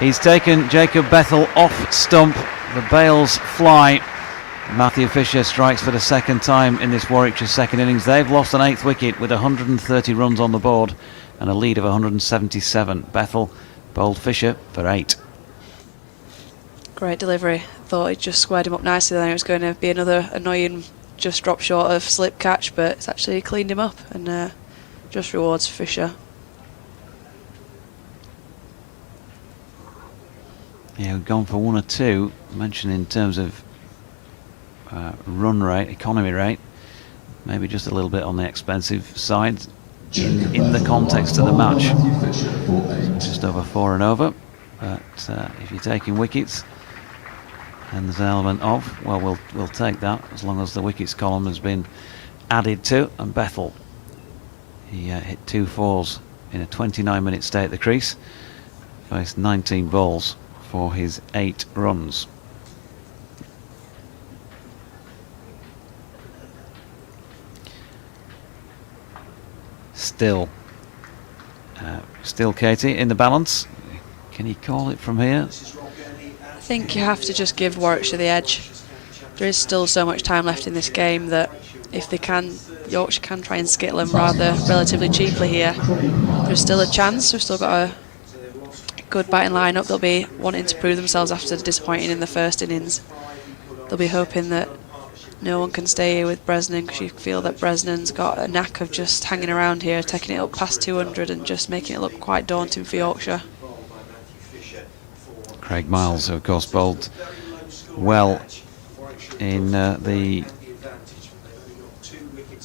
He's taken Jacob Bethel off stump. The bails fly. Matthew Fisher strikes for the second time in this Warwickshire second innings. They've lost an 8th wicket with 130 runs on the board and a lead of 177. Bethel bowled Fisher for 8. Great delivery. thought he'd just squared him up nicely, then it was going to be another annoying just drop short of slip catch, but it's actually cleaned him up, and just rewards Fisher. Yeah, we've gone for 1 or 2. Mentioned in terms of run rate, economy rate, maybe just a little bit on the expensive side in the context of the match. Just over 4 and over. But if you're taking wickets, and there's an element of, well, we'll take that as long as the wickets column has been added to. And Bethel, he hit 2 fours in a 29-minute stay at the crease, faced 19 balls for his 8 runs. Still Katie in the balance. Can he call it from here? I think you have to just give Warwickshire the edge. There is still so much time left in this game that if they can, Yorkshire can try and skittle them rather relatively cheaply here. There's still a chance. We've still got a good batting line-up. They'll be wanting to prove themselves after disappointing in the first innings. They'll be hoping that no one can stay here with Bresnan, because you feel that Bresnan's got a knack of just hanging around here, taking it up past 200 and just making it look quite daunting for Yorkshire. Craig Miles, who of course bowled well in the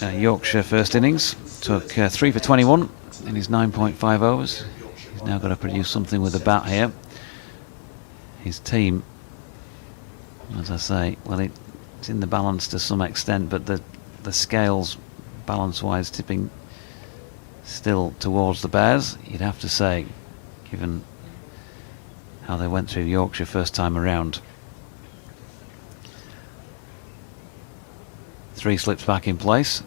Yorkshire first innings, took 3 for 21 in his 9.5 overs. He's now got to produce something with the bat here. His team, as I say, well, it's in the balance to some extent, but the scales balance-wise tipping still towards the Bears, you'd have to say, given how they went through Yorkshire first time around. 3 slips back in place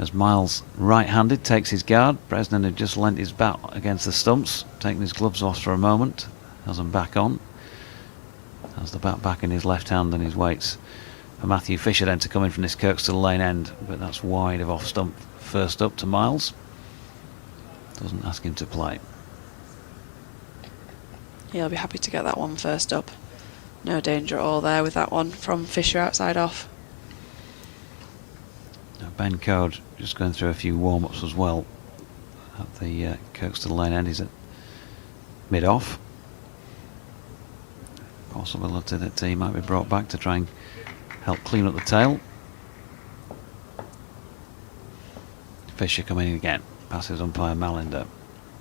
as Miles, right-handed, takes his guard. Bresnan had just lent his bat against the stumps, taken his gloves off for a moment, has them back on, has the bat back in his left hand, and his waits for Matthew Fisher then to come in from this Kirkstall Lane end, but that's wide of off stump. First up to Miles, doesn't ask him to play. Yeah, I'll be happy to get that one first up. No danger at all there with that one from Fisher outside off. Now Ben Code just going through a few warm-ups as well at the Kirkstall Lane end. He's at mid-off. Possibility that he might be brought back to try and help clean up the tail. Fisher coming in again, passes umpire Malinder.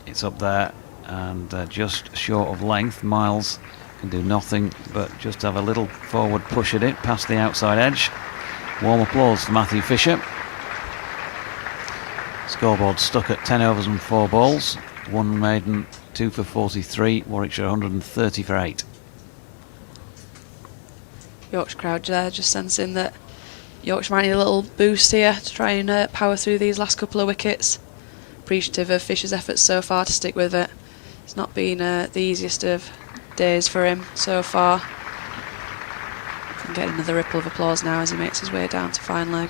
It's up there and just short of length. Miles can do nothing but just have a little forward push at it past the outside edge. Warm applause for Matthew Fisher. Scoreboard stuck at 10 overs and 4 balls. 1 maiden, 2 for 43. Warwickshire 130 for 8. Yorkshire crowd there just sensing that Yorkshire might need a little boost here to try and power through these last couple of wickets. Appreciative of Fisher's efforts so far to stick with it. It's not been the easiest of days for him so far. Can get another ripple of applause now as he makes his way down to fine leg.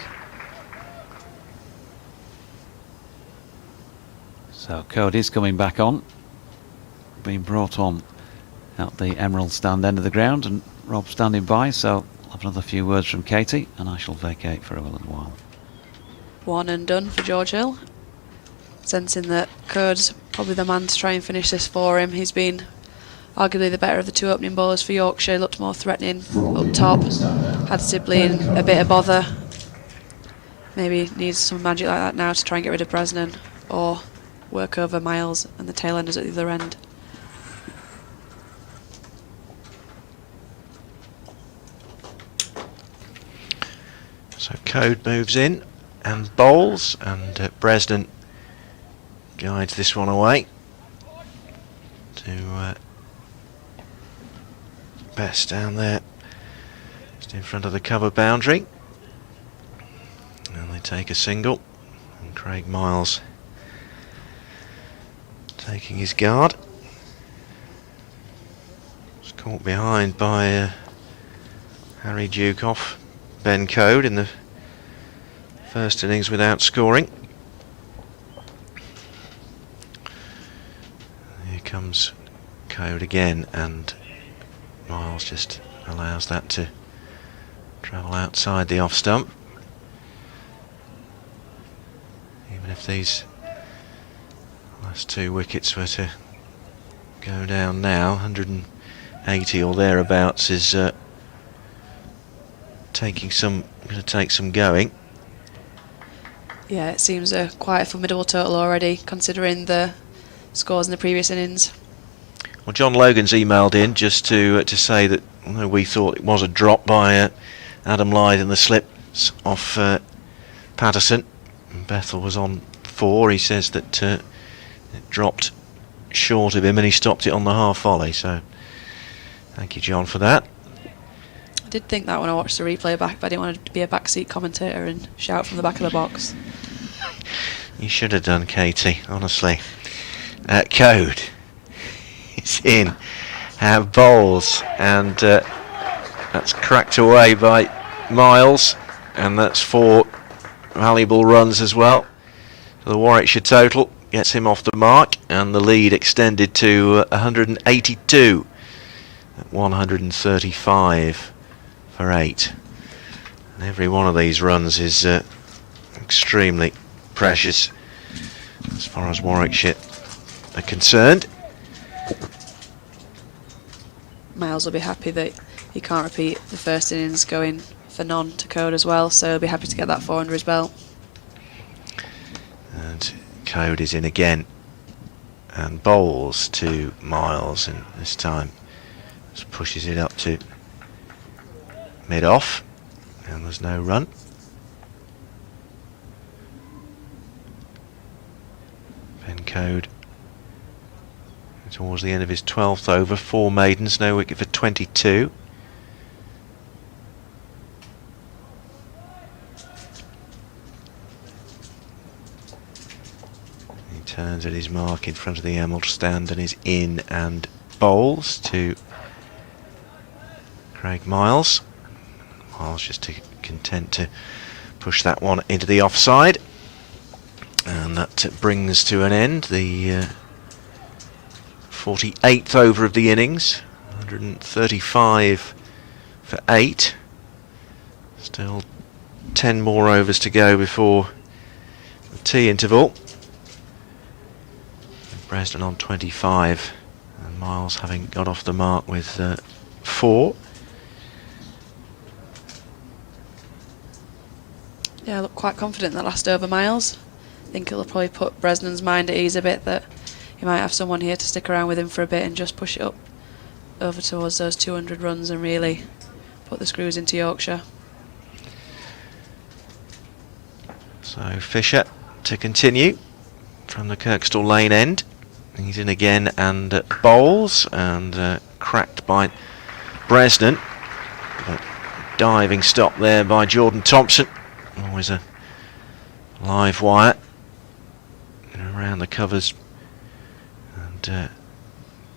So Code is coming back on, being brought on at the Emerald stand end of the ground, and Rob standing by, so I'll have another few words from Katie and I shall vacate for a little while. 1 and done for George Hill. Sensing that Code's probably the man to try and finish this for him. He's been arguably the better of the 2 opening bowlers for Yorkshire. Looked more threatening up top. Had Sibley in a bit of bother. Maybe needs some magic like that now to try and get rid of Bresnan, or work over Miles and the tail enders at the other end. So Code moves in and bowls, and Bresnan guides this one away to Best down there, just in front of the cover boundary, and they take a single, and Craig Miles taking his guard. Was caught behind by Harry Duke off Ben Code in the first innings without scoring. Here comes Code again, and Miles just allows that to travel outside the off stump. Even if these last 2 wickets were to go down now, 180 or thereabouts is going to take some going. Yeah, it seems quite a formidable total already, considering the scores in the previous innings. Well, John Logan's emailed in just to say that we thought it was a drop by Adam Lyth in the slips off Patterson. Bethel was on 4. He says that it dropped short of him and he stopped it on the half volley. So thank you, John, for that. I did think that when I watched the replay back, but I didn't want to be a backseat commentator and shout from the back of the box. You should have done, Katie, honestly. Code is in, bowls, and that's cracked away by Miles, and that's 4 valuable runs as well. So the Warwickshire total gets him off the mark, and the lead extended to 182 at 135 for 8. And every one of these runs is extremely precious as far as Warwickshire are concerned. Miles will be happy that he can't repeat the first innings going for none to Code as well, so he'll be happy to get that 4 under his belt. And Code is in again and bowls to Miles, and this time just pushes it up to mid-off, and there's no run. Ben Code towards the end of his 12th over, 4 maidens, no wicket for 22. He turns at his mark in front of the Emerald stand and is in and bowls to Craig Miles. Miles just content to push that one into the offside, and that brings to an end the 48th over of the innings. 135 for 8. Still 10 more overs to go before the tea interval. Bresnan on 25, and Miles having got off the mark with 4. Yeah, I look quite confident in that last over, Miles. I think it'll probably put Bresnan's mind at ease a bit that he might have someone here to stick around with him for a bit and just push it up over towards those 200 runs and really put the screws into Yorkshire. So Fisher to continue from the Kirkstall Lane end. He's in again and bowls, and cracked by Bresnan. But diving stop there by Jordan Thompson. Always a live wire around the covers, and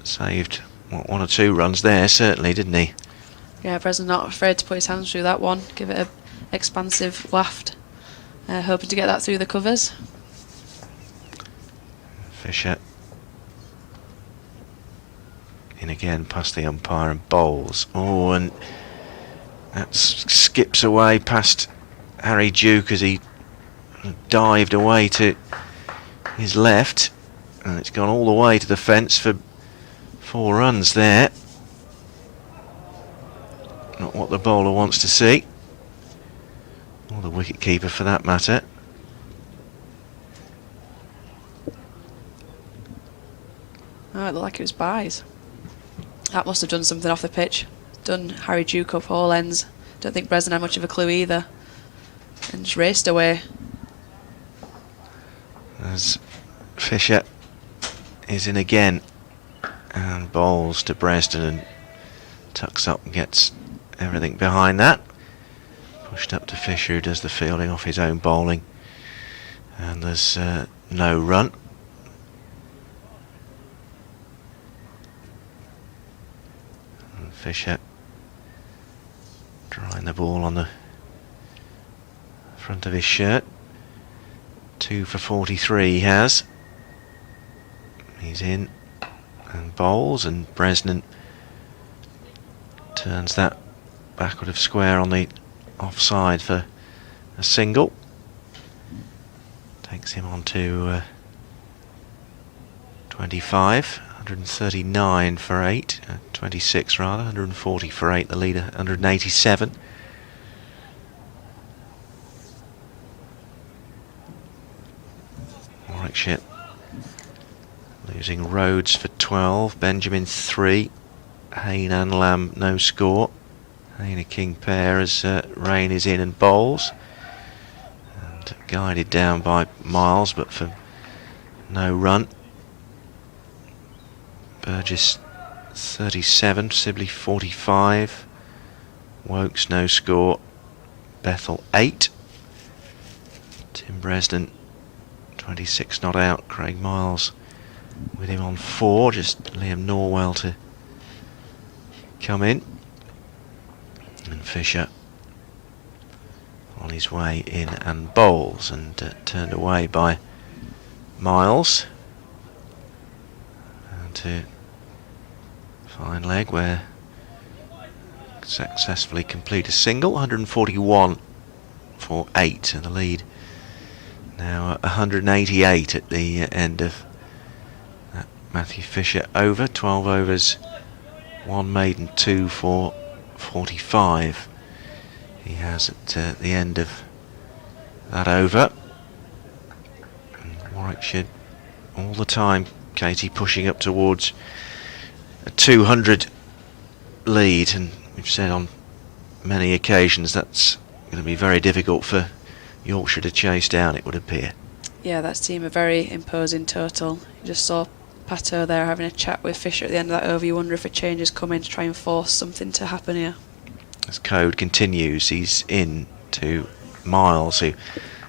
saved 1 or 2 runs there, certainly, didn't he? Yeah, Bresnan not afraid to put his hands through that one, give it an expansive waft, hoping to get that through the covers. Fisher in again past the umpire and bowls. Oh, and that skips away past Harry Duke as he dived away to his left, and it's gone all the way to the fence for 4 runs there. Not what the bowler wants to see, or the wicket-keeper for that matter. Oh, it looked like it was byes. That must have done something off the pitch. Done Harry Duke up all ends. Don't think Bresnan had much of a clue either. And just raced away. As Fisher is in again and bowls to Bresnan and tucks up and gets everything behind that. Pushed up to Fisher, who does the fielding off his own bowling. And there's no run. And Fisher drawing the ball on the front of his shirt. 2 for 43 he has. He's in and bowls, and Bresnan turns that backward of square on the offside for a single. Takes him on to 25, 139 for 8, 26 rather, 140 for 8, the leader 187. Warwickshire losing Rhodes for 12, Benjamin 3, Hayne and Lamb no score. Hayne a king pair as Rain is in and bowls. And guided down by Miles, but for no run. Burgess 37, Sibley 45, Wokes no score, Bethel 8, Tim Bresden 26 not out, Craig Miles with him on 4, just Liam Norwell to come in, and Fisher on his way in and bowls, and turned away by Miles. And to fine leg where successfully complete a single, 141 for 8, and the lead now 188 at the end of that Matthew Fisher over. 12 overs, 1 maiden, 2 for 45 he has at the end of that over. And Warwickshire all the time, Katie, pushing up towards a 200 lead, and we've said on many occasions that's going to be very difficult for Yorkshire to chase down, it would appear. Yeah, that seemed a very imposing total. You just saw Pato there having a chat with Fisher at the end of that over. You wonder if a change is coming to try and force something to happen here. As Code continues, he's in to Miles, who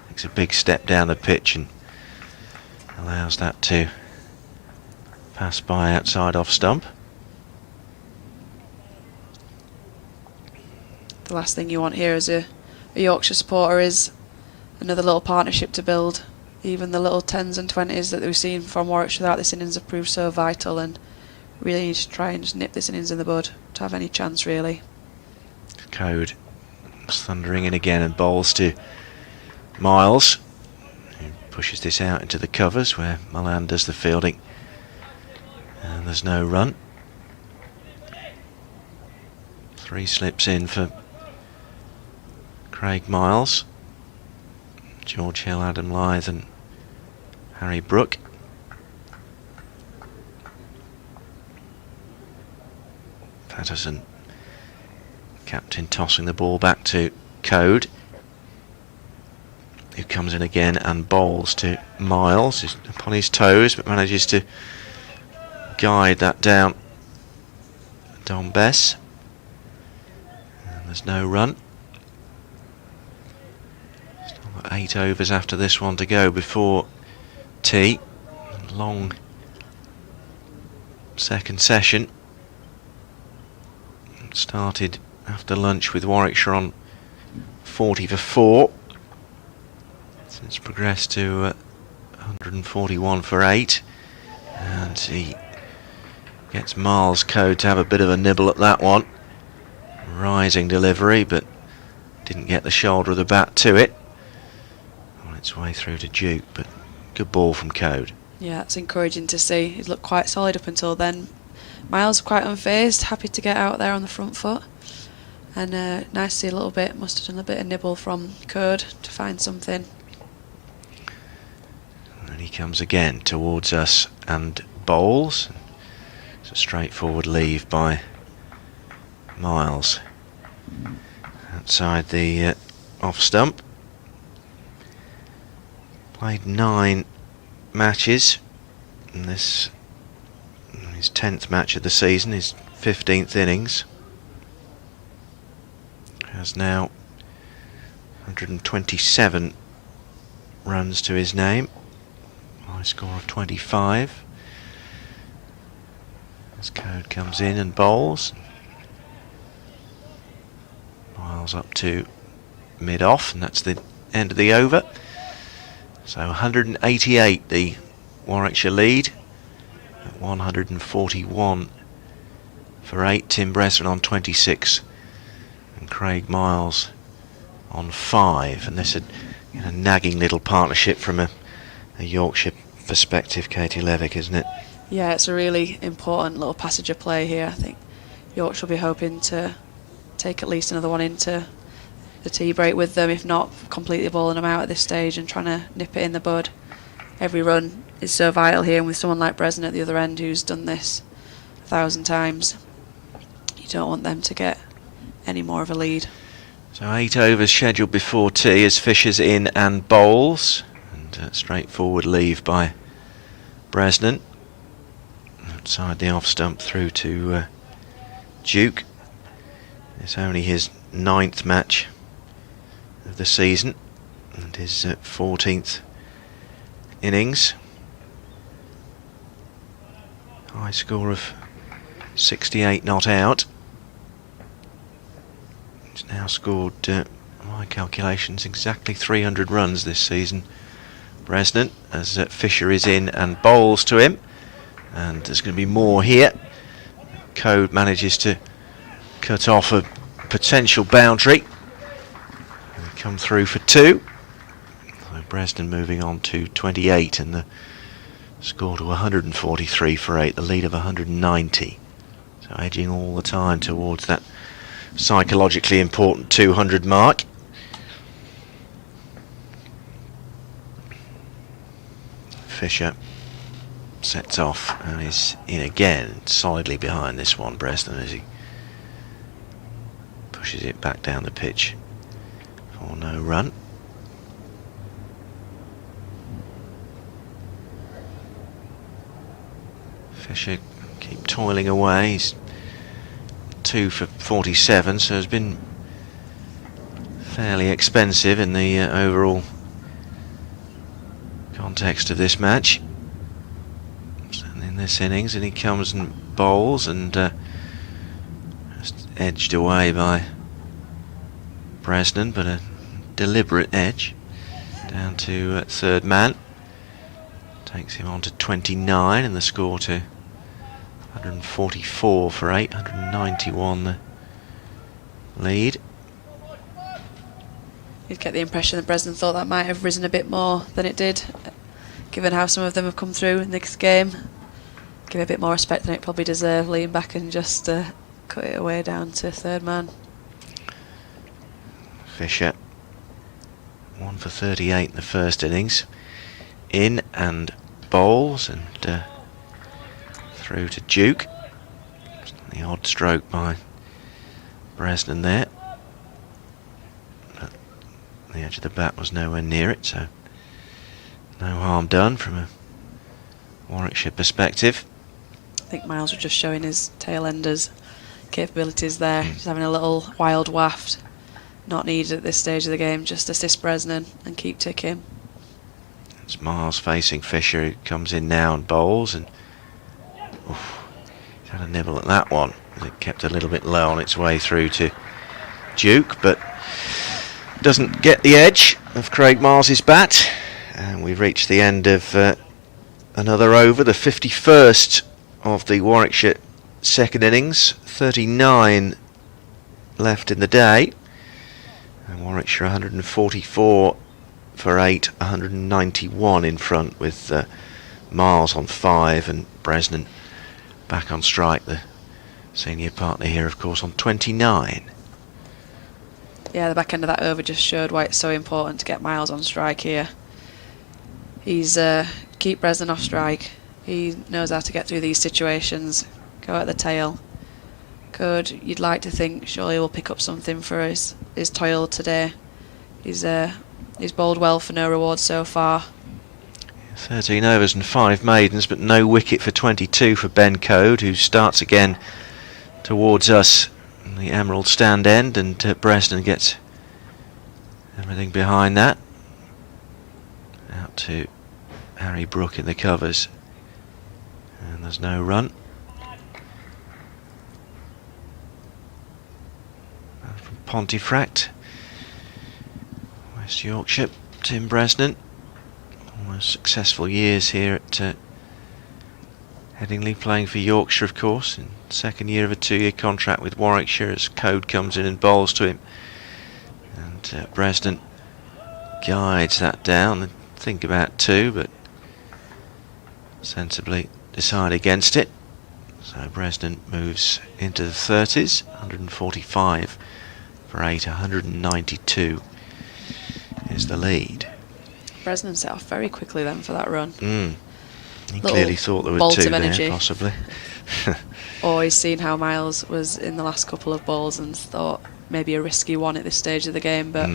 takes a big step down the pitch and allows that to pass by outside off stump. The last thing you want here as a Yorkshire supporter is another little partnership to build. Even the little 10s and 20s that we've seen from Warwickshire throughout this innings have proved so vital, and really need to try and just nip this innings in the bud to have any chance, really. Code thundering in again and bowls to Miles, who pushes this out into the covers where Milan does the fielding, and there's no run. 3 slips in for Craig Miles, George Hill, Adam Lyth and Harry Brooke. Patterson, captain, tossing the ball back to Code, who comes in again and bowls to Miles. He's upon his toes but manages to guide that down Don Bess, and there's no run. Still got 8 overs after this one to go before tea. Long second session. Started after lunch with Warwickshire on 40 for 4. Since progressed to 141 for 8. And he gets Miles Code to have a bit of a nibble at that one. Rising delivery, but didn't get the shoulder of the bat to it. On its way through to Duke, but good ball from Code. Yeah, it's encouraging to see. He's looked quite solid up until then. Miles quite unfazed, happy to get out there on the front foot. And nice to see a little bit, must have done a bit of nibble from Code to find something. And he comes again towards us and bowls. It's a straightforward leave by Miles outside the off stump. Played 9 matches, and this his 10th match of the season, his 15th innings. Has now 127 runs to his name. High score of 25. As Code comes in and bowls. Miles up to mid-off, and that's the end of the over. So 188 the Warwickshire lead. At 141 for 8. Tim Bresson on 26. and Craig Miles on 5, and this a nagging little partnership from a Yorkshire perspective, Katie Levick, isn't it? Yeah, it's a really important little passage of play here. I think Yorkshire will be hoping to take at least another one into the tea break with them, if not completely balling them out at this stage and trying to nip it in the bud. Every run is so vital here, and with someone like Bresnan at the other end who's done this 1,000 times, you don't want them to get any more of a lead. So 8 overs scheduled before tea as Fisher's in and bowls, and straightforward leave by Bresnan. Outside the off stump through to Duke. It's only his 9th match of the season and his 14th innings. High score of 68 not out. He's now scored, my calculations, exactly 300 runs this season, Bresnan, as Fisher is in and bowls to him. And there's going to be more here. Code manages to cut off a potential boundary. And come through for 2. So Bresnan moving on to 28 and the score to 143 for 8, the lead of 190. So edging all the time towards that psychologically important 200 mark. Fisher sets off and is in again, solidly behind this one, Bresnan, as he pushes it back down the pitch for no run. Fisher keep toiling away. He's 2 for 47, so has been fairly expensive in the overall context of this match. In this innings, and he comes and bowls and just edged away by Bresnan, but a deliberate edge down to 3rd man. Takes him on to 29 and the score to 144 for 8, 191 the lead. You'd get the impression that Bresnan thought that might have risen a bit more than it did, given how some of them have come through in this game. Give it a bit more respect than it probably deserved, lean back and just cut it away down to 3rd man. Fisher 1 for 38 in the first innings. In and bowls and through to Duke. The odd stroke by Bresnan there. But the edge of the bat was nowhere near it, so no harm done from a Warwickshire perspective. I think Miles was just showing his tail-enders capabilities there, just having a little wild waft. Not needed at this stage of the game, just assist Bresnan and keep ticking. It's Miles facing Fisher, who comes in now and bowls, and he's had a nibble at that one. It kept a little bit low on its way through to Duke, but doesn't get the edge of Craig Miles's bat. And we've reached the end of another over, the 51st of the Warwickshire second innings. 39 left in the day. And Warwickshire 144 for 8, 191 in front, with Miles on 5 and Bresnan back on strike, the senior partner here, of course, on 29. Yeah, the back end of that over just showed why it's so important to get Miles on strike here. He's keep Bresnan off strike. He knows how to get through these situations, go at the tail. Good, you'd like to think surely he'll pick up something for his toil today. He's bowled well for no reward so far. 13 overs and 5 maidens, but no wicket for 22 for Ben Code, who starts again towards us in the Emerald stand end, and Bresnan gets everything behind that. Out to Harry Brook in the covers, and there's no run. And from Pontefract, West Yorkshire, Tim Bresnan. Almost successful years here at Headingley playing for Yorkshire, of course, in second year of a 2-year contract with Warwickshire, as Code comes in and bowls to him. And Bresnan guides that down. Think about 2, but sensibly decide against it. So Bresnan moves into the 30s, 145 for 8, 192 is the lead. Bresnan set off very quickly then for that run. He clearly thought there were 2 there, possibly. Always seen how Miles was in the last couple of balls and thought maybe a risky one at this stage of the game, but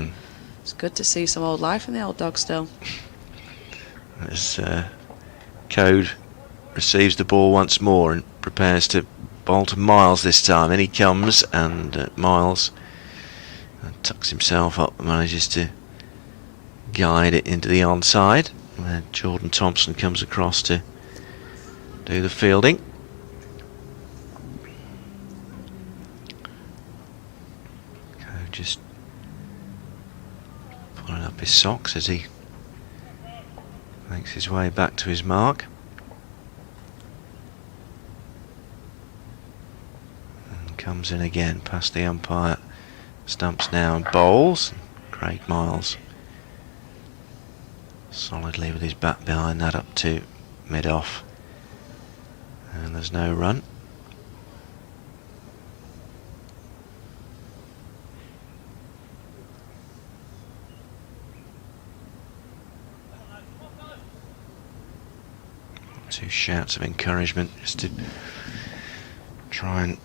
it's good to see some old life in the old dog still. As Code receives the ball once more and prepares to bowl to Miles this time. In he comes, and Miles tucks himself up and manages to guide it into the onside. And then Jordan Thompson comes across to do the fielding. Code just pulling up his socks as he makes his way back to his mark. And comes in again past the umpire. Stumps now and bowls. Craig Miles solidly with his bat behind that up to mid-off. And there's no run. Two shouts of encouragement just to try and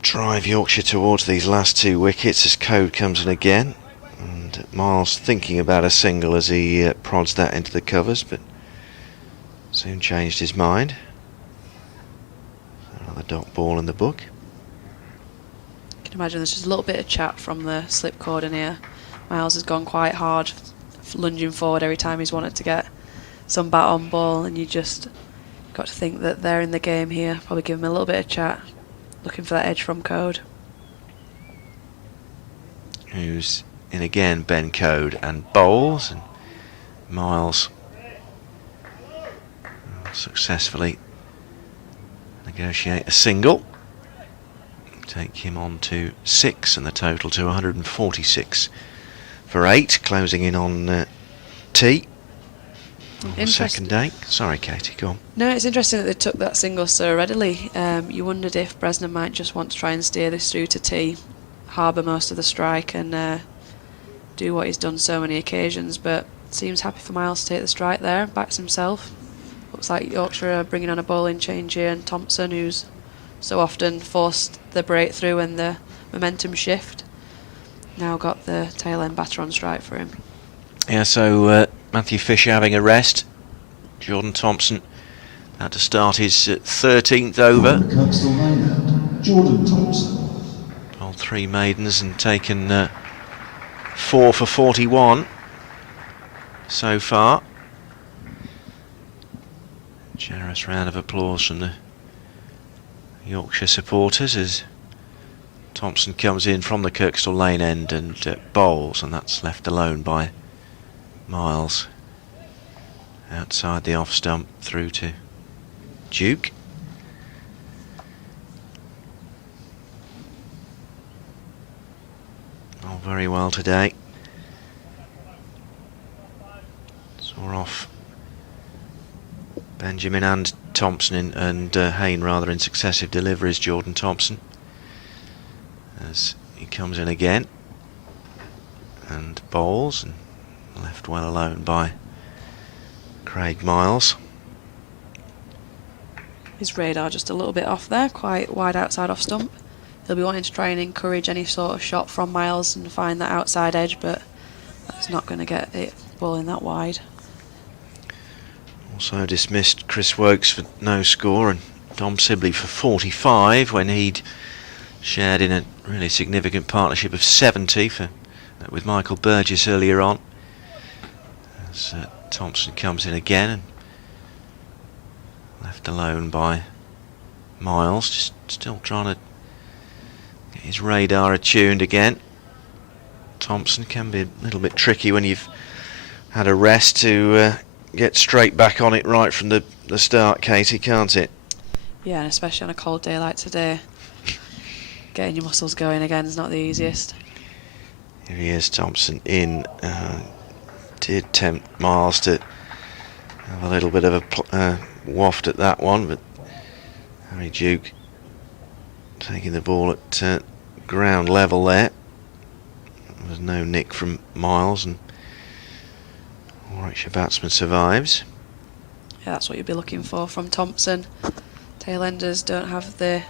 drive Yorkshire towards these last 2 wickets as Code comes in again. And Miles thinking about a single as he prods that into the covers, but soon changed his mind. Another dot ball in the book. You can imagine there's just a little bit of chat from the slip cord in here. Miles has gone quite hard, lunging forward every time he's wanted to get some bat on ball, and you just got to think that they're in the game here. Probably give him a little bit of chat, looking for that edge from Code. Who's in again, Ben Code, and bowls, and Miles successfully negotiate a single, take him on to 6, and the total to 146 for 8, closing in on T on the second day. Sorry, Katie, go on. No, it's interesting that they took that single so readily. You wondered if Bresnan might just want to try and steer this through to T, harbour most of the strike, and do what he's done so many occasions, but seems happy for Miles to take the strike there, backs himself. Looks like Yorkshire are bringing on a bowling change here, and Thompson, who's so often forced the breakthrough and the momentum shift, now got the tail end batter on strike for him. Yeah, so Matthew Fisher having a rest. Jordan Thompson had to start his 13th over. From the Kirkstall Lane end, Jordan Thompson. Bowled 3 maidens and taken 4 for 41 so far. Generous round of applause from the Yorkshire supporters as Thompson comes in from the Kirkstall Lane end and bowls, and that's left alone by Miles outside the off stump through to Duke. All very well today. Saw off Benjamin and Thompson and Hayne rather in successive deliveries. Jordan Thompson, as he comes in again and bowls, and left well alone by Craig Miles. His radar just a little bit off there, quite wide outside off stump. He'll be wanting to try and encourage any sort of shot from Miles and find that outside edge, but that's not going to get it bowling that wide. Also dismissed Chris Wokes for no score and Dom Sibley for 45 when he'd shared in a really significant partnership of 70 with Michael Burgess earlier on. As Thompson comes in again and left alone by Miles, just still trying to get his radar attuned again. Thompson can be a little bit tricky when you've had a rest to get straight back on it right from the the start, Katie, can't it? Yeah, and especially on a cold day like today, getting your muscles going again is not the easiest. Here he is, Thompson in. Did tempt Miles to have a little bit of a waft at that one, but Harry Duke taking the ball at ground level there. There was no nick from Miles, and Warwickshire batsman survives. Yeah, that's what you'd be looking for from Thompson. Tailenders don't have the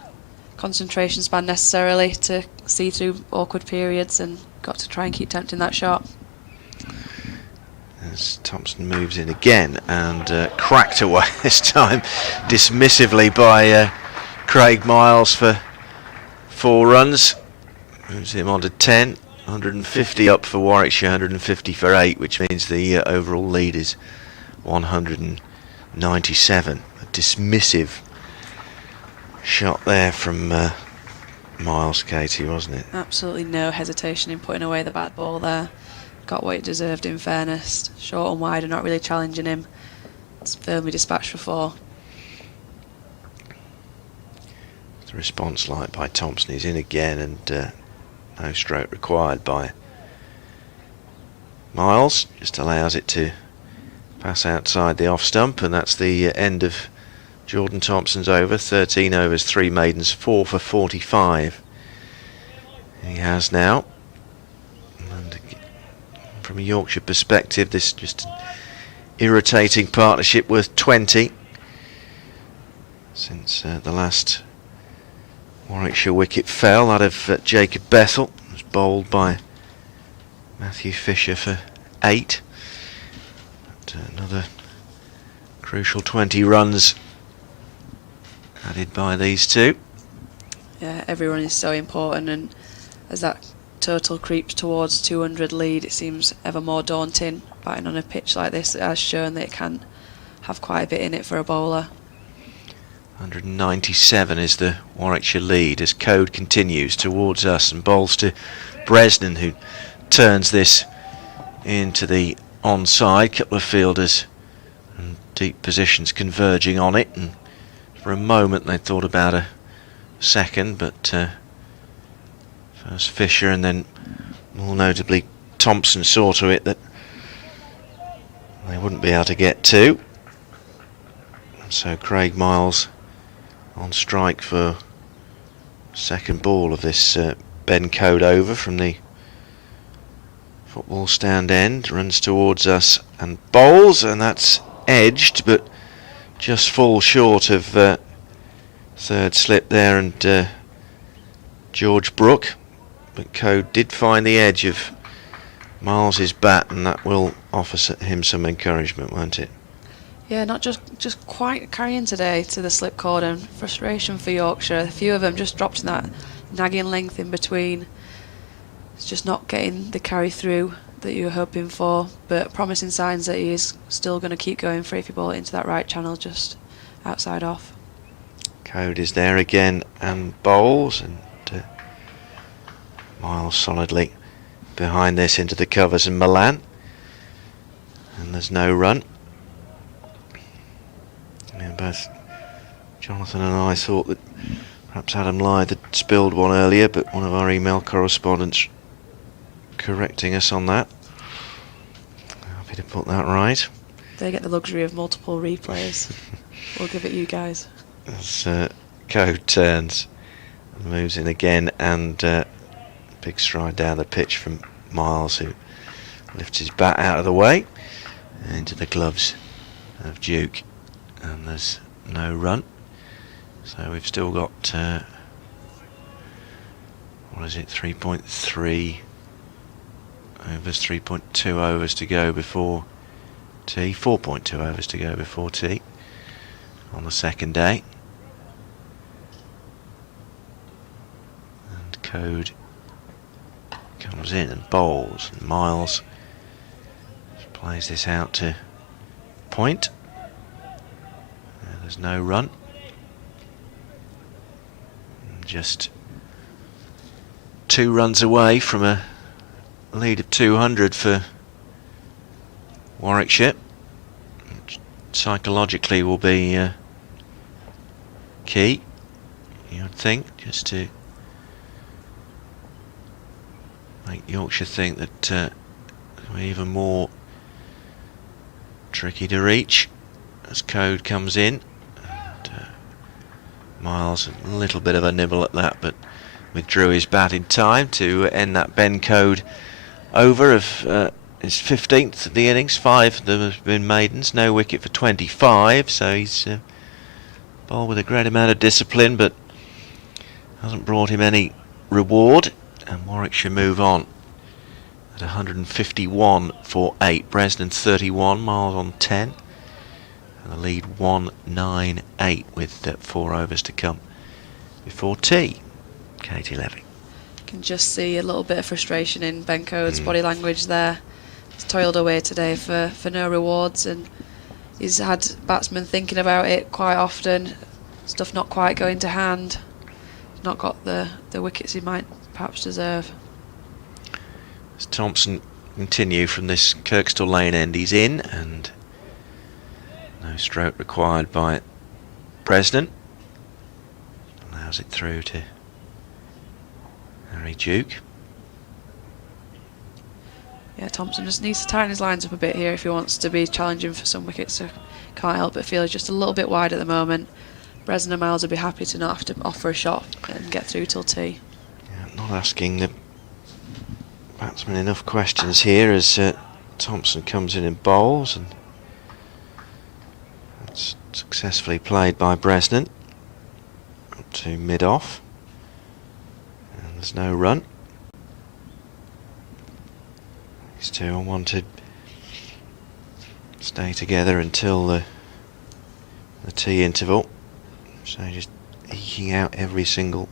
concentration span necessarily to see through awkward periods, and got to try and keep tempting that shot. As Thompson moves in again and cracked away this time dismissively by Craig Miles for 4 runs. Moves him on to 10. 150 up for Warwickshire, 150 for 8, which means the overall lead is 197. A dismissive shot there from Miles, Katie, wasn't it? Absolutely no hesitation in putting away the bad ball there. Got what he deserved, in fairness. Short and wide and not really challenging him. It's firmly dispatched for 4. The response light by Thompson is in again, and no stroke required by Miles. Just allows it to pass outside the off stump, and that's the end of Jordan Thompson's over. 13 overs, 3 maidens, 4 for 45 he has now. And from a Yorkshire perspective, this just an irritating partnership worth 20 since the last Warwickshire wicket fell. That of Jacob Bethel was bowled by Matthew Fisher for 8. But, another crucial 20 runs added by these two. Yeah, every run is so important, and as that total creeps towards 200 lead, it seems ever more daunting. Batting on a pitch like this, it has shown that it can have quite a bit in it for a bowler. 197 is the Warwickshire lead as Code continues towards us and bowls to Bresnan, who turns this into the onside. Couple of fielders and deep positions converging on it, and for a moment they thought about a second, but first Fisher and then more notably Thompson saw to it that they wouldn't be able to get to. So Craig Miles on strike for second ball of this Ben Code over from the football stand end. Runs towards us and bowls, and that's edged but just falls short of third slip there and George Brook. But Code did find the edge of Miles's bat, and that will offer him some encouragement, won't it? Yeah, not just quite carrying today to the slip cordon. Frustration for Yorkshire. A few of them just dropped in that nagging length in between. It's just not getting the carry through that you were hoping for, but promising signs that he is still going to keep going for it if you ball it into that right channel just outside off. Code is there again and bowls, and Miles solidly behind this into the covers and Milan, and there's no run. Yeah, both Jonathan and I thought that perhaps Adam Lyth had spilled one earlier, but one of our email correspondents correcting us on that. Happy to put that right. They get the luxury of multiple replays. We'll give it you guys. As Code turns and moves in again, and big stride down the pitch from Miles, who lifts his bat out of the way into the gloves of Duke, and there's no run. So we've still got 3.3 overs, 3.2 overs to go before tea, 4.2 overs to go before tea on the second day. And Code comes in and bowls, and Miles plays this out to point. There's no run. Just 2 runs away from a lead of 200 for Warwickshire. psychologically will be key, you would think, just to make Yorkshire think that we're even more tricky to reach as Code comes in. And, Miles, a little bit of a nibble at that, but withdrew his bat in time to end that Ben Code over of his 15th of the innings. 5 of them have been maidens, no wicket for 25, so he's bowled with a great amount of discipline, but hasn't brought him any reward. And Warwickshire move on at 151 for 8. Bresnan 31, Miles on 10. And the lead 198 with 4 overs to come before tea. Katie Levy. You can just see a little bit of frustration in Ben Code's body language there. He's toiled away today for no rewards, and he's had batsmen thinking about it quite often. Stuff not quite going to hand. Not got the wickets he might perhaps deserve. As Thompson continue from this Kirkstall Lane end, he's in, and no stroke required by Bresnan. Allows it through to Harry Duke. Yeah, Thompson just needs to tighten his lines up a bit here if he wants to be challenging for some wickets. So can't help but feel he's just a little bit wide at the moment. Bresnan and Miles would be happy to not have to offer a shot and get through till tea. Yeah, not asking the batsman enough questions here as Thompson comes in and bowls, and that's successfully played by Bresnan up to mid-off, and there's no run. These two want to stay together until the tea interval, so just eking out every single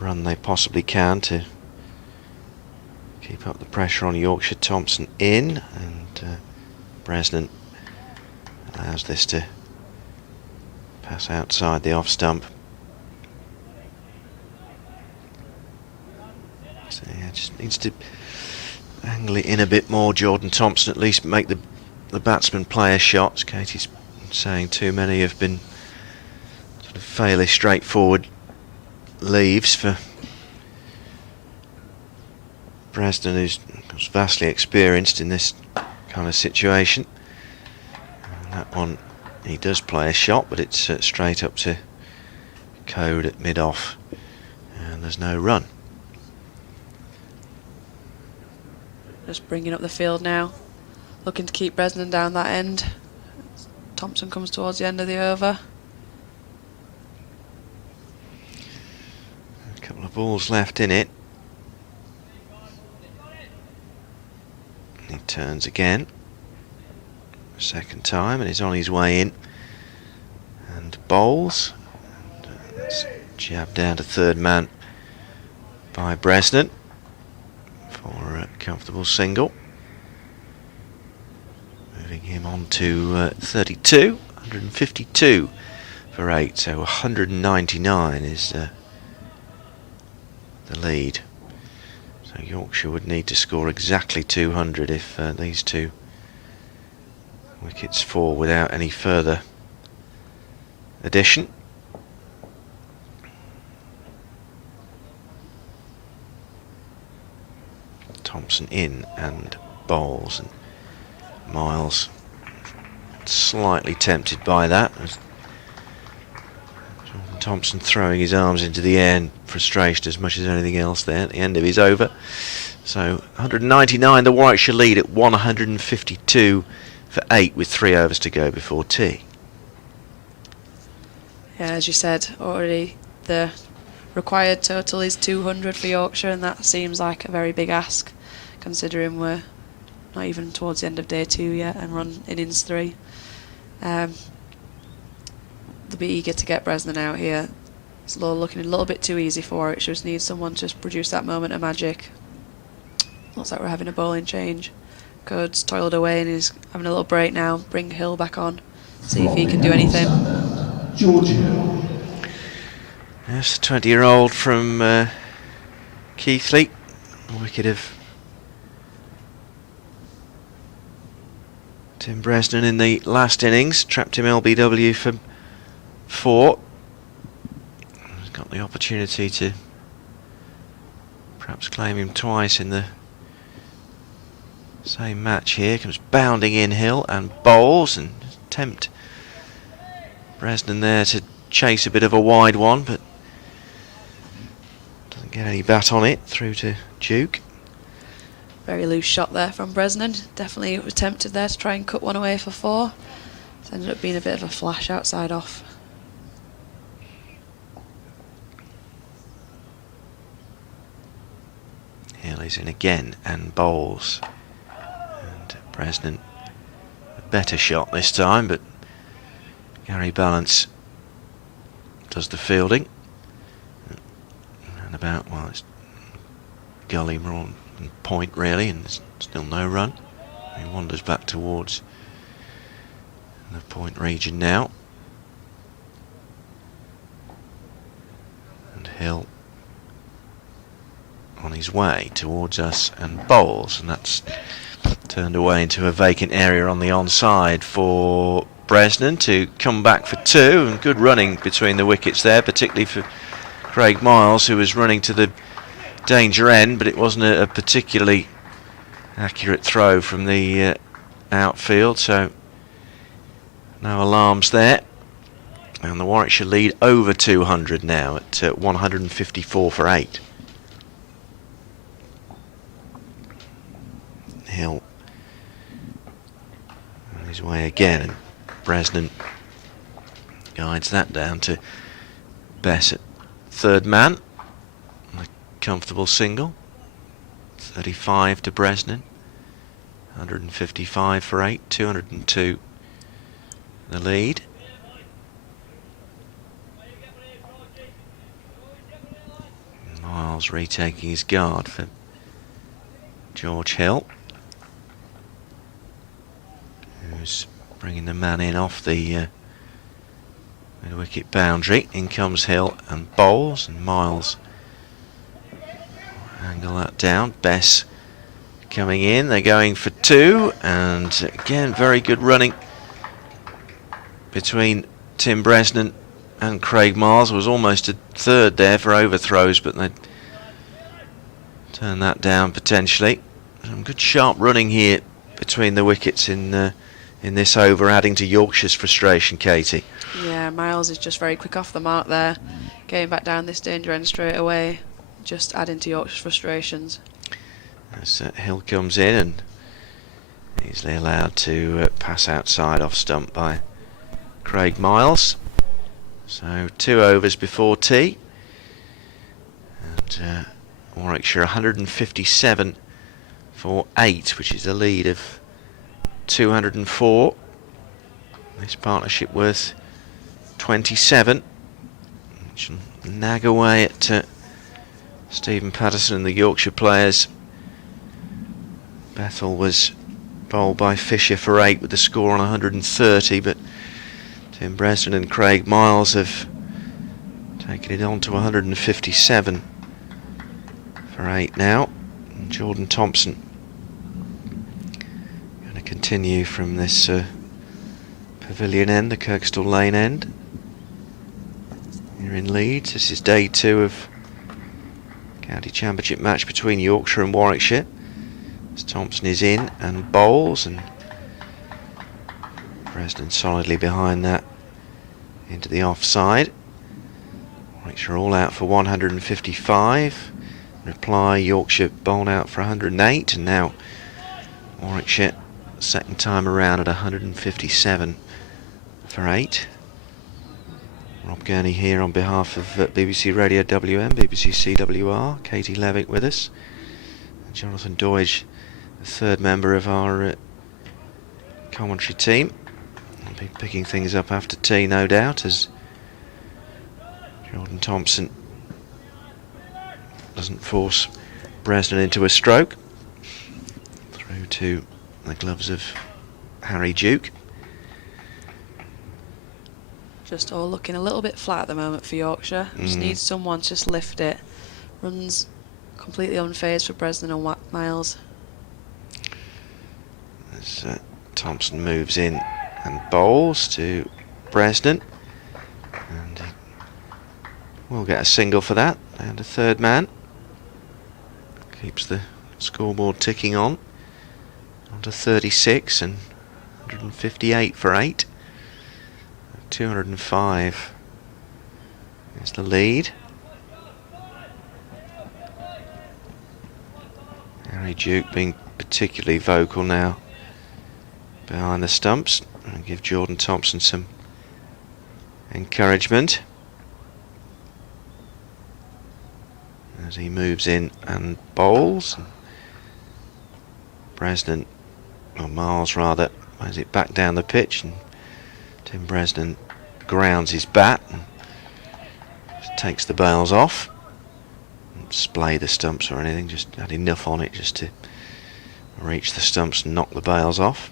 run they possibly can to keep up the pressure on Yorkshire. Thompson in, and Bresnan allows this to pass outside the off stump. So yeah, just needs to angle it in a bit more, Jordan Thompson, at least make the batsman play a shot. As Katie's saying, too many have been sort of fairly straightforward leaves for Bresnan, who's vastly experienced in this kind of situation. And that one, he does play a shot, but it's straight up to Code at mid-off, and there's no run. Just bringing up the field now, looking to keep Bresnan down that end. Thompson comes towards the end of the over. A couple of balls left in it. He turns again, second time, and he's on his way in and bowls. And, that's jabbed down to third man by Bresnan for a comfortable single, moving him on to 32, 152 for 8, so 199 is the lead. So Yorkshire would need to score exactly 200 if these two wickets fall without any further addition. Thompson in and bowls, and Miles slightly tempted by that. Thompson throwing his arms into the air in frustration as much as anything else there at the end of his over. So 199, the Warwickshire lead at 152 for 8 with 3 overs to go before tea. Yeah, as you said already, the required total is 200 for Yorkshire, and that seems like a very big ask considering we're not even towards the end of day 2 yet and run innings 3. They'll be eager to get Bresnan out here. It's looking a little bit too easy for it. Just needs someone to produce that moment of magic. Looks like we're having a bowling change. Code's toiled away and he's having a little break now. Bring Hill back on. See if he can do anything. George Hill. Yes, the 20-year-old from Keighley. A wicket of Tim Bresnan in the last innings trapped him LBW for 4. He's got the opportunity to perhaps claim him twice in the same match here. Comes bounding in Hill and bowls and tempt Bresnan there to chase a bit of a wide one, but doesn't get any bat on it. Through to Duke. Very loose shot there from Bresnan. Definitely was tempted there to try and cut one away for 4. It ended up being a bit of a flash outside off. Hill is in again and bowls. And Bresnan a better shot this time, but Gary Balance does the fielding. And about, well, it's gully more on point really, and there's still no run. He wanders back towards the point region now. And Hill on his way towards us and bowls, and that's turned away into a vacant area on the onside for Bresnan to come back for 2, and good running between the wickets there, particularly for Craig Miles, who was running to the danger end, but it wasn't a particularly accurate throw from the outfield, so no alarms there. And the Warwickshire lead over 200 now at 154 for 8. Hill on his way again, and Bresnan guides that down to Bess at third man. A comfortable single. 35 to Bresnan. 155 for 8. 202 the lead. Miles retaking his guard for George Hill, who's bringing the man in off the mid-wicket boundary. In comes Hill and bowls, and Miles angle that down. Bess coming in, they're going for 2, and again very good running between Tim Bresnan and Craig Miles. It was almost a third there for overthrows, but they turn that down potentially. Some good sharp running here between the wickets in this over, adding to Yorkshire's frustration, Katie. Yeah, Miles is just very quick off the mark there, getting back down this danger end straight away, just adding to Yorkshire's frustrations. As Hill comes in and easily allowed to pass outside off stump by Craig Miles. So 2 overs before tea, and Warwickshire 157 for 8, which is a lead of 204. This partnership worth 27, which will nag away at Stephen Patterson and the Yorkshire players. Bethel was bowled by Fisher for 8 with the score on 130, but Tim Bresnan and Craig Miles have taken it on to 157 for 8 now. And Jordan Thompson going to continue from this pavilion end, the Kirkstall Lane end. Here in Leeds, this is day 2 of county championship match between Yorkshire and Warwickshire. As Thompson is in and bowls, and Bresnan solidly behind that into the offside. Warwickshire all out for 155. Reply, Yorkshire bowled out for 108, and now Warwickshire second time around at 157 for 8. Rob Gurney here on behalf of BBC Radio WM, BBC CWR, Katie Levick with us, and Jonathan Doidge, the third member of our commentary team. I'll be picking things up after tea, no doubt, as Jordan Thompson doesn't force Bresnan into a stroke. Through to the gloves of Harry Duke. Just all looking a little bit flat at the moment for Yorkshire. Just needs someone to just lift it. Runs completely unfazed for Bresnan and Miles. As Thompson moves in and bowls to Bresnan, and he will get a single for that, and a third man. Keeps the scoreboard ticking on to 36 and 158 for 8. 205 is the lead. Harry Duke being particularly vocal now behind the stumps, and give Jordan Thompson some encouragement as he moves in and bowls. Bresnan, or Miles rather, plays it back down the pitch, and Tim Bresnan grounds his bat and takes the bails off. Don't splay the stumps or anything, just had enough on it just to reach the stumps and knock the bails off.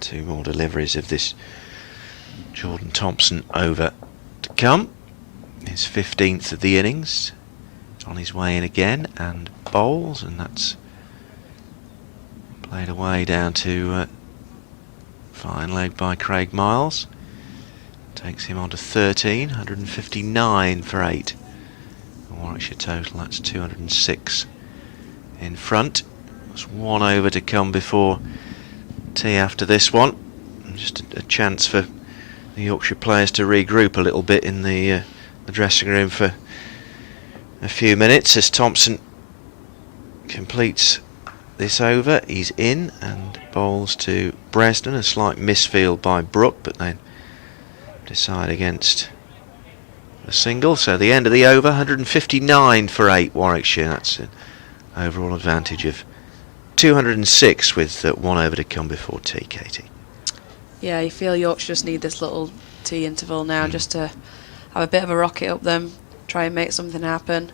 Two more deliveries of this Jordan Thompson over to come. His 15th of the innings. On his way in again and bowls, and that's played away down to fine leg by Craig Miles. Takes him on to 13, 159 for 8. Warwickshire total, that's 206 in front. There's one over to come before tea after this one. And just a chance for the Yorkshire players to regroup a little bit in the dressing room for a few minutes as Thompson completes this over. He's in and bowls to Bresnan. A slight misfield by Brook, but then decide against the single. So the end of the over, 159 for 8 Warwickshire. That's an overall advantage of 206 with one over to come before tea, Katie. Yeah, you feel Yorkshire just need this little tea interval now just to have a bit of a rocket up them, try and make something happen.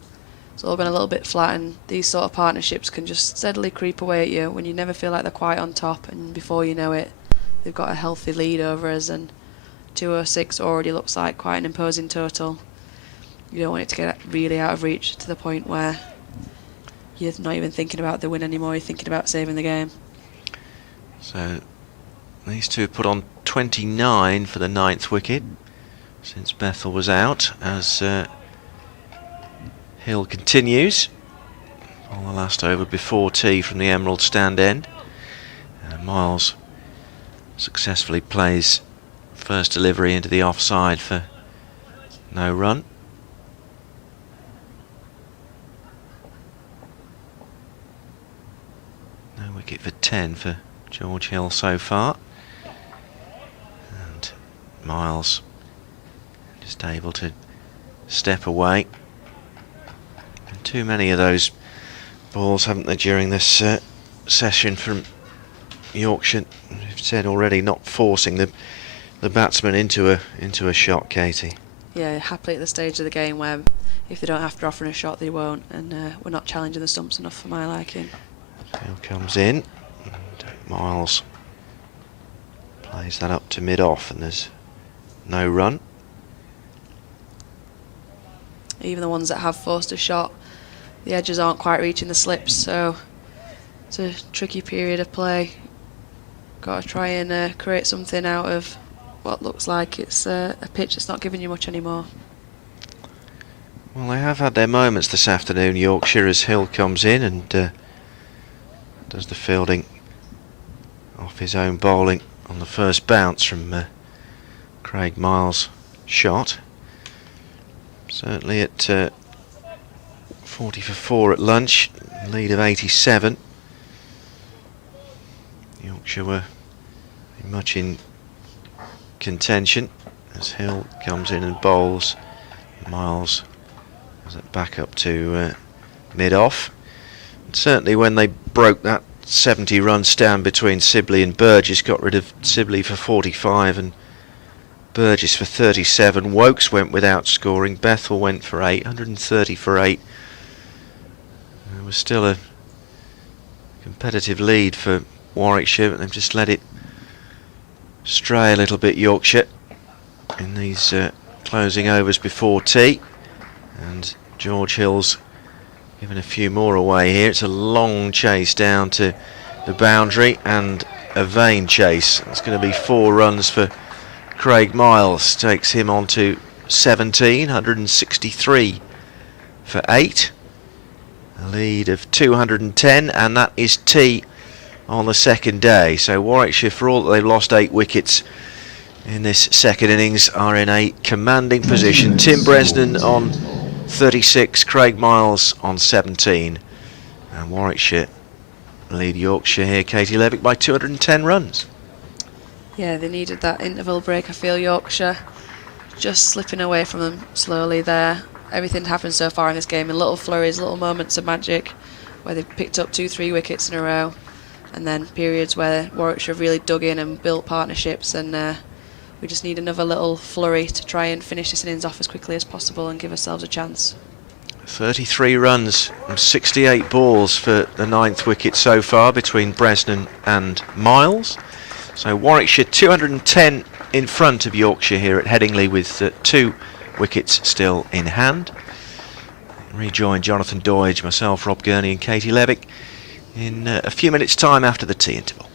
It's all been a little bit flat, and these sort of partnerships can just steadily creep away at you when you never feel like they're quite on top, and before you know it, they've got a healthy lead over us, and 206 already looks like quite an imposing total. You don't want it to get really out of reach to the point where you're not even thinking about the win anymore, you're thinking about saving the game. So these two put on 29 for the 9th wicket since Bethel was out, as Hill continues on the last over before tea from the Emerald stand end. Miles successfully plays first delivery into the offside for no run. No wicket for 10 for George Hill so far, and Miles just able to step away. And too many of those balls, haven't they, during this session from Yorkshire? We've said already, not forcing the batsman into a shot, Katie. Yeah, happily at the stage of the game where if they don't have to offer a shot, they won't, and we're not challenging the stumps enough for my liking. Hill comes in, and Miles plays that up to mid-off, and there's no run. Even the ones that have forced a shot, the edges aren't quite reaching the slips, so it's a tricky period of play. Got to try and create something out of what looks like it's a pitch that's not giving you much anymore. Well, they have had their moments this afternoon, Yorkshire, as Hill comes in and does the fielding off his own bowling on the first bounce from Craig Miles' shot. Certainly at 40 for 4 at lunch, lead of 87. Yorkshire were very much in contention as Hill comes in and bowls. Miles has it back up to mid-off. Certainly when they broke that 70-run stand between Sibley and Burgess, got rid of Sibley for 45 and Burgess for 37. Wokes went without scoring. Bethel went for 8, 130 for 8. There was still a competitive lead for Warwickshire, but they've just let it stray a little bit, Yorkshire, in these closing overs before tea. And George Hill's Giving a few more away here. It's a long chase down to the boundary and a vain chase. It's going to be 4 runs for Craig Miles. Takes him on to 17, 163 for 8. A lead of 210, and that is tea on the second day. So Warwickshire, for all that they've lost 8 wickets in this second innings, are in a commanding position. Tim Bresnan on 36, Craig Miles on 17, and Warwickshire lead Yorkshire here, Katie Levick, by 210 runs. Yeah, they needed that interval break. I feel Yorkshire just slipping away from them slowly there. Everything happened so far in this game in little flurries, little moments of magic where they've picked up 2-3 wickets in a row, and then periods where Warwickshire have really dug in and built partnerships, and we just need another little flurry to try and finish this innings off as quickly as possible and give ourselves a chance. 33 runs from 68 balls for the 9th wicket so far between Bresnan and Miles. So Warwickshire 210 in front of Yorkshire here at Headingley with 2 wickets still in hand. Rejoin Jonathan Doidge, myself, Rob Gurney and Katie Levick in a few minutes' time after the tea interval.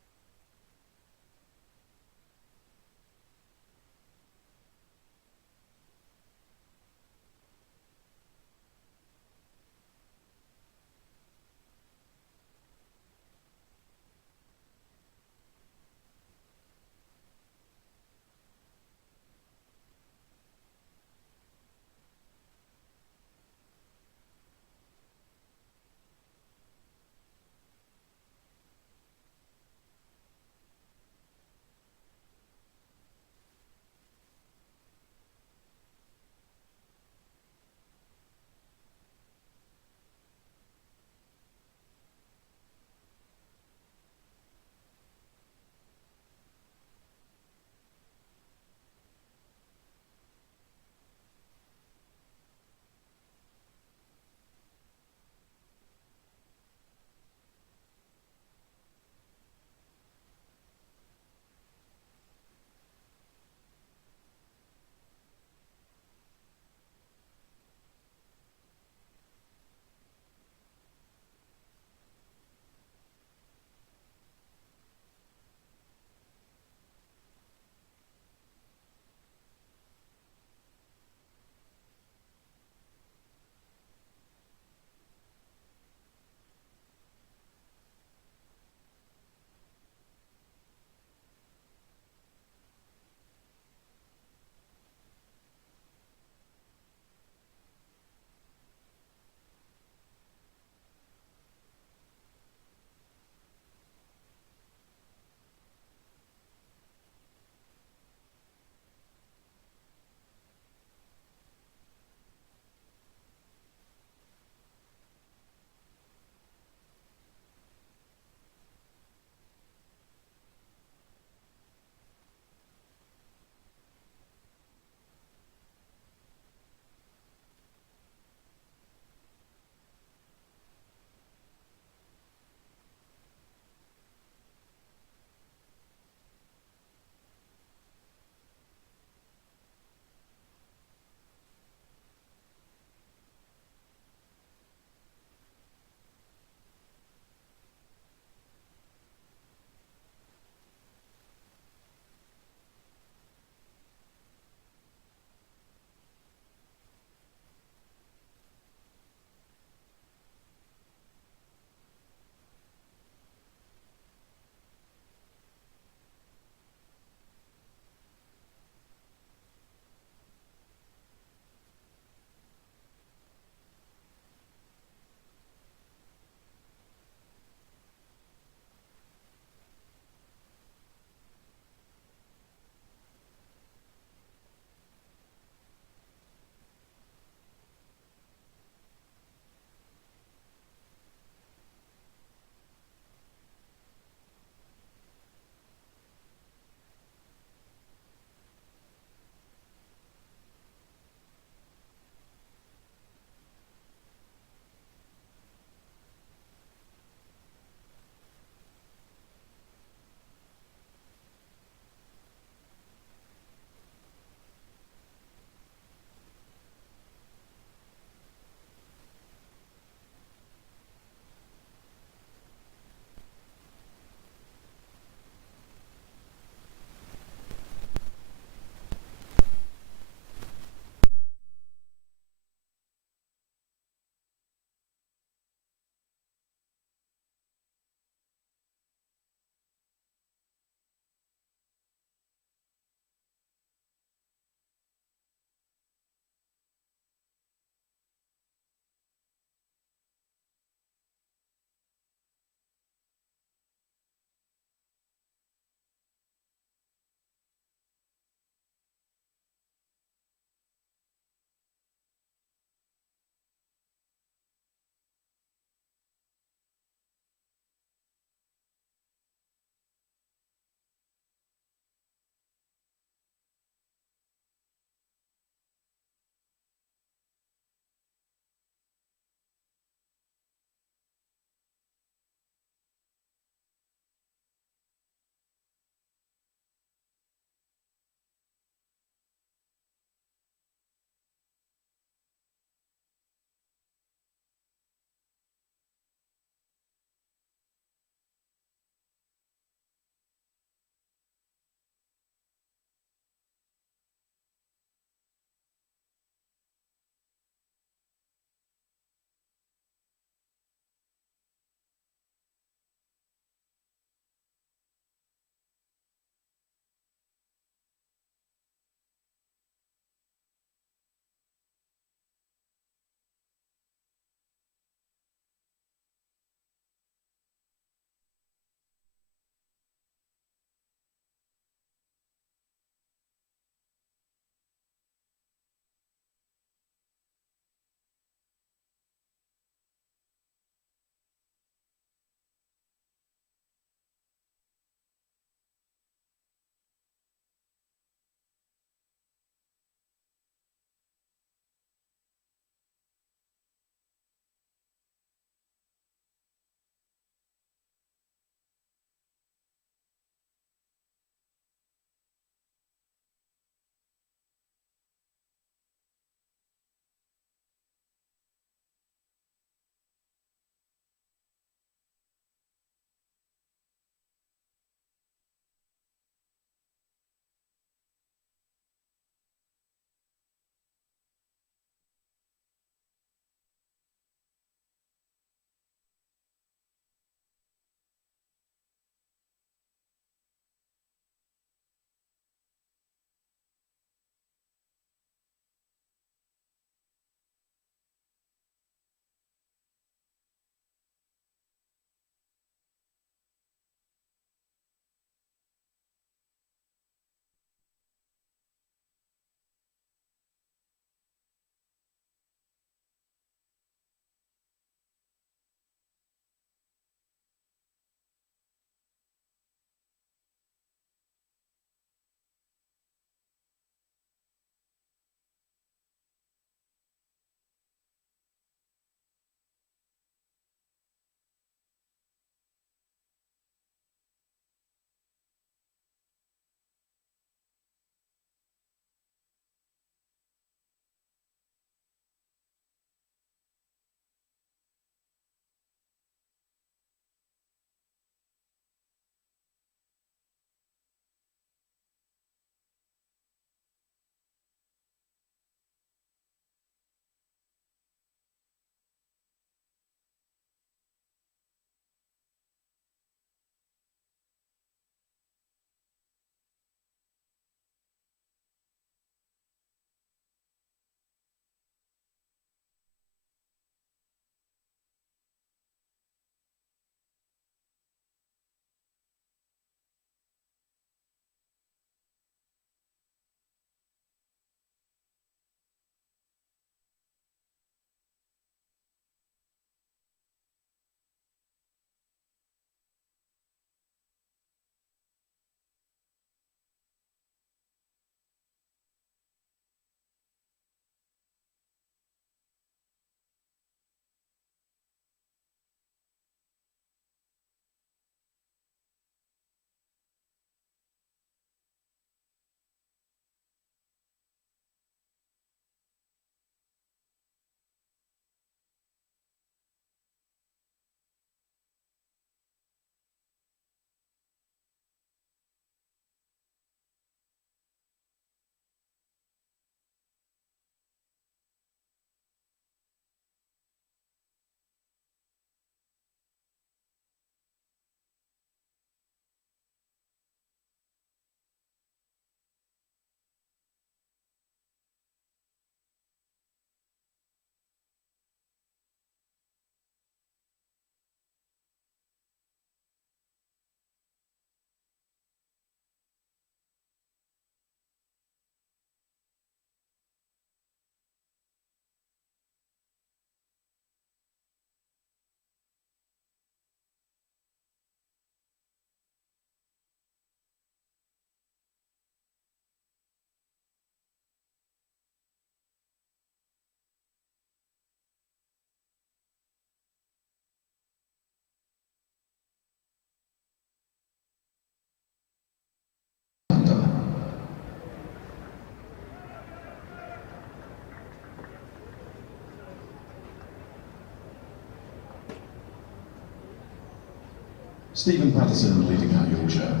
Stephen Patterson leading out Yorkshire.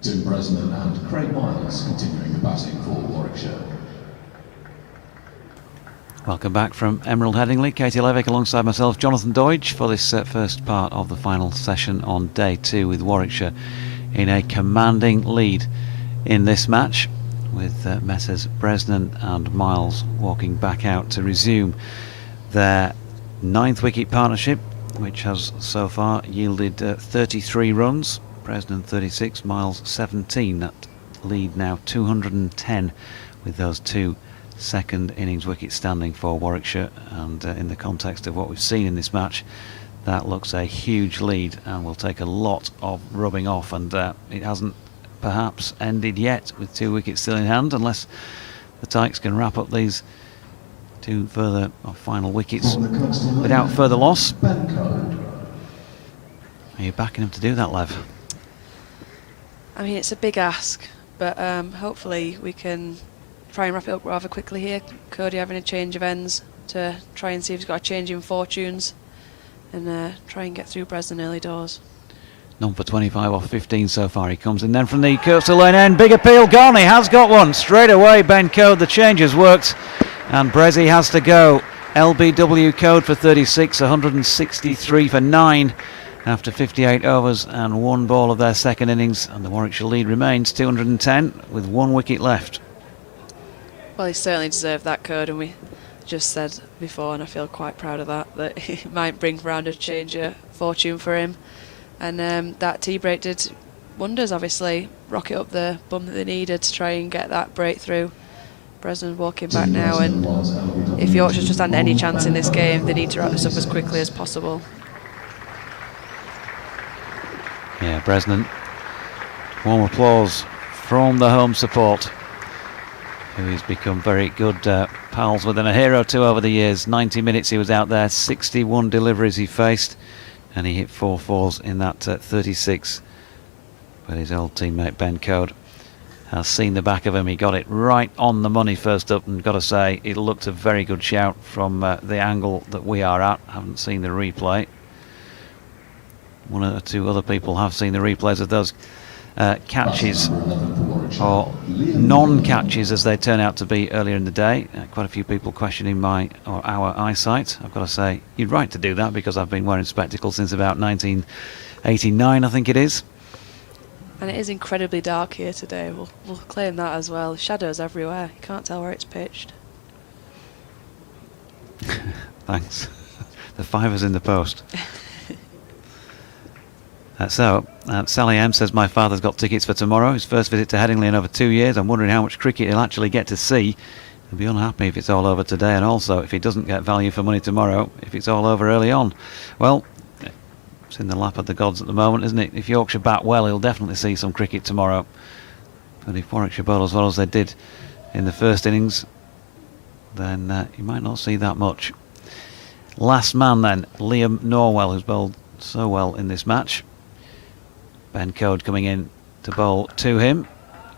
Tim Bresnan and Craig Miles continuing the batting for Warwickshire. Welcome back from Emerald Headingley. Katie Levick alongside myself, Jonathan Doidge, for this first part of the final session on day 2, with Warwickshire in a commanding lead in this match, with Messrs Bresnan and Miles walking back out to resume their 9th wicket partnership, which has so far yielded 33 runs. Bresnan 36, Miles 17. That lead now 210 with those 2 second innings wickets standing for Warwickshire, and in the context of what we've seen in this match, that looks a huge lead and will take a lot of rubbing off, and it hasn't perhaps ended yet with 2 wickets still in hand, unless the Tykes can wrap up these 2 further final wickets without further loss. Are you backing him to do that, Lev? I mean, it's a big ask, but hopefully we can try and wrap it up rather quickly here. Cody having a change of ends to try and see if he's got a change in fortunes, and try and get through Bresnan early doors. None for 25 off 15 so far. He comes in then from the coastal lane end. Big appeal gone. He has got one straight away. Ben Code, the change has worked, and Brezzy has to go. LBW Code for 36, 163 for 9 after 58 overs and 1 ball of their second innings, and the Warwickshire lead remains 210 with 1 wicket left. Well, he certainly deserved that, Code, and we just said before, and I feel quite proud of that he might bring round a change of fortune for him. And that tea break did wonders, obviously. Rocket up the bum that they needed to try and get that breakthrough. Bresnan's walking back now, and if Yorkshire's to stand any chance in this game, they need to wrap this up as quickly as possible. Yeah, Bresnan. Warm applause from the home support, who has become very good pals with, and a hero too over the years. 90 minutes he was out there, 61 deliveries he faced, and he hit 4 fours in that 36. But his old teammate Ben Code has seen the back of him. He got it right on the money first up, and got to say, it looked a very good shout from the angle that we are at. Haven't seen the replay. 1 or 2 other people have seen the replays of those catches, or non-catches as they turn out to be earlier in the day. Quite a few people questioning our eyesight. I've got to say, you're right to do that, because I've been wearing spectacles since about 1989, I think it is. And it is incredibly dark here today. We'll claim that as well. Shadows everywhere. You can't tell where it's pitched. Thanks. The fiver's in the post. Sally M says, my father's got tickets for tomorrow, his first visit to Headingley in over 2 years. I'm wondering how much cricket he'll actually get to see. He'll be unhappy if it's all over today, and also if he doesn't get value for money tomorrow, if it's all over early on. Well, it's in the lap of the gods at the moment, isn't it? If Yorkshire bat well, he'll definitely see some cricket tomorrow. But if Warwickshire bowl as well as they did in the first innings, then you might not see that much. Last man then, Liam Norwell, who's bowled so well in this match. Ben Code coming in to bowl to him,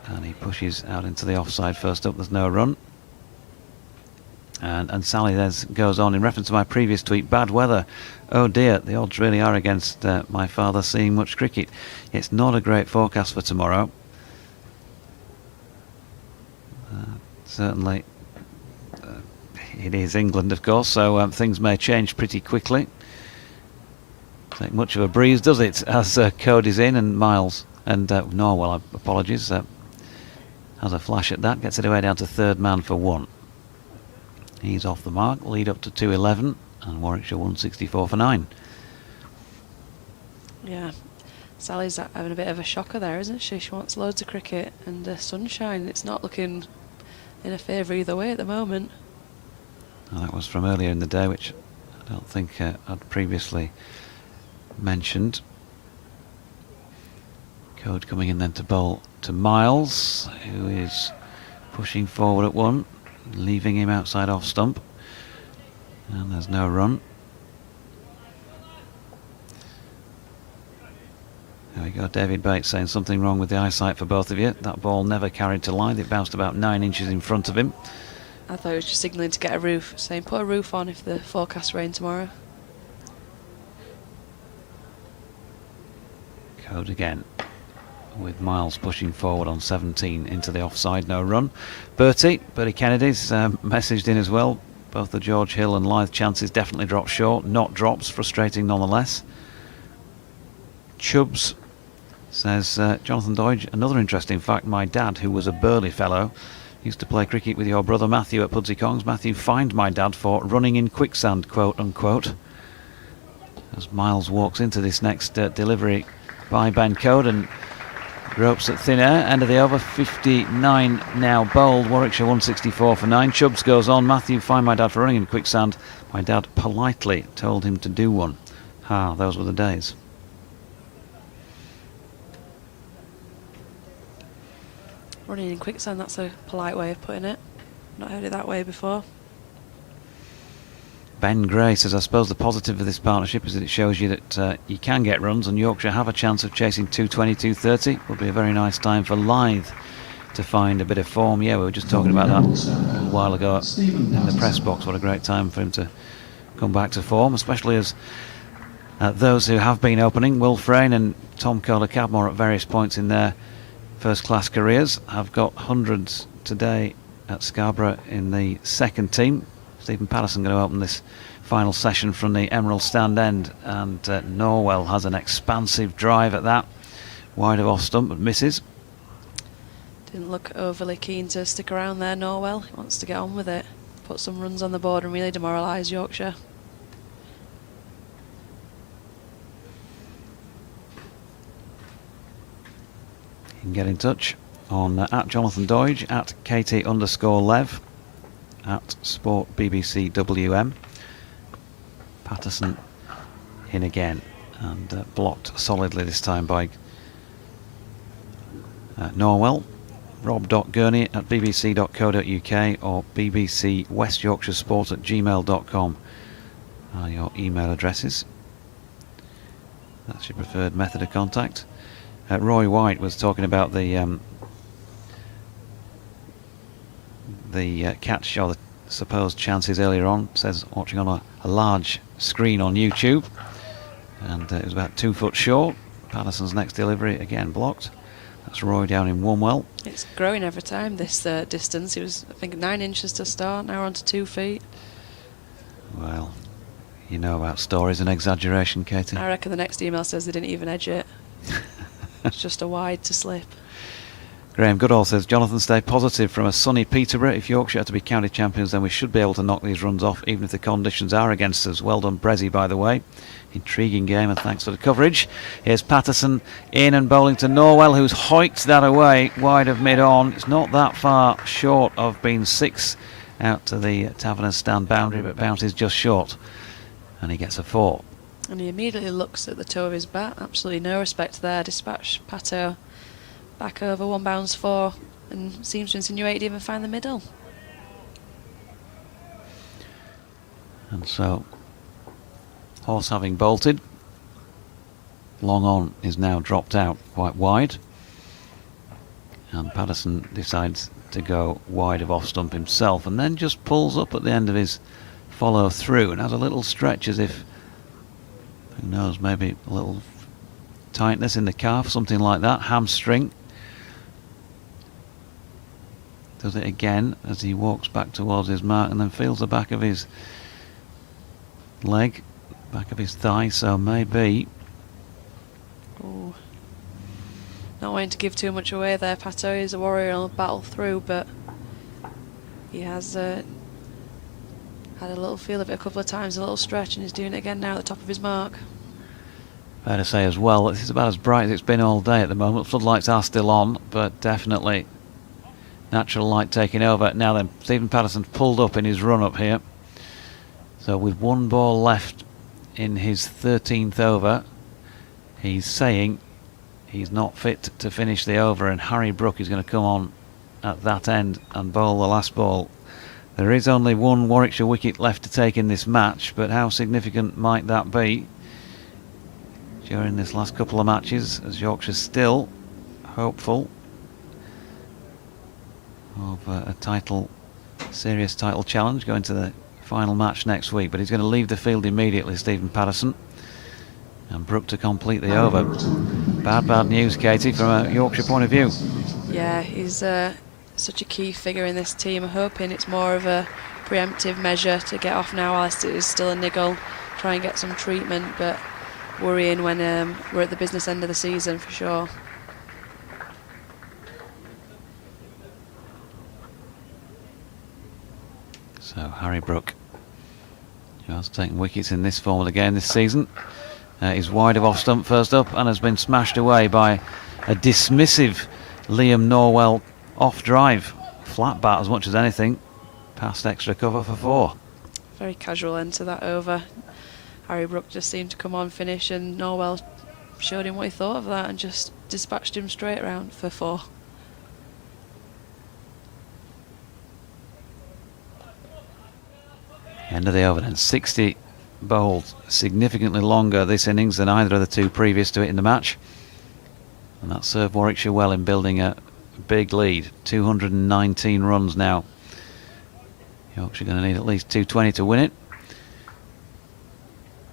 and he pushes out into the offside first up. There's no run. And Sally then goes on, in reference to my previous tweet, bad weather. Oh dear, the odds really are against my father seeing much cricket. It's not a great forecast for tomorrow. Certainly it is England, of course, so things may change pretty quickly. Take much of a breeze, does it, as Code is in, and Miles and Norwell, apologies, has a flash at that, gets it away down to 3rd man for 1. He's off the mark, lead up to 211, and Warwickshire 164 for 9. Yeah, Sally's having a bit of a shocker there, isn't she? She wants loads of cricket and sunshine. It's not looking in her favour either way at the moment. Well, that was from earlier in the day, which I don't think I'd previously mentioned. Code coming in then to bowl to Miles, who is pushing forward at 1. leaving him outside off stump. And there's no run. There we go, David Bates saying something wrong with the eyesight for both of you. That ball never carried to line. It bounced about 9 inches in front of him. I thought he was just signalling to get a roof, saying put a roof on if the forecast rain tomorrow. Code again, with Miles pushing forward on 17 into the offside, no run. Bertie Kennedy's messaged in as well. Both the George Hill and Lyth chances definitely dropped short, not drops, frustrating nonetheless. Chubbs says, Jonathan Doidge, another interesting fact, my dad, who was a Burley fellow, used to play cricket with your brother Matthew at Pudsey Kongs. Matthew fined my dad for running in quicksand, quote unquote. As Miles walks into this next delivery by Ben Code and gropes at thin air. End of the over, 59 now bowled. Warwickshire 164 for 9. Chubbs goes on. Matthew fined my dad for running in quicksand. My dad politely told him to do one. Those were the days. Running in quicksand, that's a polite way of putting it. Not heard it that way before. Ben Gray says, I suppose the positive of this partnership is that it shows you that you can get runs, and Yorkshire have a chance of chasing 220, 230. Will be a very nice time for Lyth to find a bit of form. Yeah, we were just talking about that a little while ago in the press box. What a great time for him to come back to form, especially as those who have been opening, Will Frayne and Tom Kohler-Cadmore at various points in their first-class careers, have got hundreds today at Scarborough in the second team. Stephen Patterson going to open this final session from the Emerald stand end, and Norwell has an expansive drive at that, wide of off stump but misses. Didn't look overly keen to stick around there, Norwell. He wants to get on with it, put some runs on the board and really demoralise Yorkshire. You can get in touch on at Jonathan Doidge, at Katie_Lev, at Sport BBC WM. Patterson in again and blocked solidly this time by Norwell. Rob.Gurney at bbc.co.uk or BBC West Yorkshire Sport at gmail.com are your email addresses. That's your preferred method of contact. Roy White was talking about the catch or the supposed chances earlier on. Says watching on a large screen on YouTube, and it was about 2 foot short. Patterson's next delivery again blocked. That's Roy down in Wombwell. It's growing every time, this distance. It was, I think, 9 inches to start, now we're on to 2 feet. Well, you know about stories and exaggeration, Katie. I reckon the next email says they didn't even edge it. It's just a wide to slip. Graham Goodall says, Jonathan, stay positive from a sunny Peterborough. If Yorkshire are to be county champions, then we should be able to knock these runs off, even if the conditions are against us. Well done, Brezzy, by the way. Intriguing game, and thanks for the coverage. Here's Patterson in and bowling to Norwell, who's hoiked that away wide of mid-on. It's not that far short of being 6 out to the Taverners stand boundary, but bounces just short, and he gets a 4. And he immediately looks at the toe of his bat. Absolutely no respect there. Dispatch Pato back over 1 bounce 4 and seems to insinuate he'd even find the middle. And so, Horse having bolted, long on is now dropped out quite wide, and Patterson decides to go wide of off stump himself, and then just pulls up at the end of his follow through and has a little stretch as if, who knows, maybe a little tightness in the calf, something like that, hamstring. Does it again as he walks back towards his mark and then feels the back of his leg, back of his thigh, so maybe. Ooh. Not wanting to give too much away there, Pato. He's a warrior and will battle through, but he has had a little feel of it a couple of times, a little stretch, and he's doing it again now at the top of his mark. Fair to say as well, this is about as bright as it's been all day at the moment. Floodlights are still on, but definitely natural light taking over. Now then, Stephen Patterson's pulled up in his run up here. So with 1 ball left in his 13th over, he's saying he's not fit to finish the over, and Harry Brook is going to come on at that end and bowl the last ball There is only one Warwickshire wicket left to take in this match, but how significant might that be during this last couple of matches, as Yorkshire's still hopeful of a serious title challenge going to the final match next week. But he's going to leave the field immediately, Stephen Patterson, and Brook to complete the over. Bad news, Katie, from a Yorkshire point of view. Yeah, he's such a key figure in this team. I'm hoping it's more of a preemptive measure to get off now whilst it is still a niggle, try and get some treatment, but worrying when we're at the business end of the season for sure. So Harry Brook, who has taken wickets in this form of the game this season, is wide of off stump first up and has been smashed away by a dismissive Liam Norwell off drive. Flat bat as much as anything, past extra cover for 4. Very casual end to that over. Harry Brook just seemed to come on, finish, and Norwell showed him what he thought of that and just dispatched him straight around for 4. End of the over then. 60 bowled, significantly longer this innings than either of the two previous to it in the match, and that served Warwickshire well in building a big lead. 219 runs now. Yorkshire going to need at least 220 to win it.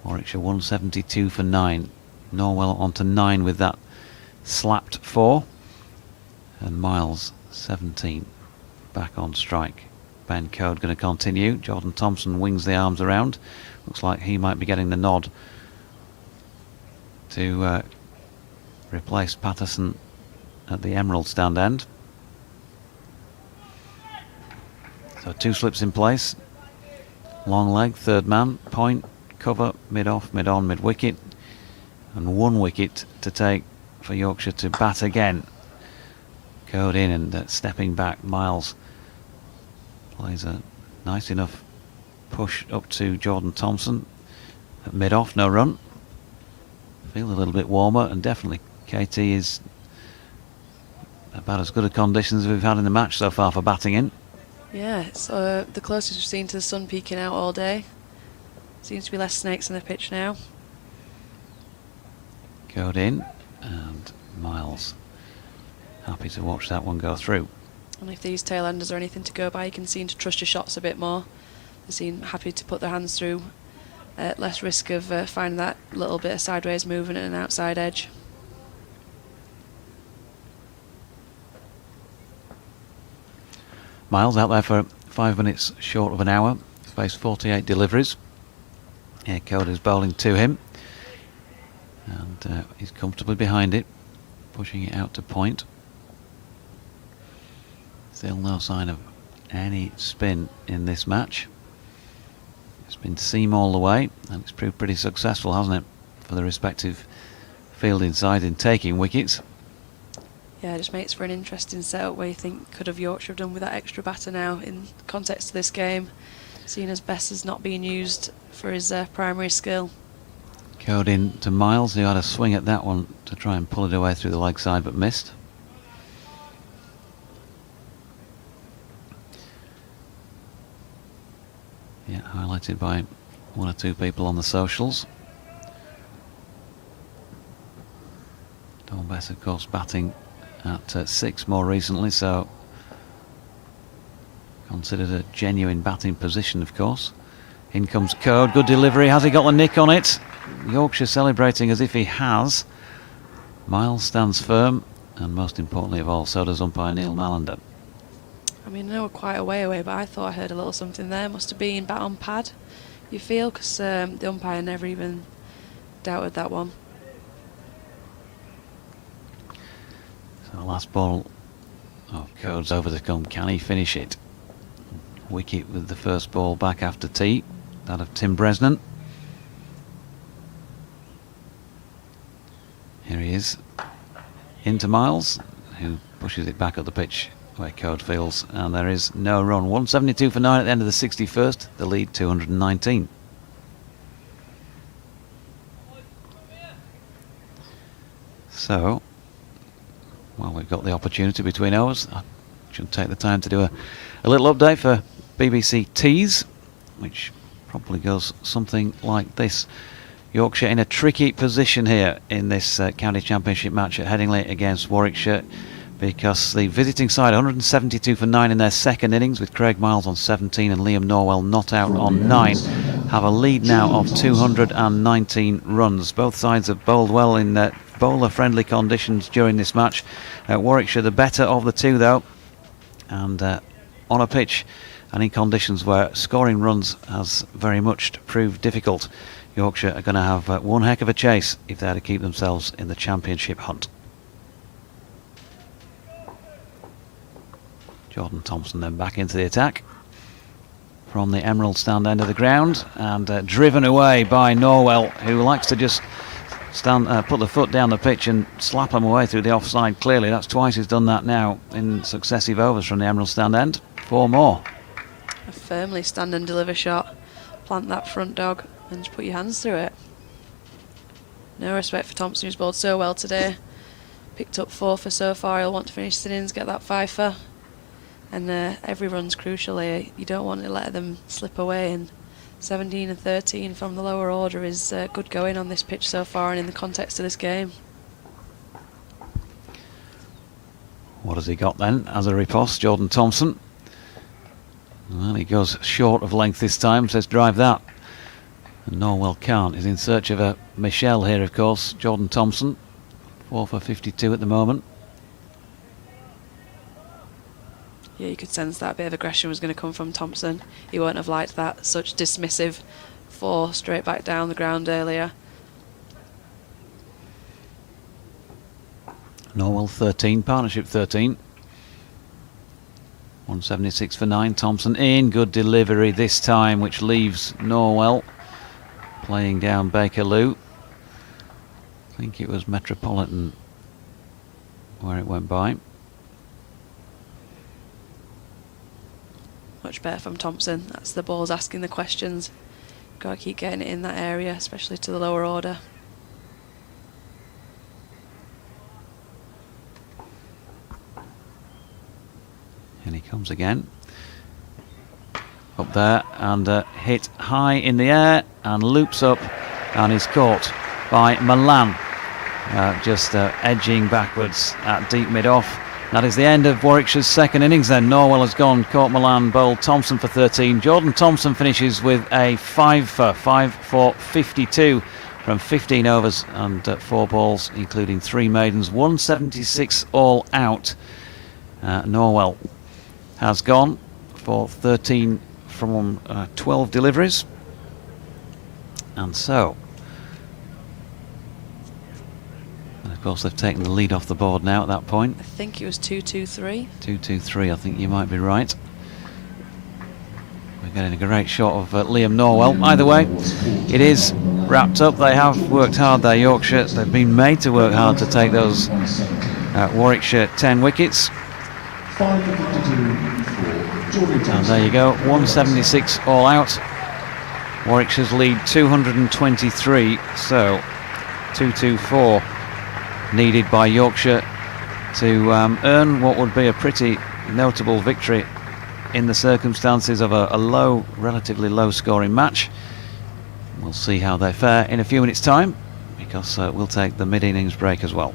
Warwickshire 172 for 9. Norwell on to 9 with that slapped 4, and Miles 17 back on strike. Ben Code going to continue. Jordan Thompson wings the arms around. Looks like he might be getting the nod to replace Patterson at the Emerald stand end. So 2 slips in place. Long leg, third man, point, cover, mid off, mid on, mid wicket, and 1 wicket to take for Yorkshire to bat again. Code in and stepping back. Miles plays a nice enough push up to Jordan Thompson at mid off, no run. Feel a little bit warmer, and definitely KT is about as good a conditions as we've had in the match so far for batting in. Yeah, it's the closest we've seen to the sun peeking out all day. Seems to be less snakes on the pitch now. Code in, and Miles happy to watch that one go through. And if these tail-enders are anything to go by, you can seem to trust your shots a bit more. They seem happy to put their hands through, less risk of finding that little bit of sideways movement and an outside edge. Miles out there for 5 minutes short of an hour, faced 48 deliveries. Yeah, Code is bowling to him, and he's comfortably behind it, pushing it out to point. Still no sign of any spin in this match. It's been seam all the way, and it's proved pretty successful, hasn't it, for the respective fielding side in taking wickets. Yeah, it just makes for an interesting setup where you think, could have Yorkshire have done with that extra batter now in context of this game, seeing as Bess is not being used for his primary skill. Code in to Miles, who had a swing at that one to try and pull it away through the leg side but missed. Yeah, highlighted by 1 or 2 people on the socials. Dawn Bess, of course, batting at 6 more recently, so considered a genuine batting position, of course. In comes Code, good delivery. Has he got the nick on it? Yorkshire celebrating as if he has. Miles stands firm, and most importantly of all, so does umpire Neil Malander. I mean, I know we're quite a way away, but I thought I heard a little something there. Must have been bat on pad, you feel, because the umpire never even doubted that one. So last ball of Code's over to come. Can he finish it? Wicket with the first ball back after tea, that of Tim Bresnan. Here he is, into Miles, who pushes it back up the pitch where Code fields, and there is no run. 172 for 9 at the end of the 61st, the lead 219. So, well, we've got the opportunity between overs. I should take the time to do a little update for BBC tease, which probably goes something like this. Yorkshire in a tricky position here in this county championship match at Headingley against Warwickshire, because the visiting side 172 for 9 in their second innings, with Craig Miles on 17 and Liam Norwell not out on 9, have a lead now of 219 runs. Both sides have bowled well in bowler-friendly conditions during this match. Warwickshire the better of the two, though, and on a pitch and in conditions where scoring runs has very much proved difficult, Yorkshire are going to have one heck of a chase if they are to keep themselves in the championship hunt. Jordan Thompson then back into the attack from the Emerald stand end of the ground, and driven away by Norwell, who likes to just put the foot down the pitch and slap them away through the offside clearly. That's twice he's done that now in successive overs from the Emerald stand end. 4 more. A firmly stand and deliver shot. Plant that front dog and just put your hands through it. No respect for Thompson, who's bowled so well today. Picked up 4 for so far. He'll want to finish his innings, get that 5 for. And every run's crucial here. You don't want to let them slip away, and 17 and 13 from the lower order is good going on this pitch so far and in the context of this game. What has he got then as a riposte, Jordan Thompson? Well, he goes short of length this time, says drive that. And Norwell can't. He's in search of a Michelle here, of course. Jordan Thompson, 4 for 52 at the moment. Yeah, you could sense that bit of aggression was going to come from Thompson. He won't have liked that. Such dismissive 4 straight back down the ground earlier. Norwell 13, partnership 13. 176 for 9. Thompson in, good delivery this time, which leaves Norwell playing down Bakerloo. I think it was Metropolitan where it went by. Much better from Thompson. That's the ball's asking the questions. Got to keep getting it in that area, especially to the lower order. And he comes again. Up there and hit high in the air and loops up and is caught by Milan. Just edging backwards at deep mid-off. That is the end of Warwickshire's second innings then. Norwell has gone, caught Milan, bowled Thompson for 13. Jordan Thompson finishes with a 5 for 52 from 15 overs and 4 balls, including 3 maidens. 176 all out. Norwell has gone for 13 from 12 deliveries. And so, of course, they've taken the lead off the board now at that point. I think it was 2-2-3. 2-2-3, I think you might be right. We're getting a great shot of Liam Norwell. Either way, it is wrapped up. They have worked hard there, Yorkshire. They've been made to work hard to take those Warwickshire 10 wickets. And there you go, 176 all out. Warwickshire's lead 223, so 224 needed by Yorkshire to earn what would be a pretty notable victory in the circumstances of a relatively low scoring match. We'll see how they fare in a few minutes time, because we'll take the mid-innings break as well.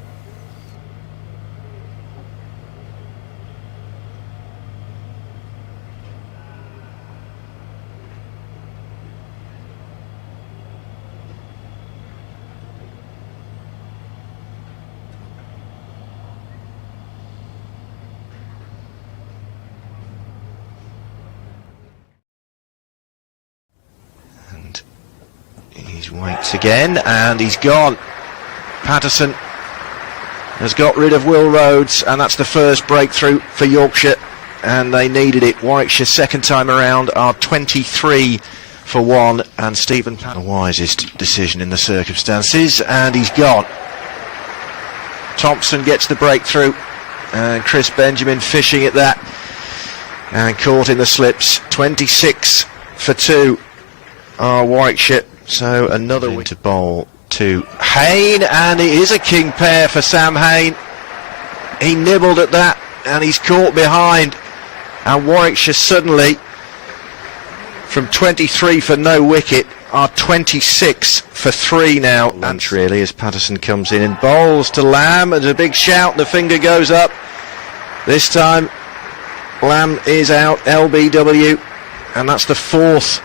He waits again, and he's gone. Patterson has got rid of Will Rhodes, and that's the first breakthrough for Yorkshire, and they needed it. Warwickshire second time around are 23 for 1, and Stephen Patterson, the wisest decision in the circumstances, and he's gone. Thompson gets the breakthrough, and Chris Benjamin fishing at that, and caught in the slips. 26 for 2 are Warwickshire. So another win to bowl to Hayne, and it is a king pair for Sam Hayne. He nibbled at that and he's caught behind, and Warwickshire suddenly from 23 for no wicket are 26 for 3 now. Lunch really as Patterson comes in and bowls to Lamb. There's a big shout, the finger goes up. This time Lamb is out, LBW, and that's the 4th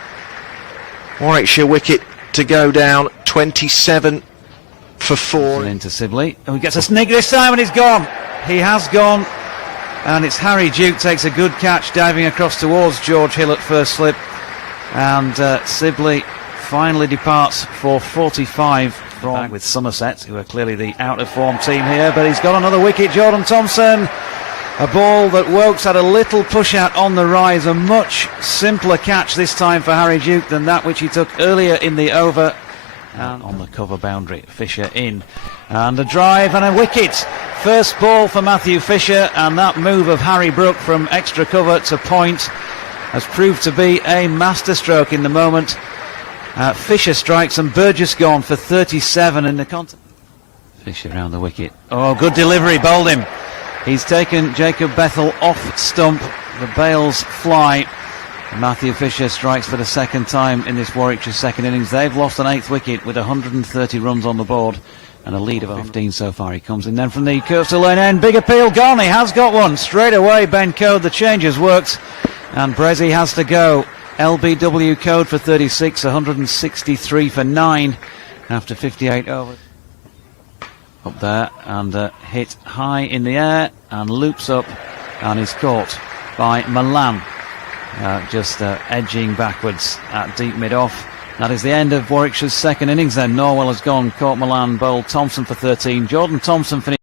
Warwickshire wicket to go down. 27 for 4. Into Sibley, and he gets a sneak this time, and he's gone. He has gone, and it's Harry Duke takes a good catch, diving across towards George Hill at first slip, and Sibley finally departs for 45 from with Somerset, who are clearly the out of form team here. But he's got another wicket. Jordan Thompson. A ball that Wokes had a little push at on the rise. A much simpler catch this time for Harry Duke than that which he took earlier in the over. And on the cover boundary, Fisher in. And a drive and a wicket. First ball for Matthew Fisher, and that move of Harry Brook from extra cover to point has proved to be a masterstroke in the moment. Fisher strikes and Burgess gone for 37 in the contest. Fisher round the wicket. Oh, good delivery, bowled him. He's taken Jacob Bethel off stump. The bails fly. Matthew Fisher strikes for the second time in this Warwickshire second innings. They've lost an 8th wicket with 130 runs on the board and a lead of 15 so far. He comes in then from the curve to lane end. Big appeal gone. He has got one straight away. Ben Code, the change has worked, and Brezzy has to go. LBW Code for 36, 163 for 9 after 58 overs. Up there and hit high in the air and loops up and is caught by Milan, just edging backwards at deep mid-off. That is the end of Warwickshire's second innings then. Norwell has gone, caught Milan, bowled Thompson for 13. Jordan Thompson finished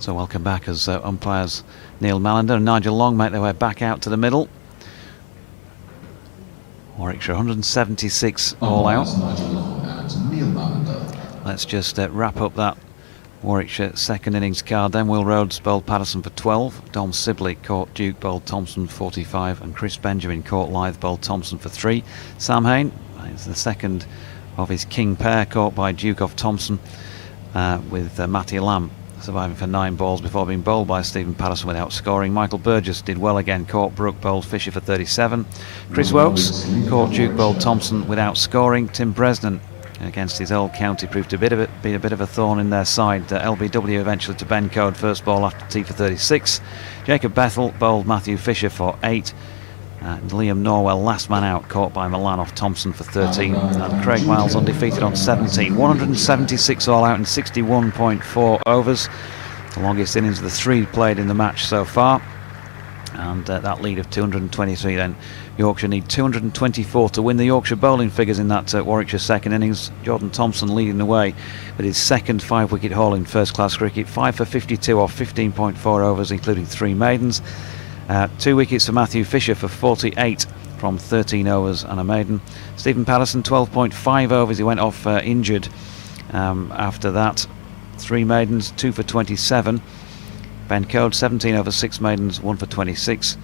So welcome back as umpires Neil Mallender and Nigel Long make their way back out to the middle. Warwickshire 176 all out. Nigel Long and Neil Mallender. Let's just wrap up that Warwickshire second innings card. Then Will Rhodes bowled Patterson for 12. Dom Sibley caught Duke, bowled Thompson for 45. And Chris Benjamin caught Lyth, bowled Thompson for 3. Sam Hain is the second of his king pair, caught by Duke of Thompson, with Matty Lamb surviving for 9 balls before being bowled by Stephen Patterson without scoring. Michael Burgess did well again, caught Brook, bowled Fisher for 37. Chris Wokes caught Duke, bowled Thompson without scoring. Tim Bresnan against his old county proved to be a bit of a thorn in their side. LBW eventually to Ben Code, first ball after tea for 36. Jacob Bethel bowled Matthew Fisher for 8. And Liam Norwell, last man out, caught by Milan off Thompson for 13. And Craig Miles undefeated on 17. 176 all out in 61.4 overs. The longest innings of the 3 played in the match so far. And that lead of 223 then. Yorkshire need 224 to win. The Yorkshire bowling figures in that Warwickshire second innings. Jordan Thompson leading the way with his second 5-wicket haul in first-class cricket. 5 for 52 off 15.4 overs, including 3 maidens. 2 wickets for Matthew Fisher for 48 from 13 overs and a maiden. Stephen Patterson, 12.5 overs. He went off injured after that. 3 maidens, 2 for 27. Ben Code, 17 overs, 6 maidens, 1 for 26.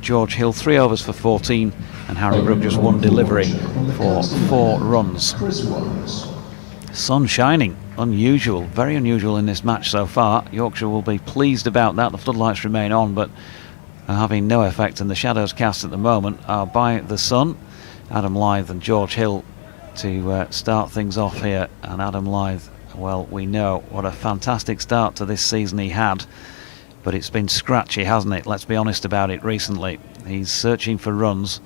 George Hill, 3 overs for 14. And Harry Brook, just 1 delivery for 4 runs. Sun shining. Unusual, very unusual in this match so far. Yorkshire will be pleased about that. The floodlights remain on, but are having no effect, and the shadows cast at the moment are by the sun. Adam Lyth and George Hill to start things off here. And Adam Lyth, well, we know what a fantastic start to this season he had, but it's been scratchy, hasn't it? Let's be honest about it. Recently he's searching for runs,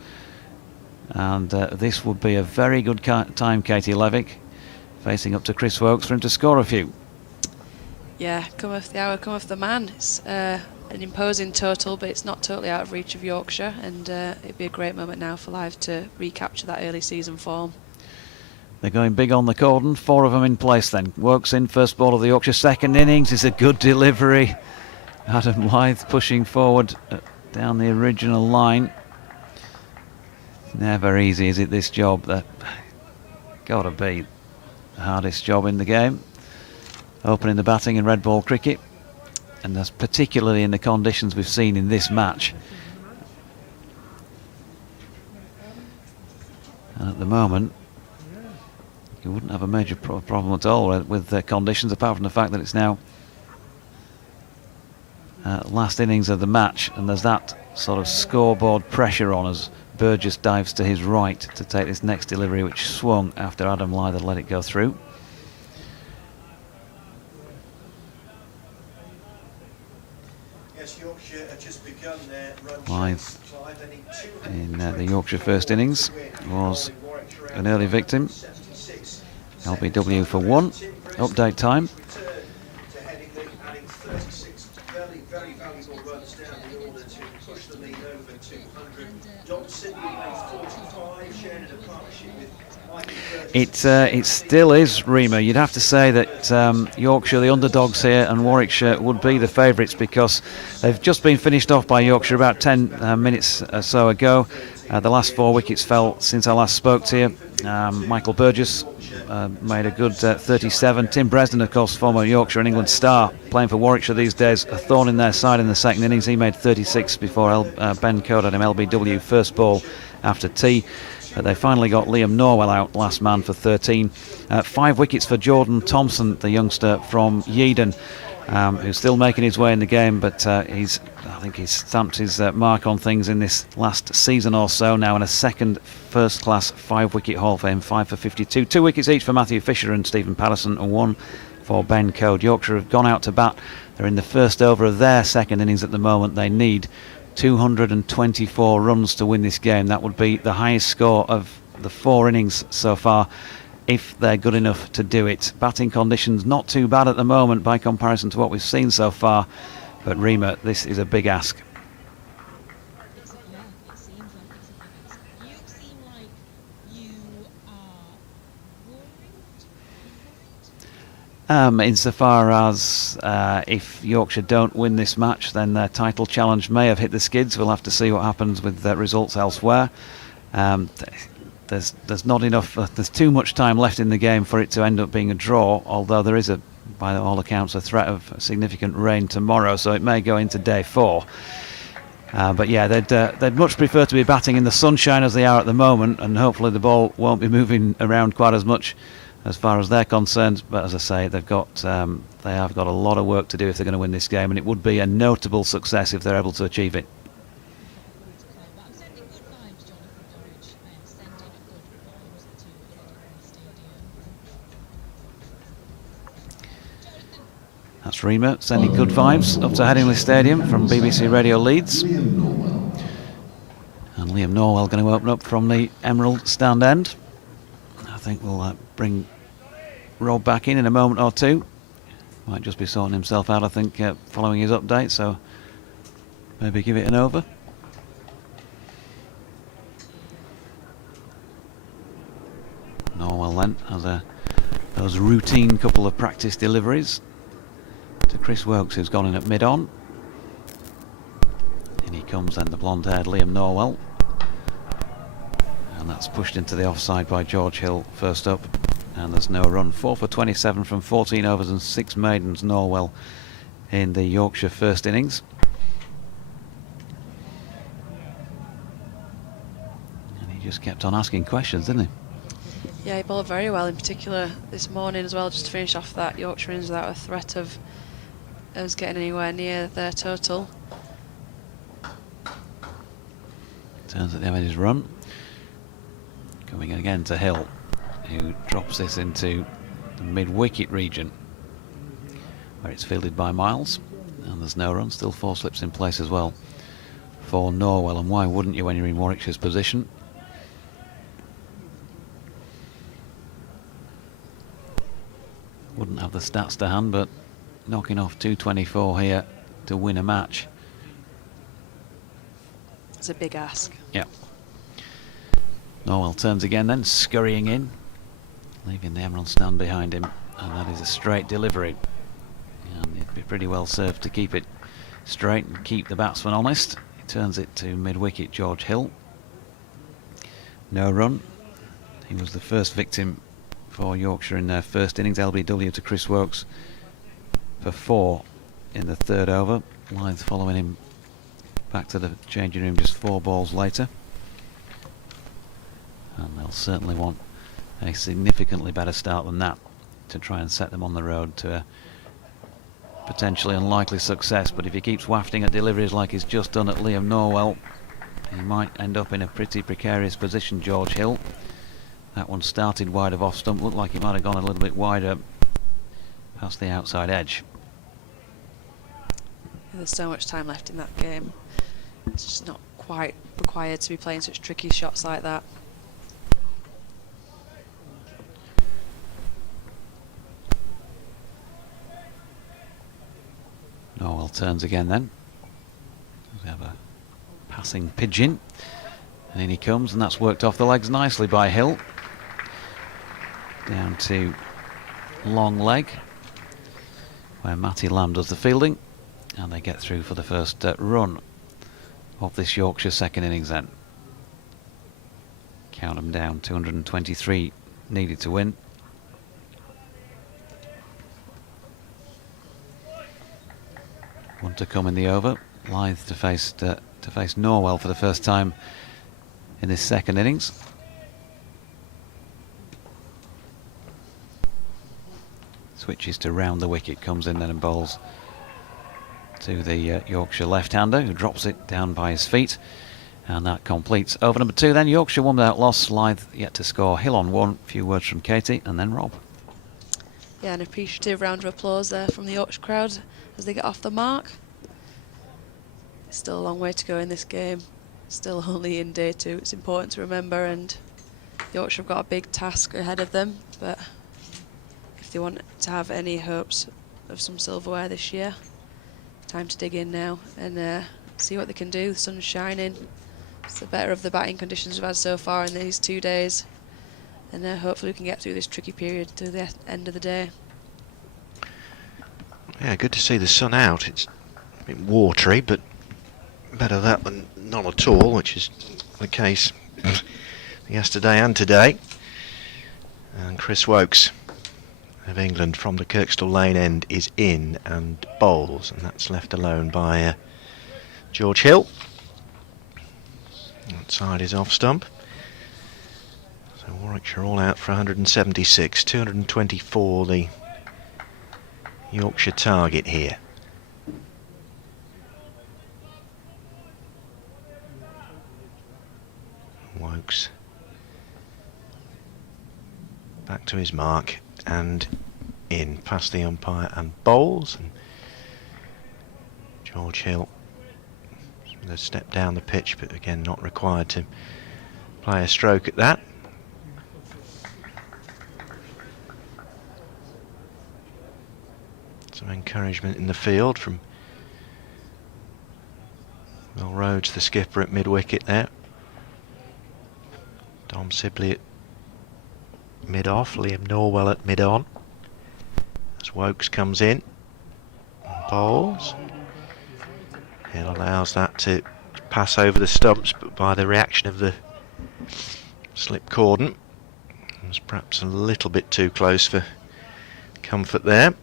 and this would be a very good time, Katie Levick, facing up to Chris Wokes, for him to score a few. Yeah, cometh the hour, cometh the man. It's an imposing total, but it's not totally out of reach of Yorkshire, and it'd be a great moment now for Lyth to recapture that early season form. They're going big on the cordon. 4 of them in place then. Wokes in, first ball of the Yorkshire second innings. It's a good delivery. Adam Lyth pushing forward down the original line. Never easy, is it, this job? That got to be the hardest job in the game. Opening the batting in red ball cricket, and that's particularly in the conditions we've seen in this match. And at the moment, you wouldn't have a major problem at all with the conditions, apart from the fact that it's now last innings of the match, and there's that sort of scoreboard pressure on as Burgess dives to his right to take this next delivery, which swung after Adam Lyth had let it go through. Lyth in the Yorkshire first innings was an early victim. LBW for 1. Update time. It still is, Rima. You'd have to say that Yorkshire, the underdogs here, and Warwickshire would be the favourites, because they've just been finished off by Yorkshire about 10 minutes or so ago. The last 4 wickets fell since I last spoke to you. Michael Burgess made a good 37. Tim Bresnan, of course, former Yorkshire and England star, playing for Warwickshire these days, a thorn in their side in the second innings. He made 36 before Ben Code had him LBW first ball after tea. They finally got Liam Norwell out, last man, for 13. 5 wickets for Jordan Thompson, the youngster from Yeadon, who's still making his way in the game, but I think he's stamped his mark on things in this last season or so now, and a second first-class 5-wicket haul for him, 5 for 52. 2 wickets each for Matthew Fisher and Stephen Patterson, and 1 for Ben Code. Yorkshire have gone out to bat. They're in the first over of their second innings at the moment. They need 224 runs to win this game. That would be the highest score of the 4 innings so far, if they're good enough to do it. Batting conditions not too bad at the moment by comparison to what we've seen so far, but Rima, this is a big ask. Insofar as if Yorkshire don't win this match, then their title challenge may have hit the skids. We'll have to see what happens with the results elsewhere. There's not enough. There's too much time left in the game for it to end up being a draw. Although there is, by all accounts, a threat of significant rain tomorrow, so it may go into day 4. But yeah, they'd much prefer to be batting in the sunshine as they are at the moment, and hopefully the ball won't be moving around quite as much as far as they're concerned. But as I say, they have got a lot of work to do if they're going to win this game, and it would be a notable success if they're able to achieve it. That's Rima sending good vibes up to Headingley Stadium from BBC Radio Leeds. Liam Norwell. And Liam Norwell going to open up from the Emerald stand end. I think we'll bring Rob back in a moment or two. Might just be sorting himself out, I think, following his update, so maybe give it an over. Norwell then has those routine couple of practice deliveries to Chris Wokes, who's gone in at mid-on. In he comes then, the blonde-haired Liam Norwell. And that's pushed into the offside by George Hill first up. And there's no run. 4 for 27 from 14 overs and 6 maidens, Norwell, in the Yorkshire first innings. And he just kept on asking questions, didn't he? Yeah, he bowled very well, in particular this morning as well, just to finish off that Yorkshire innings without a threat of us getting anywhere near their total. Turns at the end of his run. Coming in again to Hill, who drops this into the mid-wicket region, where it's fielded by Miles. And there's no run, still 4 slips in place as well for Norwell. And why wouldn't you when you're in Warwickshire's position? Wouldn't have the stats to hand, but knocking off 224 here to win a match. It's a big ask. Yeah. Norwell turns again then, scurrying in, leaving the Emerald stand behind him, and that is a straight delivery. And he'd be pretty well served to keep it straight and keep the batsman honest. He turns it to mid-wicket, George Hill. No run. He was the first victim for Yorkshire in their first innings. LBW to Chris Wokes for 4 in the third over. Lyth following him back to the changing room just 4 balls later. And they'll certainly want a significantly better start than that to try and set them on the road to a potentially unlikely success. But if he keeps wafting at deliveries like he's just done at Liam Norwell, he might end up in a pretty precarious position, George Hill. That one started wide of off stump, looked like it might have gone a little bit wider past the outside edge. There's so much time left in that game. It's just not quite required to be playing such tricky shots like that. Norwell turns again then. We have a passing pigeon. And in he comes, and that's worked off the legs nicely by Hill. Down to long leg, where Matty Lamb does the fielding. And they get through for the first run of this Yorkshire second innings then. Count them down, 223 needed to win. One to come in the over. Lyth to face Norwell for the first time in this second innings. Switches to round the wicket, comes in then and bowls to the Yorkshire left-hander, who drops it down by his feet. And that completes over number 2 then. Yorkshire 1 without loss. Lyth yet to score. Hill on 1. Few words from Katie and then Rob. Yeah, an appreciative round of applause there from the Yorkshire crowd as they get off the mark. It's still a long way to go in this game. Still only in day 2. It's important to remember, and Yorkshire have got a big task ahead of them. But if they want to have any hopes of some silverware this year, time to dig in now and see what they can do. The sun's shining. It's the better of the batting conditions we've had so far in these 2 days. And hopefully we can get through this tricky period to the end of the day. Yeah, good to see the sun out. It's a bit watery, but better that than none at all, which is the case yesterday and today. And Chris Wokes of England from the Kirkstall Lane end is in and bowls, and that's left alone by George Hill. Outside is off stump. So Warwickshire all out for 176, 224 the Yorkshire target here. Wokes back to his mark and in past the umpire and bowls, and George Hill with a step down the pitch, but again not required to play a stroke at that. Some encouragement in the field from Will Rhodes, the skipper, at mid-wicket there. Dom Sibley at mid-off, Liam Norwell at mid-on. As Wokes comes in and bowls. Hill allows that to pass over the stumps, but by the reaction of the slip cordon, it was perhaps a little bit too close for comfort there.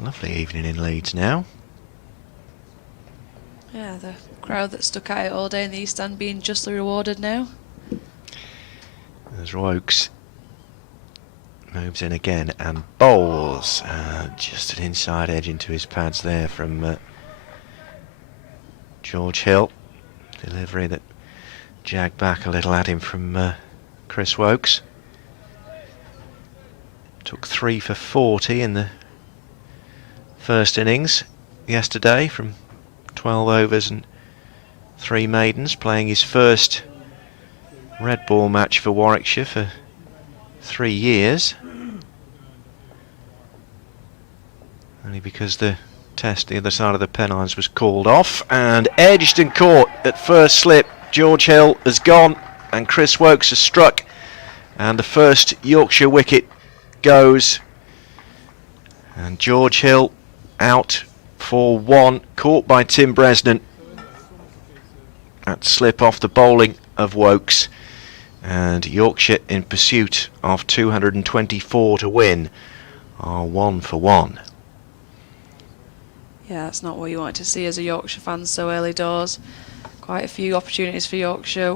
Lovely evening in Leeds now. Yeah, the crowd that stuck at it all day in the East Stand being justly rewarded now. As Wokes moves in again and bowls. Just an inside edge into his pads there from George Hill. Delivery that jagged back a little at him from Chris Wokes. Took 3 for 40 in the first innings yesterday from 12 overs and 3 maidens, playing his first red ball match for Warwickshire for 3 years. Only because the test the other side of the Pennines was called off, and edged and caught at first slip. George Hill has gone and Chris Wokes has struck, and the first Yorkshire wicket goes, and George Hill out for 1, caught by Tim Bresnan. That slip off the bowling of Wokes, and Yorkshire, in pursuit of 224 to win, are 1 for 1. Yeah, that's not what you want to see as a Yorkshire fan so early doors. Quite a few opportunities for Yorkshire,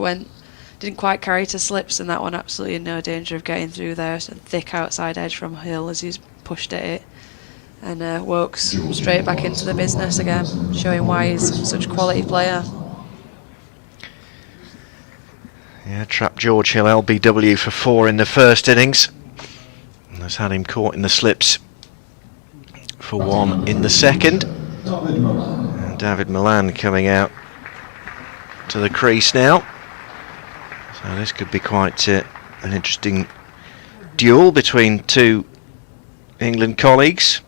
didn't quite carry to slips, and that one absolutely in no danger of getting through there. So thick outside edge from Hill as he's pushed at it. And Wokes straight back into the business again, showing why he's such a quality player. Yeah, trapped George Hill LBW for 4 in the first innings, and has had him caught in the slips for 1 in the second. And David Milan coming out to the crease now. So this could be quite an interesting duel between 2 England colleagues,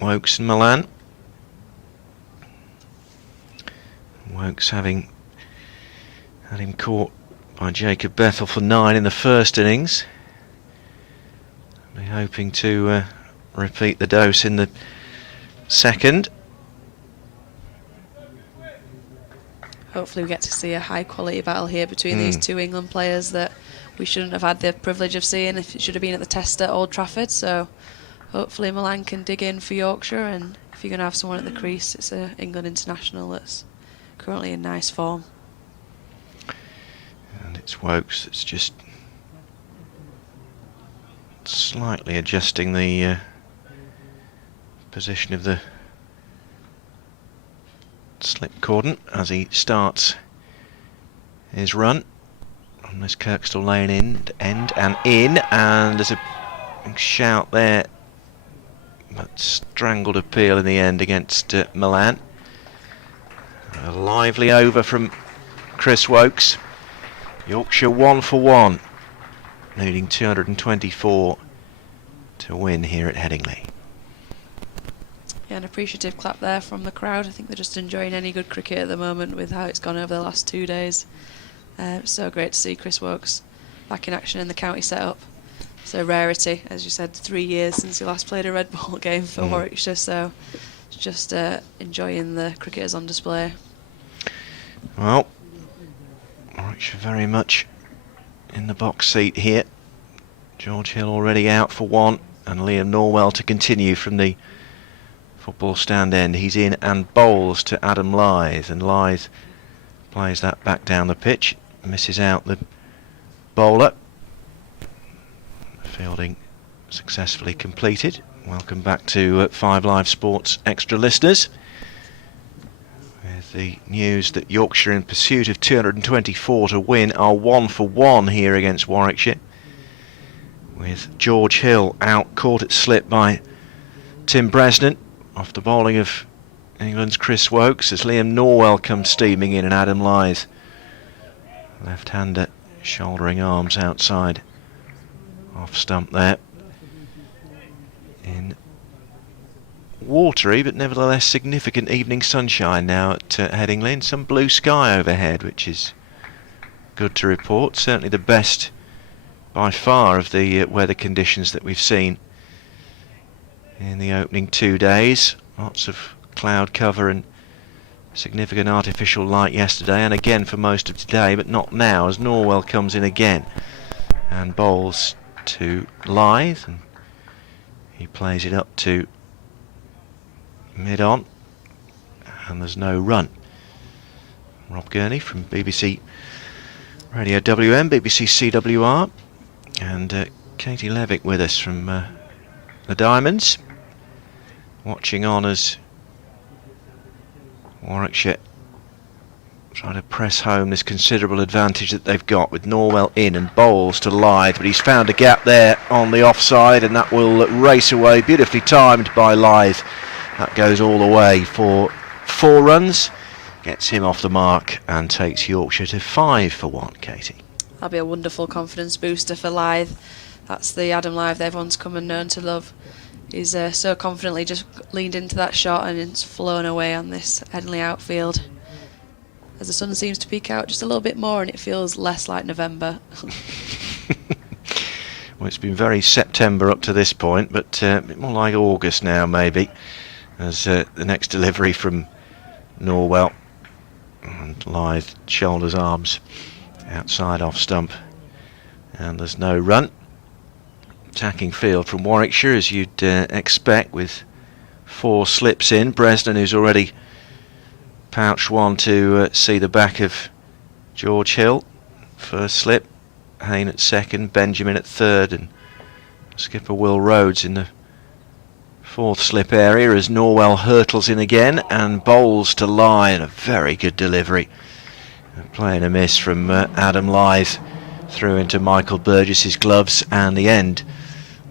Wokes and Milan. Wokes having had him caught by Jacob Bethel for 9 in the first innings. Be hoping to repeat the dose in the second. Hopefully we get to see a high quality battle here between these 2 England players that we shouldn't have had the privilege of seeing if it should have been at the Test at Old Trafford. So hopefully Milan can dig in for Yorkshire, and if you're going to have someone at the crease, it's an England international that's currently in nice form. And it's Wokes that's just slightly adjusting the position of the slip cordon as he starts his run on this Kirkstall Lane end and in, and there's a big shout there, but strangled appeal in the end against Milan. A lively over from Chris Wokes. Yorkshire 1 for 1, needing 224 to win here at Headingley. Yeah, an appreciative clap there from the crowd. I think they're just enjoying any good cricket at the moment with how it's gone over the last 2 days. It's so great to see Chris Wokes back in action in the county setup. It's a rarity, as you said, 3 years since he last played a red ball game for Warwickshire, so just enjoying the cricketers on display. Well, Warwickshire very much in the box seat here. George Hill already out for 1, and Liam Norwell to continue from the football stand end. He's in and bowls to Adam Lyth, and Lyth plays that back down the pitch, misses out the bowler. Fielding successfully completed. Welcome back to 5 Live Sports Extra listeners, with the news that Yorkshire, in pursuit of 224 to win, are 1 for 1 here against Warwickshire, with George Hill out caught at slip by Tim Bresnan off the bowling of England's Chris Wokes, as Liam Norwell comes steaming in, and Adam Lyth, left-hander, shouldering arms outside off stump there. In watery but nevertheless significant evening sunshine now at Headingley, and some blue sky overhead, which is good to report. Certainly the best by far of the weather conditions that we've seen in the opening 2 days. Lots of cloud cover and significant artificial light yesterday, and again for most of today, but not now, as Norwell comes in again and bowls to Lyth, and he plays it up to mid-on, and there's no run. Rob Gurney from BBC Radio WM, BBC CWR, and Katie Levick with us from the Diamonds, watching on as Warwickshire trying to press home this considerable advantage that they've got, with Norwell in and bowls to Lyth, but he's found a gap there on the offside, and that will race away, beautifully timed by Lyth. That goes all the way for 4 runs, gets him off the mark, and takes Yorkshire to 5 for 1. Katie. That'll be a wonderful confidence booster for Lyth. That's the Adam Lyth everyone's come and known to love. He's so confidently just leaned into that shot, and it's flown away on this Headingley outfield, as the sun seems to peek out just a little bit more, and it feels less like November. Well, it's been very September up to this point, but a bit more like August now, maybe, as the next delivery from Norwell, and Lyth shoulders arms outside off stump, and there's no run. Attacking field from Warwickshire, as you'd expect, with 4 slips in. Bresnan, who's already pouched one to see the back of George Hill. First slip, Hayne at second, Benjamin at third, and skipper Will Rhodes in the 4th slip area, as Norwell hurtles in again and bowls to Lyth, and a very good delivery. Playing a miss from Adam Lyth through into Michael Burgess's gloves, and the end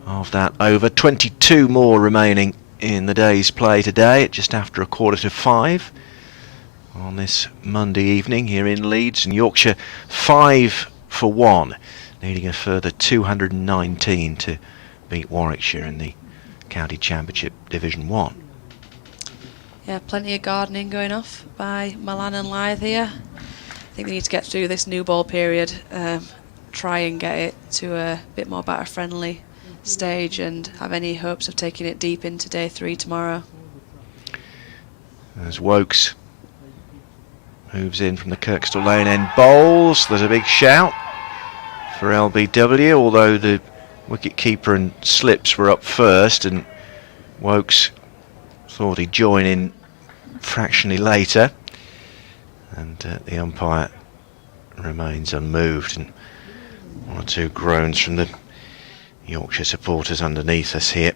of that over. 22 more remaining in the day's play today, at just after 4:45 on this Monday evening here in Leeds, and Yorkshire 5 for 1, needing a further 219 to beat Warwickshire in the County Championship Division 1. Yeah, plenty of gardening going off by Malan and Lyth here. I think they need to get through this new ball period, try and get it to a bit more batter friendly stage, and have any hopes of taking it deep into day 3 tomorrow. As Wokes moves in from the Kirkstall Lane end, bowls. There's a big shout for LBW, although the wicket keeper and slips were up first, and Wokes thought he'd join in fractionally later, and the umpire remains unmoved, and 1 or 2 groans from the Yorkshire supporters underneath us here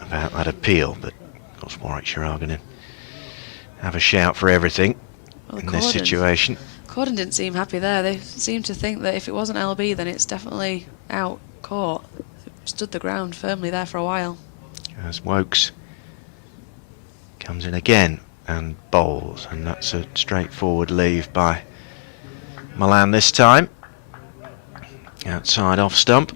about that appeal, but of course Warwickshire are going to have a shout for everything in this situation. Corden didn't seem happy there. They seemed to think that if it wasn't LB, then it's definitely out caught. It stood the ground firmly there for a while. As Wokes comes in again and bowls, and that's a straightforward leave by Malan this time. Outside off stump.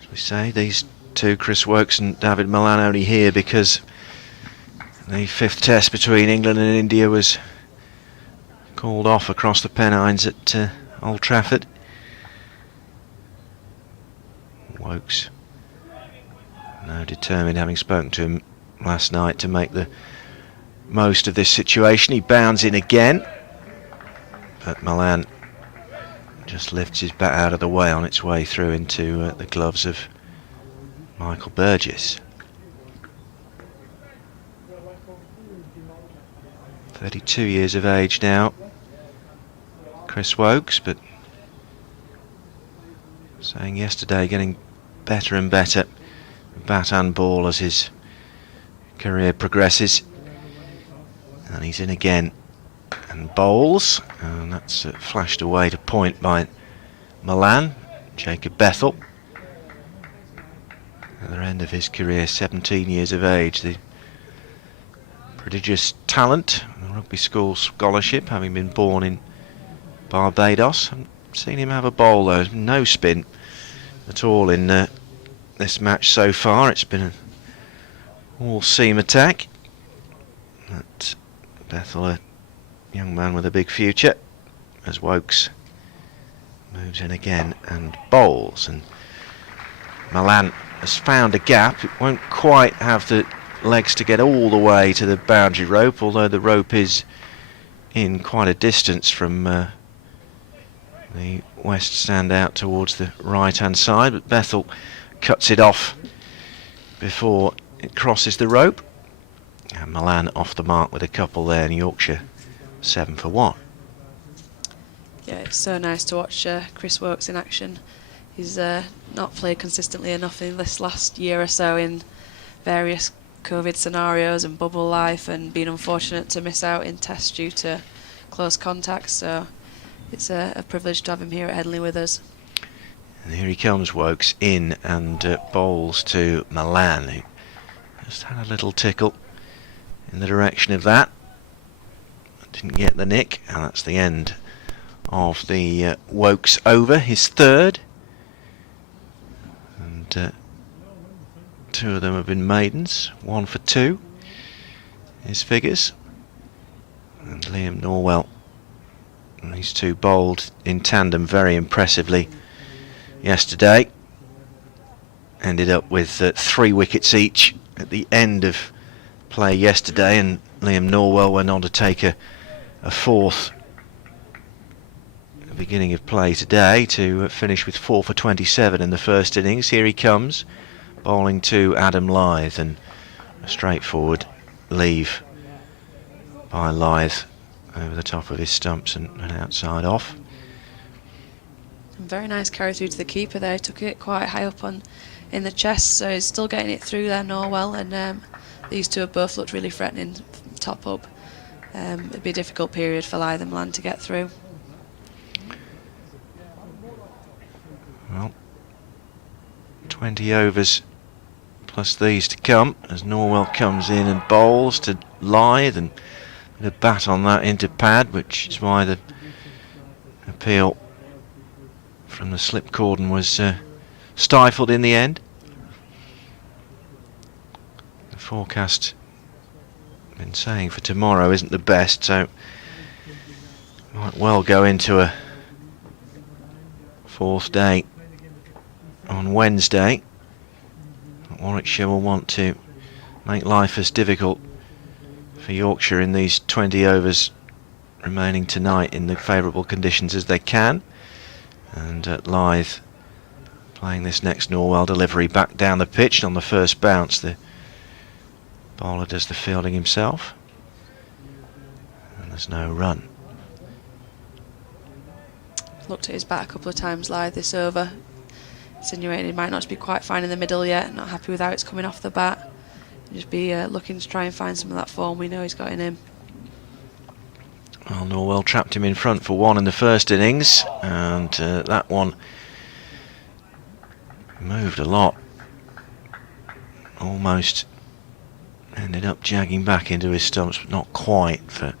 As we say, these two, Chris Wokes and David Malan, only here because the 5th test between England and India was called off across the Pennines at Old Trafford. Wokes now determined, having spoken to him last night, to make the most of this situation. He bounds in again, but Malan just lifts his bat out of the way on its way through into the gloves of Michael Burgess. 32 years of age now, Chris Wokes, but saying yesterday getting better and better, bat and ball, as his career progresses. And he's in again and bowls, and that's flashed away to point by Milan, Jacob Bethel. At the end of his career, 17 years of age, the prodigious talent, a rugby school scholarship, having been born in Barbados. Haven't seen him have a bowl though, no spin at all in this match so far. It's been an all-seam attack. But Bethel, a young man with a big future, as Wokes moves in again and bowls, and Milan has found a gap. It won't quite have the legs to get all the way to the boundary rope, although the rope is in quite a distance from the west stand out towards the right hand side, but Bethel cuts it off before it crosses the rope, and Milan off the mark with a couple there, and Yorkshire 7 for 1. Yeah, it's so nice to watch Chris Wokes in action. He's not played consistently enough in this last year or so in various COVID scenarios and bubble life, and been unfortunate to miss out in tests due to close contacts, so it's a privilege to have him here at Headingley with us. And here he comes, Wokes, in and bowls to Milan, who just had a little tickle in the direction of that. Didn't get the nick, and that's the end of the Wokes over, his third. And two of them have been maidens, 1 for 2, his figures. And Liam Norwell, and these two bowled in tandem very impressively yesterday. Ended up with 3 wickets each at the end of play yesterday, and Liam Norwell went on to take a 4th at the beginning of play today to finish with 4 for 27 in the first innings. Here he comes, bowling to Adam Lyth, and a straightforward leave by Lyth over the top of his stumps and an outside off. Very nice carry through to the keeper there. He took it quite high up in the chest, so he's still getting it through there, Norwell, and these two have both looked really threatening top up. It'd be a difficult period for Lyth and Milan to get through. Well, 20 overs plus these to come as Norwell comes in and bowls to Lyth, and a bat on that into pad, which is why the appeal from the slip cordon was stifled in the end. The forecast, I've been saying, for tomorrow isn't the best, so might well go into a 4th day on Wednesday. Warwickshire will want to make life as difficult for Yorkshire in these 20 overs remaining tonight in the favourable conditions as they can. And Lyth playing this next Norwell delivery back down the pitch. On the first bounce, the bowler does the fielding himself, and there's no run. Looked at his bat a couple of times, Lyth, this over, insinuating he might not be quite fine in the middle yet, not happy with how it's coming off the bat. Just be looking to try and find some of that form we know he's got in him. Well, Norwell trapped him in front for 1 in the first innings, and that one moved a lot. Almost ended up jagging back into his stumps, but not quite for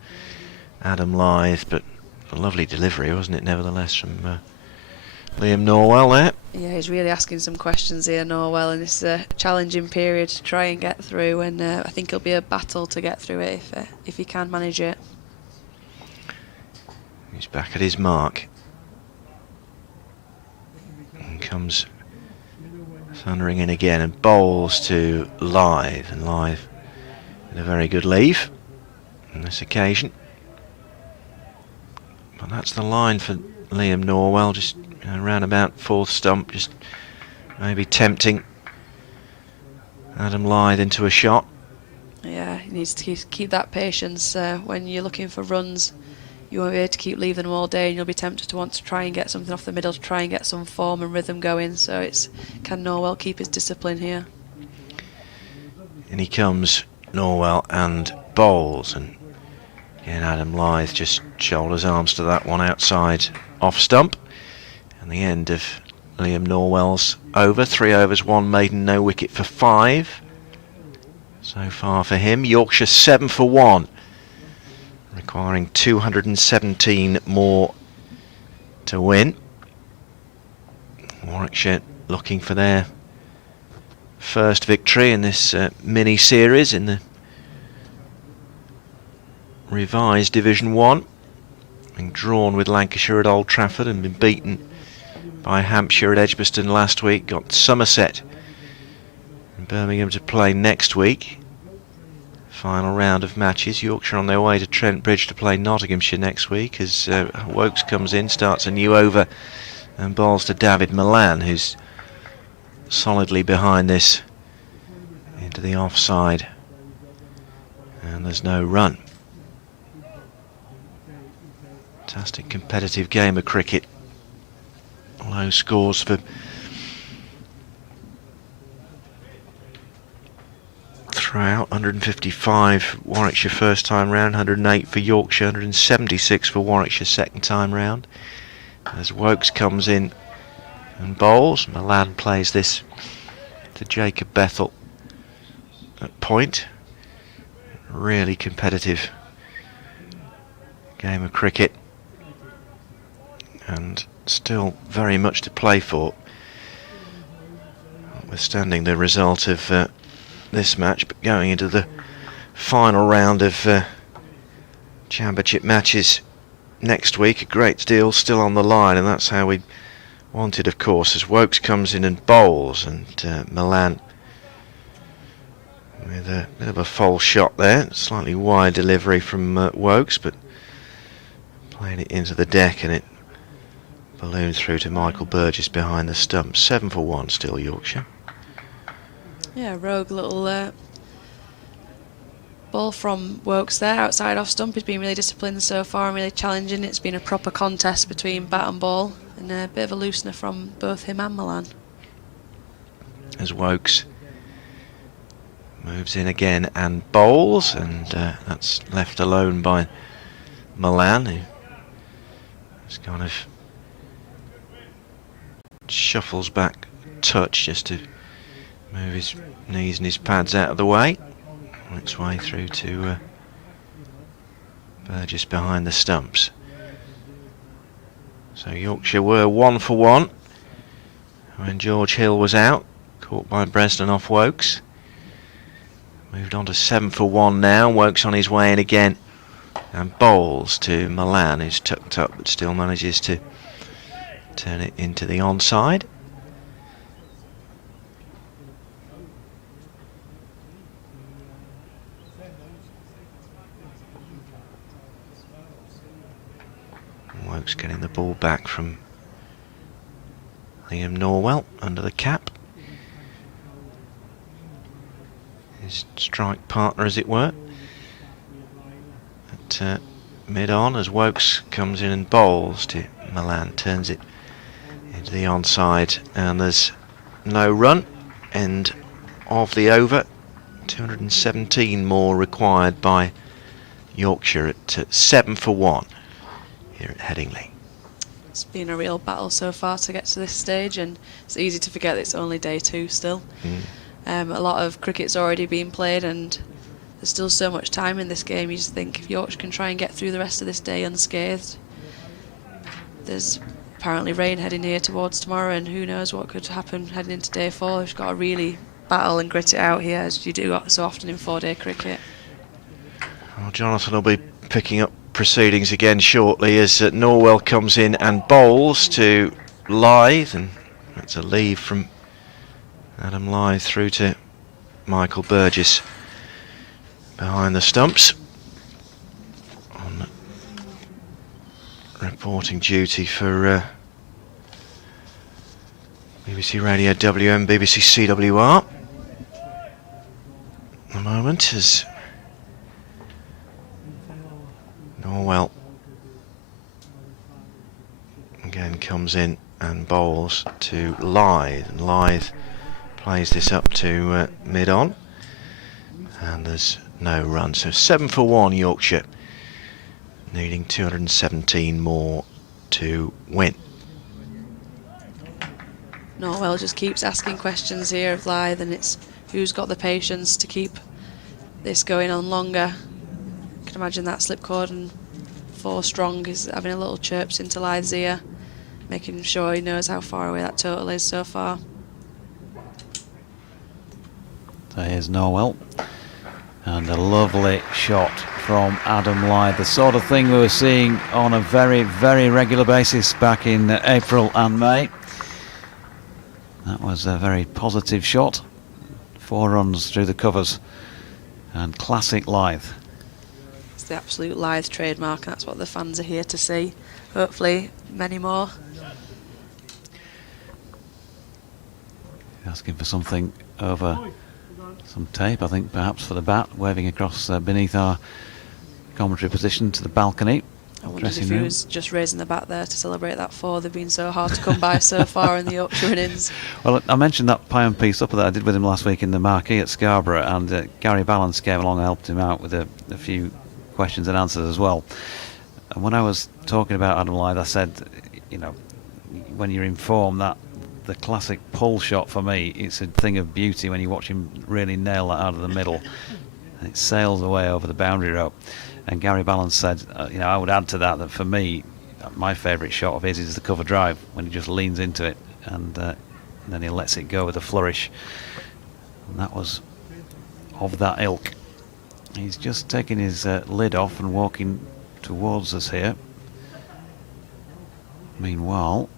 Adam Lyth, but a lovely delivery, wasn't it, nevertheless, from Liam Norwell there. Yeah, he's really asking some questions here, Norwell, and it's a challenging period to try and get through, and I think it'll be a battle to get through it if he can manage it. He's back at his mark. And comes thundering in again and bowls to Lyth, and Lyth with a very good leave on this occasion. But that's the line for Liam Norwell, just around about 4th stump, just maybe tempting Adam Lyth into a shot. Yeah, he needs to keep that patience. When you're looking for runs, you won't be able to keep leaving them all day, and you'll be tempted to want to try and get something off the middle to try and get some form and rhythm going. So can Norwell keep his discipline here? In he comes, Norwell, and bowls, and again Adam Lyth just shoulders arms to that one outside off stump. And the end of Liam Norwell's over. 3 overs, 1 maiden, no wicket for 5 so far for him. Yorkshire 7 for 1, requiring 217 more to win. Warwickshire looking for their first victory in this mini series in the revised Division 1, being drawn with Lancashire at Old Trafford and been beaten by Hampshire at Edgbaston last week. Got Somerset and Birmingham to play next week. Final round of matches. Yorkshire on their way to Trent Bridge to play Nottinghamshire next week as Wokes comes in, starts a new over and bowls to David Milan, who's solidly behind this into the offside, and there's no run. Fantastic competitive game of cricket. Low scores for throughout. 155 Warwickshire first time round, 108 for Yorkshire, 176 for Warwickshire second time round. As Wokes comes in and bowls, Milan plays this to Jacob Bethel at point. Really competitive game of cricket, and still very much to play for, notwithstanding the result of this match. But going into the final round of championship matches next week, a great deal still on the line, and that's how we wanted, of course, as Wokes comes in and bowls, and Milan with a bit of a false shot there, slightly wide delivery from Wokes, but playing it into the deck, and it ballooned through to Michael Burgess behind the stump. 7 for 1 still Yorkshire. Yeah, rogue little ball from Wokes there, outside off stump. He's been really disciplined so far and really challenging. It's been a proper contest between bat and ball, and a bit of a loosener from both him and Milan. As Wokes moves in again and bowls, and that's left alone by Milan, who just kind of shuffles back touch just to move his knees and his pads out of the way. On its way through to Burgess behind the stumps. So Yorkshire were 1 for 1 when George Hill was out, caught by Bresnan off Wokes. Moved on to 7 for 1 now. Wokes on his way in again and bowls to Milan, who's tucked up but still manages to turn it into the onside. Wokes getting the ball back from Liam Norwell under the cap. His strike partner, as it were. At mid-on, as Wokes comes in and bowls to Milan, turns it into the onside, and there's no run. End of the over. 217 more required by Yorkshire at 7 for 1 here at Headingley. It's been a real battle so far to get to this stage, and it's easy to forget that it's only day 2 still. A lot of cricket's already been played, and there's still so much time in this game. You just think if Yorkshire can try and get through the rest of this day unscathed. There's apparently rain heading here towards tomorrow, and who knows what could happen heading into day 4. We've got to really battle and grit it out here, as you do so often in 4-day cricket. Well, Jonathan will be picking up proceedings again shortly as Norwell comes in and bowls to Lyth, and that's a leave from Adam Lyth through to Michael Burgess behind the stumps on reporting duty for BBC Radio WM, BBC CWR at the moment, as Norwell again comes in and bowls to Lythe, and Lythe plays this up to mid-on, and there's no run. So 7 for 1 Yorkshire, needing 217 more to win. Norwell just keeps asking questions here of Lythe, and it's who's got the patience to keep this going on longer. I can imagine that slipcord and 4 strong is having a little chirps into Lythe's ear, making sure he knows how far away that total is so far. So here's Norwell, and a lovely shot from Adam Lythe, the sort of thing we were seeing on a very, very regular basis back in April and May. That was a very positive shot. 4 runs through the covers, and classic Lythe. It's the absolute Lythe trademark, and that's what the fans are here to see. Hopefully many more. Asking for something over some tape, I think, perhaps for the bat, waving across beneath our commentary position to the balcony. I wondered if he was just raising the bat there to celebrate that 4. They've been so hard to come by so far in the Yorkshire innings. Well, I mentioned that Pion piece up that I did with him last week in the Marquee at Scarborough, and Gary Balance came along and helped him out with a few questions and answers as well. And when I was talking about Adam Lythe, I said, you know, when you're in form, that the classic pull shot for me, it's a thing of beauty when you watch him really nail that out of the middle, and it sails away over the boundary rope. And Gary Balance said, you know, I would add to that for me, my favourite shot of his is the cover drive, when he just leans into it and then he lets it go with a flourish. And that was of that ilk. He's just taking his lid off and walking towards us here. Meanwhile,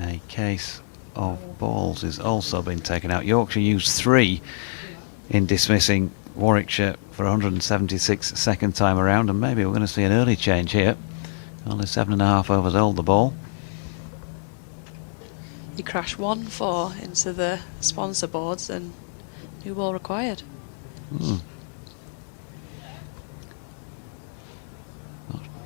a case of balls is also being taken out. Yorkshire used 3 in dismissing Warwickshire for 176 second time around, and maybe we're going to see an early change here. Only 7.5 overs old, the ball. He crashed 1-4 into the sponsor boards, and new ball required.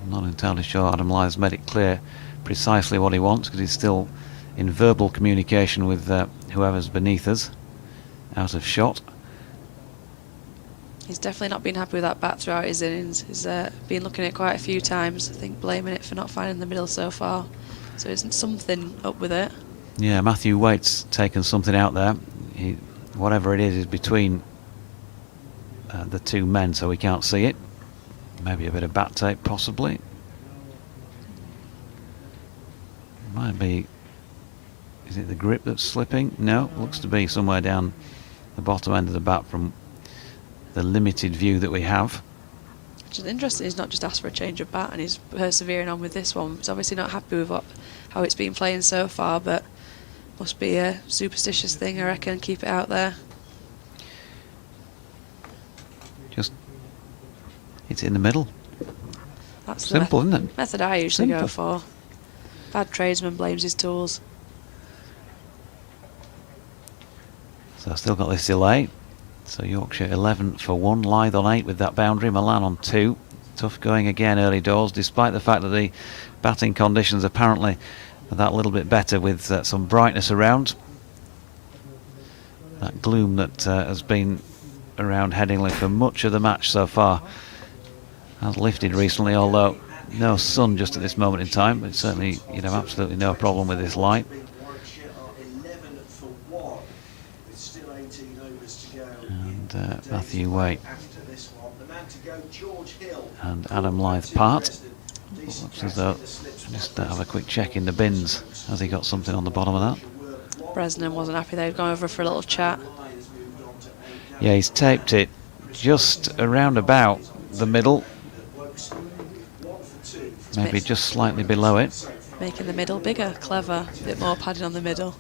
Not entirely sure Adam Lythe's made it clear precisely what he wants, because he's still in verbal communication with whoever's beneath us, out of shot. He's definitely not been happy with that bat throughout his innings. He's been looking at it quite a few times, I think blaming it for not finding the middle so far. So isn't something up with it? Yeah, Matthew Waite's taken something out there. Whatever it is between the 2 men, so we can't see it. Maybe a bit of bat tape, possibly. Might be... Is it the grip that's slipping? No, looks to be somewhere down the bottom end of the bat from the limited view that we have. Which is interesting, he's not just asked for a change of bat and he's persevering on with this one. He's obviously not happy with how it's been playing so far, but must be a superstitious thing, I reckon. Keep it out there. Just hit it in the middle. That's simple, the isn't it? Method I usually Simple. go for. Bad tradesman blames his tools. So I've still got this delay. So Yorkshire 11 for 1, Lythe on 8 with that boundary, Milan on 2. Tough going again early doors, despite the fact that the batting conditions apparently are that little bit better with some brightness around. That gloom that has been around Headingley for much of the match so far has lifted recently, although no sun just at this moment in time, but certainly, you know, absolutely no problem with this light. And Matthew Waite and Adam Lythe part. Looks as though, just have a quick check in the bins. Has he got something on the bottom of that? Bresnan wasn't happy. They'd gone over for a little chat. Yeah, he's taped it just around about the middle, maybe just slightly below it. Making the middle bigger, clever, a bit more padding on the middle.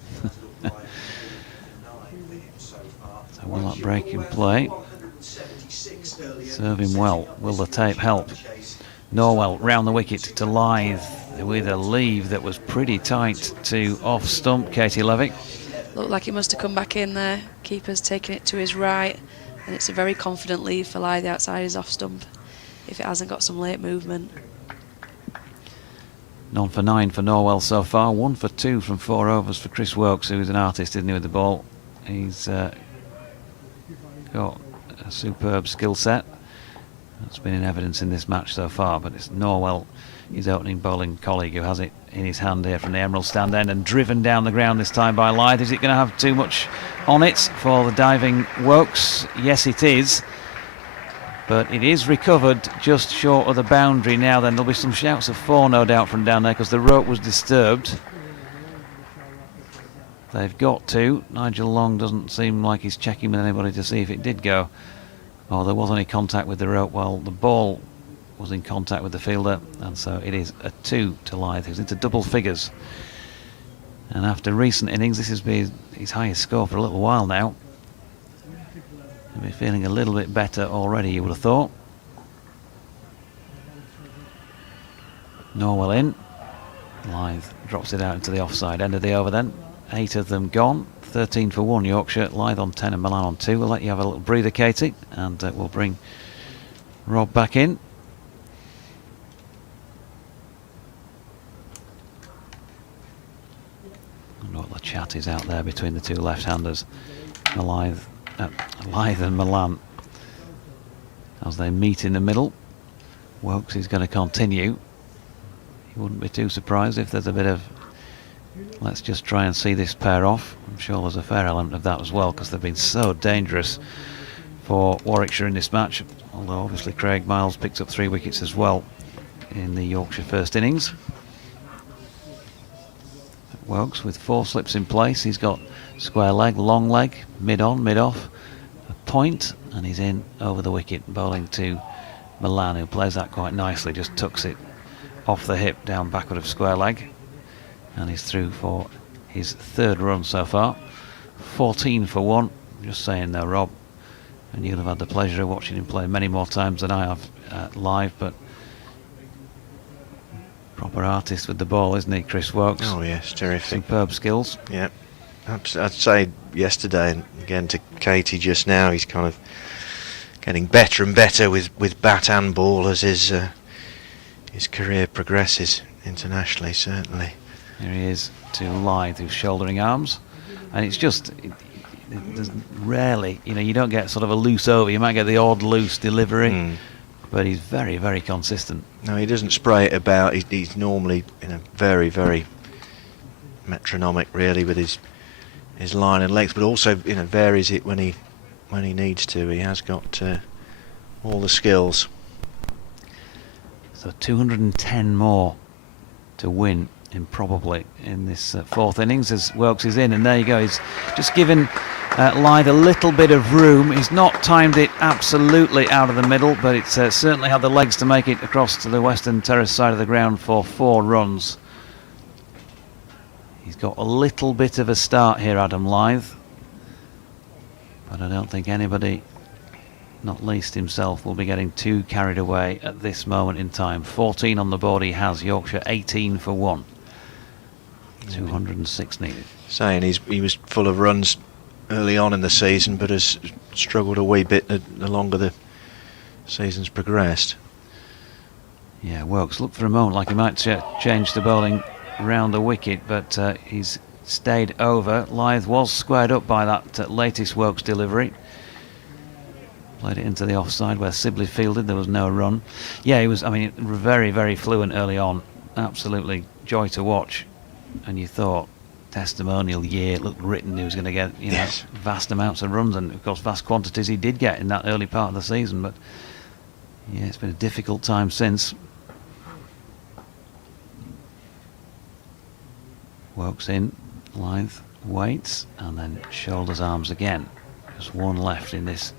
So will that break in play? Serve him well. Will the tape help? Norwell round the wicket to Lythe with a leave that was pretty tight to off stump. Katie Levick. Looked like it must have come back in there. Keeper's taking it to his right, and it's a very confident leave for Lythe outside his off stump. if it hasn't got some late movement. 9 for 9 for Norwell so far. 1 for 2 from 4 overs for Chris Wilkes, who's an artist, isn't he, with the ball. He's got a superb skill set. That's been in evidence in this match so far, but it's Norwell, his opening bowling colleague, who has it in his hand here from the Emerald stand end and driven down the ground this time by Lyth. Is it going to have too much on it for the diving Wilkes? Yes, it is. But it is recovered just short of the boundary now. Then there'll be some shouts of 4, no doubt, from down there, because the rope was disturbed. They've got to. Nigel Long doesn't seem like he's checking with anybody to see if it did go. Oh, there was any contact with the rope while the ball was in contact with the fielder, and so it is a 2 to Lyth, who's into double figures. And after recent innings, this has been his highest score for a little while now. He'll be feeling a little bit better already, you would have thought. Norwell in. Lyth drops it out into the offside end of the over then. 8 of them gone. 13 for 1 Yorkshire. Lyth on 10 and Milan on 2. We'll let you have a little breather, Katie, and we'll bring Rob back in. I wonder what the chat is out there between the two left-handers. Lyth and Milan, as they meet in the middle. Wilkes is going to continue. He wouldn't be too surprised if there's a bit of let's just try and see this pair off. I'm sure there's a fair element of that as well, because they've been so dangerous for Warwickshire in this match, although obviously Craig Miles picked up 3 wickets as well in the Yorkshire first innings. Wilkes with 4 slips in place. He's got square leg, long leg, mid on, mid off, a point, and he's in over the wicket, bowling to Milan, who plays that quite nicely, just tucks it off the hip down backward of square leg, and he's through for his 3rd run so far. 14 for 1. Just saying though, Rob, and you'll have had the pleasure of watching him play many more times than I have live, but proper artist with the ball, isn't he, Chris Wilkes? Oh yes, terrific. Superb skills. Yeah, I'd say yesterday, and again to Katie just now, he's kind of getting better and better with bat and ball as his career progresses internationally, certainly. Here he is to Lyth, who's shouldering arms, and it's just there's rarely, you don't get sort of a loose over. You might get the odd loose delivery, but he's very, very consistent. No, he doesn't spray it about. He's normally very, very metronomic, really, with his line and length, but also varies it when he needs to. He has got all the skills. So 210 more to win, improbably, in this 4th innings as Wilkes is in, and there you go. He's just given Lyth a little bit of room. He's not timed it absolutely out of the middle, but it's certainly had the legs to make it across to the western terrace side of the ground for 4 runs. He's got a little bit of a start here, Adam Lyth, but I don't think anybody, not least himself, will be getting too carried away at this moment in time. 14 on the board he has. Yorkshire 18 for 1. 206 needed. Saying he was full of runs early on in the season, but has struggled a wee bit the longer the season's progressed. Yeah, Wilkes looked for a moment like he might change the bowling round the wicket, but he's stayed over. Lyth was squared up by that latest Wilkes delivery. Played it into the offside where Sibley fielded. There was no run. Yeah, he was, very, very fluent early on. Absolutely joy to watch. And you thought, testimonial year, it looked written he was going to get yes, vast amounts of runs, and of course vast quantities he did get in that early part of the season, but yeah, it's been a difficult time since. Wilkes in, Lyth waits, and then shoulders arms again. Just 1 left in this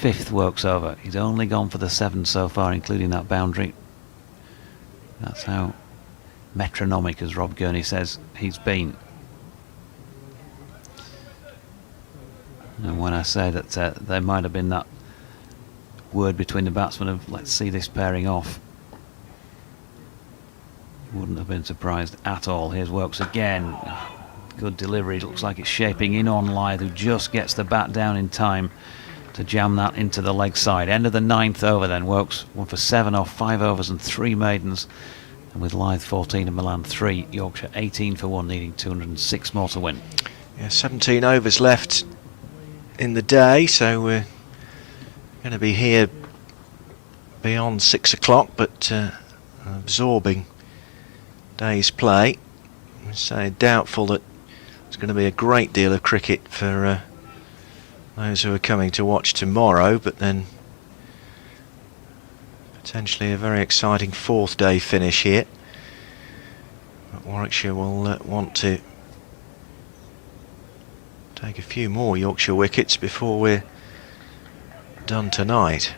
5th Wilkes over. He's only gone for the 7 so far, including that boundary. That's how metronomic, as Rob Gurney says, he's been. And when I say that there might have been that word between the batsmen of let's see this pairing off, wouldn't have been surprised at all. Here's Wilkes again. Good delivery. Looks like it's shaping in on Lyth, who just gets the bat down in time to jam that into the leg side. End of the 9th over then. Wokes 1 for 7 off 5 overs and 3 maidens. And with Lythe 14 and Milan 3, Yorkshire 18 for 1, needing 206 more to win. Yeah, 17 overs left in the day, so we're going to be here beyond 6 o'clock, but absorbing day's play. I say doubtful that there's going to be a great deal of cricket for those who are coming to watch tomorrow, but then potentially a very exciting 4th day finish here. But Warwickshire will want to take a few more Yorkshire wickets before we're done tonight.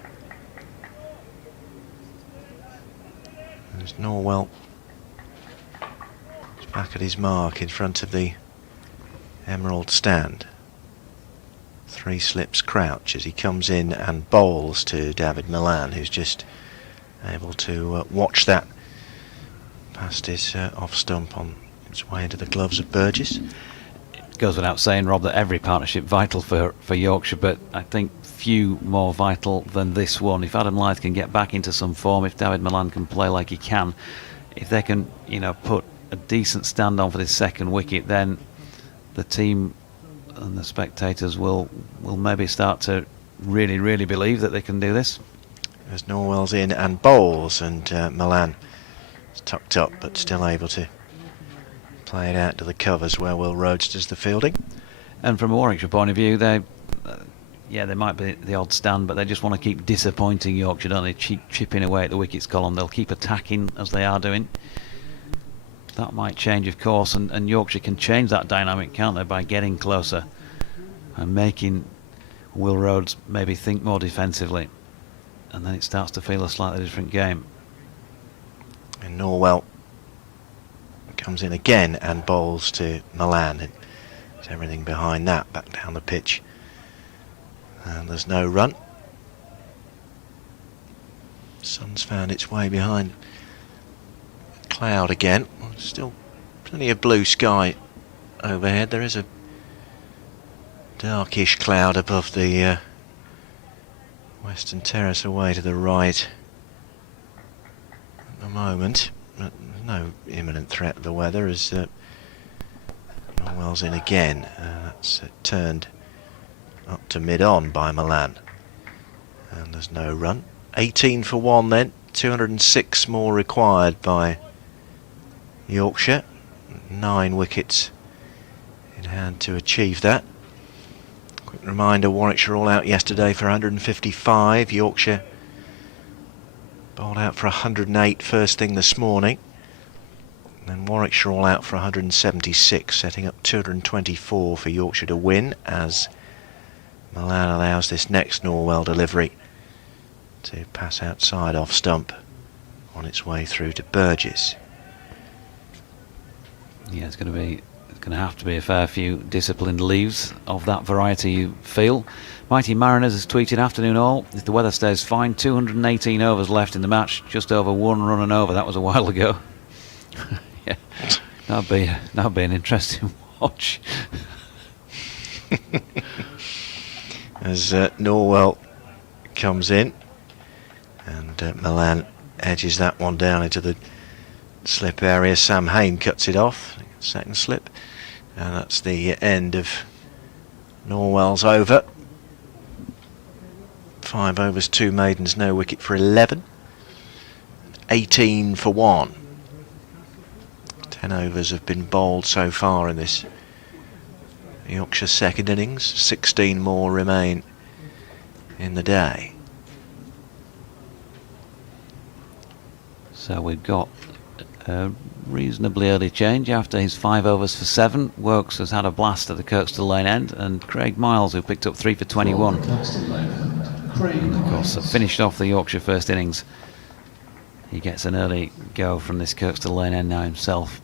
There's Norwell. He's back at his mark in front of the Emerald stand. 3 slips crouch as he comes in and bowls to David Milan, who's just able to watch that past his off stump on its way into the gloves of Burgess. It goes without saying, Rob, that every partnership vital for Yorkshire, but I think few more vital than this one. If Adam Lythe can get back into some form, if David Milan can play like he can, if they can, put a decent stand on for this 2nd wicket, then the team and the spectators will maybe start to really believe that they can do this. As Norwell's in and bowls, and Milan is tucked up but still able to play it out to the covers where Will Rhodes does the fielding. And from a Warwickshire point of view, they might be the odd stand, but they just want to keep disappointing Yorkshire, don't they? Chipping away at the wickets column. They'll keep attacking as they are doing. That might change, of course, and Yorkshire can change that dynamic, can't they, by getting closer and making Will Rhodes maybe think more defensively, and then it starts to feel a slightly different game. And Norwell comes in again and bowls to Milan, and there's everything behind that back down the pitch, and there's no run. Sun's found its way behind cloud again. Still plenty of blue sky overhead. There is a darkish cloud above the western terrace away to the right at the moment. No imminent threat of the weather as Norwell's in again. That's turned up to mid-on by Milan, and there's no run. 18 for 1 then. 206 more required by Yorkshire. 9 wickets in hand to achieve that. Quick reminder, Warwickshire all out yesterday for 155. Yorkshire bowled out for 108 first thing this morning. And Warwickshire all out for 176, setting up 224 for Yorkshire to win, as Milan allows this next Norwell delivery to pass outside off stump on its way through to Burgess. Yeah, it's going to have to be a fair few disciplined leaves of that variety, you feel. Mighty Mariners has tweeted, "Afternoon all. If the weather stays fine, 218 overs left in the match, just over 1 run and over." That was a while ago. Yeah, that'd be an interesting watch. As Norwell comes in, and Milan edges that one down into the slip area. Sam Hain cuts it off, 2nd slip, and that's the end of Norwell's over. 5 overs, 2 maidens, no wicket for 11. 18 for 1. 10 overs have been bowled so far in this Yorkshire 2nd innings. 16 more remain in the day. So we've got a reasonably early change after his 5 overs for 7. Wokes has had a blast at the Kirkstall Lane end, and Craig Miles, who picked up 3 for 21. And of course, finished off the Yorkshire first innings. He gets an early go from this Kirkstall Lane end now himself.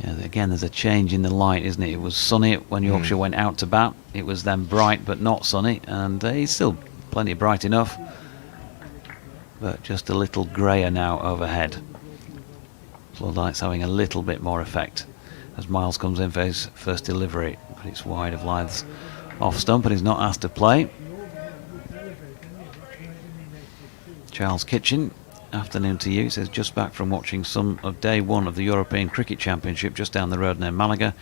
Yeah, again, there's a change in the light, isn't it? It was sunny when Yorkshire went out to bat. It was then bright but not sunny, and he's still plenty bright enough, but just a little greyer now overhead. Floodlights having a little bit more effect as Miles comes in for his first delivery, but it's wide of Lythe's off stump and is not asked to play. Charles Kitchen, afternoon to you, says just back from watching some of day one of the European Cricket Championship just down the road near Malaga.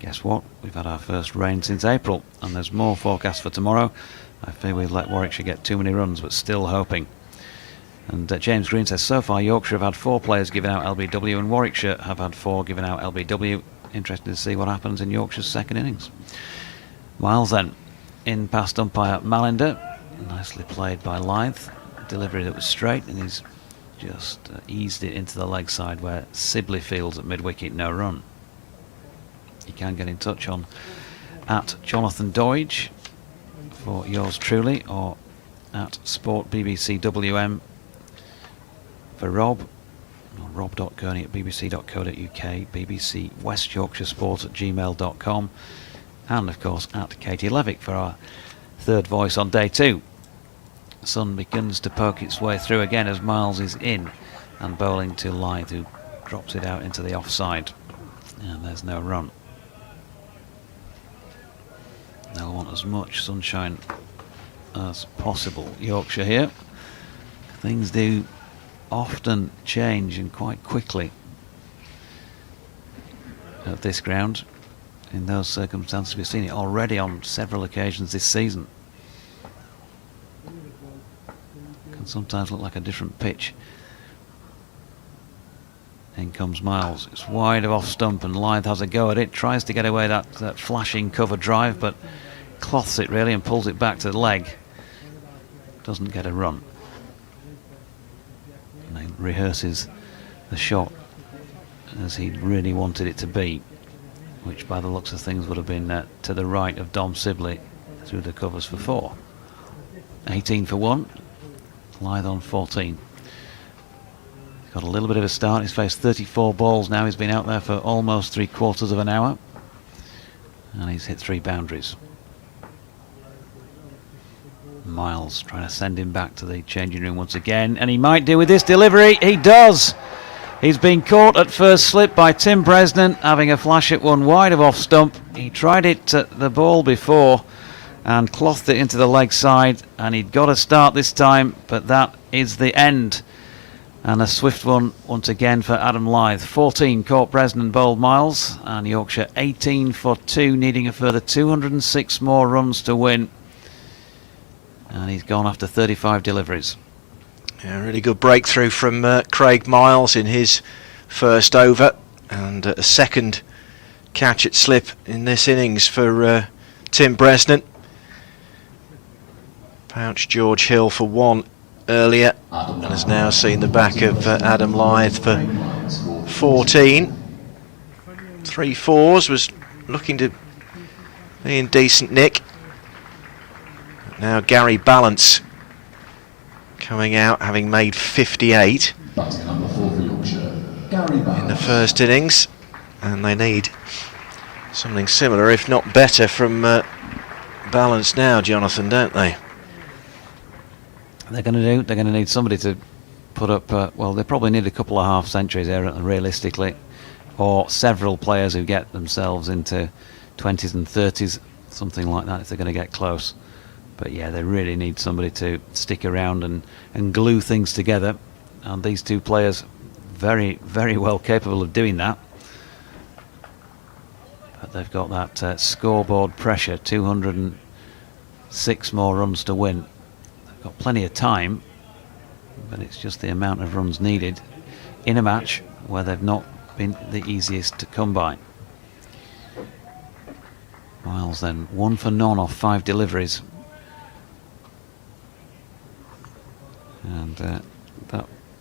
Guess what? We've had our first rain since April, and there's more forecast for tomorrow. I fear we've let Warwickshire get too many runs, but still hoping. And James Green says, so far Yorkshire have had 4 players giving out LBW and Warwickshire have had 4 giving out LBW. Interested to see what happens in Yorkshire's second innings. Miles then, in past umpire Malinder. Nicely played by Lyth. Delivery that was straight, and he's just eased it into the leg side where Sibley fields at mid-wicket, no run. You can get in touch on at Jonathan Doidge for yours truly, or at Sport BBC WM for Rob, or rob.gurney@bbc.co.uk, BBC West Yorkshire Sport @gmail.com, and of course at Katie Levick for our third voice on day 2. Sun begins to poke its way through again as Miles is in and bowling to Lyth, who drops it out into the offside, and there's no run. They'll want as much sunshine as possible, Yorkshire here. Things do often change, and quite quickly, at this ground. In those circumstances, we've seen it already on several occasions this season. Can sometimes look like a different pitch. In comes Miles. It's wide of off stump, and Lyth has a go at it. Tries to get away that flashing cover drive, but cloths it really and pulls it back to the leg. Doesn't get a run. And he rehearses the shot as he really wanted it to be, which by the looks of things would have been to the right of Dom Sibley through the covers for 4. 18 for 1. Lyth on 14. He's got a little bit of a start. He's faced 34 balls now. He's been out there for almost 3/4 of an hour, and he's hit 3 boundaries. Miles trying to send him back to the changing room once again, and he might do with this delivery. He does. He's been caught at first slip by Tim Bresnan, having a flash at one wide of off stump. He tried it at the ball before and clothed it into the leg side, and he'd got a start this time, but that is the end. And a swift one once again for Adam Lyth. 14 caught Bresnan, bowled Miles, and Yorkshire 18 for 2, needing a further 206 more runs to win. And he's gone after 35 deliveries. Yeah, really good breakthrough from Craig Miles in his first over, and a second catch at slip in this innings for Tim Bresnan. Pounched George Hill for 1 earlier, and has now seen the back of Adam Lyth for 14. 3 fours, was looking to be in decent nick. Now Gary Balance coming out, having made 58 Batting number 4 for Yorkshire, Gary Balance. in the first innings, and they need something similar, if not better, from Balance now, Jonathan, don't they? They're going to need somebody to put up. Well, they probably need a couple of half centuries here, realistically, or several players who get themselves into 20s and 30s, something like that, if they're going to get close. But yeah, they really need somebody to stick around and glue things together, and these 2 players very, very well capable of doing that. But they've got that scoreboard pressure, 206 more runs to win. Got plenty of time, but it's just the amount of runs needed in a match where they've not been the easiest to come by. Miles then 1 for none off 5 deliveries, and that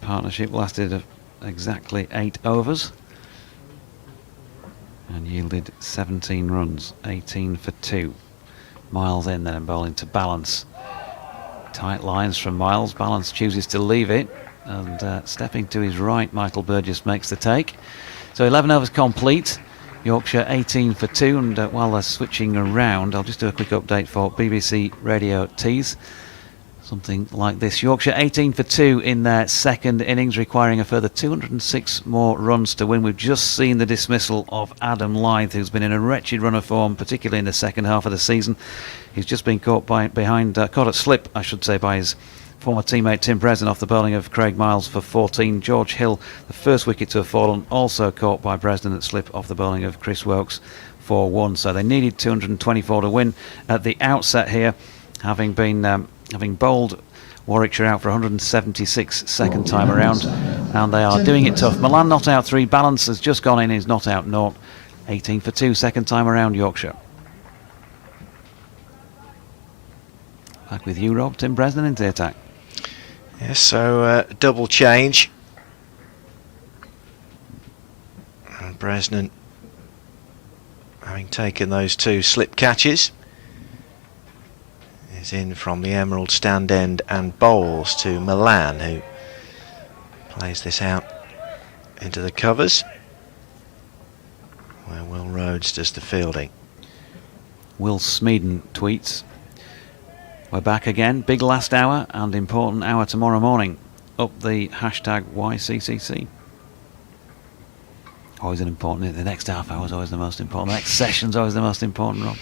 partnership lasted exactly 8 overs and yielded 17 runs, 18 for 2. Miles in then and bowling to Balance. Tight lines from Miles. Balance chooses to leave it, and stepping to his right, Michael Burgess makes the take. So 11 overs complete. Yorkshire 18 for 2, and while they're switching around, I'll just do a quick update for BBC Radio Tees. something like this. Yorkshire 18 for 2 in their second innings, requiring a further 206 more runs to win. We've just seen the dismissal of Adam Lyth, who's been in a wretched run of form, particularly in the second half of the season. He's just been caught caught at slip, I should say, by his former teammate Tim Preston off the bowling of Craig Miles for 14. George Hill, the first wicket to have fallen, also caught by Preston at slip off the bowling of Chris Wokes for 1. So they needed 224 to win at the outset here, having bowled Warwickshire out for 176 second time around, and they are doing it tough. Milan not out 3, Balance has just gone in, he's not out 0. 18 for 2 second time around, Yorkshire. Back with you, Rob. Tim Bresnan into the attack. Yes, so double change. And Bresnan, having taken those 2 slip catches, is in from the Emerald stand end and bowls to Milan, who plays this out into the covers, where Will Rhodes does the fielding. Will Smeeden tweets, "We're back again, big last hour and important hour tomorrow morning. Up the hashtag YCCC." Always an important, the next half hour is always the most important, the next session's always the most important, Rob.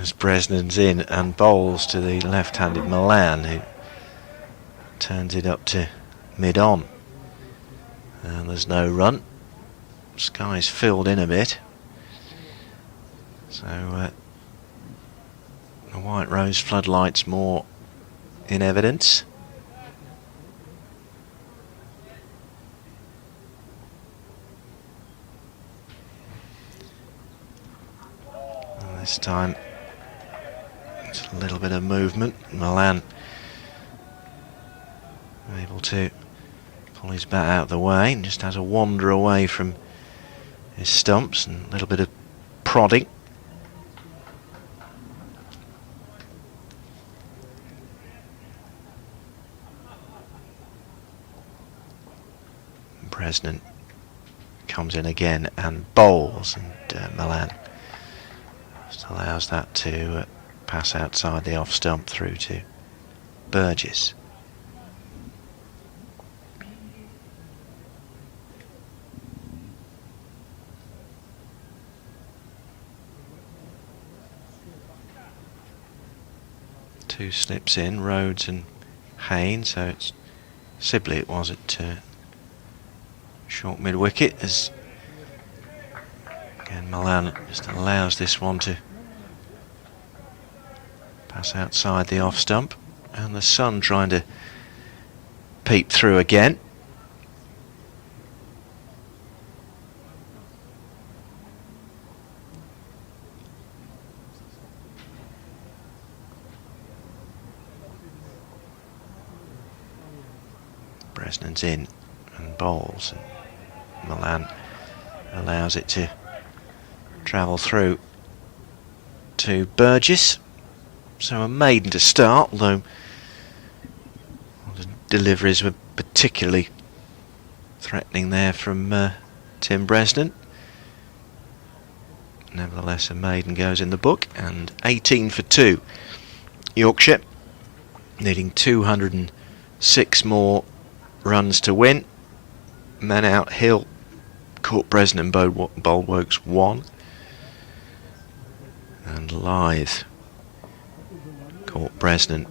As Bresnan's in and bowls to the left-handed Milan, who turns it up to mid-on. And there's no run. Sky's filled in a bit. So the White Rose floodlights more in evidence. And this time it's a little bit of movement. Milan able to pull his bat out of the way and just has a wander away from his stumps and a little bit of prodding. Bresnan comes in again and bowls, and Milan just allows that to pass outside the off stump through to Burgess. Two slips in, Rhodes and Hayne, so it's Sibley it was at short mid wicket, as again Milan just allows this one to pass outside the off stump, and the sun trying to peep through again. Bresnan's in and bowls, and Milan allows it to travel through to Burgess. So a maiden to start, although the deliveries were particularly threatening there from Tim Bresnan. Nevertheless, a maiden goes in the book, and 18 for 2. Yorkshire needing 206 more runs to win. Men out, Hill caught Bresnan, bowled Wokes 1, and Lyth caught Bresnan,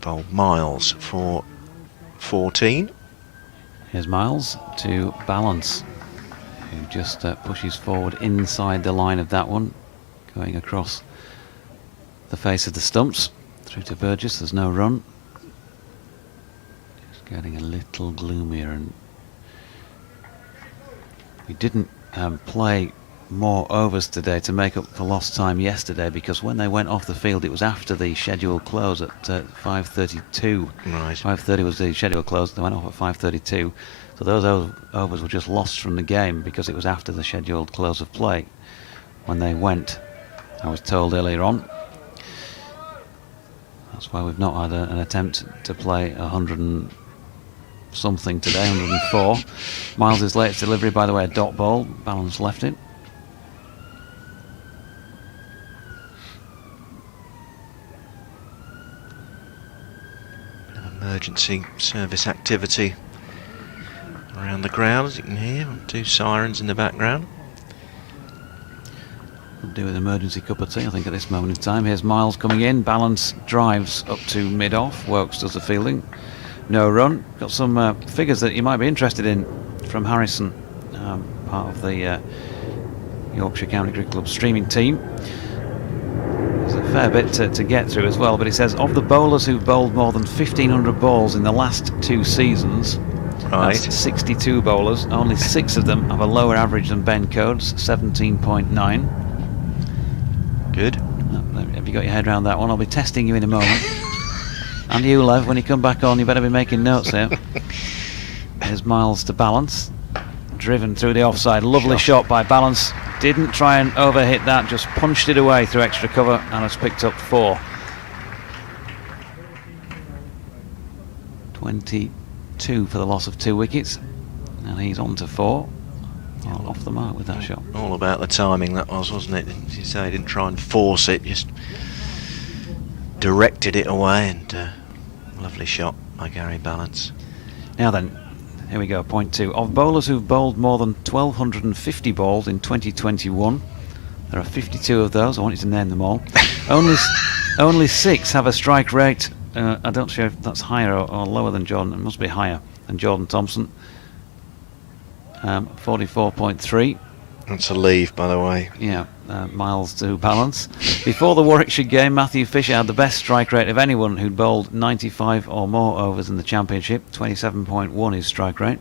bowled Miles for 14. Here's Miles to Balance, who just pushes forward inside the line of that one, going across the face of the stumps through to Burgess. There's no run. Just getting a little gloomier, and we didn't play more overs today to make up for lost time yesterday, because when they went off the field it was after the scheduled close at 5:32. Right. 5:30 was the scheduled close. They went off at 5:32, so those overs were just lost from the game because it was after the scheduled close of play when they went, I was told earlier on. That's why we've not had an attempt to play 100 and something today, 104. Miles' latest delivery, by the way, a dot ball. Balance left it. emergency service activity around the ground, as you can hear. 2 sirens in the background. Could do with an emergency cup of tea, I think, at this moment in time. Here's Miles coming in. Balance drives up to mid-off. Wokes does the fielding. No run. Got some figures that you might be interested in from Harrison, part of the Yorkshire County Cricket Club streaming team. There's a fair bit to get through as well, but he says of the bowlers who've bowled more than 1,500 balls in the last 2 seasons, Right. that's 62 bowlers, only 6 of them have a lower average than Ben Coates, 17.9. Good. Have you got your head around that one? I'll be testing you in a moment. And you, Lev, when you come back on, you better be making notes here. Here's Miles to Balance. Driven through the offside. Lovely shot by Balance. Didn't try and overhit that, just punched it away through extra cover and has picked up 4. 22 for the loss of 2 wickets. And he's on to 4. All off the mark with that shot. All about the timing that was, wasn't it? As you say, he didn't try and force it, just directed it away, and lovely shot by Gary Balance. Now then, here we go, point 2. Of bowlers who've bowled more than 1,250 balls in 2021, there are 52 of those. I want you to name them all. Only 6 have a strike rate. I don't know if that's higher or lower than Jordan. It must be higher than Jordan Thompson. 44.3. That's a leave, by the way. Yeah, Miles to Balance. Before the Warwickshire game, Matthew Fisher had the best strike rate of anyone who'd bowled 95 or more overs in the Championship. 27.1 his strike rate.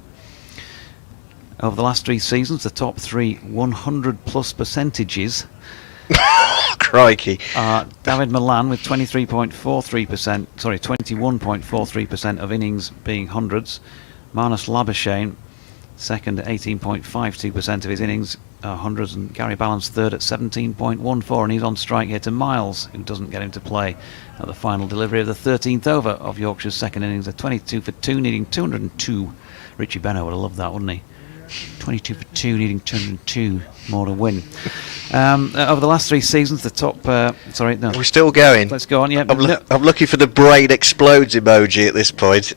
Over the last 3 seasons, the top 3 100-plus percentages Crikey. are David Milan with 23.43%, sorry, 21.43% of innings being hundreds. Marnus Labuschagne, second at 18.52% of his innings are hundreds, and Gary Balance third at 17.14, and he's on strike here to Miles, who doesn't get him to play at the final delivery of the 13th over of Yorkshire's second innings. A 22 for 2, needing 202. Richie Beno would have loved that, wouldn't he? 22 for 2, needing 202 more to win. Over the last 3 seasons, the top... sorry, no. We're still going. Let's go on, yeah. I'm looking for the brain explodes emoji at this point.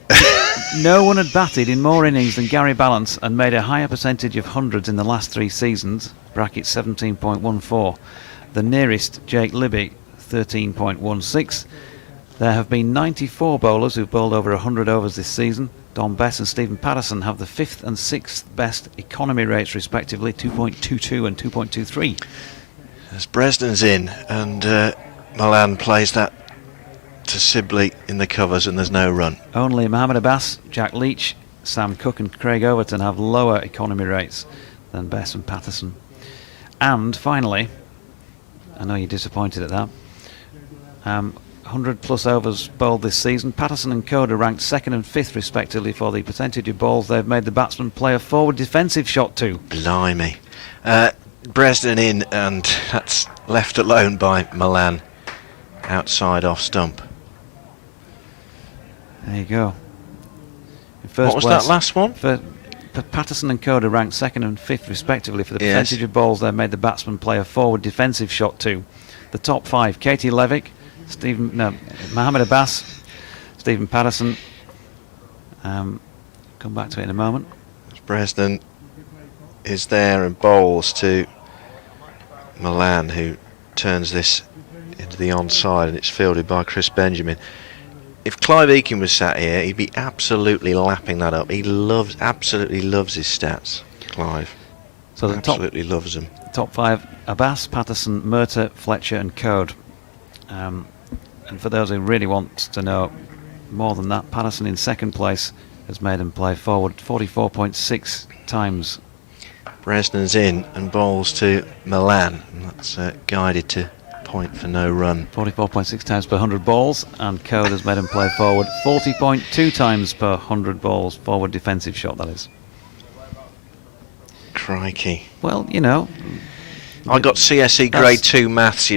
No one had batted in more innings than Gary Balance and made a higher percentage of hundreds in the last 3 seasons, bracket 17.14. The nearest, Jake Libby, 13.16. There have been 94 bowlers who've bowled over 100 overs this season. Don Bess and Stephen Patterson have the 5th and 6th best economy rates respectively, 2.22 and 2.23. As Bresden's in, and Milan plays that to Sibley in the covers, and there's no run. Only Mohammed Abbas, Jack Leach, Sam Cook and Craig Overton have lower economy rates than Bess and Patterson. And finally, I know you're disappointed at that, 100 plus overs bowled this season. Patterson and Coda ranked 2nd and 5th respectively for the percentage of balls they've made the batsman play a forward defensive shot to. Blimey. Bresden in, and that's left alone by Milan outside off stump. There you go. What was that last one? For Patterson and Coda ranked 2nd and 5th respectively for the percentage of balls they've made the batsman play a forward defensive shot to. The top 5, Katie Levick, Mohammed Abbas, Stephen Patterson. Come back to it in a moment. Bresden is there and bowls to Milan, who turns this into the onside, and it's fielded by Chris Benjamin. If Clive Eakin was sat here, he'd be absolutely lapping that up. He absolutely loves his stats, Clive. So the absolutely loves them. Top 5, Abbas, Patterson, Murtagh, Fletcher and Code. And for those who really want to know more than that, Patterson in 2nd place has made him play forward 44.6 times. Bresden's in and bowls to Milan, and that's guided to point for no run. 44.6 times per 100 balls, and Code has made him play forward 40.2 times per 100 balls, forward defensive shot, that is. Crikey. Well, you know, I got CSE grade 2 maths,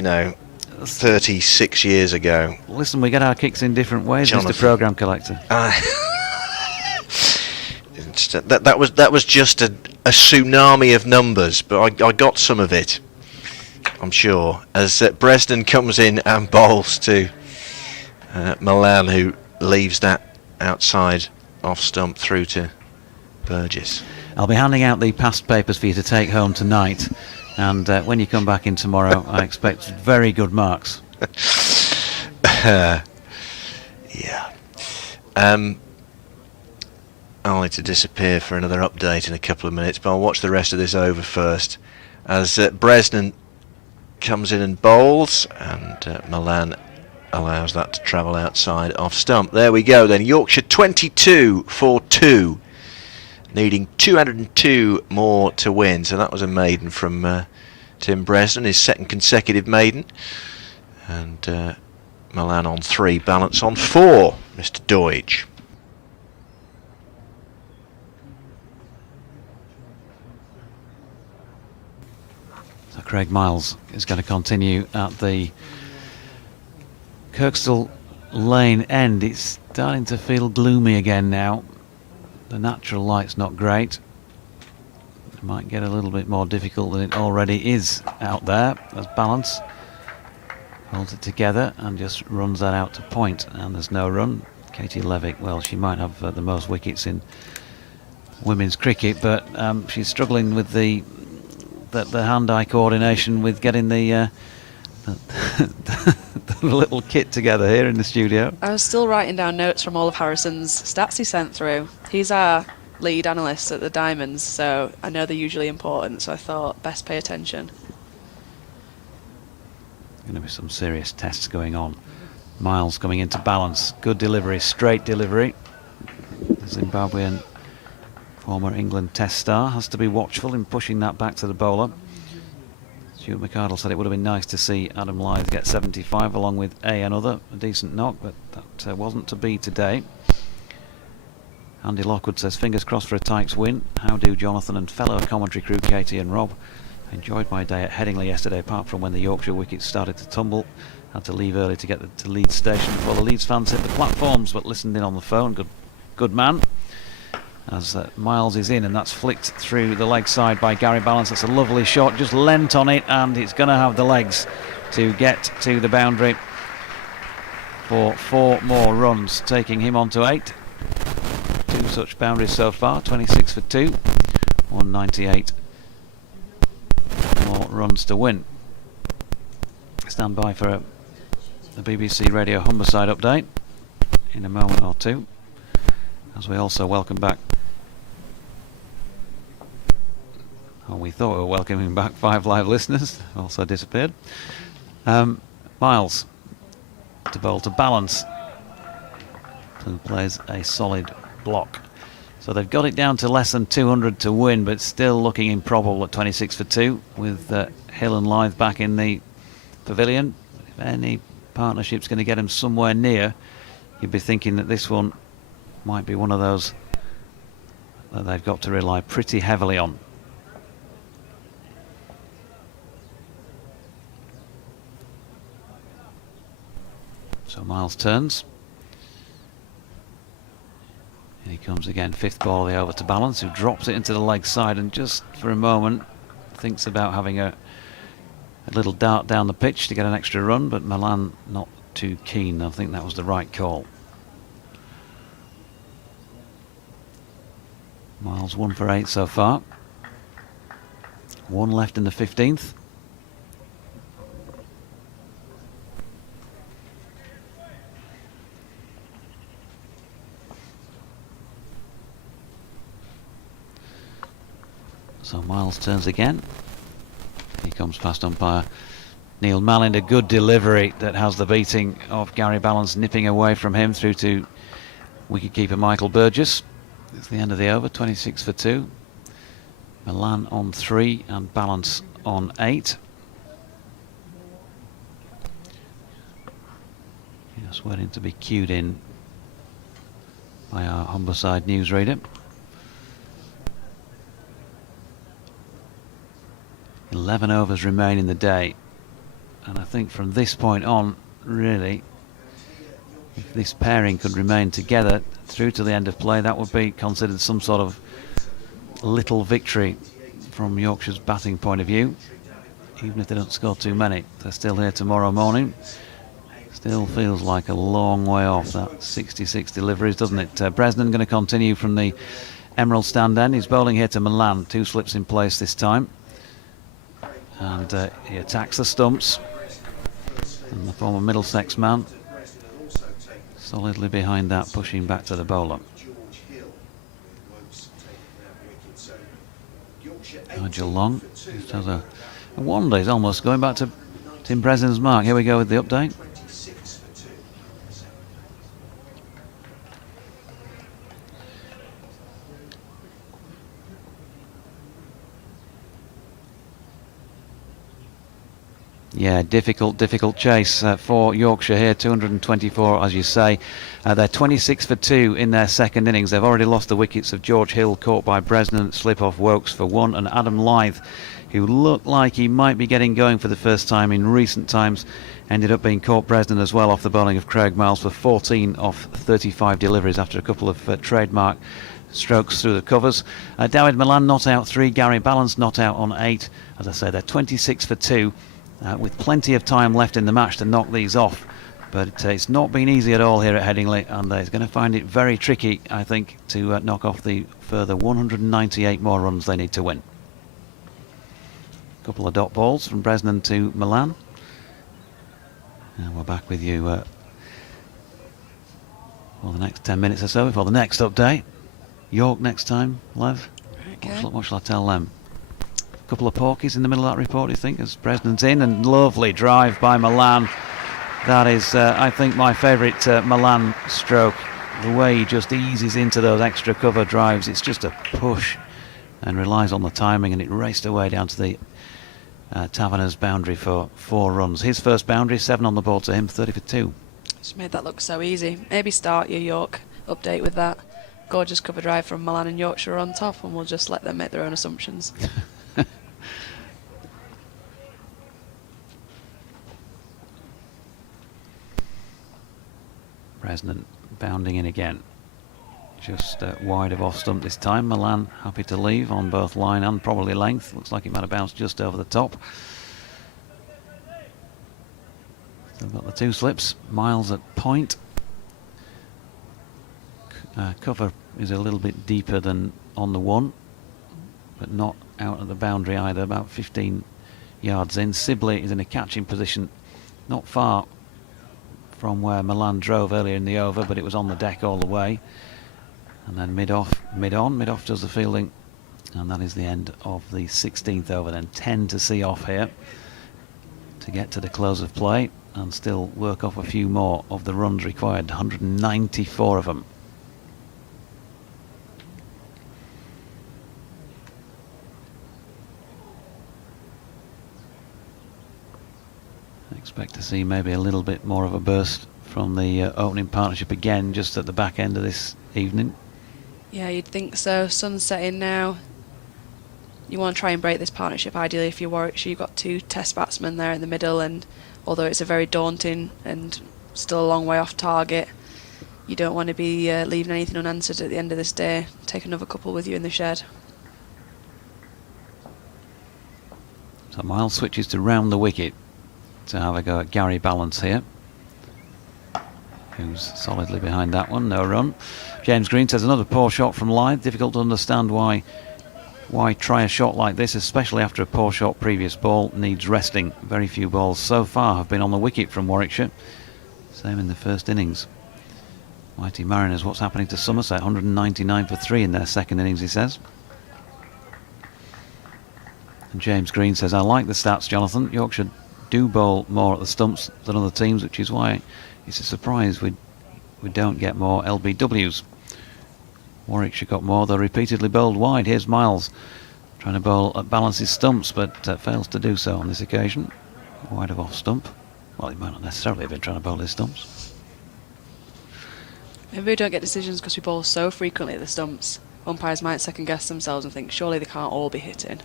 36 years ago. Listen, we get our kicks in different ways, Jonathan. Mr. Programme Collector. That was just a tsunami of numbers, but I got some of it, I'm sure, as Bresden comes in and bowls to Milan, who leaves that outside off stump through to Burgess. I'll be handing out the past papers for you to take home tonight, and when you come back in tomorrow, I expect very good marks. Yeah. I'll need to disappear for another update in a couple of minutes, but I'll watch the rest of this over first. As Bresnan comes in and bowls, and Milan allows that to travel outside off stump. There we go then. Yorkshire 22 for 2, needing 202 more to win. So that was a maiden from Tim Bresnan, his second consecutive maiden. And Milan on 3, balance on 4, Mr. Deutsch. So Craig Miles is going to continue at the Kirkstall Lane end. It's starting to feel gloomy again now. The natural light's not great. It might get a little bit more difficult than it already is out there. As balance holds it together and just runs that out to point, and there's no run. Katie Levick, well, she might have the most wickets in women's cricket, but she's struggling with the hand-eye coordination with getting the little kit together here in the studio. I was still writing down notes from all of Harrison's stats he sent through. He's our lead analyst at the Diamonds, so I know they're usually important, so I thought best pay attention. Going to be some serious tests going on. Miles coming into balance. Good delivery, straight delivery. The Zimbabwean former England test star has to be watchful in pushing that back to the bowler. Stuart McArdle said it would have been nice to see Adam Lyth get 75 along with another, a decent knock, but that wasn't to be today. Andy Lockwood says fingers crossed for a Tykes win. How do Jonathan and fellow commentary crew Katie and Rob? Enjoyed my day at Headingley yesterday, apart from when the Yorkshire wickets started to tumble. Had to leave early to get to Leeds station before the Leeds fans hit the platforms, but listened in on the phone. Good man. As Miles is in, and that's flicked through the leg side by Gary Balance. That's a lovely shot, just lent on it, and it's going to have the legs to get to the boundary for 4 more runs, taking him on to 8. 2 such boundaries so far, 26 for 2, 198 more runs to win. Stand by for the BBC Radio Humberside update in a moment or two, as we also welcome back, or we thought we were welcoming back 5 live listeners, also disappeared. Miles to bowl to Balance, who plays a solid block. So they've got it down to less than 200 to win, but still looking improbable at 26 for 2 with Hill and Lyth back in the pavilion. If any partnership's going to get them somewhere near, you'd be thinking that this one might be one of those that they've got to rely pretty heavily on. So Miles turns. And he comes again, 5th ball of the over to Balance, who drops it into the leg side and just for a moment thinks about having a little dart down the pitch to get an extra run, but Milan not too keen. I think that was the right call. Miles 1 for 8 so far. 1 left in the 15th. So Miles turns again. He comes past umpire Neil Mallind. A good delivery that has the beating of Gary Balance, nipping away from him through to wicketkeeper Michael Burgess. It's the end of the over, 26 for 2. Milan on 3 and Balance on 8. Just waiting to be cued in by our Humberside newsreader. 11 overs remain in the day, and I think from this point on, really, if this pairing could remain together through to the end of play, that would be considered some sort of little victory from Yorkshire's batting point of view, even if they don't score too many. They're still here tomorrow morning. Still feels like a long way off that 66 deliveries, doesn't it? Bresnan going to continue from the Emerald stand end. He's bowling here to Milan. 2 slips in place this time. And he attacks the stumps. And the former Middlesex man solidly behind that, pushing back to the bowler. Nigel Long just has a wonder. He's almost going back to Tim Bresnan's mark. Here we go with the update. Yeah, difficult chase for Yorkshire here. 224, as you say. They're 26 for 2 in their second innings. They've already lost the wickets of George Hill, caught by Bresnan, slip off Wokes for 1, and Adam Lyth, who looked like he might be getting going for the first time in recent times, ended up being caught Bresnan as well off the bowling of Craig Miles for 14 off 35 deliveries after a couple of trademark strokes through the covers. Dawid Milan not out 3, Gary Balance not out on 8. As I say, they're 26 for 2. With plenty of time left in the match to knock these off. But it's not been easy at all here at Headingley, and he's going to find it very tricky, I think, to knock off the further 198 more runs they need to win. A couple of dot balls from Bresnan to Milan. And we're back with you for the next 10 minutes or so before the next update. York next time, Lev. Okay. What shall I tell them? Couple of porkies in the middle of that report, do you think, as Bresnan's in, and lovely drive by Milan. That is, I think, my favourite Milan stroke. The way he just eases into those extra cover drives, it's just a push and relies on the timing, and it raced away down to the Taverner's boundary for 4 runs. His first boundary, 7 on the board to him, 30 for 2. Just made that look so easy. Maybe start your York update with that gorgeous cover drive from Milan and Yorkshire on top, and we'll just let them make their own assumptions. Bresnan bounding in again, just wide of off stump this time. Milan happy to leave on both line and probably length. Looks like he might have bounced just over the top. Still got the 2 slips. Miles at point. Cover is a little bit deeper than on the 1, but not out at the boundary either, about 15 yards in. Sibley is in a catching position not far from where Milan drove earlier in the over, but it was on the deck all the way. And then mid-off does the fielding, and that is the end of the 16th over. Then 10 to see off here to get to the close of play and still work off a few more of the runs required, 194 of them. Expect to see maybe a little bit more of a burst from the opening partnership again, just at the back end of this evening. Yeah, you'd think so. Sun's setting now. You want to try and break this partnership. Ideally, if you're Warwickshire, you've got 2 test batsmen there in the middle, and although it's a very daunting and still a long way off target, you don't want to be leaving anything unanswered at the end of this day. Take another couple with you in the shed. So Miles switches to round the wicket to have a go at Gary Balance here, who's solidly behind that one. No run. James Green says another poor shot from Lyth. Difficult to understand why try a shot like this, especially after a poor shot previous ball. Needs resting. Very few balls so far have been on the wicket from Warwickshire. Same in the first innings. Mighty Mariners, what's happening to Somerset? 199 for 3 in their second innings, he says. And James Green says, I like the stats, Jonathan. Yorkshire do bowl more at the stumps than other teams, which is why it's a surprise we don't get more LBWs. Warwickshire got more, though repeatedly bowled wide. Here's Miles trying to bowl at Balance's stumps, but fails to do so on this occasion. Wide of off stump. Well, he might not necessarily have been trying to bowl his stumps. Maybe we don't get decisions because we bowl so frequently at the stumps. Umpires might second guess themselves and think surely they can't all be hitting.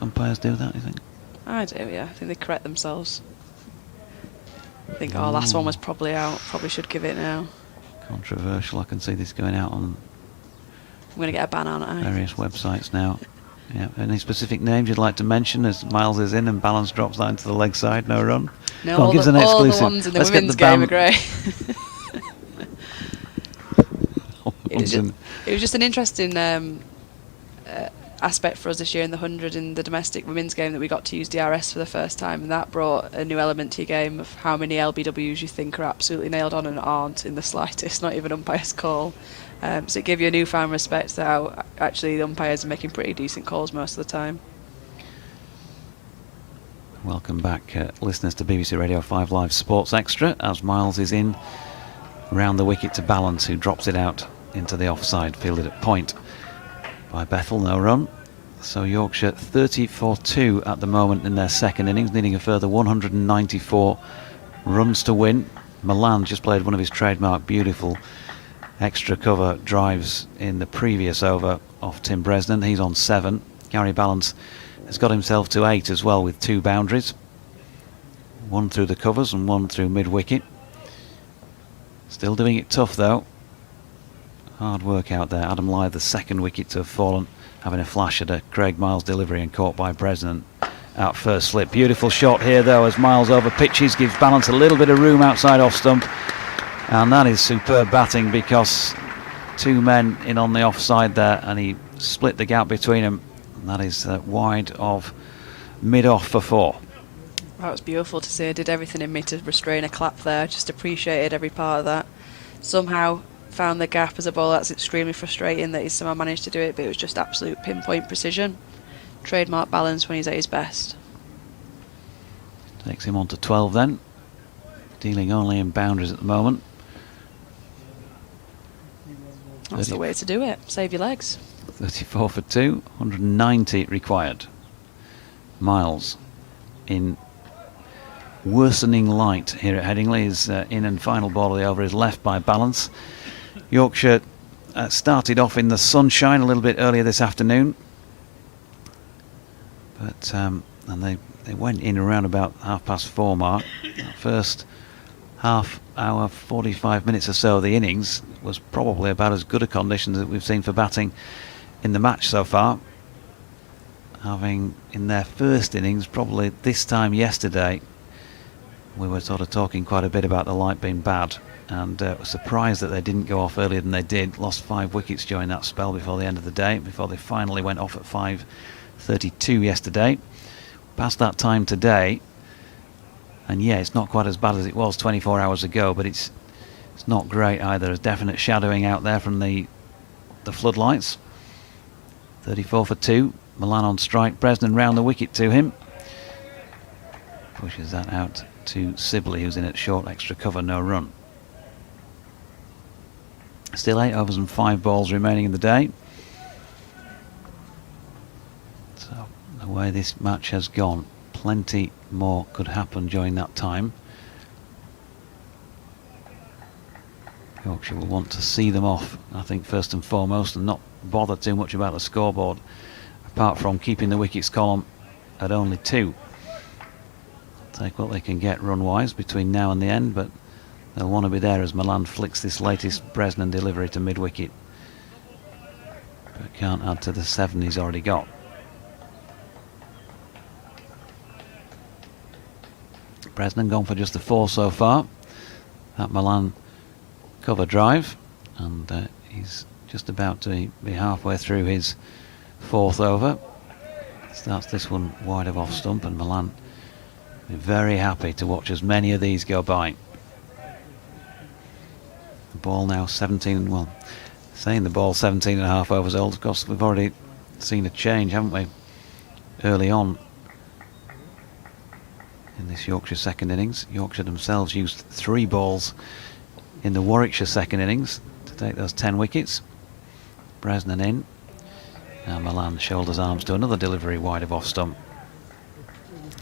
Umpires do that, you think? I do, yeah. I think they correct themselves. I think, oh, last one was probably out. Probably should give it now. Controversial. I can see this going out on I'm going to get a ban on it. various websites now. Yeah. Any specific names you'd like to mention as Miles is in and Balance drops that into the leg side? No run. No, Come on, give us an all the exclusive. ones in the Let's get women's the game are band- great. It Ones in- was just an interesting aspect for us this year in the 100 in the domestic women's game that we got to use DRS for the first time, and that brought a new element to your game of how many LBWs you think are absolutely nailed on and aren't in the slightest, not even umpire's call. So it gave you a newfound respect to how actually the umpires are making pretty decent calls most of the time. Welcome back, listeners, to BBC Radio 5 Live Sports Extra, as Miles is in round the wicket to Balance, who drops it out into the offside, fielded at point by Bethel. No run. So Yorkshire 30-2 at the moment in their second innings, needing a further 194 runs to win. Milan just played one of his trademark beautiful extra cover drives in the previous over off Tim Bresnan. He's on 7. Gary Balance has got himself to 8 as well, with 2 boundaries, one through the covers and one through mid-wicket. Still doing it tough though. Hard work out there. Adam Lyth, the second wicket to have fallen, having a flash at a Craig Miles delivery and caught by Bresnan out first slip. Beautiful shot here though as Miles over pitches, gives Balance a little bit of room outside off stump, and that is superb batting because 2 men in on the offside there and he split the gap between them. And that is wide of mid-off for 4. That was beautiful to see. I did everything in me to restrain a clap there. Just appreciated every part of that. Somehow found the gap as a bowler. That's extremely frustrating that he's somehow managed to do it, but it was just absolute pinpoint precision. Trademark Balance when he's at his best. Takes him on to 12 then. Dealing only in boundaries at the moment. That's the way to do it. Save your legs. 34 for 2, 190 required. Miles in worsening light here at Headingley. His in and final ball of the over is left by Balance. Yorkshire started off in the sunshine a little bit earlier this afternoon, but and they went in around about 4:30 mark. That first half hour, 45 minutes or so of the innings was probably about as good a conditions that we've seen for batting in the match so far, having in their first innings, probably this time yesterday, we were sort of talking quite a bit about the light being bad, and were surprised that they didn't go off earlier than they did. Lost 5 wickets during that spell before the end of the day, before they finally went off at 5:32 yesterday. Past that time today, and yeah, it's not quite as bad as it was 24 hours ago, but it's not great either. There's definite shadowing out there from the floodlights. 34 for 2. Milan on strike. Bresnan round the wicket to him. Pushes that out to Sibley, who's in at short extra cover, no run. Still 8 overs and 5 balls remaining in the day. So the way this match has gone, plenty more could happen during that time. Yorkshire will want to see them off, I think, first and foremost, and not bother too much about the scoreboard, apart from keeping the wickets column at only 2. Take what they can get run-wise between now and the end, but they'll want to be there as Milan flicks this latest Bresnan delivery to mid-wicket, but can't add to the 7 he's already got. Bresnan gone for just the 4 so far. That Milan cover drive, and he's just about to be halfway through his 4th over. Starts this one wide of off stump, and Milan will be very happy to watch as many of these go by. The ball now 17, well, saying the ball 17 and a half overs old, of course we've already seen a change, haven't we, early on in this Yorkshire second innings. Yorkshire themselves used 3 balls in the Warwickshire second innings to take those 10 wickets. Bresnan in. Now Milan shoulders arms to another delivery wide of off stump.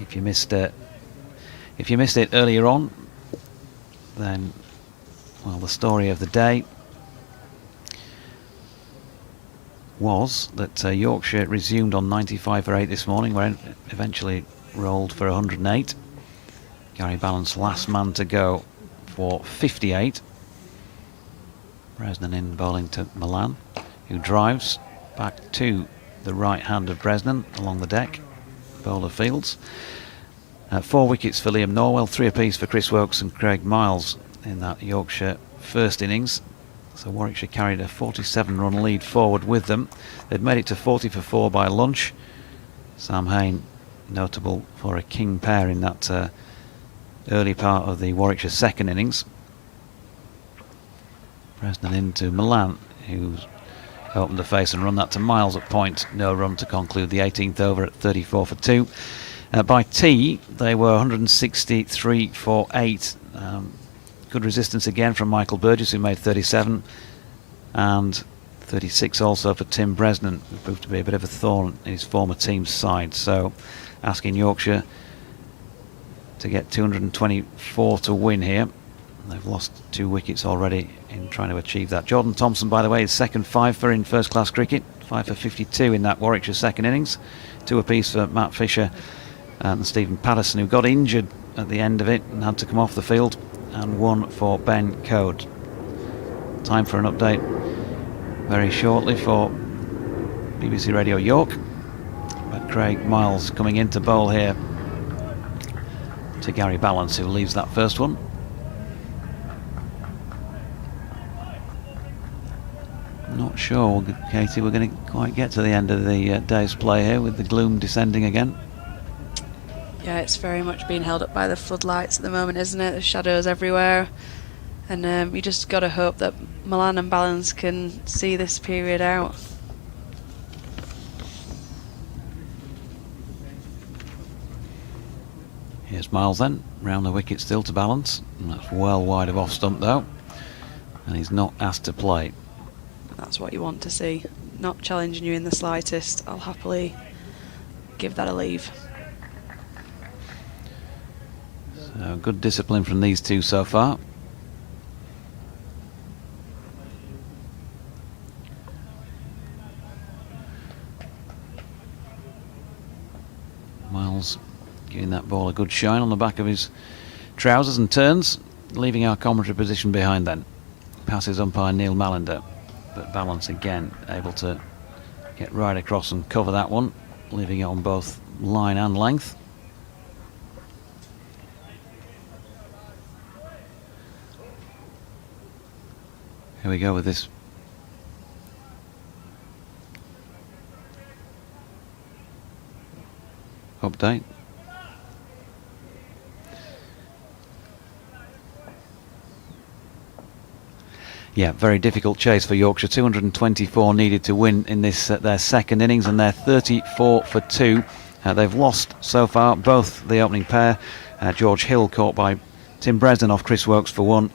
If you missed it earlier on, then, well, the story of the day was that Yorkshire resumed on 95 for 8 this morning, where it eventually rolled for 108. Gary Balance last man to go for 58. Bresnan in bowling to Milan, who drives back to the right hand of Bresnan along the deck, bowler fields. 4 wickets for Liam Norwell, 3 apiece for Chris Woakes and Craig Miles in that Yorkshire first innings. So Warwickshire carried a 47-run lead forward with them. They'd made it to 40 for 4 by lunch. Sam Hain notable for a king pair in that early part of the Warwickshire second innings. Bresnan into Milan, who's opened the face and run that to Miles at point. No run to conclude the 18th over at 34 for 2. By tea, they were 163 for 8. Good resistance again from Michael Burgess, who made 37, and 36 also for Tim Bresnan, who proved to be a bit of a thorn in his former team's side. So asking Yorkshire to get 224 to win here. They've lost 2 wickets already in trying to achieve that. Jordan Thompson, by the way, is second fifer in first class cricket, 5 for 52 in that Warwickshire second innings. 2 apiece for Matt Fisher and Stephen Patterson, who got injured at the end of it and had to come off the field, and 1 for Ben Code. Time for an update very shortly for BBC Radio York. But Craig Miles coming into bowl here to Gary Balance, who leaves that first one. Not sure, Katie, we're going to quite get to the end of the day's play here with the gloom descending again. Yeah, it's very much being held up by the floodlights at the moment, isn't it? There's shadows everywhere. And you just got to hope that Milan and Balance can see this period out. Here's Miles then, round the wicket still to Balance. And that's well wide of off stump though. And he's not asked to play. That's what you want to see. Not challenging you in the slightest. I'll happily give that a leave. So good discipline from these two so far. Miles giving that ball a good shine on the back of his trousers and turns, leaving our commentary position behind then. Passes umpire Neil Mallender, but Balance again able to get right across and cover that one, leaving it on both line and length. Here we go with this update. Yeah, very difficult chase for Yorkshire. 224 needed to win in this their second innings, and they're 34 for 2. They've lost so far both the opening pair. George Hill caught by Tim Bresnan off Chris Woakes for 1.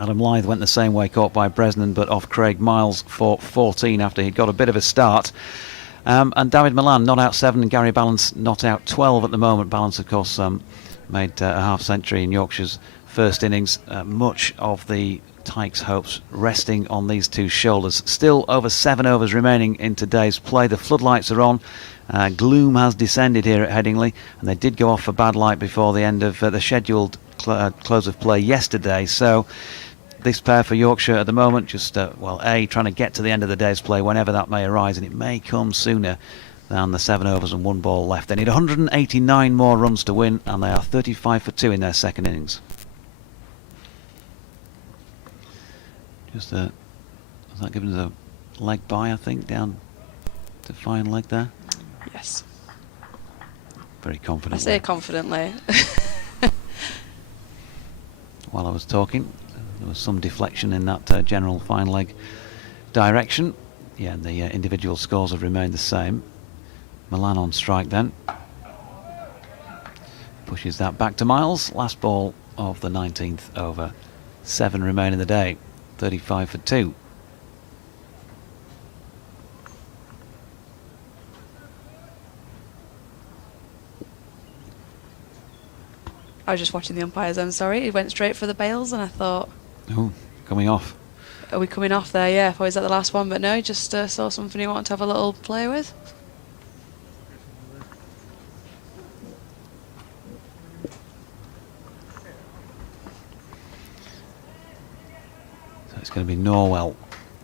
Adam Lyth went the same way, caught by Bresnan, but off Craig Miles for 14 after he'd got a bit of a start. And David Milan not out 7, and Gary Balance not out 12 at the moment. Balance, of course, made a half century in Yorkshire's first innings. Much of the Tykes' hopes resting on these two shoulders. Still over 7 overs remaining in today's play. The floodlights are on. Gloom has descended here at Headingley, and they did go off for bad light before the end of the scheduled close of play yesterday. So this pair for Yorkshire at the moment, just well, trying to get to the end of the day's play whenever that may arise, and it may come sooner than the 7 overs and 1 ball left. They need 189 more runs to win, and they are 35 for 2 in their second innings. Just was that given us a leg by, I think, down to fine leg there? Yes. Very confidently. I say confidently. While I was talking, there was some deflection in that general fine leg direction. Yeah, and the individual scores have remained the same. Milan on strike then. Pushes that back to Miles. Last ball of the 19th over. 7 remain in the day. 35 for 2. I was just watching the umpires, I'm sorry. He went straight for the bails, and I thought... Oh, coming off. Are we coming off there? Yeah, I thought he was at the last one, but no, he just saw something he wanted to have a little play with. So it's going to be Norwell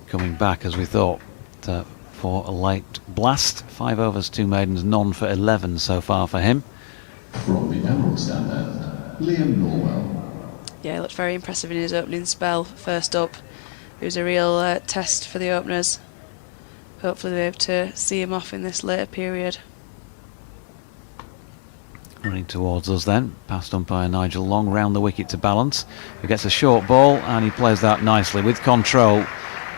coming back, as we thought, for a late blast. 5 overs, 2 maidens, none for 11 so far for him. From the Emerald stand end, Liam Norwell. Yeah, he looked very impressive in his opening spell. First up, it was a real test for the openers. Hopefully they'll be able to see him off in this later period. Running towards us then, past umpire Nigel Long, round the wicket to Balance, who gets a short ball and he plays that nicely with control,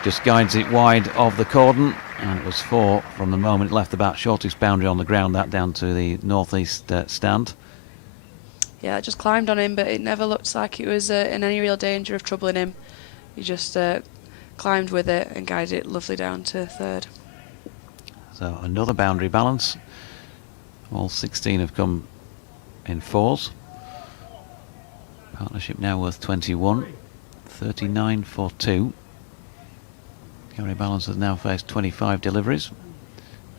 just guides it wide of the cordon, and it was 4 from the moment it left the bat. Shortest boundary on the ground, that down to the northeast stand. Yeah, it just climbed on him, but it never looked like it was in any real danger of troubling him. He just climbed with it and guided it lovely down to third. So another boundary Balance. All 16 have come in 4s. Partnership now worth 21, 39 for 2. Gary Balance has now faced 25 deliveries,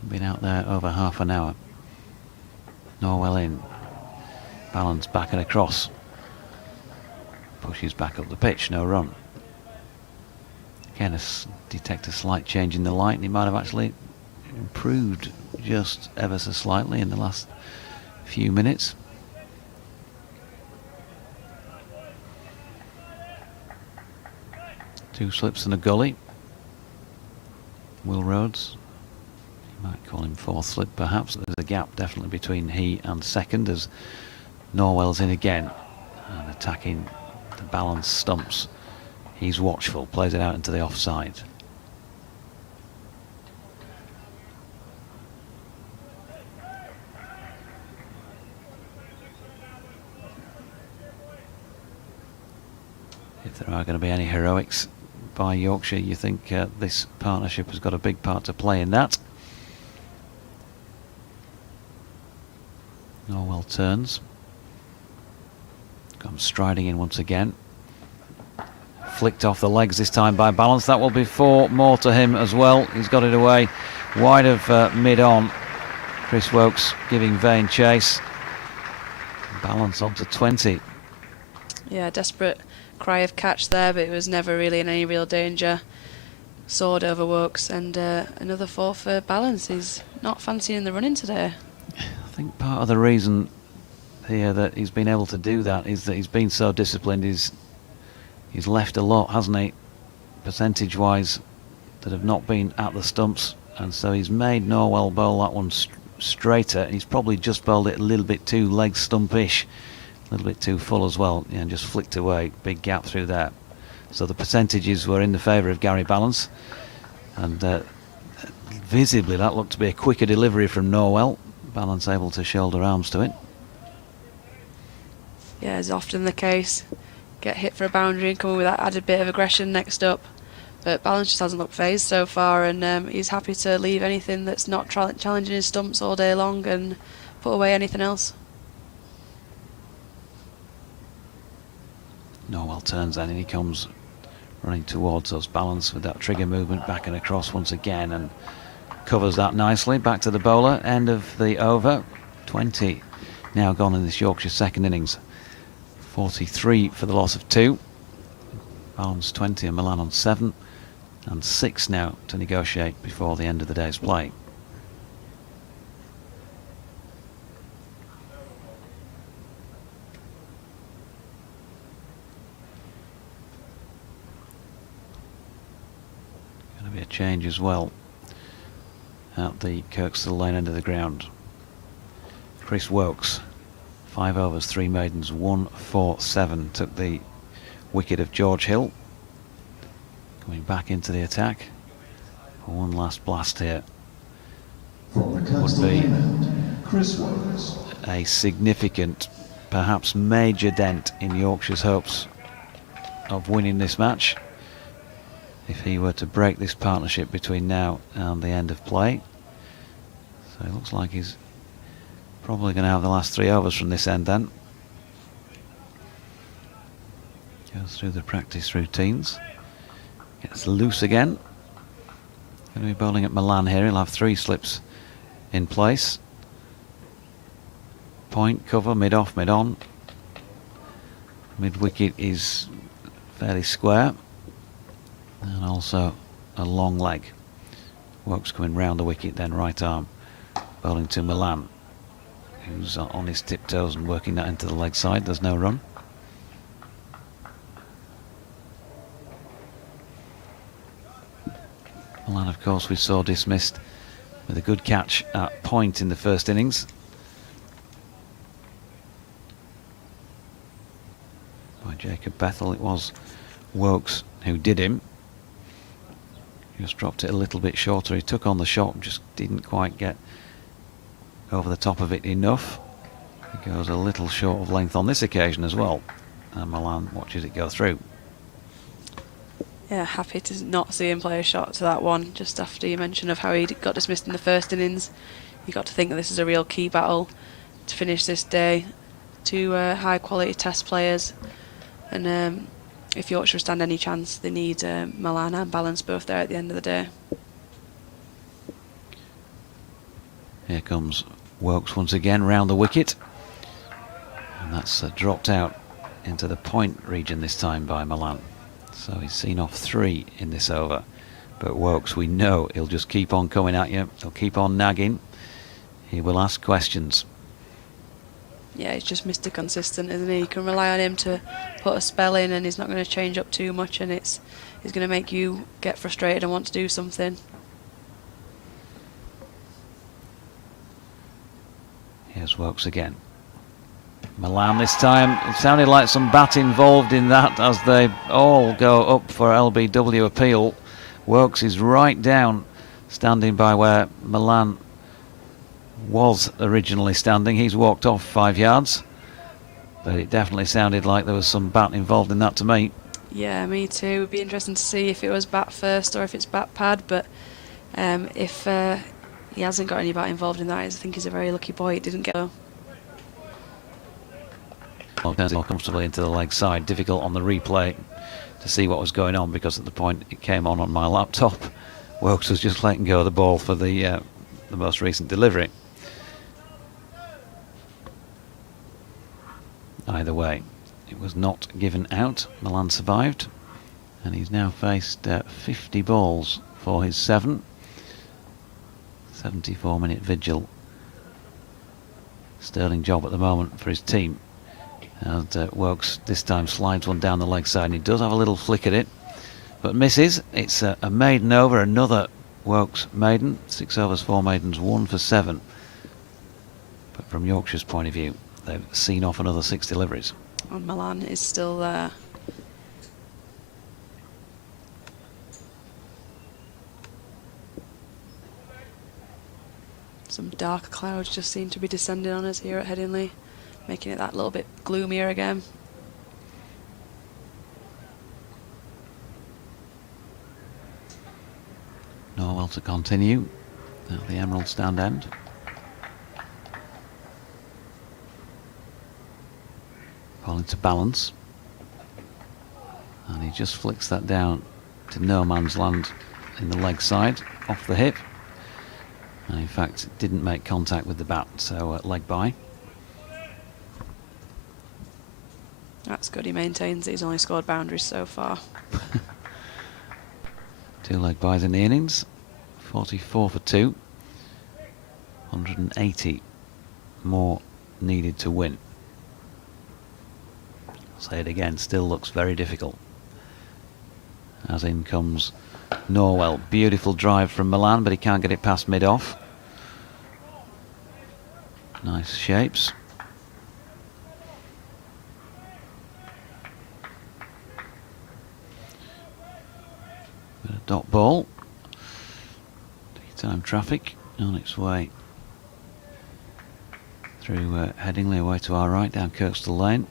been out there over half an hour. Norwell in, Balance back and across, pushes back up the pitch, no run. Again, detect a slight change in the light, and he might have actually improved just ever so slightly in the last few minutes. Two slips and a gully. Will Rhodes, you might call him fourth slip perhaps. There's a gap definitely between he and second as Norwell's in again and attacking the Balance stumps. He's watchful, plays it out into the offside. If there are going to be any heroics by Yorkshire, you think this partnership has got a big part to play in that. Norwell turns, comes striding in once again, flicked off the legs this time by Balance. That will be 4 more to him as well. He's got it away wide of mid-on. Chris Wokes giving vain chase. Balance on to 20. Yeah, desperate cry of catch there, but it was never really in any real danger. Soared over Wokes, and another 4 for Balance. He's not fancying the running today. I think part of the reason here that he's been able to do that is that he's been so disciplined. He's left a lot, hasn't he, percentage-wise, that have not been at the stumps, and so he's made Norwell bowl that one straighter, and he's probably just bowled it a little bit too leg stumpish. A little bit too full as well, and just flicked away. Big gap through there. So the percentages were in the favour of Gary Balance, and visibly that looked to be a quicker delivery from Norwell. Balance able to shoulder arms to it. Yeah, as often the case, get hit for a boundary and come in with that added bit of aggression next up. But Balance just hasn't looked phased so far, and he's happy to leave anything that's not challenging his stumps all day long and put away anything else. Norwell turns then and he comes running towards us. Balance with that trigger movement back and across once again and covers that nicely. Back to the bowler, end of the over. 20 now gone in this Yorkshire second innings. 43 for the loss of 2. Balance 20 and Milan on 7, and 6 now to negotiate before the end of the day's play. Be a change as well at the Kirkstall Lane end of the ground. Chris Wokes, 5 overs, 3 maidens, 1 for 7, took the wicket of George Hill. Coming back into the attack for one last blast here. From the Kirkstall Lane end, Chris Wokes. A significant, perhaps major dent in Yorkshire's hopes of winning this match if he were to break this partnership between now and the end of play. So it looks like he's probably going to have the last 3 overs from this end then. Goes through the practice routines. Gets loose again. Going to be bowling at Milan here. He'll have 3 slips in place. Point, cover, mid-off, mid-on. Mid-wicket is fairly square. And also a long leg. Works coming round the wicket, then right arm bowling to Milan, who's on his tiptoes and working that into the leg side. There's no run. Milan, of course, we saw dismissed with a good catch at point in the first innings. By Jacob Bethel. It was Wokes who did him. Just dropped it a little bit shorter. He took on the shot, just didn't quite get over the top of it enough. He goes a little short of length on this occasion as well. And Milan watches it go through. Yeah, happy to not see him play a shot to that one. Just after you mentioned of how he got dismissed in the first innings, you got to think that this is a real key battle to finish this day. Two high quality test players, and if Yorkshire stand any chance, they need Milan and Balance both there at the end of the day. Here comes Wokes once again round the wicket, and that's dropped out into the point region this time by Milan. So he's seen off 3 in this over. But Wokes, we know he'll just keep on coming at you. He'll keep on nagging. He will ask questions. Yeah, he's just Mr. Consistent, isn't he? You can rely on him to put a spell in, and he's not going to change up too much, and he's going to make you get frustrated and want to do something. Here's Wokes again. Milan this time. It sounded like some bat involved in that as they all go up for LBW appeal. Wokes is right down, standing by where Milan was originally standing. He's walked off 5 yards, but it definitely sounded like there was some bat involved in that to me. Yeah, me too. It would be interesting to see if it was bat first or if it's bat pad, but if he hasn't got any bat involved in that, I think he's a very lucky boy. It didn't get low. Turns more comfortably into the leg side. Difficult on the replay to see what was going on, because at the point it came on my laptop, Wokes was just letting go of the ball for the most recent delivery. Either way, it was not given out. Milan survived, and he's now faced 50 balls for his 7. 74-minute vigil. Sterling job at the moment for his team. And Wokes this time slides one down the leg side, and he does have a little flick at it, but misses. It's a maiden over, another Wokes maiden. 6 overs, 4 maidens, 1 for 7. But from Yorkshire's point of view, they've seen off another 6 deliveries. And Milan is still there. Some dark clouds just seem to be descending on us here at Headingley, making it that little bit gloomier again. Norwell to continue at the Emerald stand end. Bowling to Balance, and he just flicks that down to no man's land in the leg side, off the hip, and in fact didn't make contact with the bat, so leg bye. That's good. He maintains that he's only scored boundaries so far. 2 leg byes in the innings. 44 for 2. 180 more needed to win. I'll say it again, still looks very difficult. As in comes Norwell. Beautiful drive from Milan, but he can't get it past mid-off. Nice shapes. Bit of dot ball. Time traffic on its way through Headingley, away to our right down Kirkstall Lane.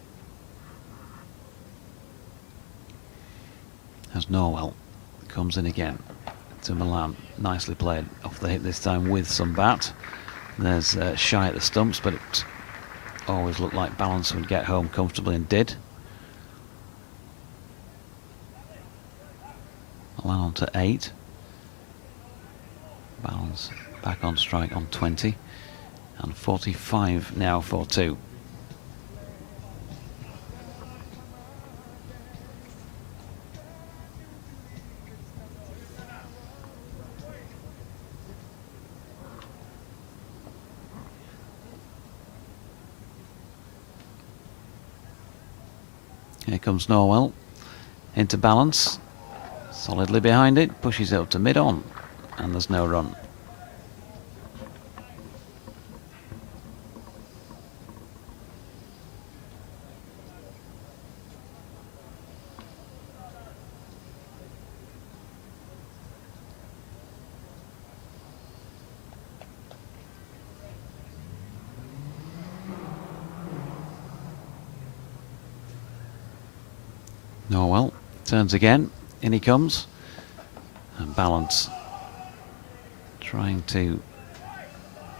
As Norwell comes in again to Milan. Nicely played off the hip this time with some bat. There's shy at the stumps, but it always looked like Balance would get home comfortably, and did. Milan on to 8. Balance back on strike on 20, and 45 now for 2. Here comes Norwell into balance, solidly behind it, pushes it up to mid-on, and there's no run. Norwell turns again, in he comes, and Balance trying to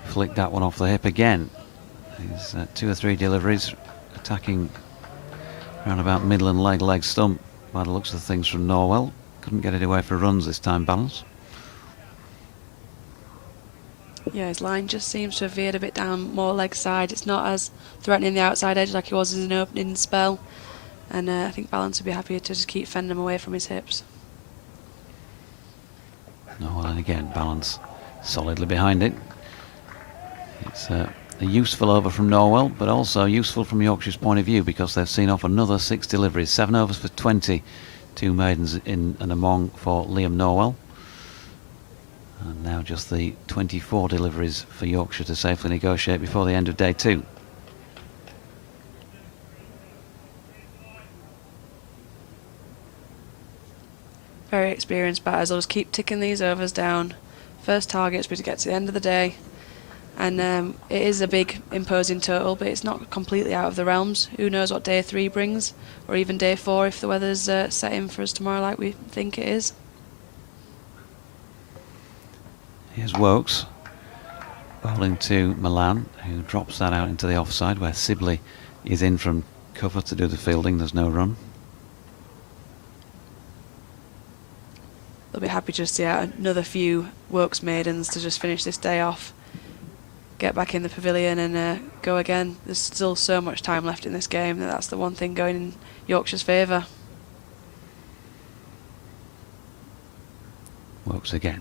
flick that one off the hip again. He's 2 or 3 deliveries, attacking around about middle and leg stump by the looks of things from Norwell. Couldn't get it away for runs this time, Balance. Yeah, his line just seems to have veered a bit down more leg side. It's not as threatening the outside edge like he was in an opening spell. And I think Balance would be happy to just keep fending him away from his hips. Norwell, and again, Balance solidly behind it. It's a useful over from Norwell, but also useful from Yorkshire's point of view, because they've seen off another 6 deliveries, 7 overs for 20, 2 maidens in and among for Liam Norwell. And now just the 24 deliveries for Yorkshire to safely negotiate before the end of day 2. Very experienced batters. They'll just keep ticking these overs down. First target's be to get to the end of the day. And it is a big, imposing total, but it's not completely out of the realms. Who knows what day 3 brings, or even day 4 if the weather's set in for us tomorrow like we think it is. Here's Wokes bowling to Milan, who drops that out into the offside, where Sibley is in from cover to do the fielding. There's no run. They'll be happy just to see out another few Wokes maidens to just finish this day off. Get back in the pavilion and go again. There's still so much time left in this game that that's the one thing going in Yorkshire's favour. Wokes again.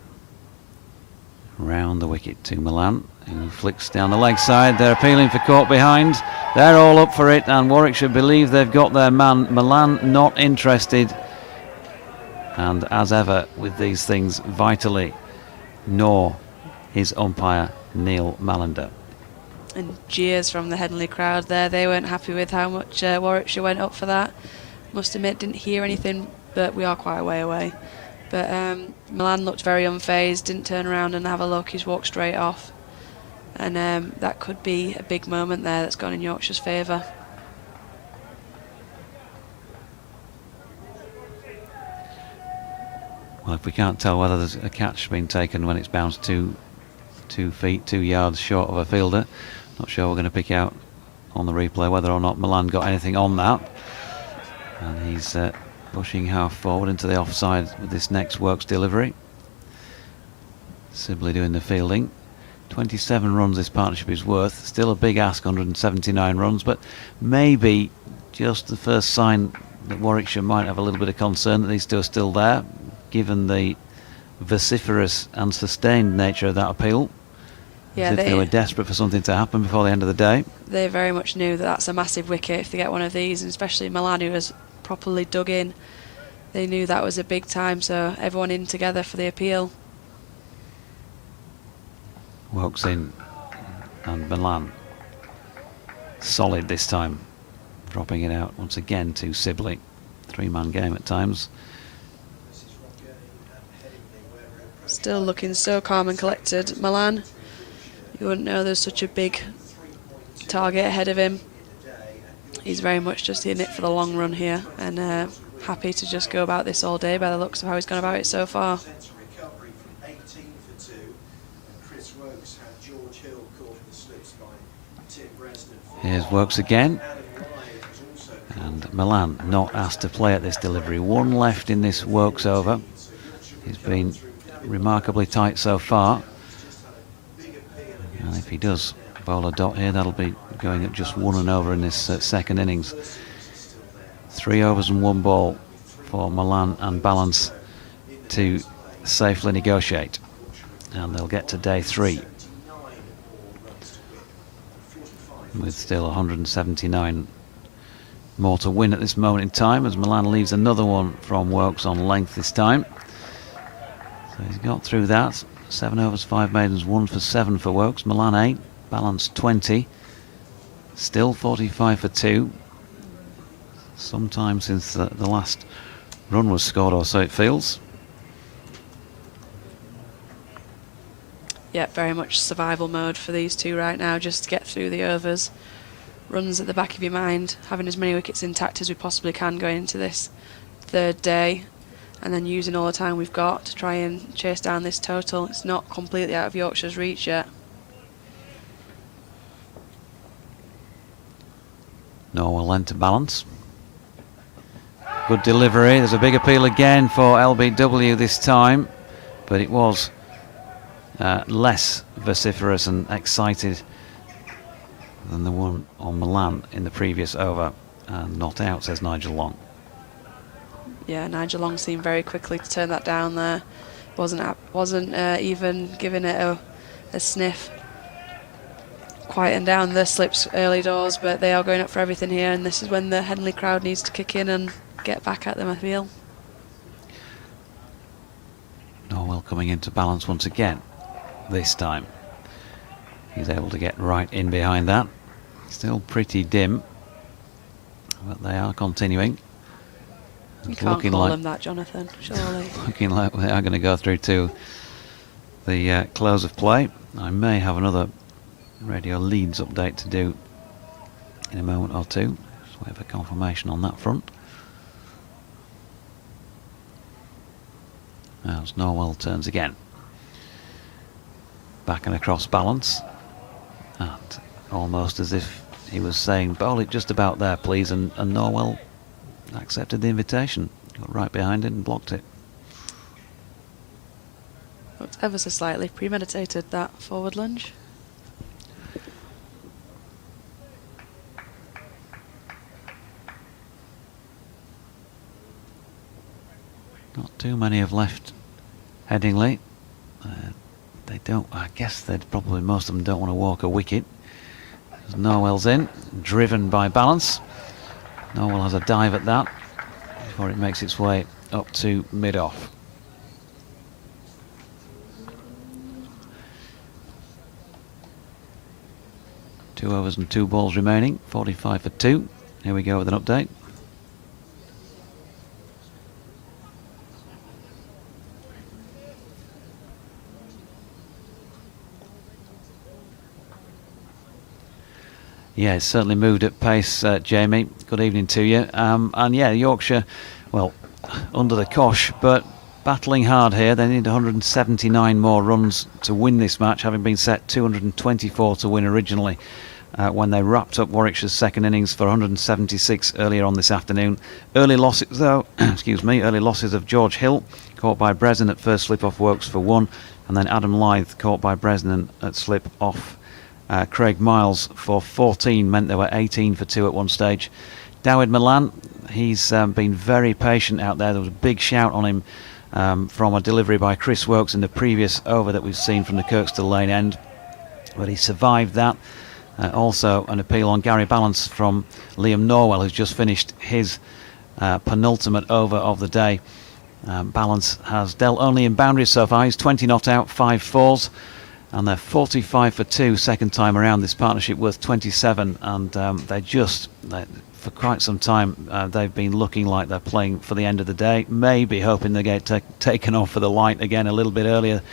Round the wicket to Milan, who flicks down the leg side. They're appealing for caught behind. They're all up for it, and Warwickshire believe they've got their man. Milan not interested. And as ever with these things, vitally, nor his umpire Neil Mallender. And jeers from the Headingley crowd there. They weren't happy with how much Warwickshire went up for that. Must admit, didn't hear anything, but we are quite a way away. But Milan looked very unfazed, didn't turn around and have a look. He's walked straight off. And that could be a big moment there that's gone in Yorkshire's favour. Well, if we can't tell whether there's a catch being taken when it's bounced 2 feet, 2 yards short of a fielder, not sure we're going to pick out on the replay whether or not Milan got anything on that. And he's pushing half forward into the offside with this next Works delivery. Sibley doing the fielding. 27 runs this partnership is worth. Still a big ask, 179 runs, but maybe just the first sign that Warwickshire might have a little bit of concern that these two are still there, given the vociferous and sustained nature of that appeal. Yeah, as if they were desperate for something to happen before the end of the day. They very much knew that that's a massive wicket if they get one of these, and especially Milan, who has properly dug in. They knew that was a big time, so everyone in together for the appeal. Wokes in, and Milan solid this time, dropping it out once again to Sibley. 3-man game at times. Still looking so calm and collected. Milan, you wouldn't know there's such a big target ahead of him. He's very much just in it for the long run here, and happy to just go about this all day by the looks of how he's gone about it so far. Here's Wokes again, and Milan not asked to play at this delivery. 1 left in this Wokes over. He's been remarkably tight so far, and if he does bowl a dot here, that'll be going at just 1 and over in this second innings. 3 overs and 1 ball for Milan and Balance to safely negotiate, and they'll get to day 3 with still 179 more to win at this moment in time, as Milan leaves another one from Wokes on length this time. So he's got through that. 7 overs, 5 maidens, 1 for 7 for Wokes. Milan 8, Balance 20. Still 45 for 2. Sometime since the last run was scored, or so it feels. Yeah, very much survival mode for these two right now, just to get through the overs. Runs at the back of your mind, having as many wickets intact as we possibly can going into this third day, and then using all the time we've got to try and chase down this total. It's not completely out of Yorkshire's reach yet. Norwell then to Balance. Good delivery. There's a big appeal again for LBW this time, but it was less vociferous and excited than the one on Milan in the previous over. And not out, says Nigel Long. Yeah, Nigel Long seemed very quickly to turn that down there. Wasn't even giving it a sniff. Quieting down the slips early doors, but they are going up for everything here, and this is when the Headingley crowd needs to kick in and get back at them, I feel. Norwell coming into Balance once again. This time he's able to get right in behind that. Still pretty dim, but they are continuing. You can't call them that, Jonathan, surely. Looking like they are going to go through to the close of play. I may have another radio leads update to do in a moment or two. Just wait for confirmation on that front. Now it's Norwell turns again. Back and across Balance, and almost as if he was saying, bowl it just about there please, and Norwell accepted the invitation, got right behind it and blocked it. Looked ever so slightly premeditated, that forward lunge. Not too many have left Headingley. They don't, I guess they'd probably, most of them don't want to walk a wicket. Norwell's in, driven by Balance. Norwell has a dive at that before it makes its way up to mid-off. Two overs and 2 balls remaining, 45 for 2. Here we go with an update. Yeah, it's certainly moved at pace, Jamie. Good evening to you. And yeah, Yorkshire, well, under the cosh, but battling hard here. They need 179 more runs to win this match, having been set 224 to win originally when they wrapped up Warwickshire's second innings for 176 earlier on this afternoon. Early losses, though, early losses of George Hill, caught by Bresnan at first slip off Wokes for 1, and then Adam Lyth caught by Bresnan at slip off Craig Miles for 14, meant they were 18 for 2 at one stage. Dawid Milan, he's been very patient out there. There was a big shout on him from a delivery by Chris Wokes in the previous over that we've seen from the Kirkstall Lane end, but he survived that. Also an appeal on Gary Balance from Liam Norwell, who's just finished his penultimate over of the day. Balance has dealt only in boundaries so far. He's 20 not out, 5 fours. And they're 45 for 2 second time around. This partnership worth 27, and for quite some time they've been looking like they're playing for the end of the day, maybe hoping they get taken off for the light again a little bit earlier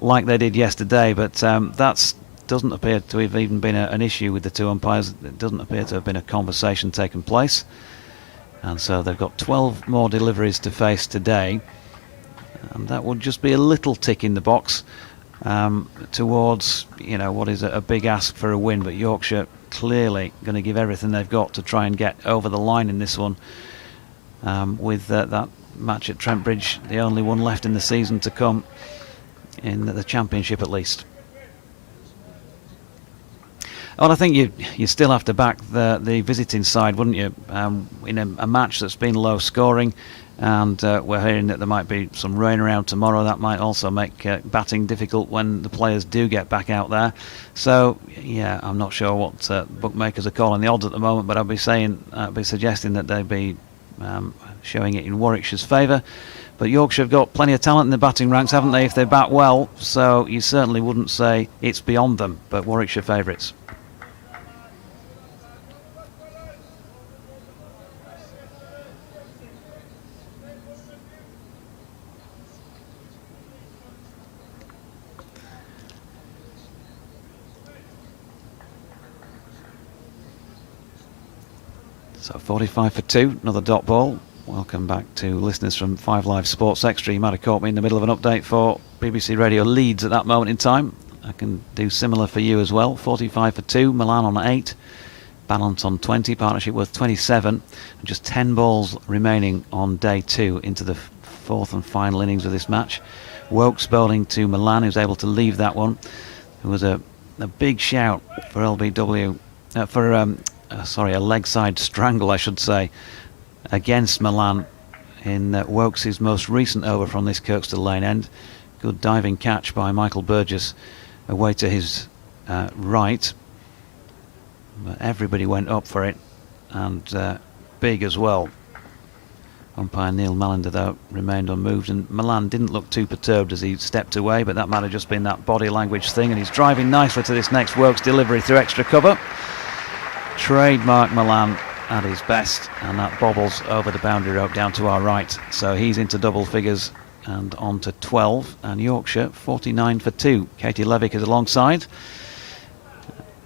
like they did yesterday, but that doesn't appear to have even been an issue with the two umpires. It doesn't appear to have been a conversation taking place, and so they've got 12 more deliveries to face today, and that would just be a little tick in the box towards, what is a big ask for a win. But Yorkshire clearly going to give everything they've got to try and get over the line in this one, with that match at Trent Bridge, the only one left in the season to come in the championship at least. Well, I think you still have to back the visiting side, wouldn't you? In a match that's been low scoring, and we're hearing that there might be some rain around tomorrow. That might also make batting difficult when the players do get back out there. So yeah, I'm not sure what bookmakers are calling the odds at the moment, but I'd be suggesting that they'd be showing it in Warwickshire's favour. But Yorkshire have got plenty of talent in the batting ranks, haven't they, if they bat well? So you certainly wouldn't say it's beyond them, but Warwickshire favourites. So 45 for 2, another dot ball. Welcome back to listeners from 5 Live Sports Extra. You might have caught me in the middle of an update for BBC Radio Leeds at that moment in time. I can do similar for you as well. 45 for 2, Milan on 8, Balance on 20, partnership worth 27, and just 10 balls remaining on day 2 into the fourth and final innings of this match. Wokes bowling to Milan, who's able to leave that one. There was a big shout for LBW, a leg side strangle, I should say, against Milan in Wokes' most recent over from this Kirkstall Lane end. Good diving catch by Michael Burgess away to his right. But everybody went up for it, and big as well. Umpire Neil Mallender, though, remained unmoved, and Milan didn't look too perturbed as he stepped away, but that might have just been that body language thing, and he's driving nicely to this next Wokes delivery through extra cover. Trademark Milan at his best, and that bobbles over the boundary rope down to our right. So he's into double figures and on to 12, and Yorkshire 49 for 2. Katie Levick is alongside,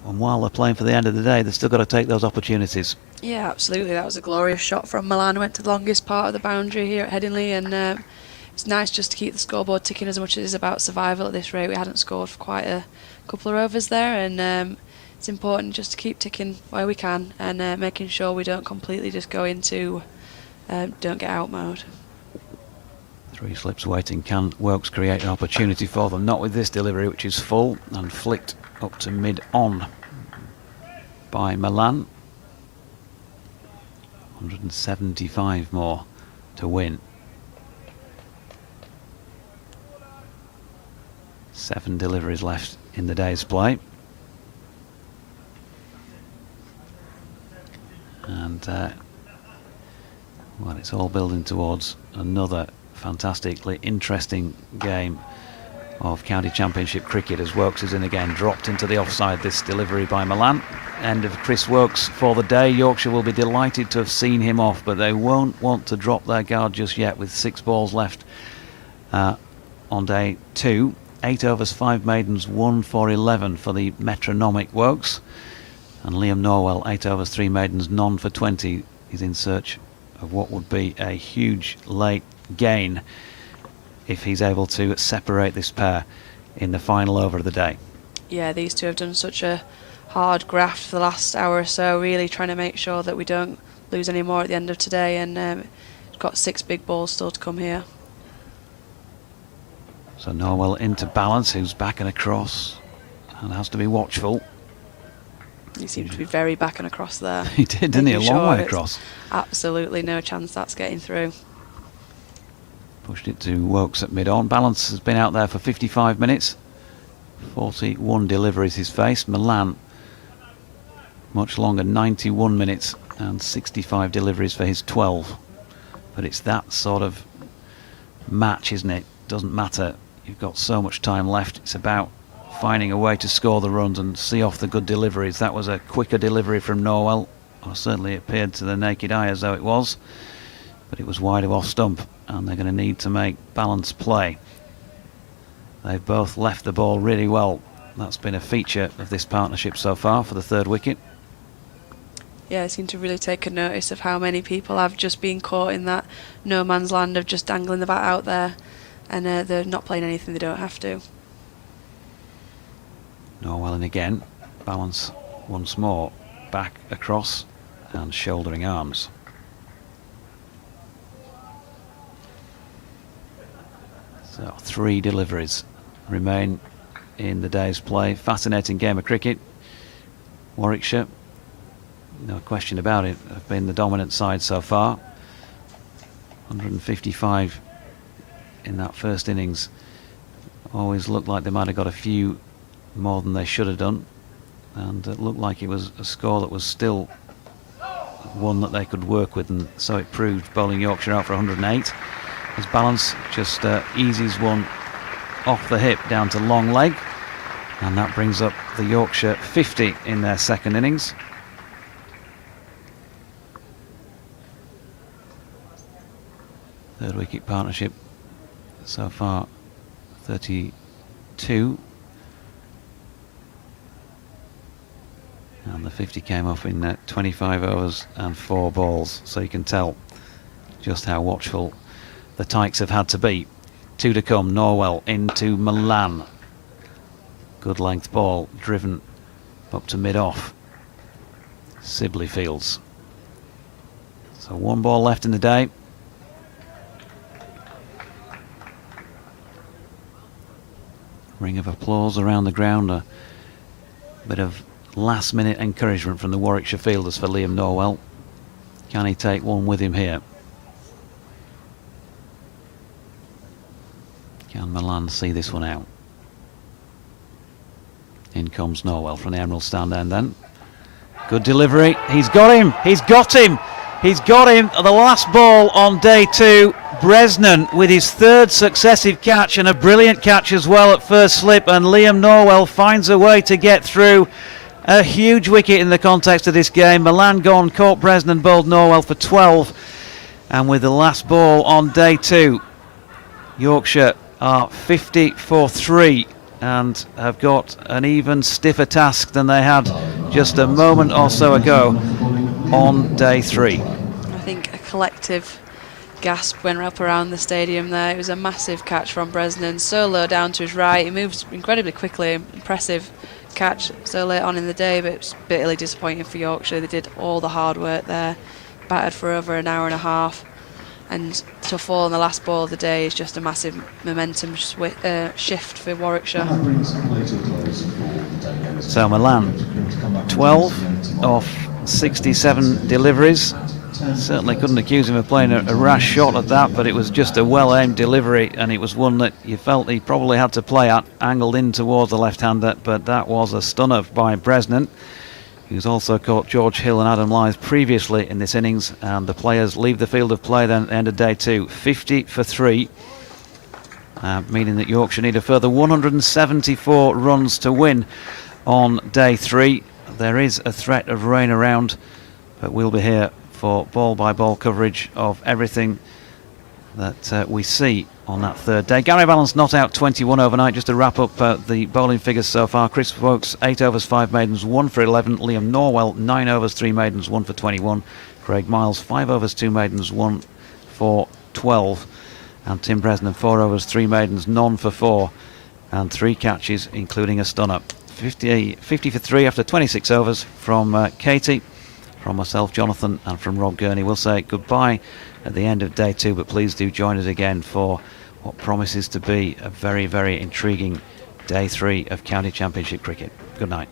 and while they're playing for the end of the day, they've still got to take those opportunities. Yeah, absolutely. That was a glorious shot from Milan. Went to the longest part of the boundary here at Headingley, and it's nice just to keep the scoreboard ticking as much as it is about survival at this rate. We hadn't scored for quite a couple of overs there, and it's important just to keep ticking where we can, and making sure we don't completely just go into don't get out mode. 3 slips waiting. Can Wokes create an opportunity for them? Not with this delivery, which is full and flicked up to mid-on by Milan. 175 more to win. 7 deliveries left in the day's play. And well, it's all building towards another fantastically interesting game of county championship cricket, as Wokes is in again, dropped into the offside. This delivery by Milan. End of Chris Wokes for the day. Yorkshire will be delighted to have seen him off, but they won't want to drop their guard just yet with 6 balls left on day 2. 8 overs, 5 maidens, 1 for 11 for the metronomic Wokes. And Liam Norwell, 8 overs, 3 maidens, none for 20. He's in search of what would be a huge late gain if he's able to separate this pair in the final over of the day. Yeah, these two have done such a hard graft for the last hour or so, really trying to make sure that we don't lose any more at the end of today, and got 6 big balls still to come here. So Norwell into Balance, who's back and across and has to be watchful. He seemed to be very back and across there. He did, didn't he? A long way across. Absolutely no chance that's getting through. Pushed it to Wokes at mid-on. Balance has been out there for 55 minutes. 41 deliveries he's faced. Milan, much longer, 91 minutes and 65 deliveries for his 12. But it's that sort of match, isn't it? Doesn't matter. You've got so much time left. It's about finding a way to score the runs and see off the good deliveries. That was a quicker delivery from Norwell, or certainly it appeared to the naked eye as though it was, but it was wide of off stump, and they're going to need to make Balance play. They've both left the ball really well. That's been a feature of this partnership so far for the 3rd wicket. Yeah, I seem to really take a notice of how many people have just been caught in that no man's land of just dangling the bat out there, and they're not playing anything they don't have to. Norwell in again. Balance once more. Back across and shouldering arms. So 3 deliveries remain in the day's play. Fascinating game of cricket. Warwickshire, no question about it, have been the dominant side so far. 155 in that first innings. Always looked like they might have got a few more than they should have done, and it looked like it was a score that was still one that they could work with, and so it proved, bowling Yorkshire out for 108. His balance just eases one off the hip down to long leg, and that brings up the Yorkshire 50 in their second innings. Third wicket partnership so far 32, and the 50 came off in 25 overs and 4 balls, so you can tell just how watchful the Tykes have had to be. 2 to come. Norwell into Milan. Good length ball driven up to mid-off. Sibley Fields. So 1 ball left in the day. Ring of applause around the ground. A bit of last minute encouragement from the Warwickshire fielders for Liam Norwell. Can he take one with him here? Can Milan see this one out? In comes Norwell from the Emerald stand end then. Good delivery. He's got him. He's got him. He's got him. The last ball on day 2. Bresnan with his 3rd successive catch, and a brilliant catch as well at first slip, and Liam Norwell finds a way to get through. A huge wicket in the context of this game. Milan gone, caught Bresnan, bowled Norwell for 12, and with the last ball on day 2, Yorkshire are 50 for 3 and have got an even stiffer task than they had just a moment or so ago on day 3. I think a collective gasp went up around the stadium there. It was a massive catch from Bresnan, so low down to his right. He moves incredibly quickly. Impressive catch so late on in the day, but it's bitterly disappointing for Yorkshire. They did all the hard work there, battered for over an hour and a half, and to fall on the last ball of the day is just a massive momentum shift for Warwickshire. So Milan, 12 off 67 deliveries. Certainly couldn't accuse him of playing a rash shot at that, but it was just a well-aimed delivery, and it was one that you felt he probably had to play at, angled in towards the left-hander, but that was a stunner by Bresnan, who's also caught George Hill and Adam Lyth previously in this innings, and the players leave the field of play then at the end of day 2. 50 for 3, meaning that Yorkshire need a further 174 runs to win on day 3. There is a threat of rain around, but we'll be here for ball-by-ball coverage of everything that we see on that 3rd day. Gary Valance not out 21 overnight. Just to wrap up the bowling figures so far: Chris Vokes 8 overs 5 maidens 1 for 11. Liam Norwell 9 overs 3 maidens 1 for 21. Craig Miles 5 overs 2 maidens 1 for 12. And Tim Bresnan 4 overs 3 maidens none for 4, and 3 catches including a stunner. 50 for 3 after 26 overs from Katie, from myself, Jonathan, and from Rob Gurney. We'll say goodbye at the end of day 2, but please do join us again for what promises to be a very, very intriguing day 3 of County Championship cricket. Good night.